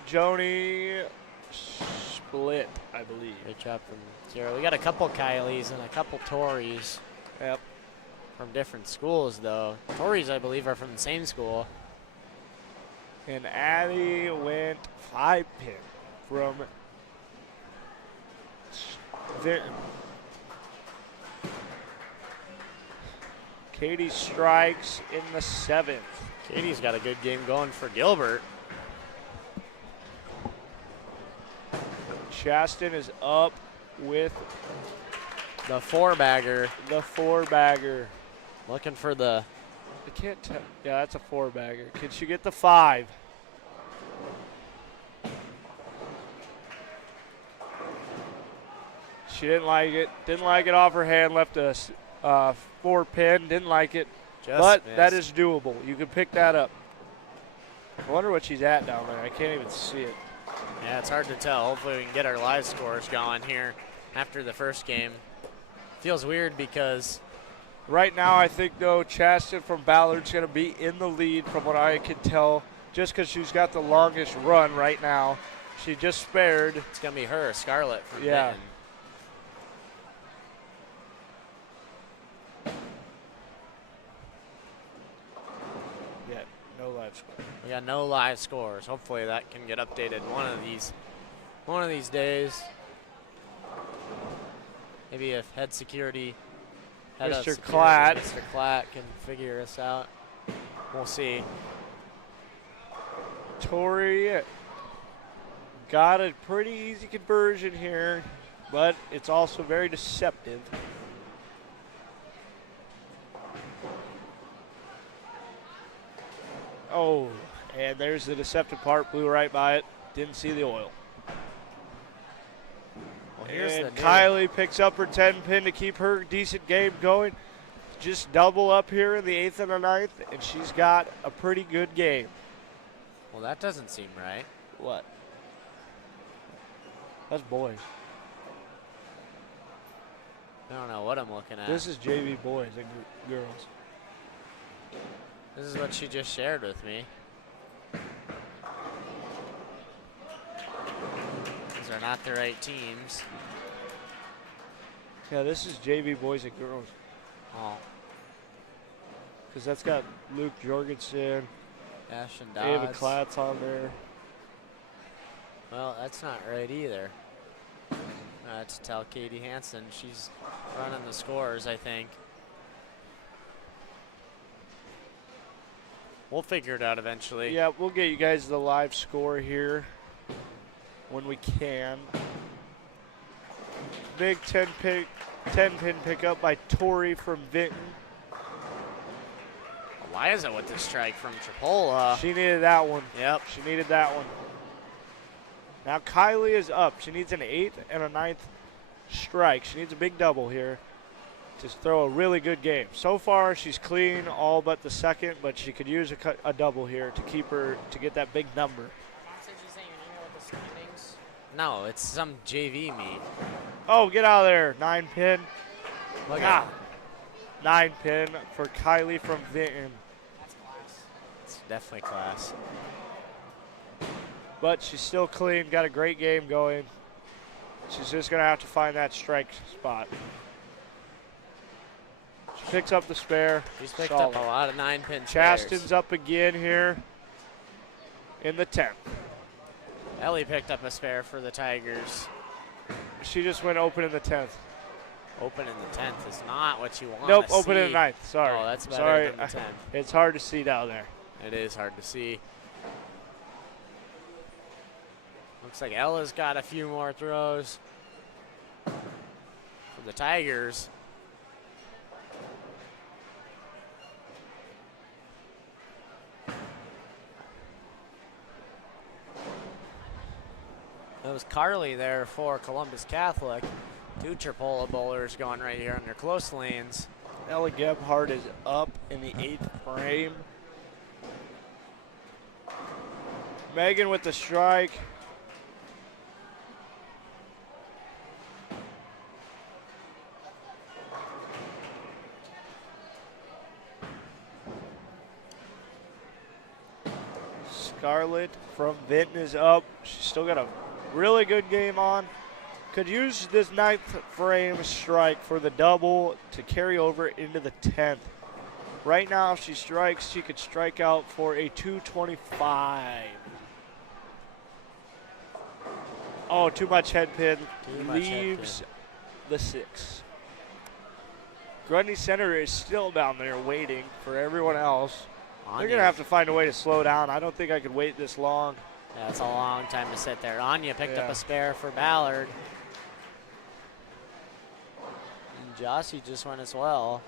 Joni split, I believe. Great job from Kira. We got a couple Kylies and a couple Tories Yep. from different schools, though. Tories, I believe, are from the same school. And Addie went 5-pin from Vinton. Katie strikes in the 7th. Katie's got a good game going for Gilbert. Chaston is up with The 4-bagger. the 4-bagger. Looking for the I can't tell. Yeah, that's a 4-bagger. Can she get the 5? She didn't like it. Didn't like it off her hand. Left a 4-pin. Didn't like it. just But missed. that is doable. You can pick that up. I wonder what she's at down there. I can't even see it. Yeah, it's hard to tell. Hopefully we can get our live scores going here after the first game. Feels weird because Right now, I think, though, Chaston from Ballard's going to be in the lead from what I can tell, just because she's got the longest run right now. She just spared. it's going to be her, Scarlett from Yeah. Benton. Yeah, no live score. We got no live scores. Hopefully that can get updated one of these days. Maybe if head security, head of Mr. security, Klatt. Mr. Klatt can figure us out. We'll see. Tori got a pretty easy conversion here, but it's also very deceptive. Oh, and there's the deceptive part. Blew right by it. Didn't see the oil. Well, here's And the new- Kylie picks up her 10-pin to keep her decent game going. Just double up here in the 8th and the 9th, and she's got a pretty good game. Well, that doesn't seem right. What? That's boys. I don't know what I'm looking at. This is JV boys and girls. This is what she just shared with me. These are not the right teams. Yeah, this is JV boys and girls. Oh, Because that's got Luke Jorgensen, Ash and Ava Dodds. Klatz on there. Well, that's not right either. To tell Katie Hansen, she's running the scores, I think. We'll figure it out eventually. Yeah, we'll get you guys the live score here when we can. Big 10-pin pickup by Tori from Vinton. Why is it with the strike from Tripoli? She needed that one. Yep. She needed that one. Now Kylie is up. She needs an 8th and a 9th strike. She needs a big double here. to throw a really good game. So far, she's clean all but the second, but she could use a double here to keep her to get that big number. No, it's some JV meet. Oh, get out of there. 9 pin. Look Ah. at 9 pin for Kylie from Vinton. That's class. it's definitely class. But she's still clean, got a great game going. She's just going to have to find that strike spot. She picks up the spare. She's picked Solid. up a lot of 9-pin Chasten's up again here in the 10th. Ellie picked up a spare for the Tigers. She just went open in the 10th. Open in the 10th is not what you want. Nope, open in the 9th. Sorry. Oh, that's better Sorry. than the 10th. It's hard to see down there. It is hard to see. Looks like Ella's got a few more throws for the Tigers. That was Carly there for Columbus Catholic. 2 Tripoli bowlers going right here on their close lanes. Ella Gebhardt is up in the 8th frame. Megan with the strike. Scarlett from Vinton is up. She's still got a really good game on. Could use this 9th frame strike for the double to carry over into the 10th. Right now, if she strikes, she could strike out for a 225. Oh, too much head pin. Too much head Leaves the 6. Grundy Center is still down there waiting for everyone else. They're going to have to find a way to slow down. I don't think I could wait this long. Yeah, it's a long time to sit there. Anya picked up Yeah. a spare for Ballard. And Jossie just went as well.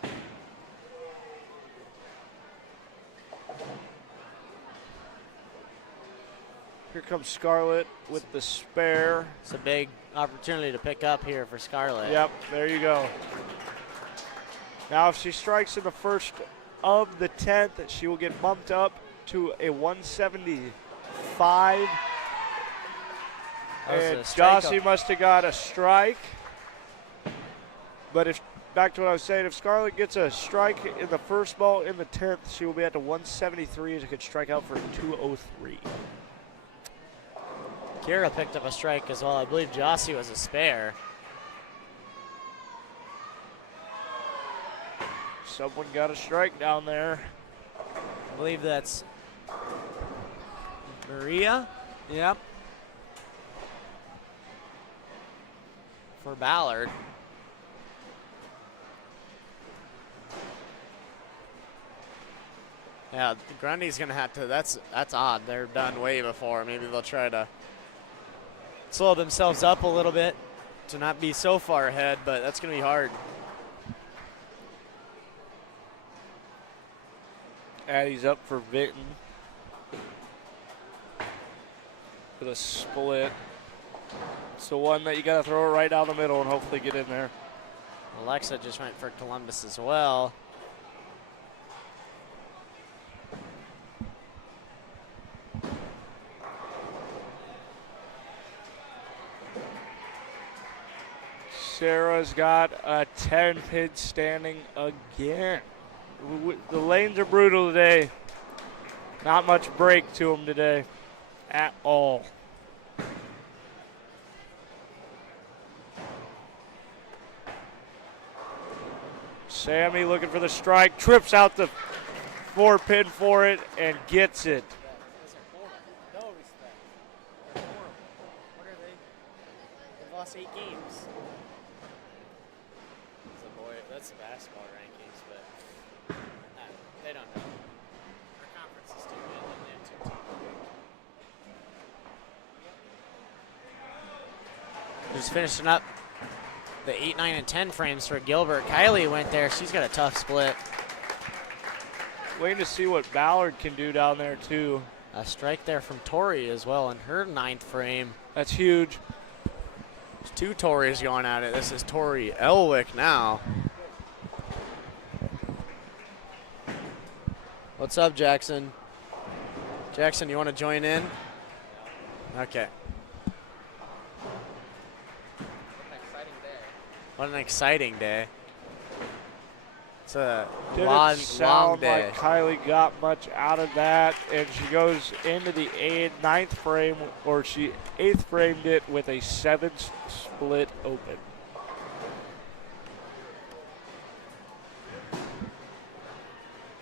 Here comes Scarlett with the spare. It's a big opportunity to pick up here for Scarlett. Yep, there you go. Now, if she strikes in the first of the 10th, she will get bumped up to a 175. That was And a strike Jossie up. must have got a strike. But if back to what I was saying, if Scarlett gets a strike in the first ball in the 10th, she will be at the 173 and she could strike out for 203. Kira picked up a strike as well. I believe Jossie was a spare. Someone got a strike down there. I believe that's Maria. Yep. For Ballard. Yeah, Grundy's gonna have to. That's odd. They're done way before. Maybe they'll try to slow themselves up a little bit to not be so far ahead, but that's gonna be hard. Addie's up for Vinton. With a split. It's the one that you got to throw it right down the middle and hopefully get in there. Alexa just went for Columbus as well. Sarah's got a 10 pin standing again. The lanes are brutal today. Not much break to them today at all. Sammy looking for the strike, trips out the 4 pin for it and gets it. No respect. They're horrible. What are they? They've lost 8 games. That's the basketball rankings, but they don't know. Our conference is too good. They have 2 teams. Just finishing up the 8, 9, and 10 frames for Gilbert. Kylie went there. She's got a tough split. Waiting to see what Ballard can do down there too. A strike there from Tori as well in her 9th frame. That's huge. There's 2 Tories going at it. This is Tori Elwick now. What's up, Jackson? Jackson, you want to join in? Okay. What an exciting day. It's a long sound day. like Kylie got much out of that, and she goes into the ninth frame, or she eighth framed it with a 7 split open.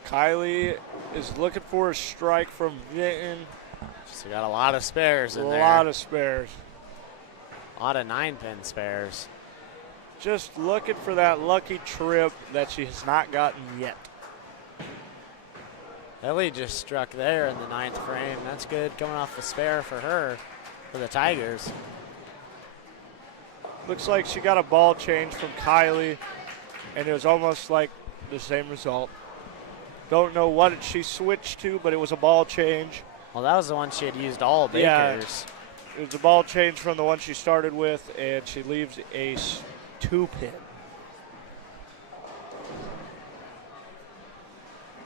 Kylie is looking for a strike from Vinton. She's got a lot of spares in there. A lot of spares. A lot of 9-pin spares. Just looking for that lucky trip that she has not gotten yet. Ellie just struck there in the 9th frame. That's good coming off the spare for her, for the Tigers. Looks like she got a ball change from Kylie, and it was almost like the same result. Don't know what she switched to, but it was a ball change. Well, that was the one she had used all Bakers. Yeah, it was a ball change from the one she started with, and she leaves a 2-pin.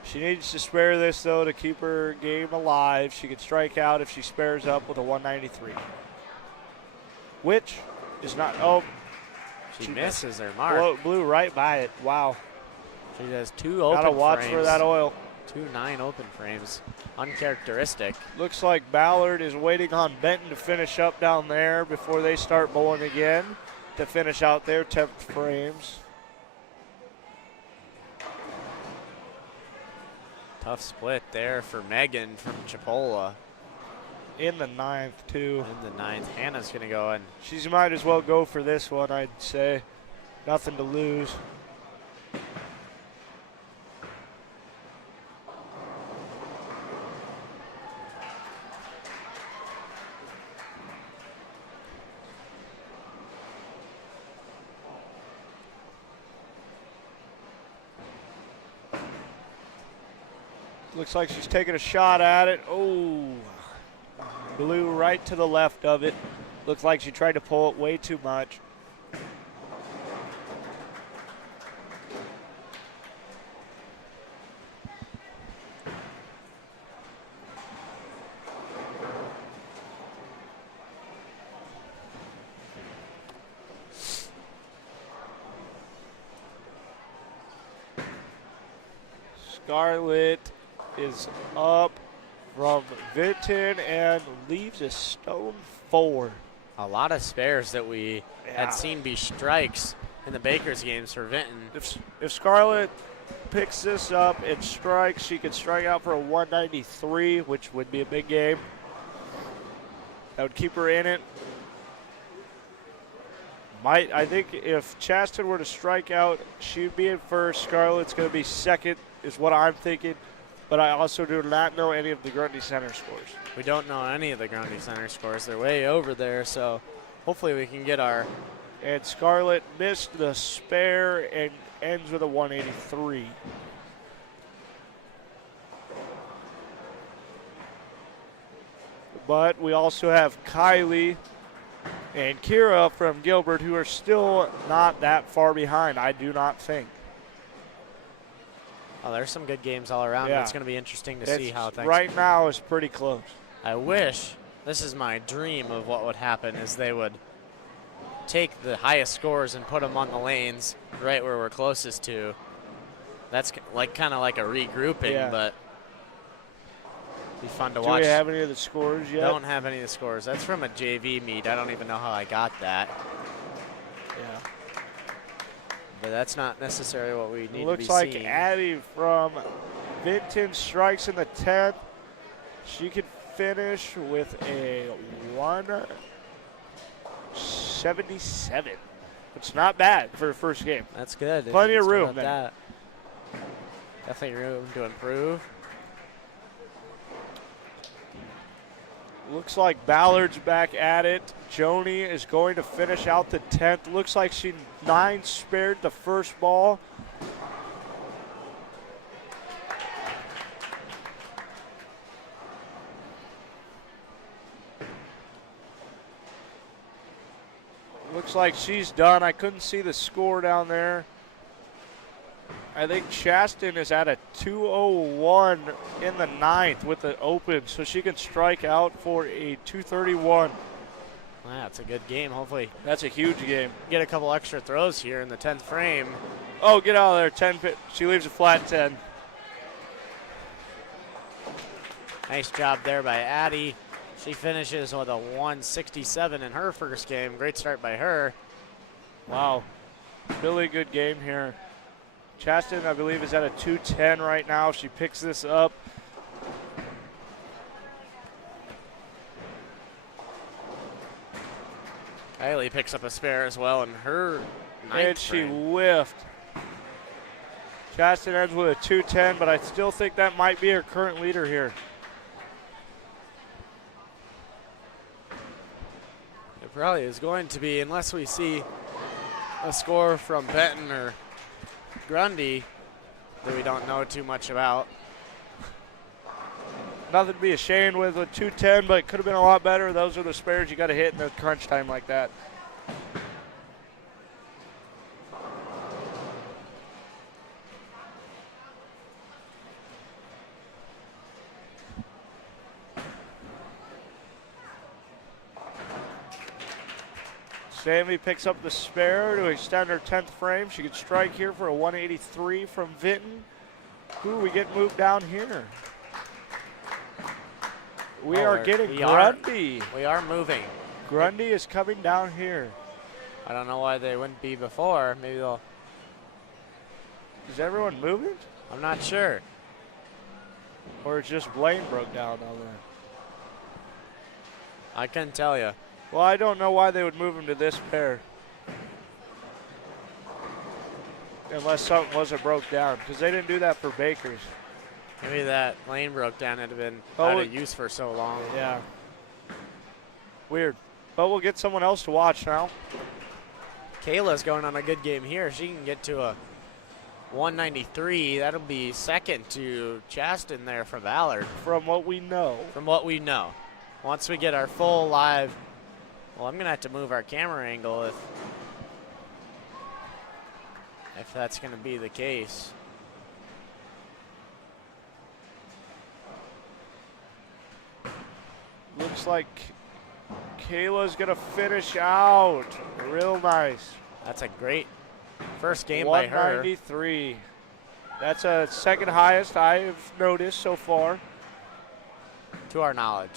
She needs to spare this, though, to keep her game alive. She could strike out if she spares up with a 193. Which is not, She misses her mark. Blew right by it. Wow. She has 2 open frames. Gotta watch for that oil. 2 9 open frames. Uncharacteristic. Looks like Ballard is waiting on Benton to finish up down there before they start bowling again to finish out their 10th frames. Tough split there for Megan from Tripoli. In the 9th, too. In the 9th. Hannah's going to go in. She might as well go for this one, I'd say. Nothing to lose. Looks like she's taking a shot at it. Oh, blew right to the left of it. Looks like she tried to pull it way too much. Scarlett is up from Vinton and leaves a stone 4. A lot of spares that we had seen be strikes in the Bakers games for Vinton. If Scarlett picks this up and strikes, she could strike out for a 193, which would be a big game. That would keep her in it. I think if Chaston were to strike out, she'd be in first. Scarlett's going to be second, is what I'm thinking. But I also do not know any of the Grundy Center scores. We don't know any of the Grundy Center scores. They're way over there, so hopefully we can get our... And Scarlett missed the spare and ends with a 183. But we also have Kylie and Kira from Gilbert, who are still not that far behind, I do not think. Oh, there's some good games all around. Yeah. It's going to be interesting to see how things... Right now is pretty close. I wish, this is my dream of what would happen, is they would take the highest scores and put them on the lanes right where we're closest to. That's kind of like a regrouping, but be fun to watch. Do we have any of the scores yet? Don't have any of the scores. That's from a JV meet. I don't even know how I got that. Yeah. But that's not necessarily what we need to be seeing. Looks like Addie from Vinton strikes in the 10th. She could finish with a 177. It's not bad for her first game. That's good. Plenty of room there. Definitely room to improve. Looks like Ballard's back at it. Joni is going to finish out the 10th. Looks like she 9 spared the first ball. Looks like she's done. I couldn't see the score down there. I think Chaston is at a 2:01 in the ninth with the open, so she can strike out for a 2:31. That's a good game. Hopefully That's a huge game. get a couple extra throws here in the 10th frame. Oh, get out of there. 10. She leaves a flat 10. Nice job there by Addie. She finishes with a 167 in her first game. Great start by her. Wow. Really good game here. Chaston, I believe, is at a 210 right now. She picks this up. Kylie picks up a spare as well in her ninth And she frame. whiffed. Chaston ends with a 210, but I still think that might be her current leader here. It probably is going to be, unless we see a score from Benton or Grundy that we don't know too much about. Nothing to be ashamed with 210, but it could have been a lot better. Those are the spares you got to hit in the crunch time like that. Sammy picks up the spare to extend her 10th frame. She could strike here for a 183 from Vinton. Who we get moved down here? We are getting Grundy. We are moving. Grundy is coming down here. I don't know why they wouldn't be before. Maybe they'll. Is everyone moving? I'm not sure. Or it's just Blaine broke down down there? I couldn't tell you. Well, I don't know why they would move him to this pair. Unless something wasn't broke down, because they didn't do that for Bakers. Maybe that lane broke down. It had been Oh, out of use for so long. Yeah. Weird. But we'll get someone else to watch now. Kayla's going on a good game here. She can get to a 193. That'll be second to Chaston there for Ballard. From what we know. From what we know. Once we get our full live, well, I'm going to have to move our camera angle if that's going to be the case. Looks like Kayla's going to finish out. Real nice. That's a great first game by her. 193. That's a second highest I've noticed so far. To our knowledge.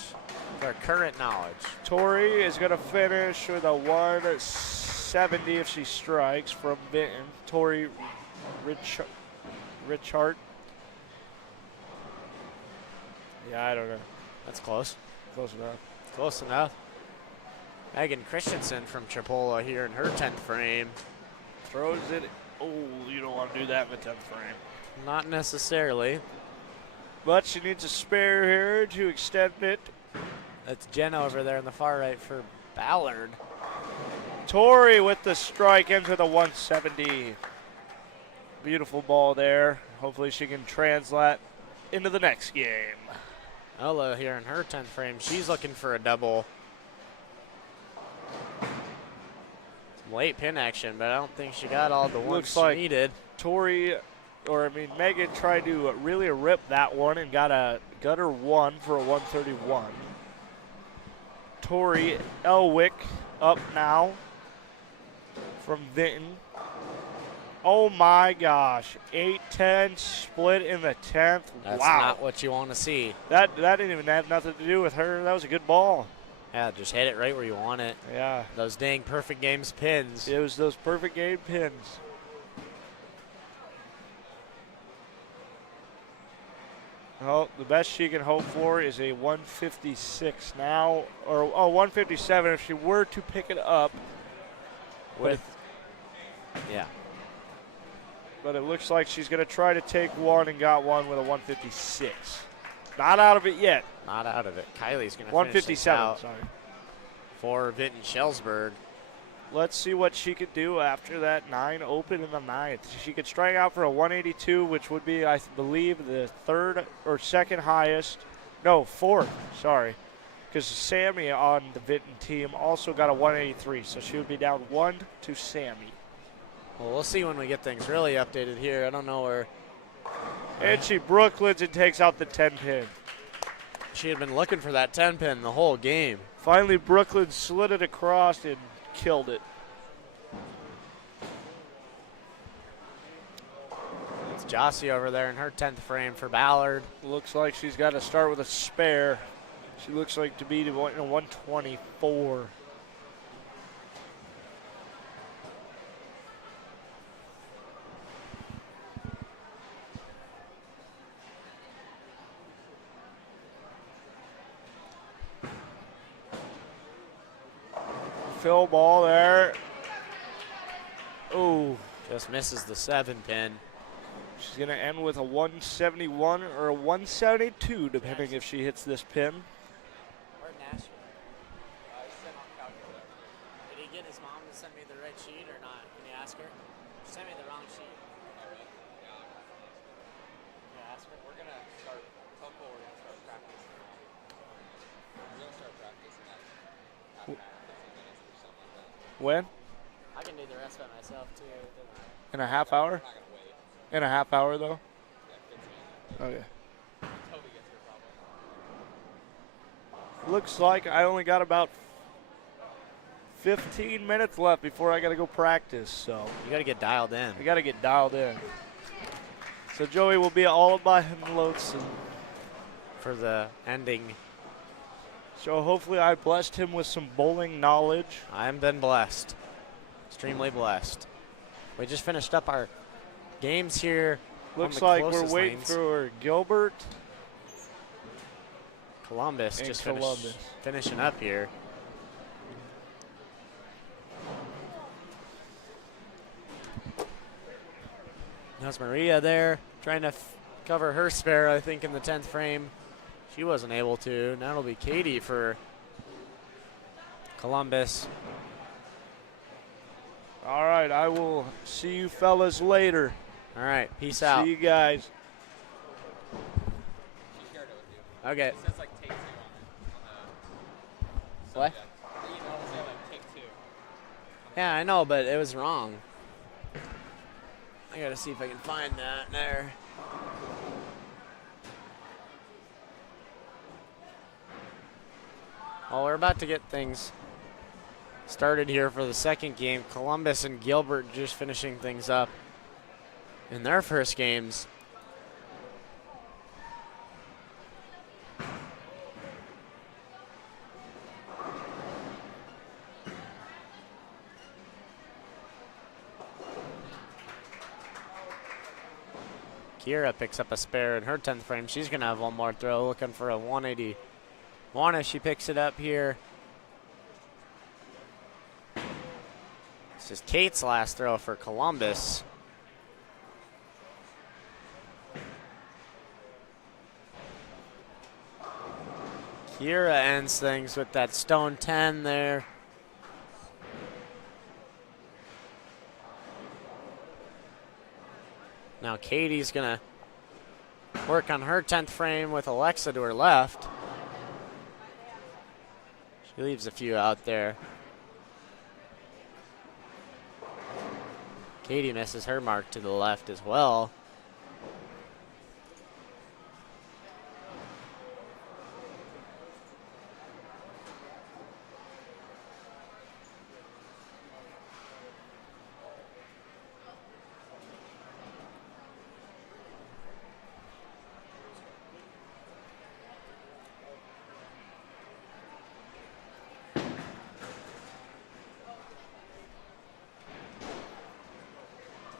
To our current knowledge. Tori is going to finish with a 170 if she strikes from Benton. Tori Richard. Yeah, I don't know. That's close. Close enough. Close enough. Megan Christensen from Tripoli here in her 10th frame. Throws it. Oh, you don't want to do that in the 10th frame. Not necessarily. But she needs a spare here to extend it. That's Jenna over there on the far right for Ballard. Tori with the strike, ends with a 170. Beautiful ball there. Hopefully she can translate into the next game. Ella here in her 10th frame. She's looking for a double. Some late pin action, but I don't think she got all the ones Looks she like needed. Megan tried to really rip that one and got a gutter one for a 131. Tori Elwick up now from Vinton. Oh my gosh, 8-10 split in the 10th. That's wow. not what you want to see. That didn't even have nothing to do with her. That was a good ball. Yeah, just hit it right where you want it. Yeah. Those dang perfect games pins. It was those perfect game pins. Well, the best she can hope for is a 156 now, or 157 if she were to pick it up. Yeah. But it looks like she's going to try to take one and got one with a 156. Not out of it yet. Not out of it. Kylie's going to 157, out sorry. for Vinton-Shellsburg. Let's see what she could do after that 9 open in the 9th. She could strike out for a 182, which would be, I believe, the third or second highest. No, fourth, sorry. Because Sammy on the Vinton team also got a 183, so she would be down 1 to Sammy. Well, we'll see when we get things really updated here. I don't know where And she Brooklyns and takes out the 10 pin. she had been looking for that 10 pin the whole game. Finally, Brooklyn slid it across and killed it. It's Jossie over there in her 10th frame for Ballard. Looks like she's got to start with a spare. She looks like to be in a 124. Fill ball there. Oh, Just misses the 7 pin. she's going to end with a 171 or a 172, depending if she hits this pin. Where'd Nash go? Did he get his mom to send me the right sheet or not? Can you ask her? She sent me the wrong sheet. Yeah, ask her. We're gonna start. Tell Cole we're gonna start practice. We're gonna start practicing at half an hour, 15 minutes or something like that. When? I can do the rest by myself too. It doesn't matter. In a half hour? We're not gonna wait. In a half hour, though? Yeah, 15. Okay. Toby gets here probably. Looks like I only got about 15 minutes left before I got to go practice, so You got to get dialed in. I got to get dialed in. So Joey will be all by him lonesome. For the ending. So hopefully I blessed him with some bowling knowledge. I've been blessed. Extremely blessed. We just finished up our games here. on Looks the like we're closest waiting lanes. for Gilbert Columbus and just Columbus. finishing up here. There's Maria there trying to cover her spare, I think, in the 10th frame. She wasn't able to. Now it'll be Katie for Columbus. All right, I will see you fellas later. All right, peace out. See you guys. She shared it with you. Okay. It says like take 2 on it. What? The email will say like take 2. Yeah, I know, but it was wrong. I gotta see if I can find that there. Well, we're about to get things started here for the second game. Columbus and Gilbert just finishing things up in their first games. Kira picks up a spare in her 10th frame. She's going to have one more throw, looking for a 181 as she picks it up here. This is Kate's last throw for Columbus. Kira ends things with that stone 10 there. Now Katie's gonna work on her 10th frame with Alexa to her left. She leaves a few out there. Katie misses her mark to the left as well.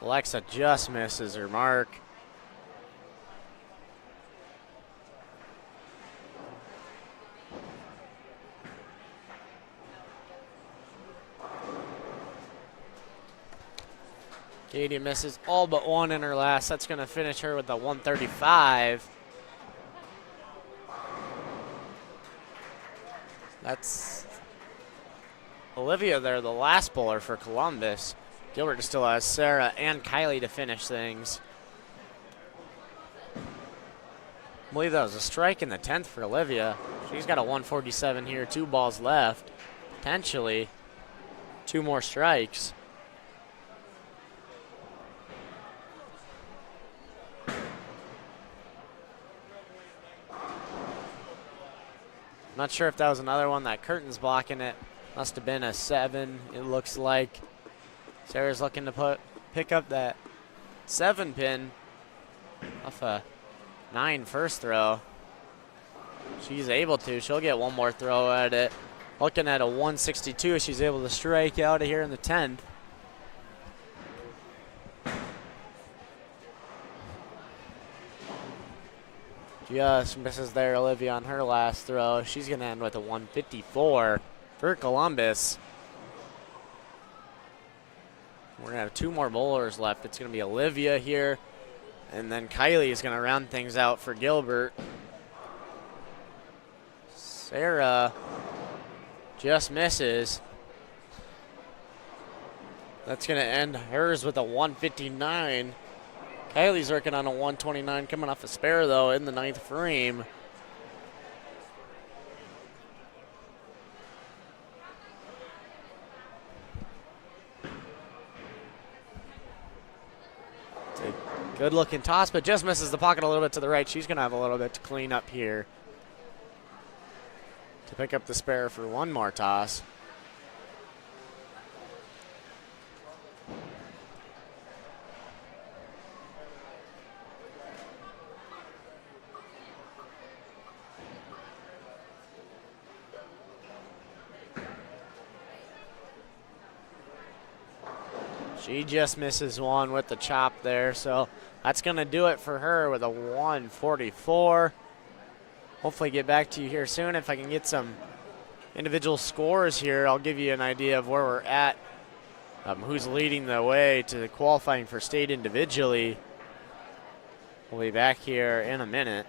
Alexa just misses her mark. Katie misses all but one in her last. That's going to finish her with a 135. That's Olivia there, the last bowler for Columbus. Gilbert still has Sarah and Kylie to finish things. I believe that was a strike in the 10th for Olivia. She's got a 147 here, 2 balls left. Potentially 2 more strikes. I'm not sure if that was another one. That curtain's blocking it. Must have been a 7, it looks like. Sarah's looking to pick up that 7 pin off a 9 first throw. She's able to. She'll get one more throw at it. Looking at a 162. She's able to strike out of here in the 10th. Just misses there, Olivia, on her last throw. She's going to end with a 154 for Columbus. We're going to have 2 more bowlers left. It's going to be Olivia here, and then Kylie is going to round things out for Gilbert. Sarah just misses. That's going to end hers with a 159. Kylie's working on a 129, coming off a spare, though, in the 9th frame. It's a good-looking toss, but just misses the pocket a little bit to the right. She's going to have a little bit to clean up here to pick up the spare for one more toss. She just misses one with the chop there, so that's going to do it for her with a 144. Hopefully get back to you here soon. If I can get some individual scores here, I'll give you an idea of where we're at, who's leading the way to the qualifying for state individually. We'll be back here in a minute.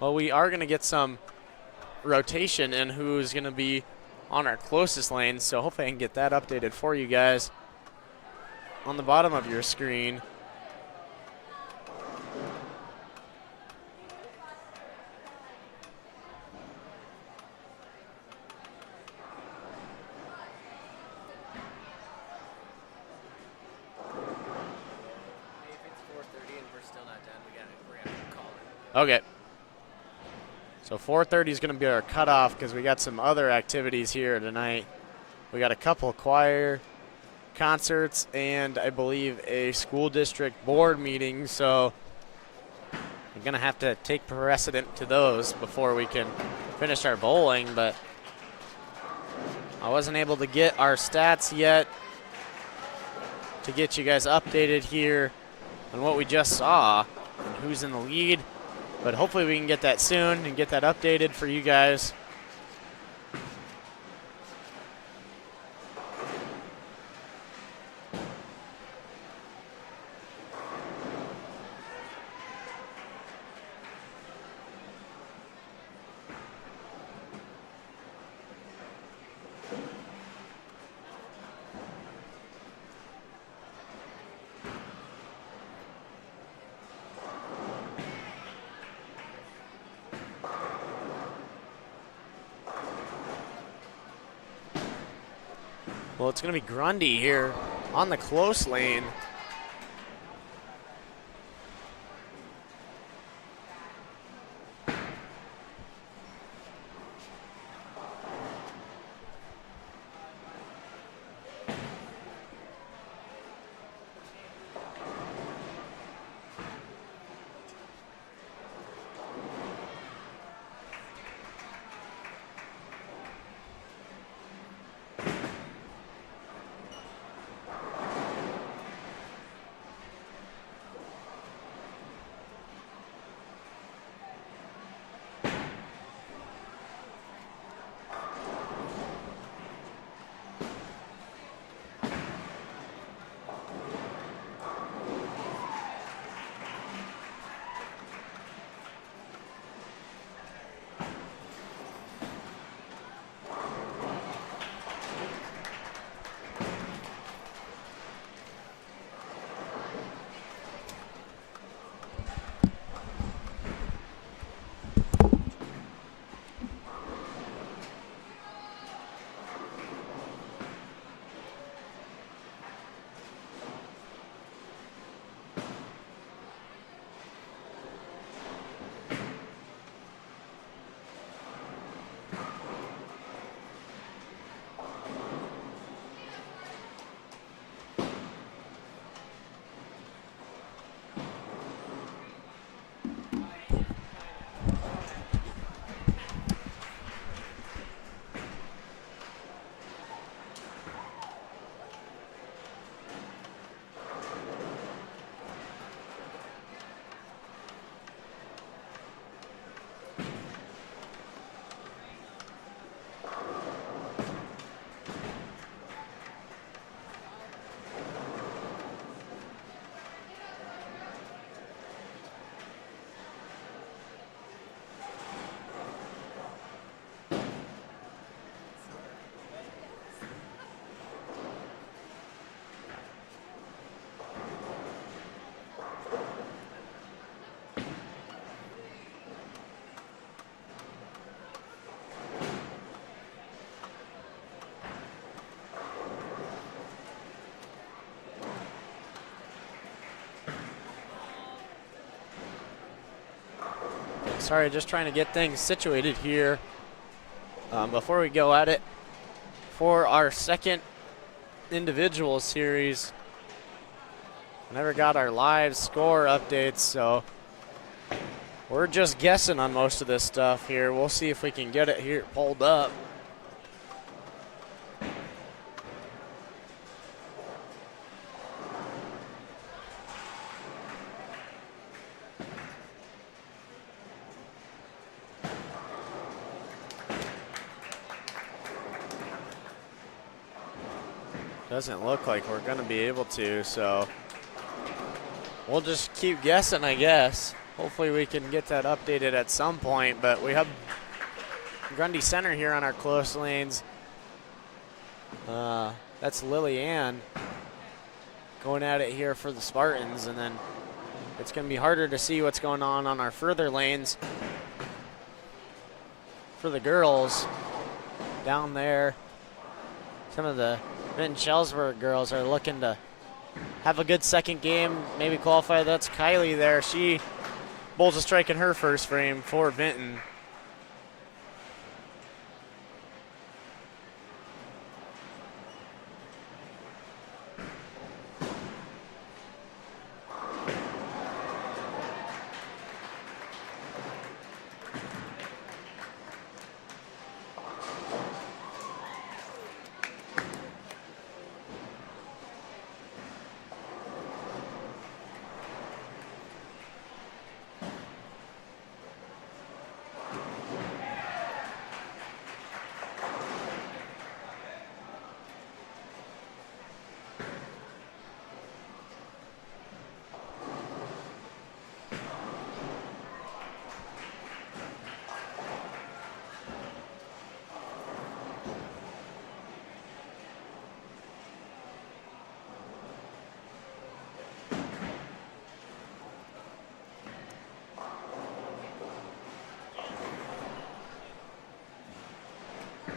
Well, we are going to get some rotation in who's going to be on our closest lane, so hopefully I can get that updated for you guys on the bottom of your screen. If it's 4:30 and we're still not done, we're gonna have to call it. Okay. So 4:30 is going to be our cutoff because we got some other activities here tonight. We got a couple of choir concerts and I believe a school district board meeting. So we're going to have to take precedent to those before we can finish our bowling. But I wasn't able to get our stats yet to get you guys updated here on what we just saw and who's in the lead. But hopefully we can get that soon and get that updated for you guys. Well, it's going to be Grundy here on the close lane. Sorry, just trying to get things situated here before we go at it for our second individual series. Never got our live score updates, so we're just guessing on most of this stuff here. We'll see if we can get it here pulled up. Doesn't look like we're going to be able to, so we'll just keep guessing, I guess. Hopefully we can get that updated at some point, but we have Grundy Center here on our close lanes. That's Lily Ann going at it here for the Spartans, and then it's going to be harder to see what's going on our further lanes for the girls down there. Some of the Vinton-Shellsburg girls are looking to have a good second game, maybe qualify. That's Kylie there. She bowls a strike in her first frame for Vinton.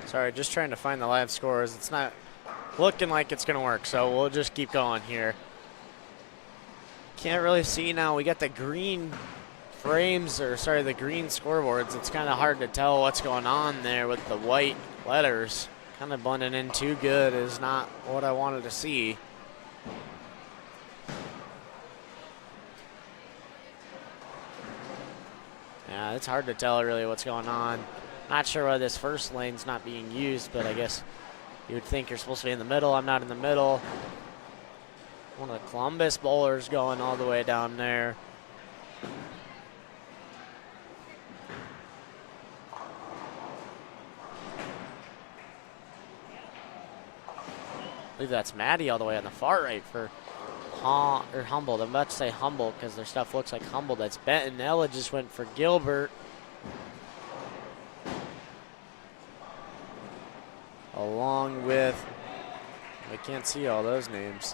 Sorry, just trying to find the live scores. It's not looking like it's going to work, so we'll just keep going here. Can't really see now. We got the green frames, or sorry, the green scoreboards. It's kind of hard to tell what's going on there with the white letters. Kind of blending in too good is not what I wanted to see. Yeah, it's hard to tell really what's going on. Not sure why this first lane's not being used, but I guess you would think you're supposed to be in the middle. I'm not in the middle. One of the Columbus bowlers going all the way down there. I believe that's Maddie all the way on the far right for Humboldt. I'm about to say Humboldt because their stuff looks like Humboldt. That's Benton. Ella just went for Gilbert. Along with, I can't see all those names.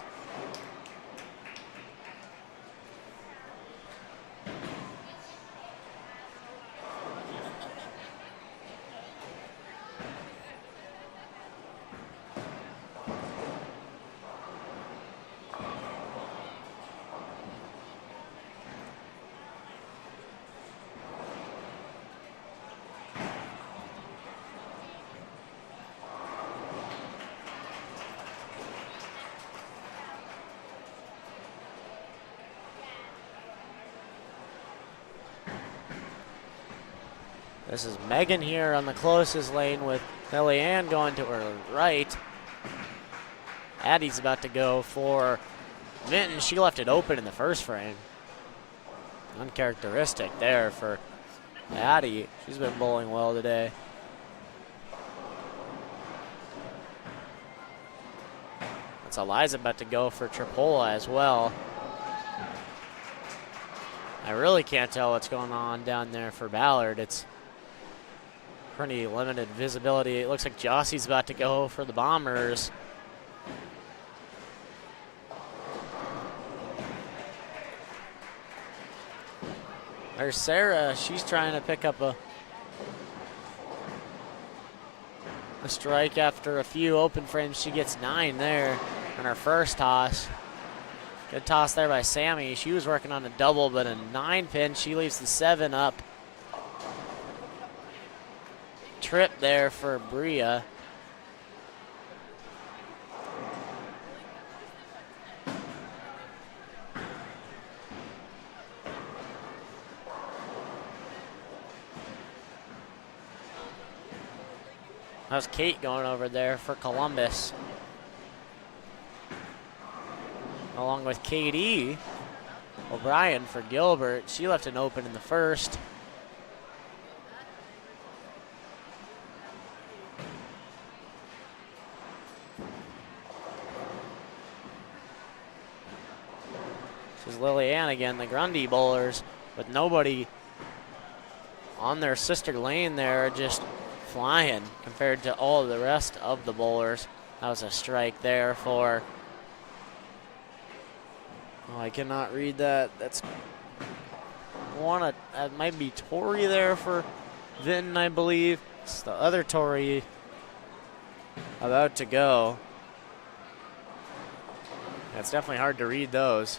This is Megan here on the closest lane with Kellyanne going to her right. Addie's about to go for Vinton. She left it open in the first frame. Uncharacteristic there for Addie. She's been bowling well today. That's Eliza about to go for Tripoli as well. I really can't tell what's going on down there for Ballard. It's pretty limited visibility. It looks like Jossie's about to go for the Bombers. There's Sarah. She's trying to pick up a strike after a few open frames. She gets 9 there on her first toss. Good toss there by Sammy. She was working on a double, but a 9 pin. She leaves the 7 up. Trip there for Bria. How's Kate going over there for Columbus? Along with Katie O'Brien for Gilbert. She left an open in the first. This is Lillian again, the Grundy bowlers, with nobody on their sister lane there, just flying compared to all of the rest of the bowlers. That was a strike there for, oh, I cannot read that. That's one, that might be Tori there for Vinton, I believe. It's the other Tori about to go. It's definitely hard to read those.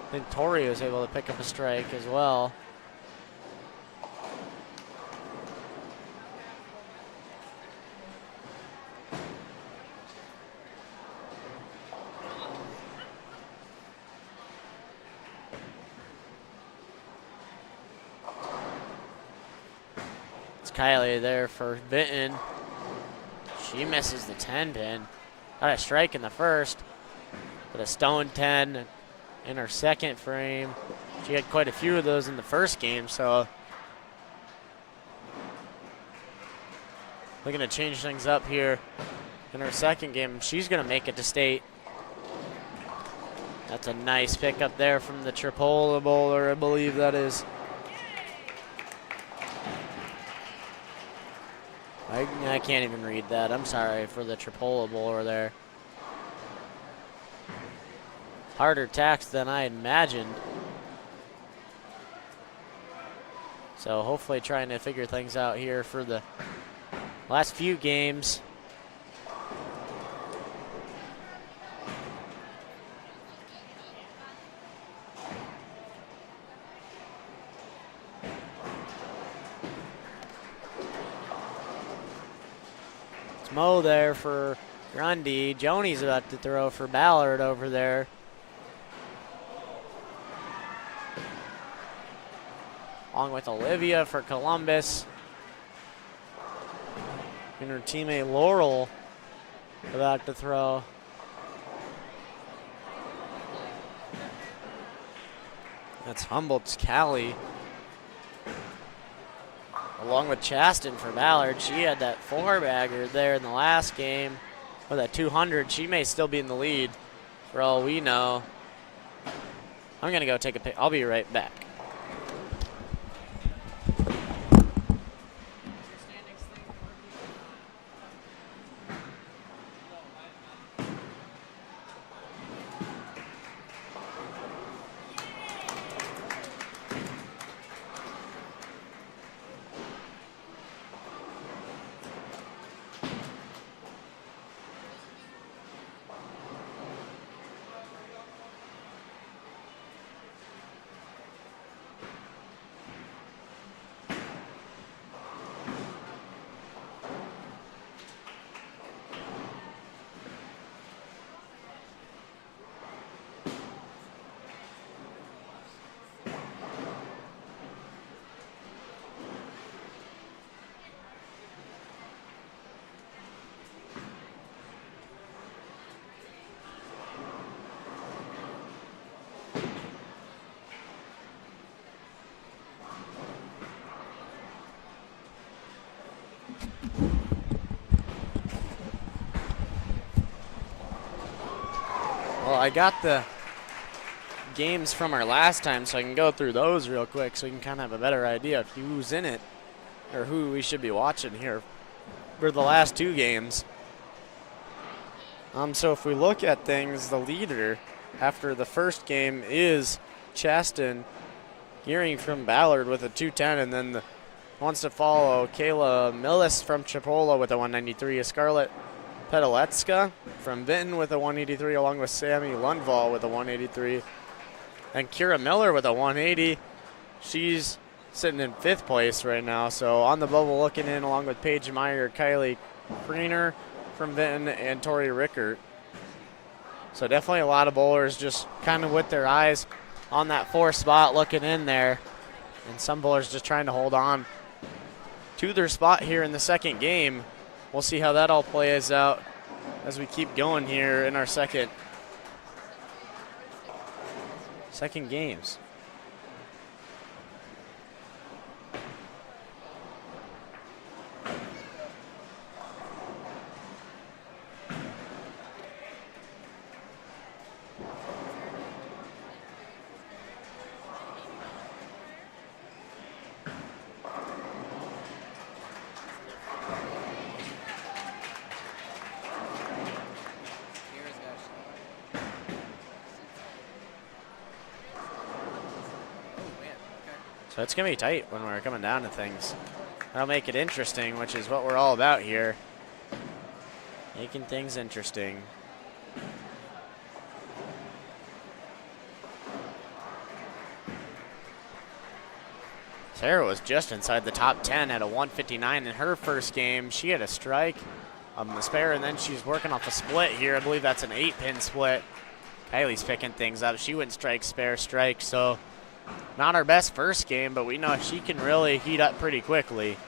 I think Tori was able to pick up a strike as well. It's Kylie there for Vinton. She misses the 10 pin. Got a strike in the first, but a stone 10 in her second frame. She had quite a few of those in the first game, so looking to change things up here in her second game. She's going to make it to state. That's a nice pickup there from the Tripoli bowler, I believe that is. I can't even read that. I'm sorry for the Tripoli bowler there. Harder tax than I imagined. So hopefully trying to figure things out here for the last few games. It's Mo there for Grundy. Joni's about to throw for Ballard over there. Along with Olivia for Columbus. And her teammate Laurel about to throw. That's Humboldt's Callie. Along with Chaston for Ballard. She had that four-bagger there in the last game with that 200. She may still be in the lead for all we know. I'm going to go take a pic. I'll be right back. Well, I got the games from our last time, so I can go through those real quick so we can kind of have a better idea of who's in it or who we should be watching here for the last two games. So if we look at things, the leader after the first game is Chaston, gearing from Ballard with a 210, and then wants to follow Kayla Millis from Tripoli with a 193, a Scarlett Pedaletska from Vinton with a 183, along with Sammy Lundvall with a 183. And Kira Miller with a 180. She's sitting in 5th place right now. So on the bubble looking in, along with Paige Meyer, Kylie Kriener from Vinton, and Tori Rickert. So definitely a lot of bowlers just kind of with their eyes on that 4th spot looking in there. And some bowlers just trying to hold on to their spot here in the second game. We'll see how that all plays out as we keep going here in our second games. So it's going to be tight when we're coming down to things. That'll make it interesting, which is what we're all about here. Making things interesting. Sarah was just inside the top 10 at a 159 in her first game. She had a strike on the spare, and then she's working off a split here. I believe that's an 8-pin split. Kylie's picking things up. She went strike, spare, strike, so not our best first game, but we know she can really heat up pretty quickly.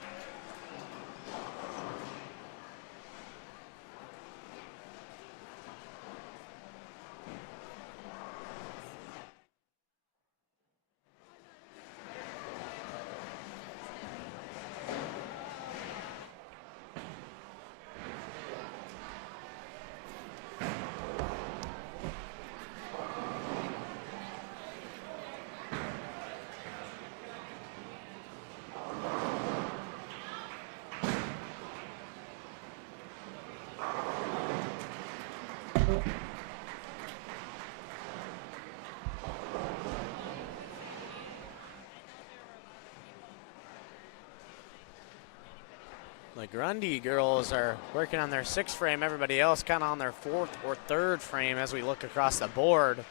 The Grundy girls are working on their 6th frame. Everybody else kind of on their 4th or 3rd frame as we look across the board.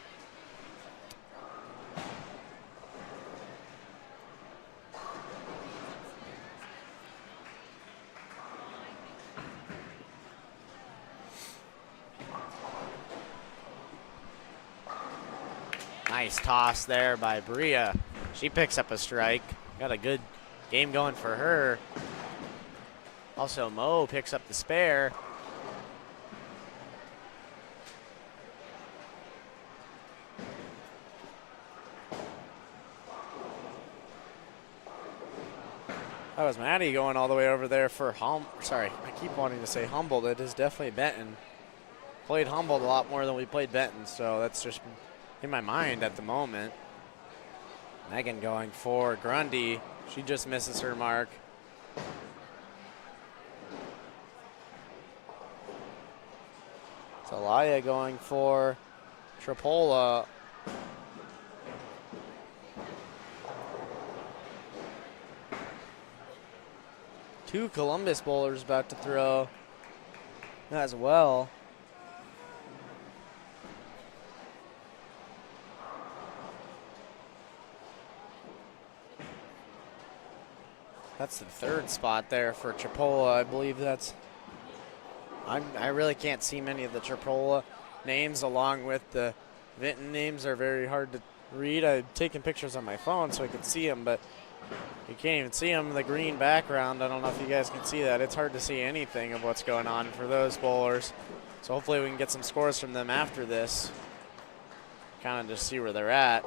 Nice toss there by Bria. She picks up a strike. Got a good game going for her. Also, Mo picks up the spare. That was Maddie going all the way over there for sorry, I keep wanting to say Humboldt. It is definitely Benton. Played Humboldt a lot more than we played Benton, so that's just in my mind at the moment. Megan going for Grundy. She just misses her mark. Talaya going for Tripoli. Two Columbus bowlers about to throw as well. That's the 3rd spot there for Tripoli. I believe that's... I really can't see many of the Tripoli names, along with the Vinton names are very hard to read. I've taken pictures on my phone so I could see them, but you can't even see them in the green background. I don't know if you guys can see that. It's hard to see anything of what's going on for those bowlers. So hopefully we can get some scores from them after this. Kind of just see where they're at.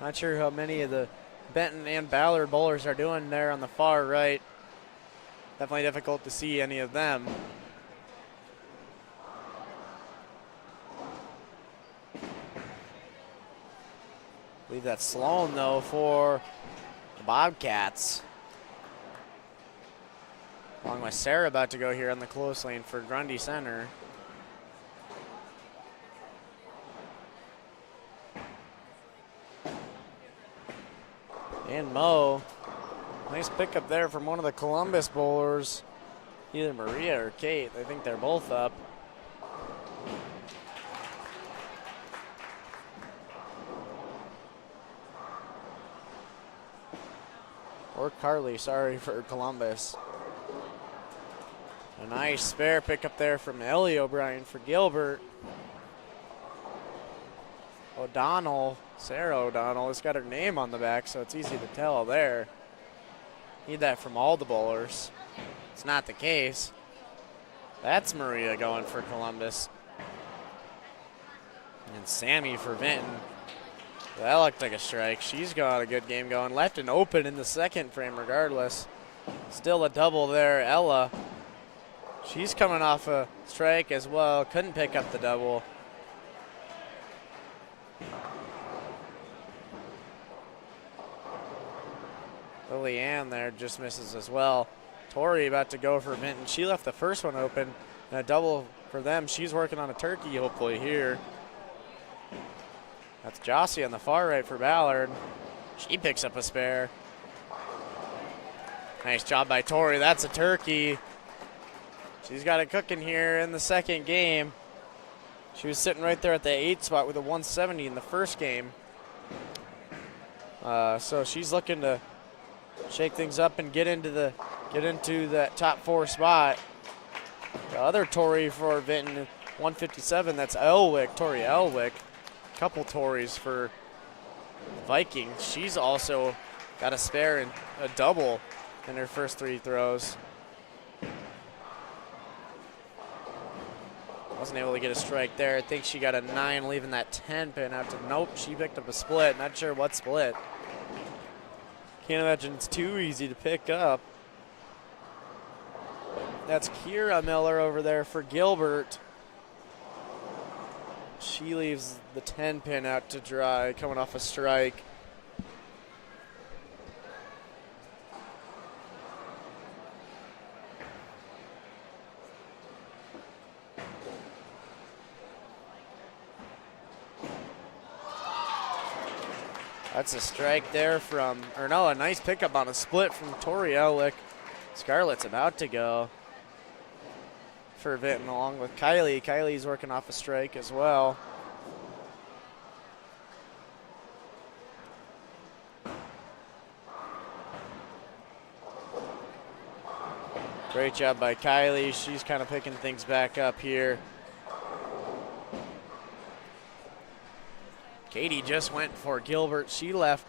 Not sure how many of the Benton and Ballard bowlers are doing there on the far right. Definitely difficult to see any of them. I believe that's Sloan, though, for the Bobcats. Along with Sarah about to go here on the close lane for Grundy Center. And Mo, nice pickup there from one of the Columbus bowlers, either Maria or Kate. I think they're both up. Or Carly, sorry, for Columbus. A nice spare pickup there from Ellie O'Brien for Gilbert. O'Donnell, Sarah O'Donnell, has got her name on the back, so it's easy to tell there. Need that from all the bowlers. It's not the case. That's Maria going for Columbus. And Sammy for Vinton. That looked like a strike. She's got a good game going. Left and open in the 2nd frame regardless. Still a double there, Ella. She's coming off a strike as well. Couldn't pick up the double. Lillianne there just misses as well. Tori about to go for Vinton. She left the first one open. And a double for them. She's working on a turkey hopefully here. That's Jossie on the far right for Ballard. She picks up a spare. Nice job by Tori. That's a turkey. She's got it cooking here in the 2nd game. She was sitting right there at the 8th spot with a 170 in the 1st game. So she's looking to shake things up and get into that top 4 spot. The other Tori for Vinton, 157. That's Elwick, Tori Elwick. Couple Tories for Vikings. She's also got a spare and a double in her first 3 throws. Wasn't able to get a strike there. I think she got a 9, leaving that 10 pin out to, nope, she picked up a split. Not sure what split. Can't imagine it's too easy to pick up. That's Kira Miller over there for Gilbert. She leaves the 10 pin out to dry, coming off a strike. That's a strike there from, or no, a nice pickup on a split from Tori Ellick. Scarlett's about to go for Vinton along with Kylie. Kylie's working off a strike as well. Great job by Kylie. She's kind of picking things back up here. Katie just went for Gilbert. She left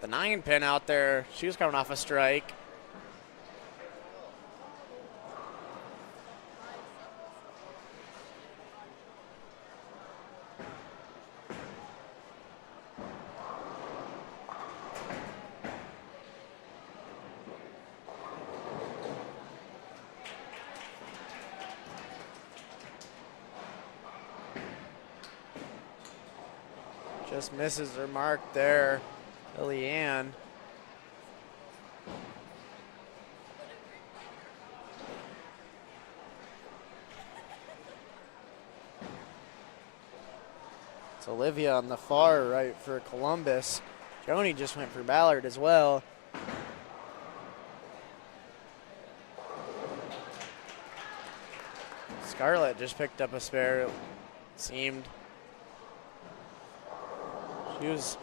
the 9-pin out there. She was coming off a strike. Just misses her mark there, Lillian. It's Olivia on the far right for Columbus. Joni just went for Ballard as well. Scarlett just picked up a spare, it seemed. She was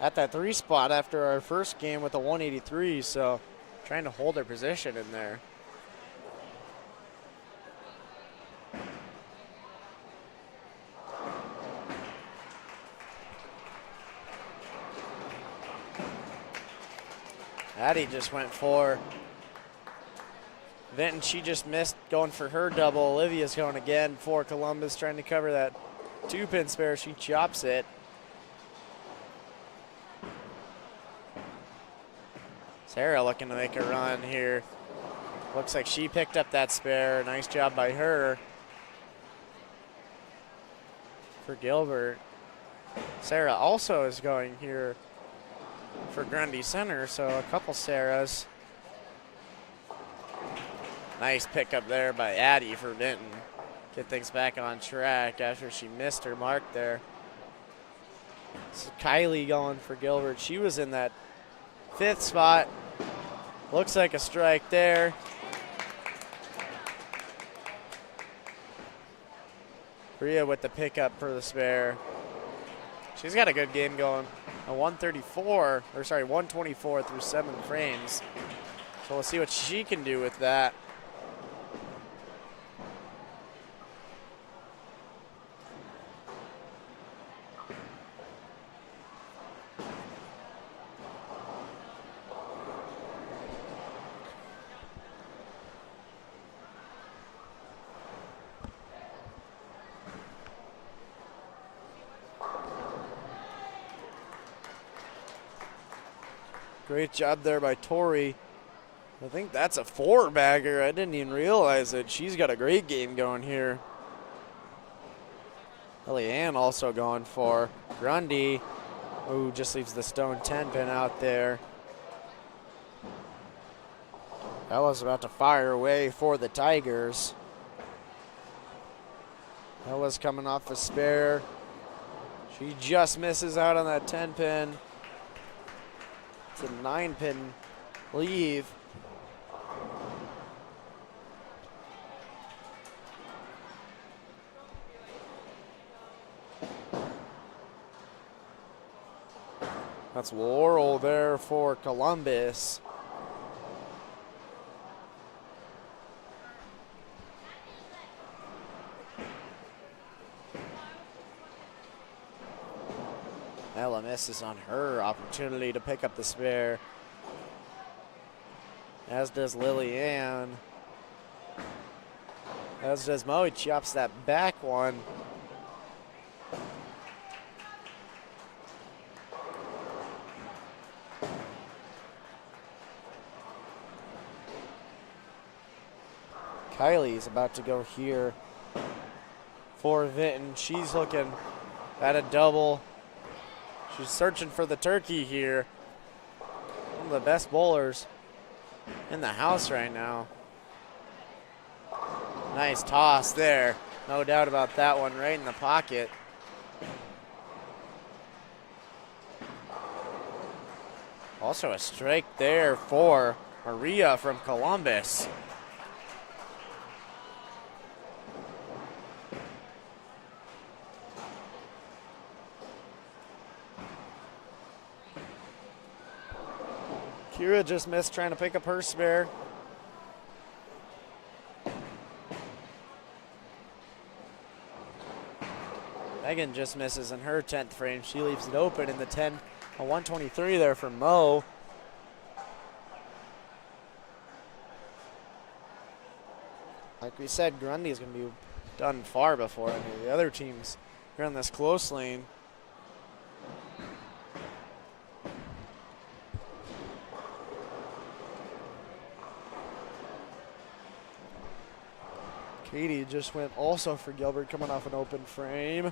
at that 3 spot after our first game with a 183, so trying to hold her position in there. Addie just went for Vinton. She just missed going for her double. Olivia's going again for Columbus, trying to cover that 2-pin spare. She chops it. Sarah looking to make a run here. Looks like she picked up that spare. Nice job by her. For Gilbert. Sarah also is going here for Grundy Center, so a couple Sarahs. Nice pickup there by Addie for Vinton. Get things back on track after she missed her mark there. So Kylie going for Gilbert. She was in that 5th spot. Looks like a strike there. Bria with the pickup for the spare. She's got a good game going. A 124 through 7 frames. So we'll see what she can do with that. Great job there by Tori. I think that's a 4-bagger. I didn't even realize it. She's got a great game going here. Lillian also going for Grundy. Ooh, just leaves the stone 10-pin out there. Ella's about to fire away for the Tigers. Ella's coming off a spare. She just misses out on that 10-pin. It's a 9-pin leave. That's Laurel there for Columbus. Ella misses on her opportunity to pick up the spare. As does Lillian. As does Mo. He chops that back one. Kylie's about to go here for Vinton. She's looking at a double. She's searching for the turkey here. One of the best bowlers in the house right now. Nice toss there. No doubt about that one, right in the pocket. Also a strike there for Maria from Columbus. Kira just missed trying to pick up her spare. Megan just misses in her 10th frame. She leaves it open in the 10, a 123 there for Mo. Like we said, Grundy is going to be done far before any of the other teams here on this close lane. Katie just went also for Gilbert, coming off an open frame.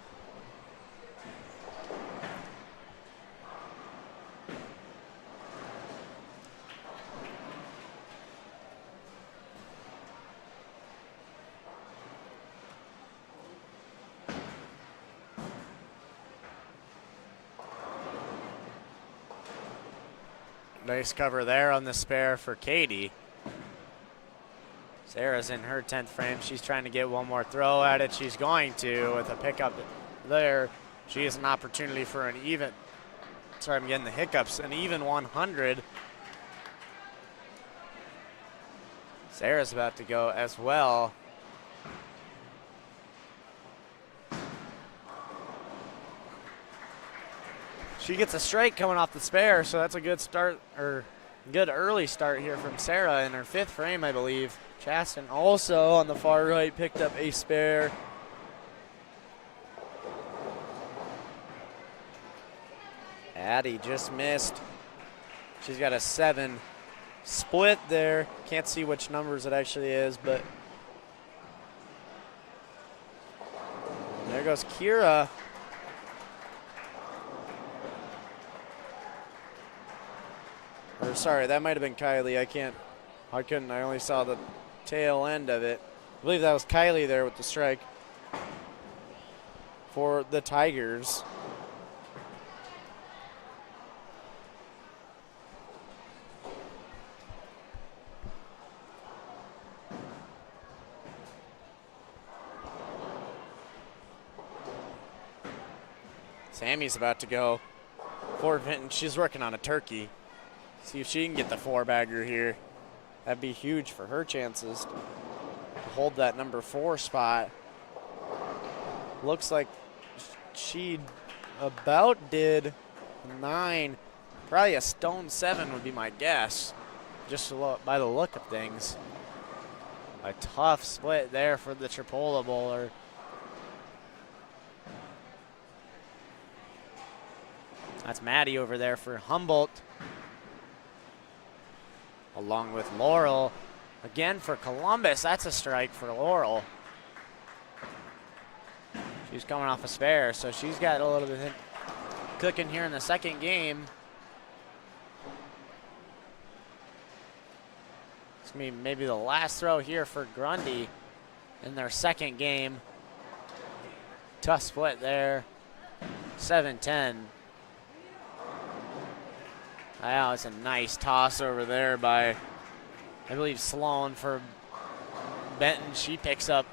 Nice cover there on the spare for Katie. Sarah's in her 10th frame. She's trying to get one more throw at it. She's going to with a pickup there. She has an opportunity for an even, sorry, I'm getting the hiccups, an even 100. Sarah's about to go as well. She gets a strike coming off the spare, so that's a good start, or good early start here from Sarah in her 5th frame, I believe. Chaston also on the far right picked up a spare. Addie just missed. She's got a 7 split there. Can't see which numbers it actually is, but there goes Kira. Or sorry, that might have been Kylie. I only saw the tail end of it. I believe that was Kylie there with the strike for the Tigers. Sammy's about to go for Vinton. She's working on a turkey. See if she can get the 4-bagger here. That'd be huge for her chances to hold that number 4 spot. Looks like she about did 9. Probably a stone 7 would be my guess, just by the look of things. A tough split there for the Tripoli bowler. That's Maddie over there for Humboldt, along with Laurel. Again for Columbus, that's a strike for Laurel. She's coming off a spare, so she's got a little bit cooking here in the second game. It's gonna be maybe the last throw here for Grundy in their second game. Tough split there, 7-10. Wow, it's a nice toss over there by, I believe, Sloan for Benton. She picks up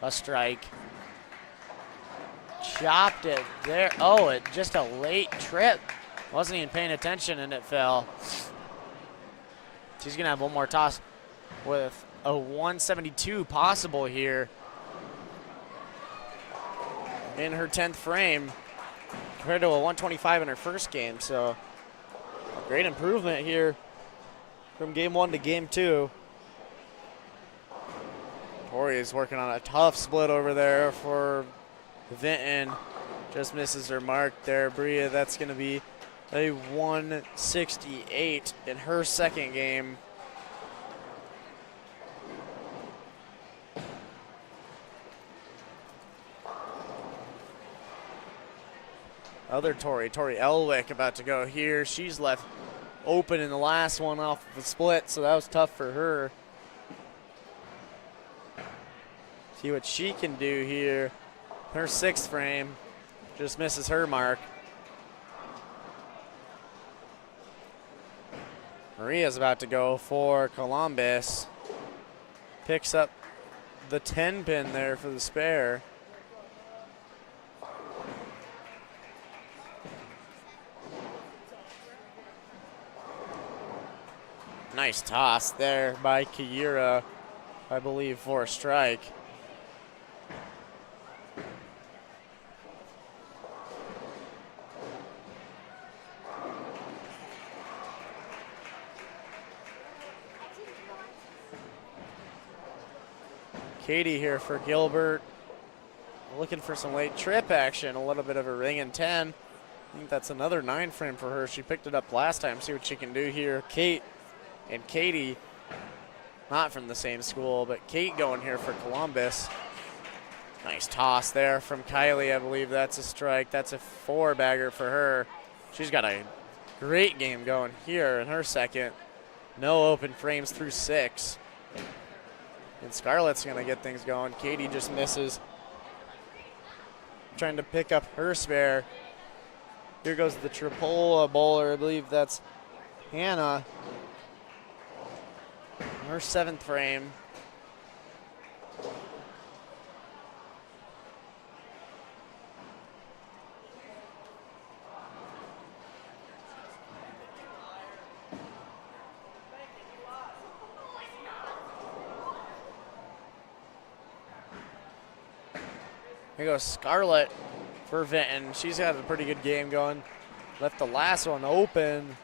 a strike. Chopped it there. Oh, it just a late trip. Wasn't even paying attention and it fell. She's gonna have one more toss with a 172 possible here in her 10th frame compared to a 125 in her first game. So great improvement here from game 1 to game 2. Tori is working on a tough split over there for Vinton. Just misses her mark there. Bria, that's going to be a 168 in her second game. Other Tori Elwick about to go here. She's left open in the last one off of the split, so that was tough for her. See what she can do here. Her 6th frame just misses her mark. Maria's about to go for Columbus. Picks up the 10 pin there for the spare. Nice toss there by Kiera, I believe, for a strike. Katie here for Gilbert. Looking for some late trip action, a little bit of a ring and 10. I think that's another 9 frame for her. She picked it up last time. See what she can do here. Kate and Katie, not from the same school, but Kate going here for Columbus. Nice toss there from Kylie. I believe that's a strike. That's a 4-bagger for her. She's got a great game going here in her second. No open frames through 6. And Scarlett's going to get things going. Katie just misses. Trying to pick up her spare. Here goes the Tripoli bowler. I believe that's Hannah. Her 7th frame. Here goes Scarlett for Vinton. She's had a pretty good game going. Left the last one open.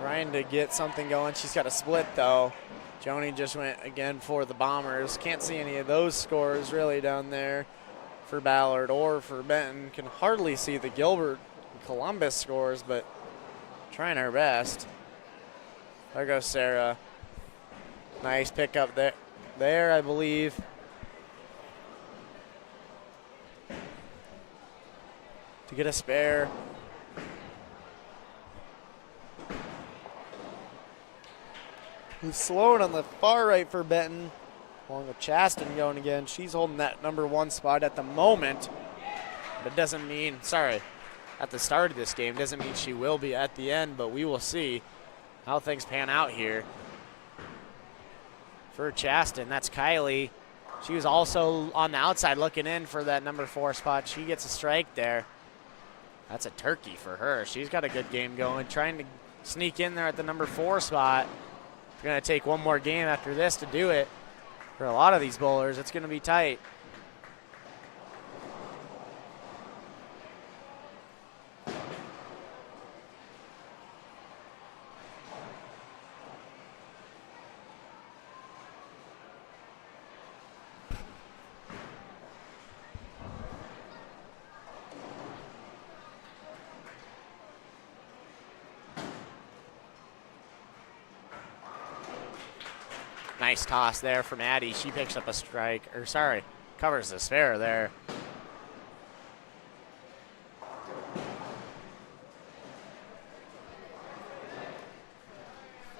Trying to get something going. She's got a split though. Joni just went again for the Bombers. Can't see any of those scores really down there for Ballard or for Benton. Can hardly see the Gilbert and Columbus scores, but trying our best. There goes Sarah. Nice pickup there, I believe. To get a spare. Who's slowing on the far right for Benton. Along with Chaston going again. She's holding that number 1 spot at the moment. But doesn't mean, sorry, at the start of this game, doesn't mean she will be at the end, but we will see how things pan out here. For Chaston, that's Kylie. She was also on the outside looking in for that number 4 spot. She gets a strike there. That's a turkey for her. She's got a good game going, trying to sneak in there at the number 4 spot. It's going to take one more game after this to do it. For a lot of these bowlers, it's going to be tight. Nice toss there from Addie. She picks up a strike, or sorry, covers the spare there.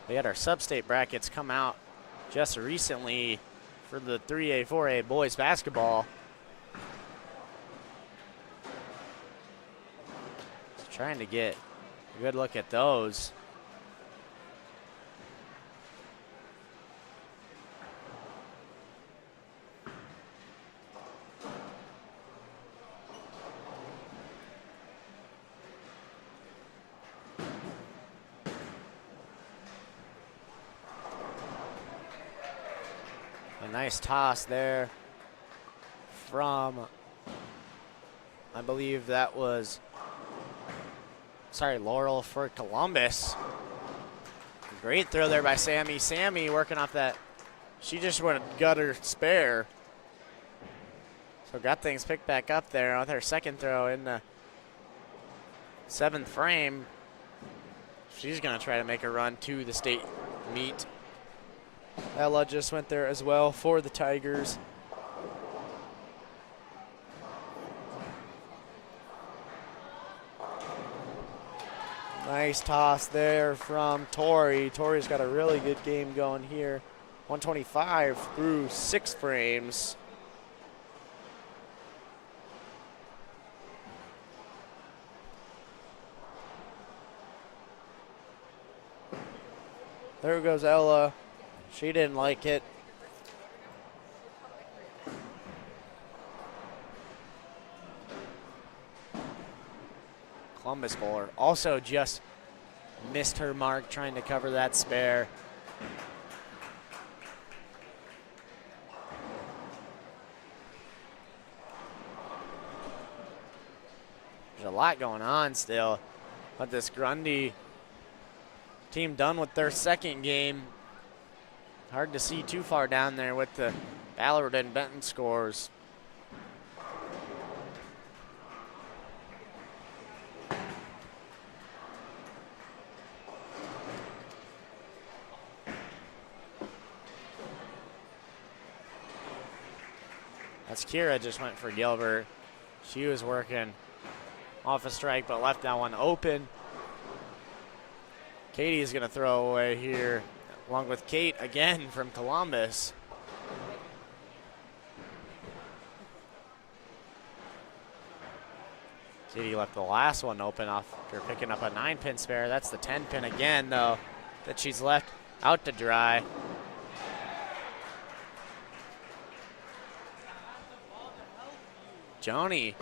We had our sub-state brackets come out just recently for the 3A, 4A boys basketball. Just trying to get a good look at those. Nice toss there from, I believe that was, sorry, Laurel for Columbus. Great throw there by Sammy. Sammy working off that. She just went gutter spare. So got things picked back up there with her second throw in the 7th frame. She's going to try to make a run to the state meet. Ella just went there as well for the Tigers. Nice toss there from Tori. Tori's got a really good game going here. 125 through 6 frames. There goes Ella. She didn't like it. Columbus bowler also just missed her mark trying to cover that spare. There's a lot going on still, but this Grundy team done with their second game. Hard to see too far down there with the Ballard and Benton scores. That's Kira just went for Gilbert. She was working off a strike but left that one open. Katie is going to throw away here along with Kate again from Columbus. Katie left the last one open after picking up a 9-pin spare. That's the 10-pin again, though, that she's left out to dry. Joni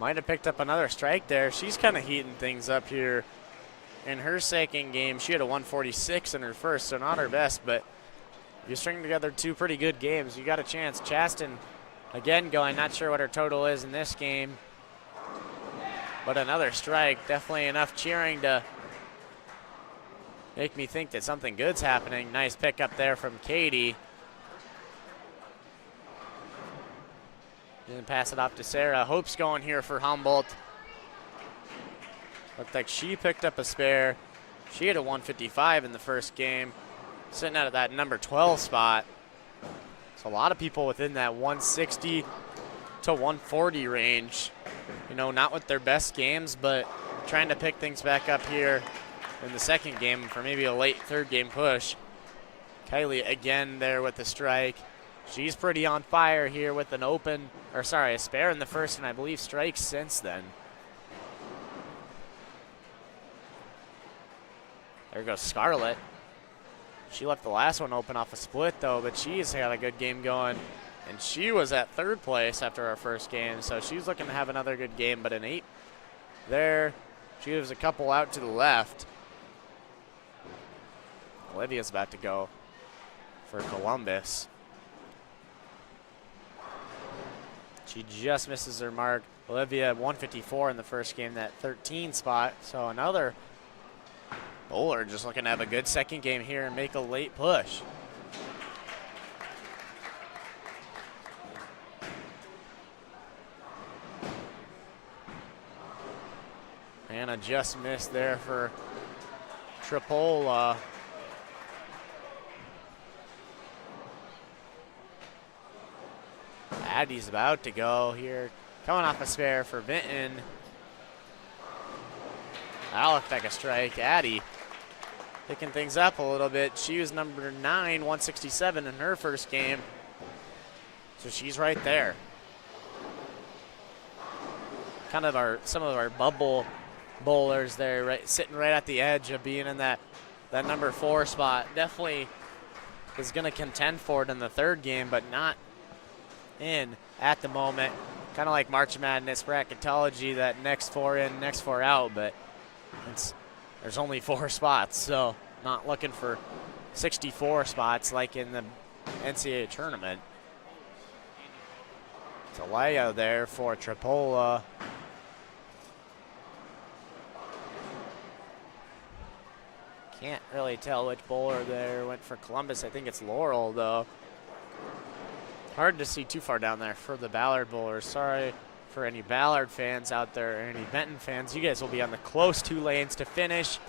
might have picked up another strike there. She's kind of heating things up here in her second game. She had a 146 in her first, so not her best, but if you string together two pretty good games, you got a chance. Chaston again going, not sure what her total is in this game, but another strike, definitely enough cheering to make me think that something good's happening. Nice pickup there from Katie. Didn't pass it off to Sarah. Hope's going here for Humboldt. Looked like she picked up a spare. She had a 155 in the first game, sitting out of that number 12 spot. So a lot of people within that 160 to 140 range. You know, not with their best games, but trying to pick things back up here in the second game for maybe a late third game push. Kylie again there with the strike. She's pretty on fire here with an a spare in the first, and I believe strikes since then. There goes Scarlett. She left the last one open off a split, though, but she's had a good game going. And she was at third place after our first game, so she's looking to have another good game, but an 8 there. She gives a couple out to the left. Olivia's about to go for Columbus. She just misses her mark. Olivia 154 in the first game, that 13 spot. So another bowler just looking to have a good second game here and make a late push. Anna just missed there for Tripoli. Addie's about to go here. Coming off a spare for Vinton. That looked like a strike. Addie picking things up a little bit. She was number 9, 167 in her first game. So she's right there. Kind of some of our bubble bowlers there, right, sitting right at the edge of being in that number 4 spot. Definitely is going to contend for it in the third game, but not in at the moment. Kind of like March Madness bracketology, that next 4 in, next 4 out, but there's only 4 spots, so not looking for 64 spots like in the NCAA tournament. Talaya there for Tripoli. Can't really tell which bowler there went for Columbus. I think it's Laurel, though. Hard to see too far down there for the Ballard bowlers. Sorry for any Ballard fans out there or any Benton fans. You guys will be on the close 2 lanes to finish. So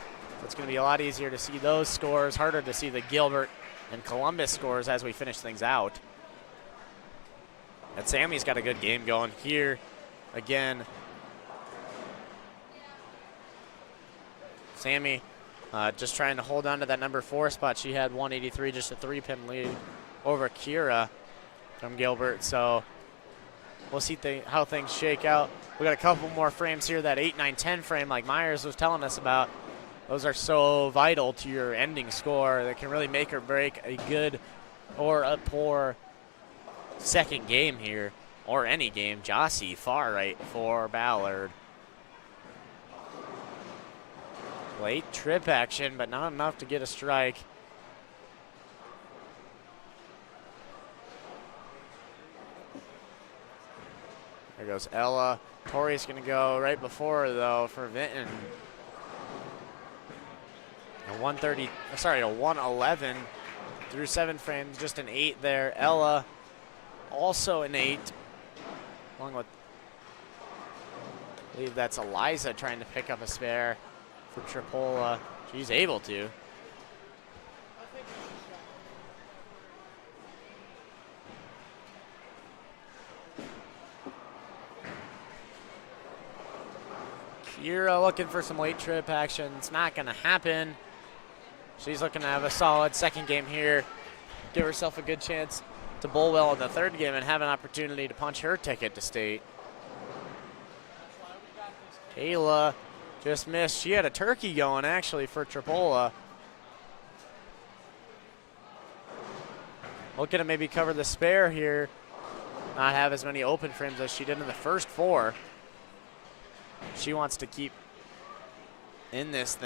it's going to be a lot easier to see those scores. Harder to see the Gilbert and Columbus scores as we finish things out. And Sammy's got a good game going here. Again, Sammy just trying to hold on to that number 4 spot. She had 183, just a 3-pin lead over Kira from Gilbert. So we'll see how things shake out. We got a couple more frames here. That 8, 9, 10 frame like Myers was telling us about Those are so vital to your ending score that can really make or break a good or a poor second game here, or any game. Jossie far right for Ballard. Late trip action, but not enough to get a strike. There goes Ella. Tori's gonna go right before her though for Vinton. A 111 through 7 frames, just an 8 there. Ella also an 8, along with, I believe that's Eliza trying to pick up a spare for Tripoli. She's able to. Kira looking for some late trip action. It's not going to happen. She's looking to have a solid second game here. Give herself a good chance to bowl well in the third game and have an opportunity to punch her ticket to state. Kayla just missed. She had a turkey going actually for Tripoli. Looking to maybe cover the spare here. Not have as many open frames as she did in the first 4. She wants to keep in this thing.